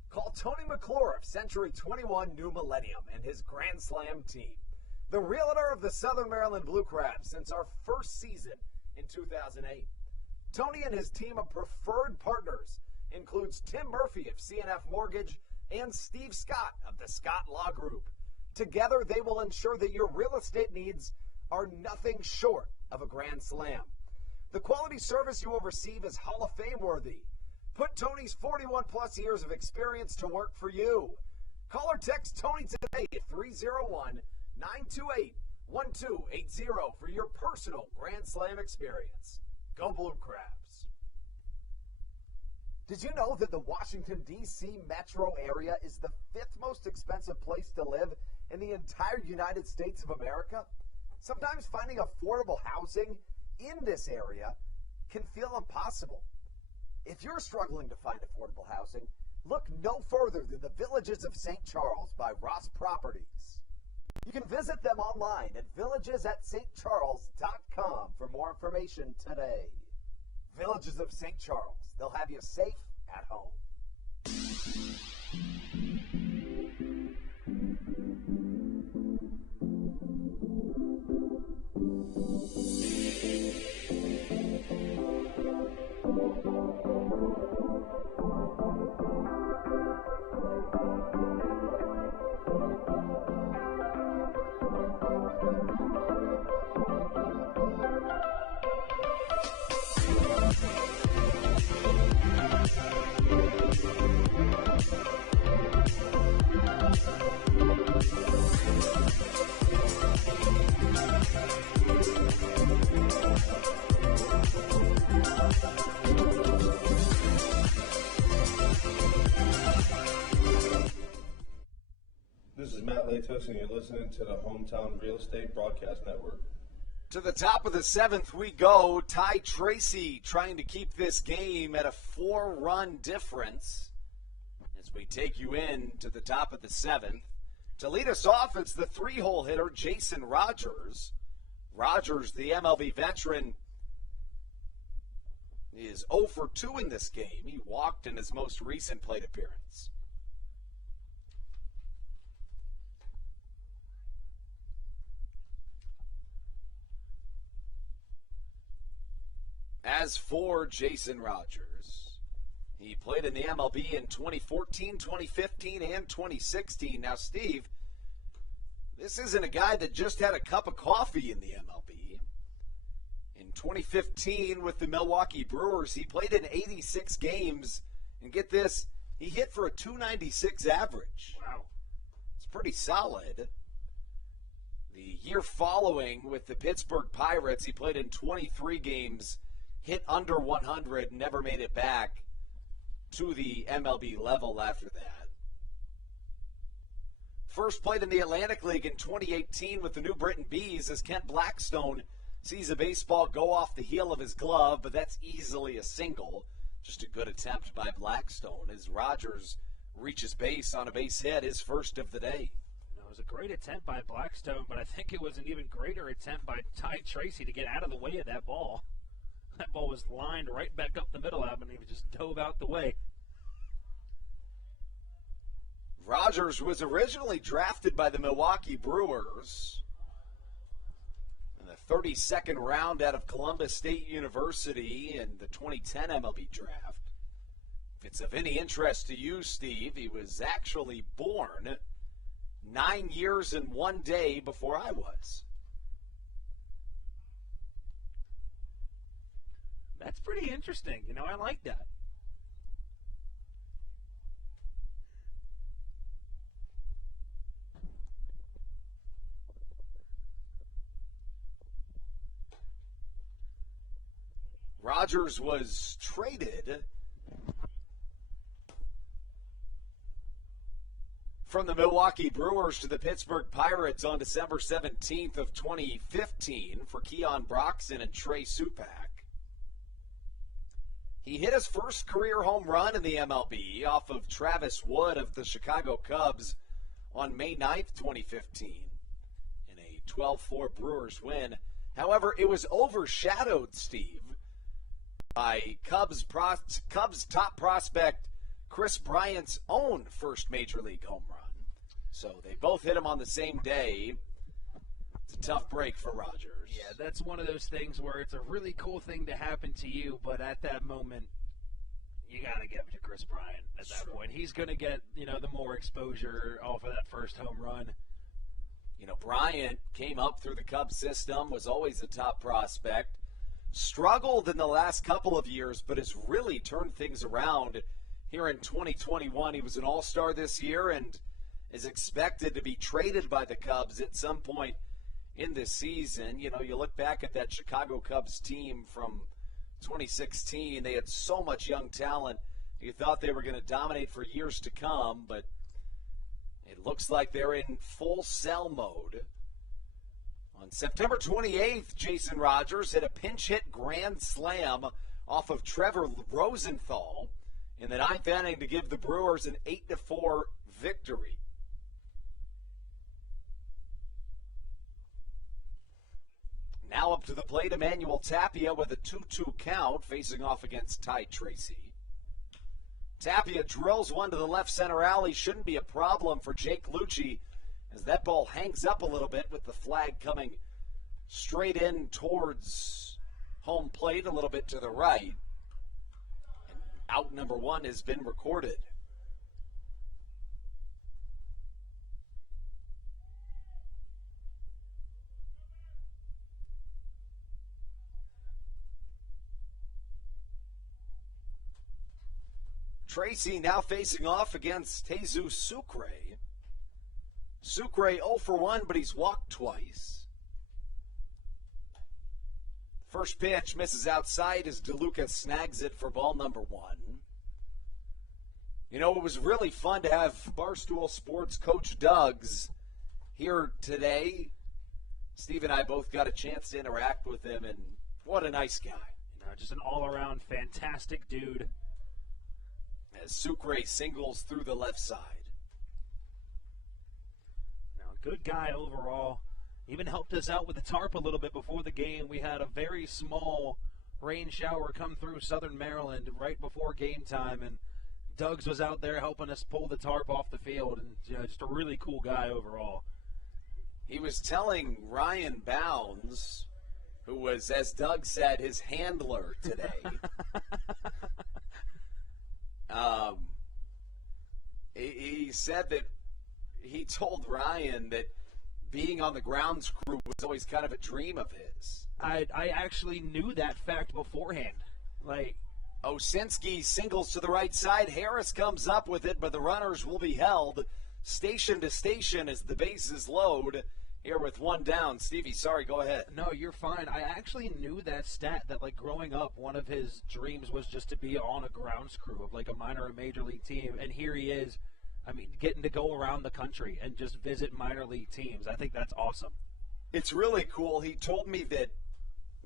call Tony McClure of Century 21 New Millennium and his Grand Slam team. The realtor of the Southern Maryland Blue Crabs since our first season in 2008. Tony and his team of preferred partners includes Tim Murphy of CNF Mortgage and Steve Scott of the Scott Law Group. Together, they will ensure that your real estate needs are nothing short of a grand slam. The quality service you will receive is Hall of Fame worthy. Put Tony's 41-plus years of experience to work for you. Call or text Tony today at 301-928-1280 for your personal Grand Slam experience. Go Blue Crabs. Did you know that the Washington, D.C. metro area is the 5th most expensive place to live in the entire United States of America? Sometimes finding affordable housing in this area can feel impossible. If you're struggling to find affordable housing, look no further than the Villages of St. Charles by Ross Properties. You can visit them online at villagesatstcharles.com for more information today. Villages of St. Charles. They'll have you safe at home. This is Matt Latos, and you're listening to the Hometown Real Estate Broadcast Network. To the top of the 7th we go. Ty Tracy trying to keep this game at a 4-run difference as we take you in to the top of the 7th. To lead us off, it's the 3-hole hitter, Jason Rogers. Rogers, the MLB veteran, is 0 for 2 in this game. He walked in his most recent plate appearance. As for Jason Rogers, he played in the MLB in 2014, 2015, and 2016. Now, Steve, this isn't a guy that just had a cup of coffee in the MLB. In 2015 with the Milwaukee Brewers, he played in 86 games, and get this, he hit for a .296 average. Wow. It's pretty solid. The year following with the Pittsburgh Pirates, he played in 23 games, hit under 100, never made it back to the MLB level after that. First played in the Atlantic League in 2018 with the New Britain Bees as Kent Blackstone sees a baseball go off the heel of his glove, but that's easily a single. Just a good attempt by Blackstone as Rogers reaches base on a base hit, his first of the day. It was a great attempt by Blackstone, but I think it was an even greater attempt by Ty Tracy to get out of the way of that ball. That ball was lined right back up the middle of him, and he just dove out the way. Rogers was originally drafted by the Milwaukee Brewers in the 32nd round out of Columbus State University in the 2010 MLB draft. If it's of any interest to you, Steve, he was actually born 9 years and 1 day before I was. That's pretty interesting. You know, I like that. Rogers was traded from the Milwaukee Brewers to the Pittsburgh Pirates on December 17th of 2015 for Keon Broxton and Trey Supak. He hit his first career home run in the MLB off of Travis Wood of the Chicago Cubs on May 9th, 2015 in a 12-4 Brewers win. However, it was overshadowed, Steve, by Cubs top prospect Chris Bryant's own first Major League home run. So they both hit him on the same day. It's a tough break for Rogers. Yeah, that's one of those things where it's a really cool thing to happen to you, but at that moment, you got to give it to Chris Bryant at that point. He's going to get, the more exposure off of that first home run. Bryant came up through the Cubs system, was always a top prospect, struggled in the last couple of years, but has really turned things around here in 2021. He was an all-star this year, and is expected to be traded by the Cubs at some point in this season. You know, you look back at that Chicago Cubs team from 2016, they had so much young talent. You thought they were going to dominate for years to come, but it looks like they're in full sell mode. On September 28th, Jason Rogers hit a pinch hit grand slam off of Trevor Rosenthal in the ninth inning to give the Brewers an 8-4 victory. Now up to the plate, Emmanuel Tapia with a 2-2 count, facing off against Ty Tracy. Tapia drills one to the left center alley. Shouldn't be a problem for Jake Lucci as that ball hangs up a little bit with the flag coming straight in towards home plate a little bit to the right. And out number one has been recorded. Tracy now facing off against Jesus Sucre. Sucre 0 for 1, but he's walked twice. First pitch misses outside as DeLuca snags it for ball number 1. You know, it was really fun to have Barstool Sports coach Doug's here today. Steve and I both got a chance to interact with him, and what a nice guy. You know, just an all-around fantastic dude. As Sucre singles through the left side. Now, good guy overall. Even helped us out with the tarp a little bit before the game. We had a very small rain shower come through Southern Maryland right before game time, and Doug's was out there helping us pull the tarp off the field, and you know, just a really cool guy overall. He was telling Ryan Bounds, who was, as Doug said, his handler today. He said that he told Ryan that being on the grounds crew was always kind of a dream of his. I actually knew that fact beforehand. Like, Osinski singles to the right side. Harris comes up with it, but the runners will be held station to station as the bases load. Here with one down. Stevie, sorry, go ahead. No, you're fine. I actually knew that stat that, like, growing up, one of his dreams was just to be on a grounds crew of, like, a minor or major league team. And here he is, I mean, getting to go around the country and just visit minor league teams. I think that's awesome. It's really cool. He told me that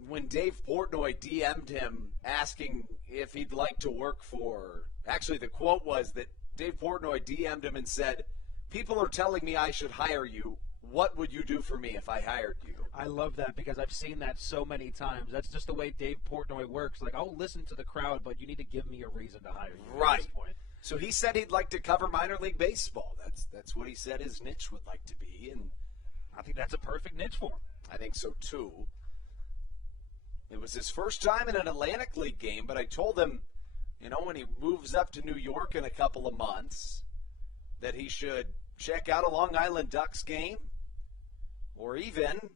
when Dave Portnoy DM'd him asking if he'd like to work for, actually the quote was that Dave Portnoy DM'd him and said, "People are telling me I should hire you. What would you do for me if I hired you?" I love that because I've seen that so many times. That's just the way Dave Portnoy works. Like, I'll listen to the crowd, but you need to give me a reason to hire you. Right. At this point. So he said he'd like to cover minor league baseball. That's what he said his niche would like to be, and I think that's a perfect niche for him. I think so too. It was his first time in an Atlantic League game, but I told him, you know, when he moves up to New York in a couple of months, that he should check out a Long Island Ducks game. Or even,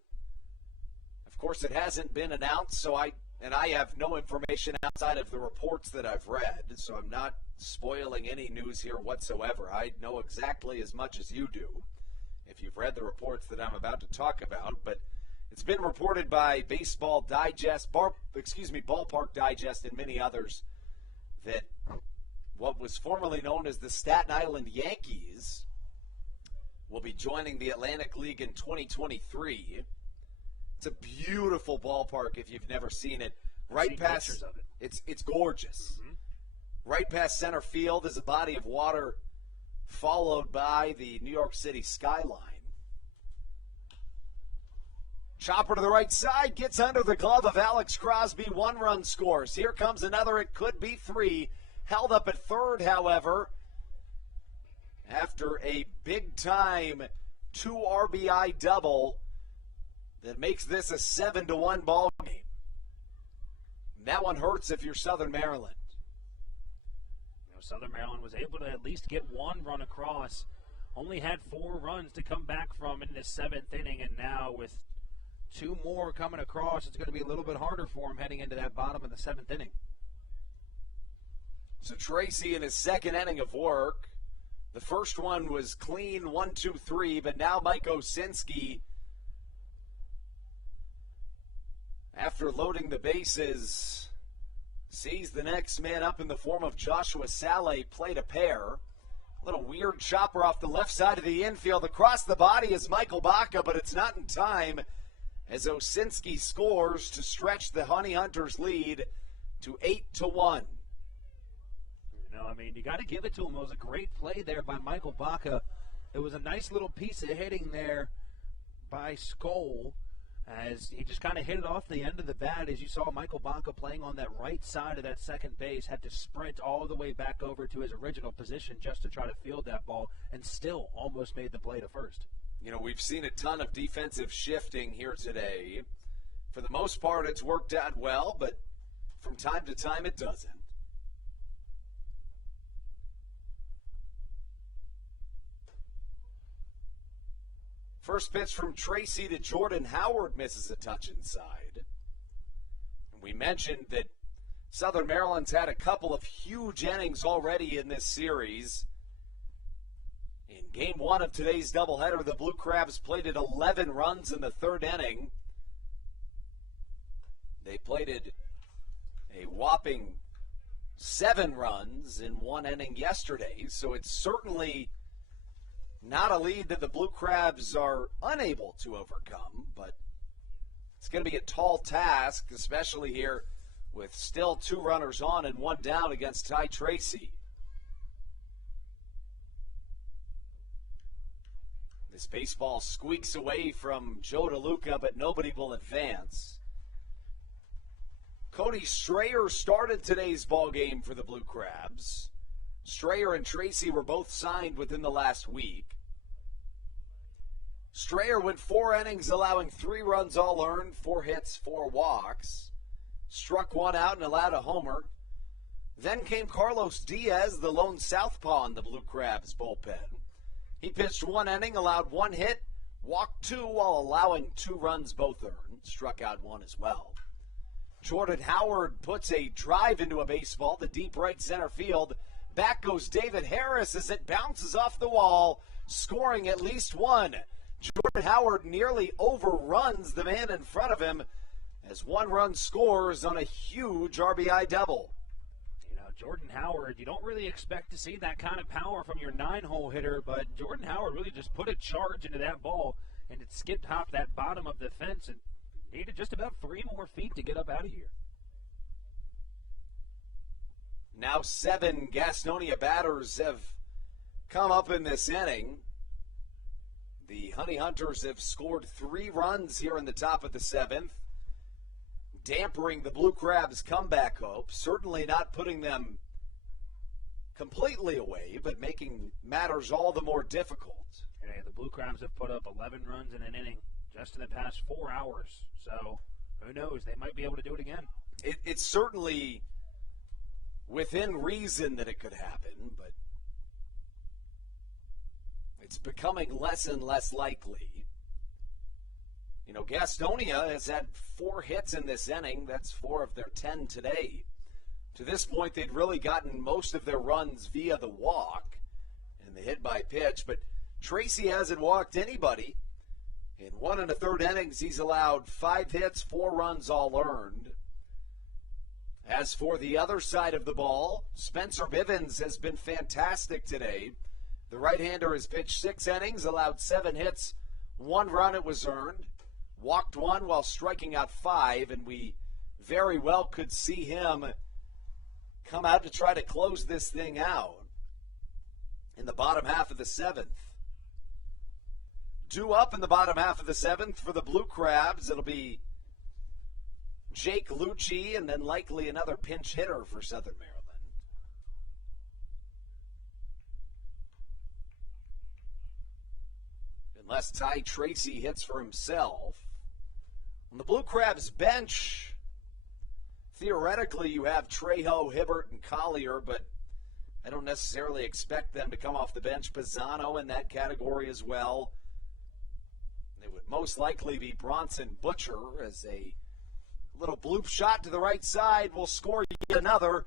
of course, it hasn't been announced, so I have no information outside of the reports that I've read, so I'm not spoiling any news here whatsoever. I know exactly as much as you do, if you've read the reports that I'm about to talk about, but it's been reported by Baseball Digest, Ballpark Digest, and many others that what was formerly known as the Staten Island Yankees will be joining the Atlantic League in 2023. It's a beautiful ballpark if you've never seen it. Right past pictures of it. It's gorgeous. Mm-hmm. Right past center field is a body of water followed by the New York City skyline. Chopper to the right side gets under the glove of Alex Crosby. 1 run scores. Here comes another. It could be 3. Held up at third, however, after a big-time 2 RBI double that makes this a 7-1 ball game. That one hurts if you're Southern Maryland. You know, Southern Maryland was able to at least get 1 run across. Only had 4 runs to come back from in the 7th inning, and now with 2 more coming across, it's going to be a little bit harder for him heading into that bottom of the 7th inning. So Tracy in his 2nd inning of work. The first one was clean, 1-2-3, but now Mike Osinski, after loading the bases, sees the next man up in the form of Joshua Saleh play a pair. Little weird chopper off the left side of the infield. Across the body is Michael Baca, but it's not in time as Osinski scores to stretch the Honey Hunters lead to 8-1. You know, I mean, you got to give it to him. It was a great play there by Michael Baca. It was a nice little piece of hitting there by Skoll as he just kind of hit it off the end of the bat. As you saw Michael Baca playing on that right side of that second base, had to sprint all the way back over to his original position just to try to field that ball, and still almost made the play to first. You know, we've seen a ton of defensive shifting here today. For the most part, it's worked out well, but from time to time it doesn't. First pitch from Tracy to Jordan Howard misses a touch inside. We mentioned that Southern Maryland's had a couple of huge innings already in this series. In game one of today's doubleheader, the Blue Crabs plated 11 runs in the third inning. They plated a whopping 7 runs in one inning yesterday, so it's certainly not a lead that the Blue Crabs are unable to overcome, but it's going to be a tall task, especially here with still 2 runners on and 1 down against Ty Tracy. This baseball squeaks away from Joe DeLuca, but nobody will advance. Cody Strayer started today's ball game for the Blue Crabs. Strayer and Tracy were both signed within the last week. Strayer went 4 innings, allowing 3 runs all earned, 4 hits, 4 walks. Struck 1 out and allowed a homer. Then came Carlos Diaz, the lone southpaw in the Blue Crabs bullpen. He pitched 1 inning, allowed 1 hit, walked 2 while allowing 2 runs both earned. Struck out 1 as well. Jordan Howard puts a drive into a baseball to deep right center field. Back goes David Harris as it bounces off the wall, scoring at least 1. Jordan Howard nearly overruns the man in front of him as 1 run scores on a huge RBI double. You know, Jordan Howard, you don't really expect to see that kind of power from your 9-hole hitter, but Jordan Howard really just put a charge into that ball, and it skipped hop that bottom of the fence and needed just about 3 more feet to get up out of here. Now 7 Gastonia batters have come up in this inning. The Honey Hunters have scored 3 runs here in the top of the 7th, dampering the Blue Crabs' comeback hope. Certainly not putting them completely away, but making matters all the more difficult. Hey, the Blue Crabs have put up 11 runs in an inning just in the past 4 hours. So who knows? They might be able to do it again. It's certainly within reason that it could happen, but it's becoming less and less likely. You know, Gastonia has had 4 hits in this inning. That's 4 of their 10 today. To this point, they'd really gotten most of their runs via the walk and the hit by pitch, but Tracy hasn't walked anybody. In 1 1/3 innings, he's allowed 5 hits, 4 runs all earned. As for the other side of the ball, Spencer Bivens has been fantastic today. The right-hander has pitched 6 innings, allowed 7 hits, 1 run it was earned, walked 1 while striking out 5, and we very well could see him come out to try to close this thing out in the bottom half of the 7th. Due up in the bottom half of the 7th for the Blue Crabs, it'll be Jake Lucci and then likely another pinch hitter for Southern Maryland. Unless Ty Tracy hits for himself. On the Blue Crabs bench, theoretically you have Trejo, Hibbert, and Collier, but I don't necessarily expect them to come off the bench. Pisano in that category as well. It would most likely be Bronson Butcher as a little bloop shot to the right side will score yet another.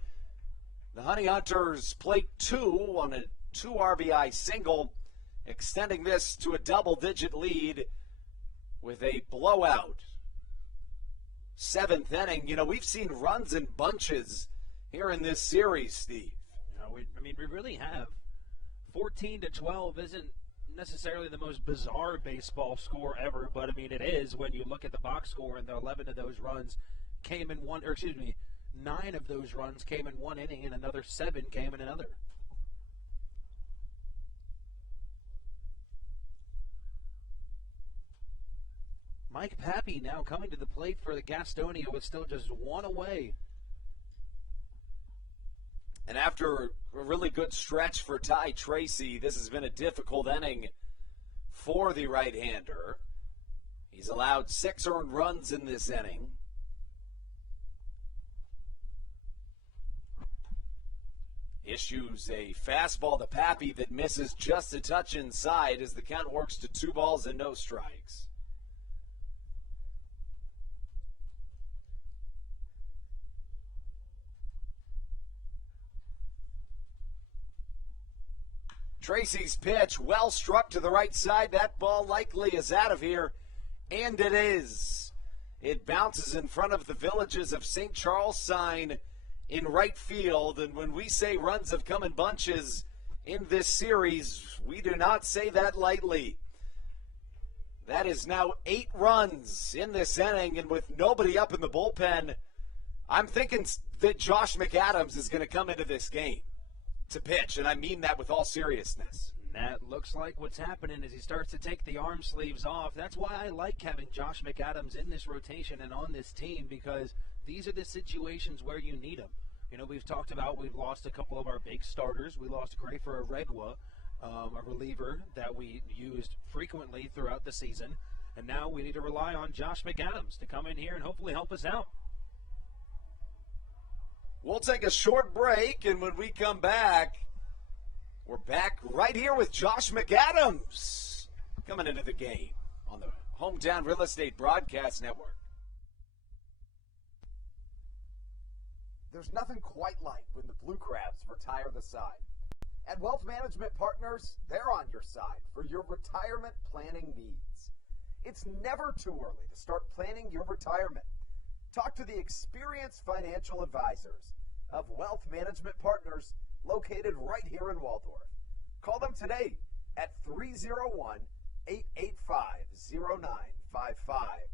The Honey Hunters plate 2 on a 2 RBI single, extending this to a double-digit lead with a blowout. 7th inning. You know, we've seen runs in bunches here in this series, Steve. You know, we really have. 14-12 isn't necessarily the most bizarre baseball score ever, but I mean it is when you look at the box score, and the 11 of those runs came in 9 of those runs came in 1 inning, and another 7 came in another. Mike Pappy now coming to the plate for the Gastonia with still just 1 away. And after a really good stretch for Ty Tracy, this has been a difficult inning for the right-hander. He's allowed 6 earned runs in this inning. Issues a fastball to Pappy that misses just a touch inside as the count works to 2 balls and no strikes. Tracy's pitch, well struck to the right side. That ball likely is out of here, and it is. It bounces in front of the Villages of St. Charles sign in right field, and when we say runs have come in bunches in this series, we do not say that lightly. That is now 8 runs in this inning, and with nobody up in the bullpen, I'm thinking that Josh McAdams is going to come into this game to pitch, and I mean that with all seriousness. That looks like what's happening as he starts to take the arm sleeves off. That's why I like having Josh McAdams in this rotation and on this team, because these are the situations where you need him. You know, we've talked about we've lost a couple of our big starters. We lost Grafer Aregua, a reliever that we used frequently throughout the season, and now we need to rely on Josh McAdams to come in here and hopefully help us out. We'll take a short break, and when we come back, we're back right here with Josh McAdams coming into the game on the Hometown Real Estate Broadcast Network. There's nothing quite like when the Blue Crabs retire the side. At Wealth Management Partners, they're on your side for your retirement planning needs. It's never too early to start planning your retirement. Talk to the experienced financial advisors of Wealth Management Partners located right here in Waldorf. Call them today at 301-885-0955.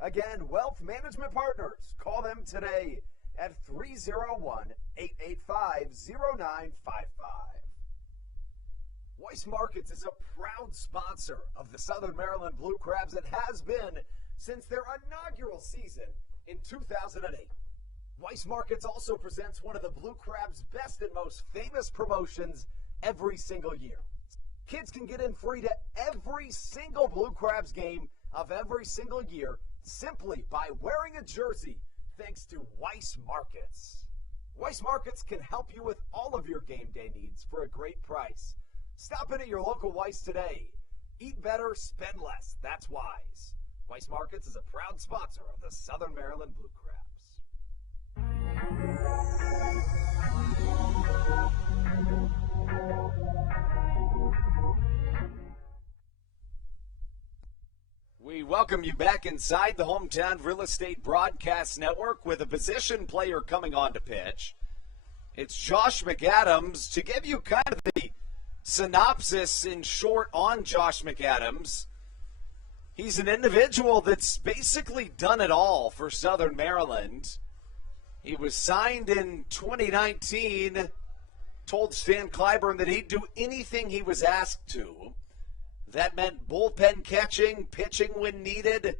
Again, Wealth Management Partners. Call them today at 301-885-0955. Weiss Markets is a proud sponsor of the Southern Maryland Blue Crabs and has been since their inaugural season in 2008. Weiss Markets also presents one of the Blue Crabs' best and most famous promotions every single year. Kids can get in free to every single Blue Crabs game of every single year simply by wearing a jersey thanks to Weiss Markets. Weiss Markets can help you with all of your game day needs for a great price. Stop in at your local Weiss today. Eat better, spend less. That's wise. Weiss Markets is a proud sponsor of the Southern Maryland Blue Crabs. We welcome you back inside the Hometown Real Estate Broadcast Network with a position player coming on to pitch. It's Josh McAdams. To give you kind of the synopsis in short on Josh McAdams, he's an individual that's basically done it all for Southern Maryland. He was signed in 2019, told Stan Clyburn that he'd do anything he was asked to. That meant bullpen catching, pitching when needed,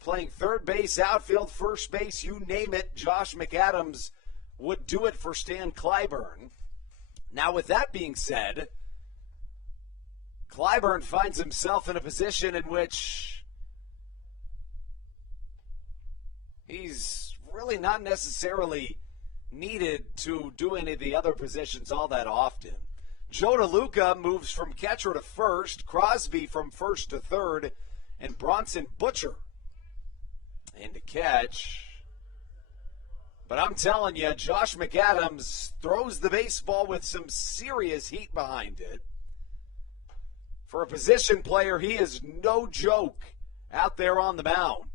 playing third base, outfield, first base, you name it. Josh McAdams would do it for Stan Clyburn. Now, with that being said, Clyburn finds himself in a position in which he's really not necessarily needed to do any of the other positions all that often. Joe DeLuca moves from catcher to first, Crosby from first to third, and Bronson Butcher in to catch. But I'm telling you, Josh McAdams throws the baseball with some serious heat behind it. For a position player, he is no joke out there on the mound.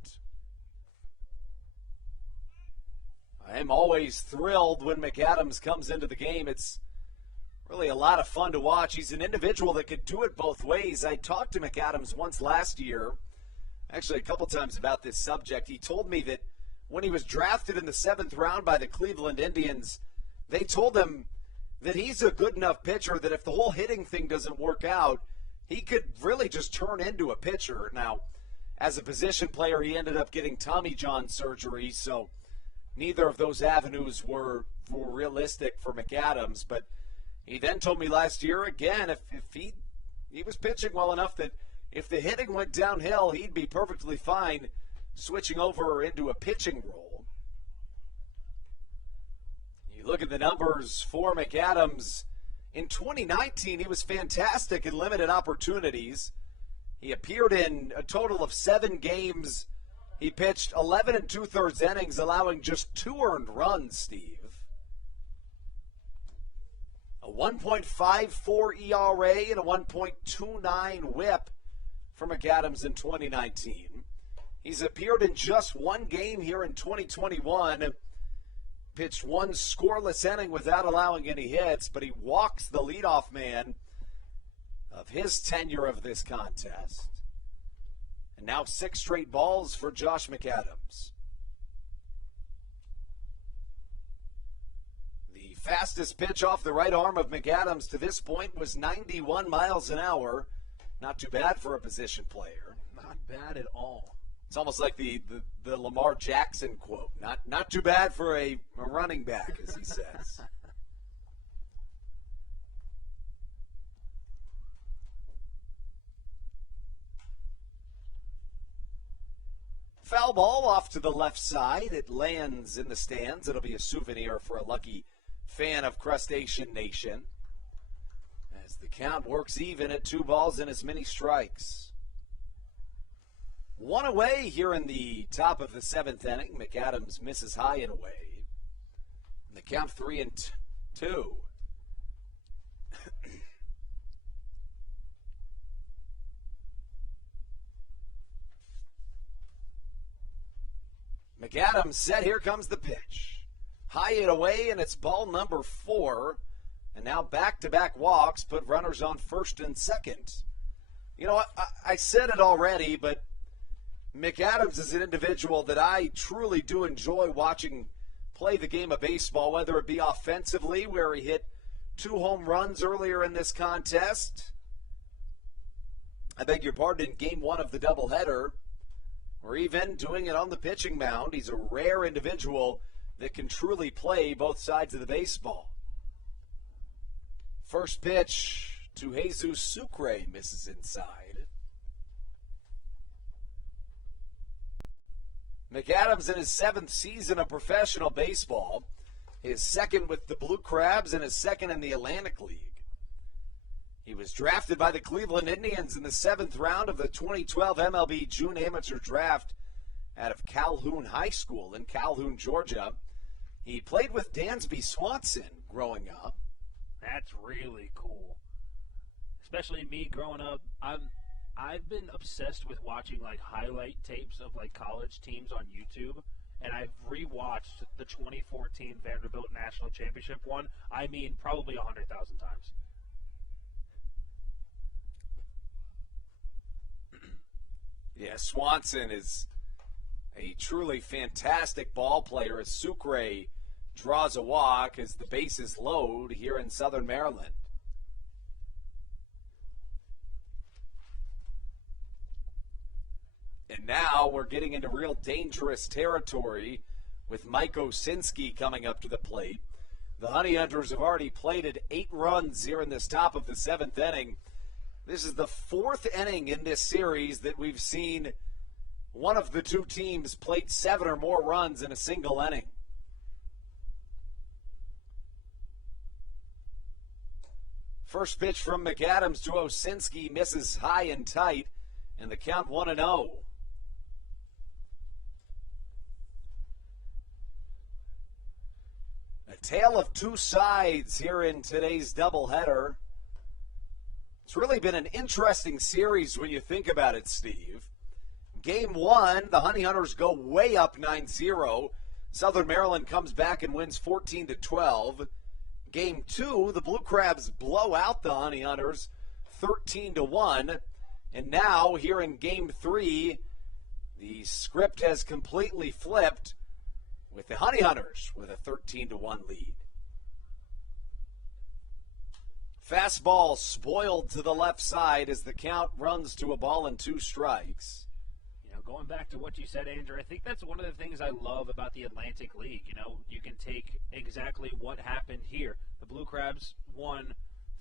I am always thrilled when McAdams comes into the game. It's really a lot of fun to watch. He's an individual that could do it both ways. I talked to McAdams once last year, actually a couple times about this subject. He told me that when he was drafted in the 7th round by the Cleveland Indians, they told him that he's a good enough pitcher that if the whole hitting thing doesn't work out, he could really just turn into a pitcher. Now, as a position player, he ended up getting Tommy John surgery, so neither of those avenues were realistic for McAdams. But he then told me last year, again, if he was pitching well enough that if the hitting went downhill, he'd be perfectly fine switching over into a pitching role. You look at the numbers for McAdams. In 2019, he was fantastic in limited opportunities. He appeared in a total of 7 games. He pitched 11 2/3 innings, allowing just 2 earned runs, Steve. A 1.54 ERA and a 1.29 whip for McAdams in 2019. He's appeared in just 1 game here in 2021. Pitched 1 scoreless inning without allowing any hits, but he walks the leadoff man of his tenure of this contest. And now 6 straight balls for Josh McAdams. The fastest pitch off the right arm of McAdams to this point was 91 miles an hour. Not too bad for a position player. Not bad at all. It's almost like the Lamar Jackson quote. Not too bad for a running back, as he says. Foul ball off to the left side. It lands in the stands. It'll be a souvenir for a lucky fan of Crustacean Nation. As the count works even at 2 balls and as many strikes. 1 away here in the top of the 7th inning. McAdams misses high and away. And the count 3-2. McAdams set. Here comes the pitch. High and away, and it's ball number 4. And now back-to-back walks put runners on first and second. You know, I said it already, but McAdams is an individual that I truly do enjoy watching play the game of baseball, whether it be offensively, where he hit 2 home runs earlier in this contest. I beg your pardon, in game 1 of the doubleheader, or even doing it on the pitching mound. He's a rare individual that can truly play both sides of the baseball. First pitch to Jesus Sucre misses inside. McAdams in his 7th season of professional baseball, his 2nd with the Blue Crabs and his 2nd in the Atlantic League. He was drafted by the Cleveland Indians in the 7th round of the 2012 MLB June Amateur Draft out of Calhoun High School in Calhoun, Georgia. He played with Dansby Swanson growing up. That's really cool. Especially me growing up. I've been obsessed with watching like highlight tapes of like college teams on YouTube, and I've rewatched the 2014 Vanderbilt National Championship one. I mean, probably 100,000 times. Yeah, Swanson is a truly fantastic ball player as Sucre draws a walk as the bases load here in Southern Maryland. And now we're getting into real dangerous territory with Mike Osinski coming up to the plate. The Honey Hunters have already plated 8 runs here in this top of the 7th inning. This is the 4th inning in this series that we've seen one of the 2 teams plate 7 or more runs in a single inning. First pitch from McAdams to Osinski misses high and tight, and the count 1-0. tale of two sides here in today's doubleheader. It's really been an interesting series when you think about it, Steve. Game 1, the Honey Hunters go way up 9-0. Southern Maryland comes back and wins 14-12. Game 2, the Blue Crabs blow out the Honey Hunters 13-1. And now, here in Game 3, the script has completely flipped with the Honey Hunters with a 13-1 lead. Fastball spoiled to the left side as the count runs to a ball and 2 strikes. You know, going back to what you said, Andrew, I think that's one of the things I love about the Atlantic League. You know, you can take exactly what happened here. The Blue Crabs won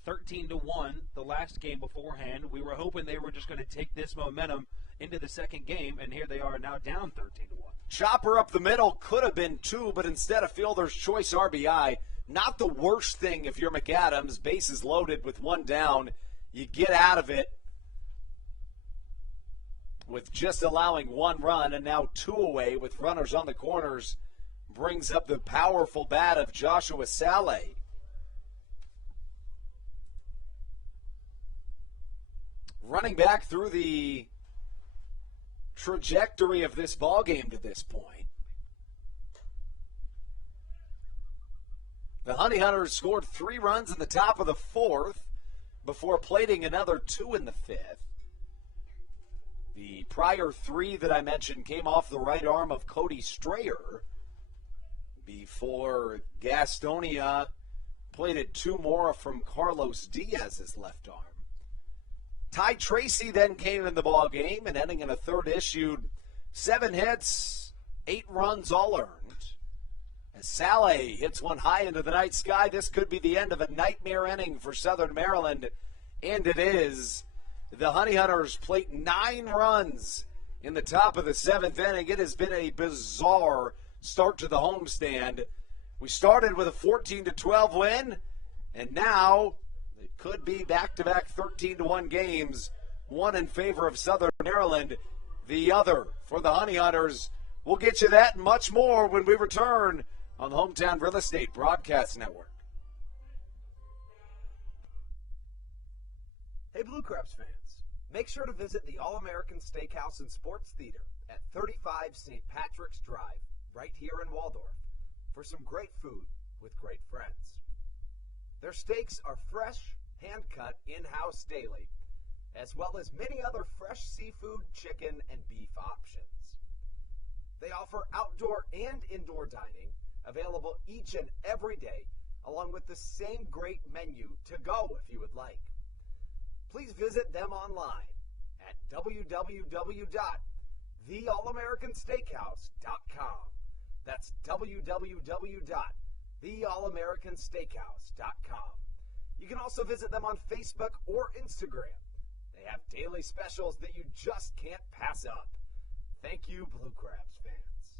13-1 the last game beforehand. We were hoping they were just going to take this momentum into the second game, and here they are now down 13-1. Chopper up the middle could have been 2, but instead a fielder's choice RBI. Not the worst thing if you're McAdams. Bases loaded with 1 down. You get out of it with just allowing 1 run, and now 2 away with runners on the corners. Brings up the powerful bat of Joshua Saleh. Running back through the trajectory of this ballgame to this point, the Honey Hunters scored 3 runs in the top of the 4th before plating another 2 in the 5th. The prior 3 that I mentioned came off the right arm of Cody Strayer before Gastonia plated 2 more from Carlos Diaz's left arm. Ty Tracy then came in the ball game and ending in a 3rd issued 7 hits, 8 runs all earned. As Saleh hits one high into the night sky, this could be the end of a nightmare inning for Southern Maryland, and it is. The Honey Hunters plate 9 runs in the top of the 7th inning. It has been a bizarre start to the homestand. We started with a 14-12 win, and now it could be back-to-back 13-1 games, one in favor of Southern Maryland, the other for the Honey Hunters. We'll get you that and much more when we return on the Hometown Real Estate Broadcast Network. Hey, Blue Crabs fans, make sure to visit the All-American Steakhouse and Sports Theater at 35 St. Patrick's Drive, right here in Waldorf, for some great food with great friends. Their steaks are fresh, hand-cut, in-house daily, as well as many other fresh seafood, chicken, and beef options. They offer outdoor and indoor dining, available each and every day, along with the same great menu to go if you would like. Please visit them online at www.theallamericansteakhouse.com. That's www.theallamericansteakhouse.com. You can also visit them on Facebook or Instagram. They have daily specials that you just can't pass up. Thank you, Blue Crabs fans.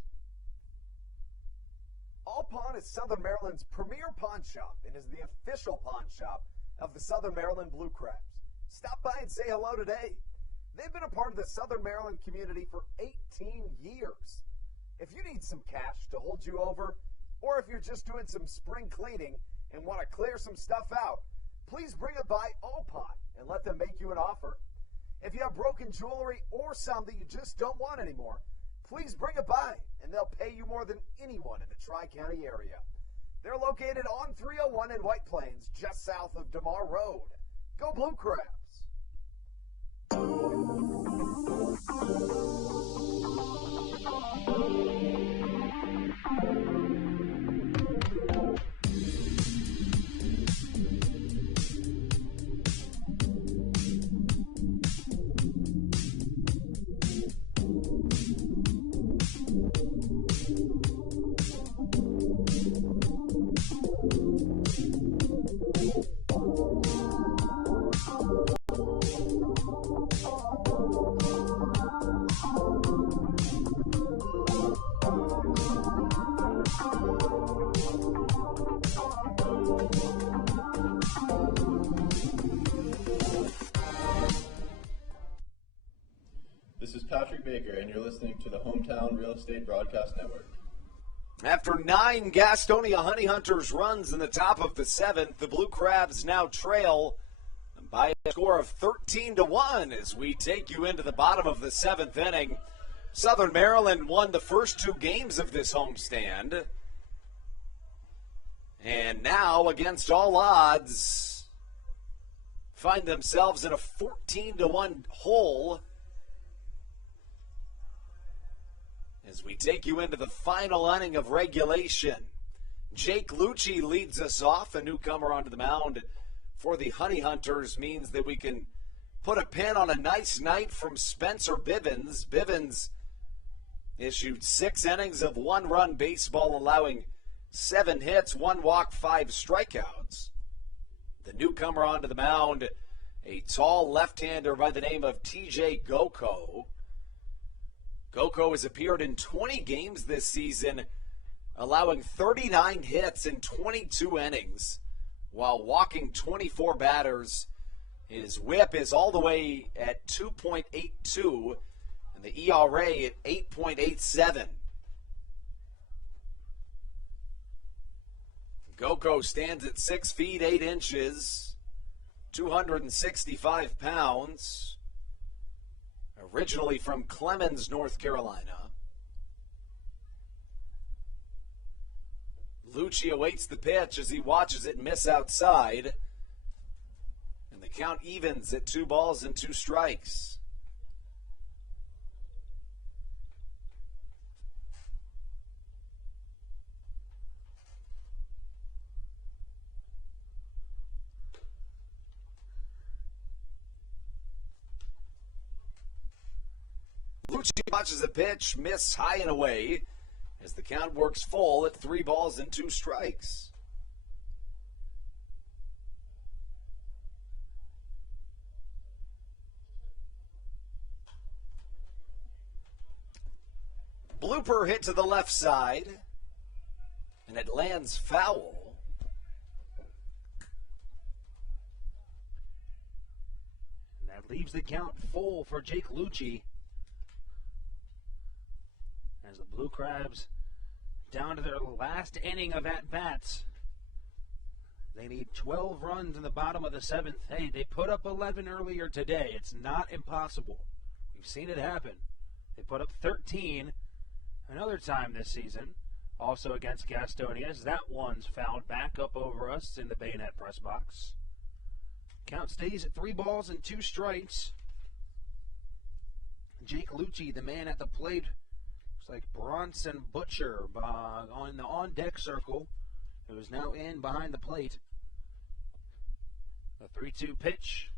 All Pawn is Southern Maryland's premier pawn shop and is the official pawn shop of the Southern Maryland Blue Crabs. Stop by and say hello today. They've been a part of the Southern Maryland community for 18 years. If you need some cash to hold you over, or if you're just doing some spring cleaning and want to clear some stuff out, please bring it by All Pawn and let them make you an offer. If you have broken jewelry or some that you just don't want anymore, please bring it by and they'll pay you more than anyone in the Tri-County area. They're located on 301 in White Plains, just south of DeMar Road. Go Blue Crabs! This is Patrick Baker, and you're listening to the Hometown Real Estate Broadcast Network. After 9 Gastonia Honey Hunters runs in the top of the 7th, the Blue Crabs now trail by a score of 13-1 as we take you into the bottom of the 7th inning. Southern Maryland won the first 2 games of this homestand. And now, against all odds, find themselves in a 14-1 hole as we take you into the final inning of regulation. Jake Lucci leads us off. A newcomer onto the mound for the Honey Hunters means that we can put a pin on a nice night from Spencer Bivens. Bivens issued 6 innings of 1-run baseball, allowing 7 hits, 1 walk, 5 strikeouts. The newcomer onto the mound, a tall left-hander by the name of TJ Goko. Goko has appeared in 20 games this season, allowing 39 hits in 22 innings while walking 24 batters. His whip is all the way at 2.82 and the ERA at 8.87. Goko stands at 6 feet 8 inches, 265 pounds, originally from Clemens, North Carolina. Lucci awaits the pitch as he watches it miss outside, and the count evens at 2 balls and 2 strikes. Lucci watches the pitch miss high and away as the count works full at 3 balls and 2 strikes. Blooper hit to the left side, and it lands foul. And that leaves the count full for Jake Lucci, as the Blue Crabs down to their last inning of at-bats. They need 12 runs in the bottom of the 7th. Hey, they put up 11 earlier today. It's not impossible. We've seen it happen. They put up 13 another time this season, also against Gastonia. That one's fouled back up over us in the bayonet press box. Count stays at 3 balls and 2 strikes. Jake Lucci, the man at the plate, looks like Bronson Butcher on the on-deck circle, who is now in behind the plate. A 3-2 pitch.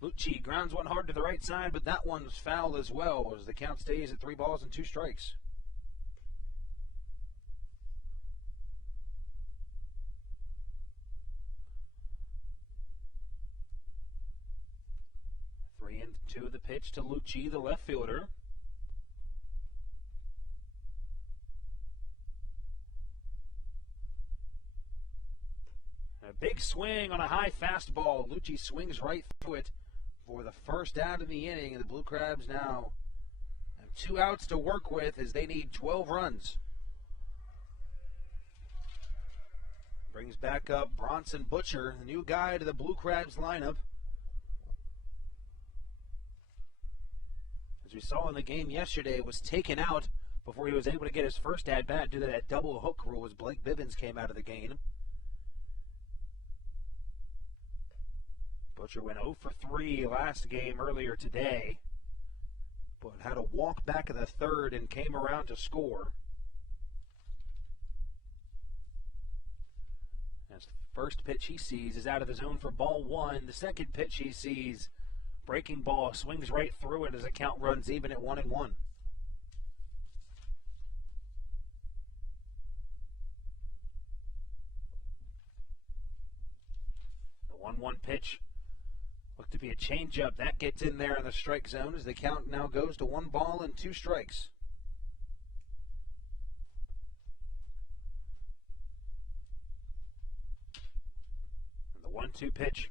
Lucci grounds one hard to the right side, but that one's foul as well, as the count stays at 3 balls and 2 strikes. Three and 2 of the pitch to Lucci, the left fielder. A big swing on a high fastball. Lucci swings right through it for the first out of the inning, and the Blue Crabs now have 2 outs to work with as they need 12 runs. Brings back up Bronson Butcher, the new guy to the Blue Crabs lineup. As we saw in the game yesterday, was taken out before he was able to get his first at-bat due to that double hook rule as Blake Bivens came out of the game. Butcher went 0 for 3 last game earlier today, but had a walk back in the 3rd and came around to score. As the first pitch he sees is out of the zone for ball 1. The second pitch he sees, breaking ball, swings right through it as the count runs even at 1-1. The 1-1 pitch looked to be a changeup. That gets in there in the strike zone as the count now goes to 1 ball and 2 strikes. And the 1-2 pitch.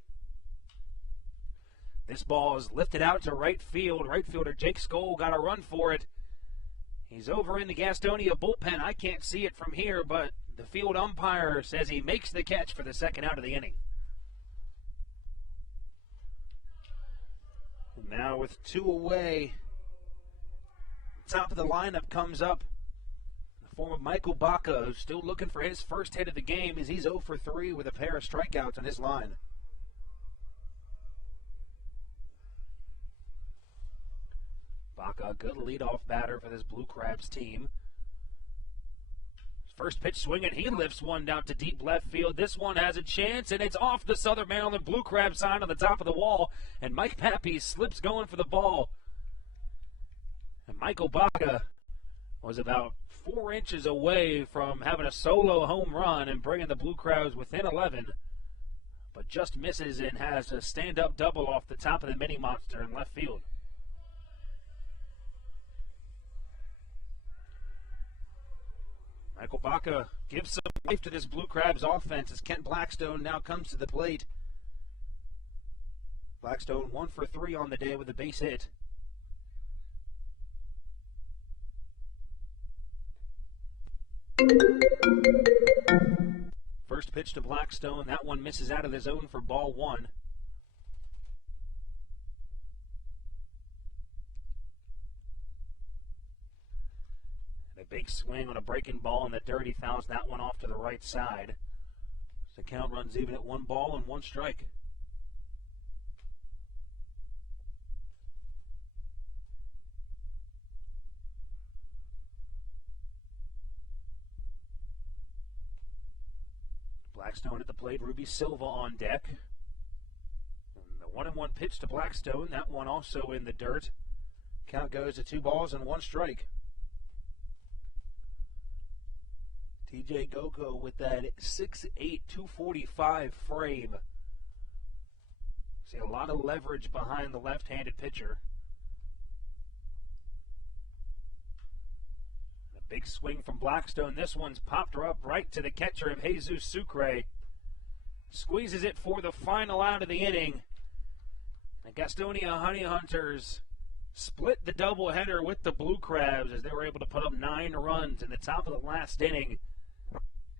This ball is lifted out to right field. Right fielder Jake Skoll got a run for it. He's over in the Gastonia bullpen. I can't see it from here, but the field umpire says he makes the catch for the second out of the inning. And now with 2 away, top of the lineup comes up in the form of Michael Baca, who's still looking for his first hit of the game as he's 0 for 3 with a pair of strikeouts on his line. Baca, good leadoff batter for this Blue Crabs team. First pitch swinging, he lifts one down to deep left field. This one has a chance, and it's off the Southern Maryland Blue Crab sign on the top of the wall, and Mike Pappy slips going for the ball. And Michael Baca was about 4 inches away from having a solo home run and bringing the Blue Crabs within 11, but just misses and has a stand-up double off the top of the mini monster in left field. Michael Baca gives some life to this Blue Crabs offense as Kent Blackstone now comes to the plate. Blackstone 1 for 3 on the day with a base hit. First pitch to Blackstone. That one misses out of the zone for ball 1. A big swing on a breaking ball in the dirt. He fouls that one off to the right side. The count runs even at 1 ball and 1 strike. Blackstone at the plate. Ruby Silva on deck. And the 1-1 pitch to Blackstone. That one also in the dirt. Count goes to 2 balls and 1 strike. TJ Goko with that 6'8", 245 frame. See a lot of leverage behind the left-handed pitcher. A big swing from Blackstone. This one's popped her up right to the catcher of Jesus Sucre. Squeezes it for the final out of the inning. The Gastonia Honey Hunters split the doubleheader with the Blue Crabs as they were able to put up 9 runs in the top of the last inning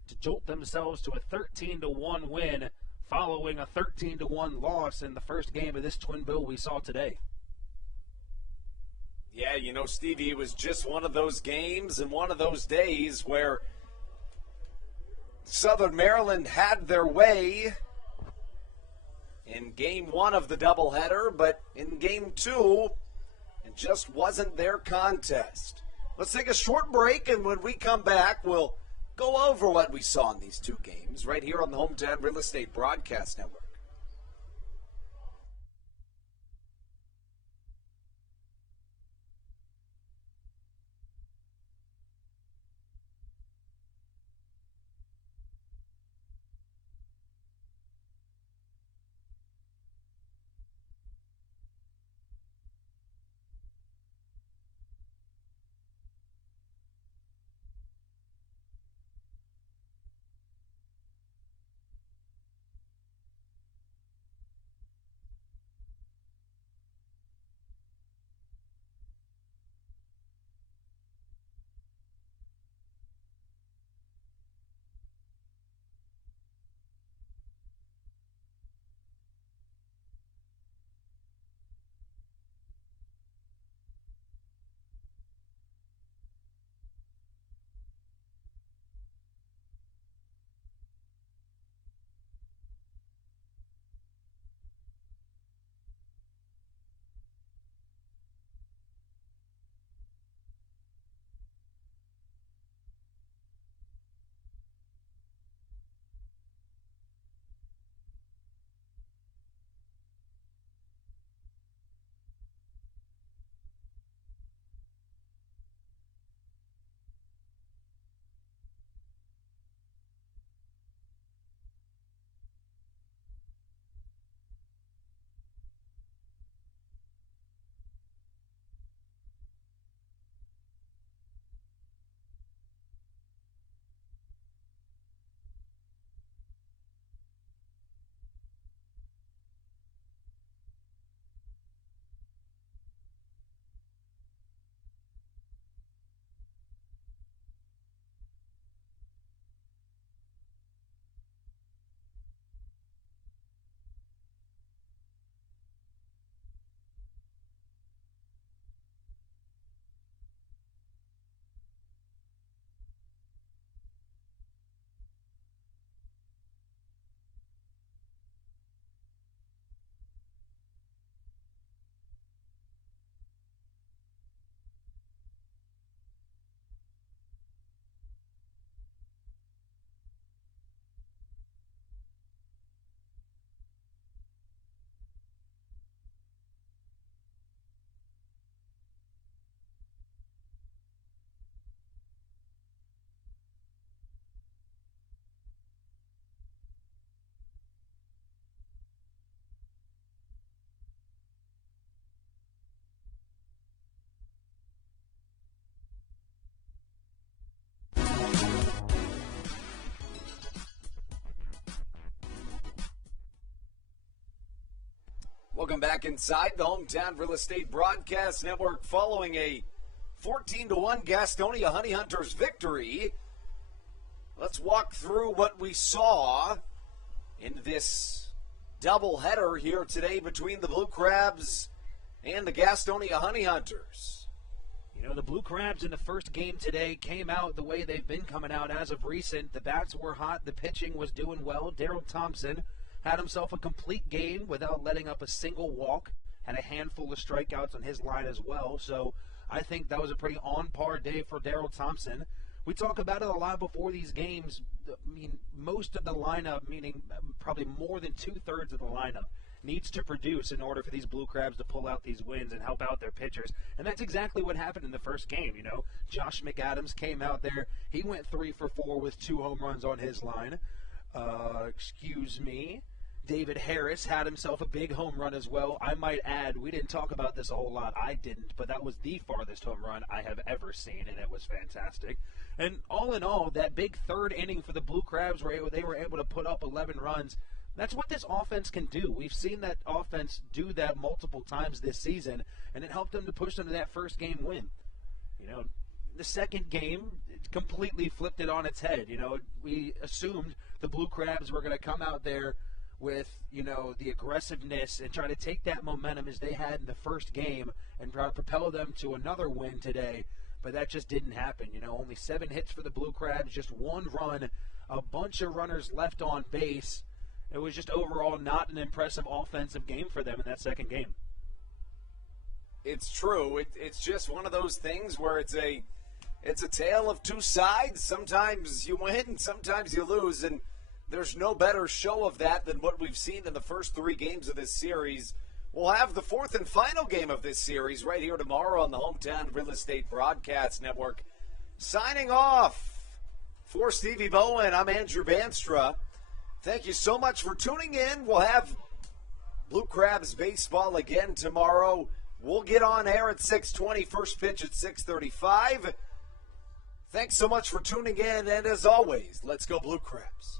to jolt themselves to a 13-1 win following a 13-1 loss in the first game of this twin bill we saw today. Yeah, you know, Stevie, it was just one of those games and one of those days where Southern Maryland had their way in game 1 of the doubleheader, but in game 2, it just wasn't their contest. Let's take a short break, and when we come back, we'll go over what we saw in these 2 games right here on the Hometown Real Estate Broadcast Network. Welcome back inside the Hometown Real Estate Broadcast Network following a 14-1 Gastonia Honey Hunters victory. Let's walk through what we saw in this doubleheader here today between the Blue Crabs and the Gastonia Honey Hunters. You know, the Blue Crabs in the first game today came out the way they've been coming out as of recent. The bats were hot. The pitching was doing well. Daryl Thompson had himself a complete game without letting up a single walk. Had a handful of strikeouts on his line as well. So I think that was a pretty on-par day for Daryl Thompson. We talk about it a lot before these games. I mean, most of the lineup, meaning probably more than two-thirds of the lineup, needs to produce in order for these Blue Crabs to pull out these wins and help out their pitchers. And that's exactly what happened in the first game, you know. Josh McAdams came out there. He went 3 for 4 with 2 home runs on his line. David Harris had himself a big home run as well. I might add, we didn't talk about this a whole lot. I didn't, but that was the farthest home run I have ever seen, and it was fantastic. And all in all, that big third inning for the Blue Crabs, where they were able to put up 11 runs, that's what this offense can do. We've seen that offense do that multiple times this season, and it helped them to push them to that first game win. You know, the second game completely flipped it on its head. You know, we assumed the Blue Crabs were going to come out there with, you know, the aggressiveness and try to take that momentum as they had in the first game and try to propel them to another win today. But that just didn't happen. You know, only 7 hits for the Blue Crabs, just 1 run, a bunch of runners left on base. It was just overall not an impressive offensive game for them in that second game. It's true. It's just one of those things where it's a tale of two sides. Sometimes you win, sometimes you lose, and there's no better show of that than what we've seen in the first 3 games of this series. We'll have the 4th and final game of this series right here tomorrow on the Hometown Real Estate Broadcast Network. Signing off for Stevie Bowen, I'm Andrew Banstra. Thank you so much for tuning in. We'll have Blue Crabs baseball again tomorrow. We'll get on air at 6:20, first pitch at 6:35. Thanks so much for tuning in, and as always, let's go Blue Crabs.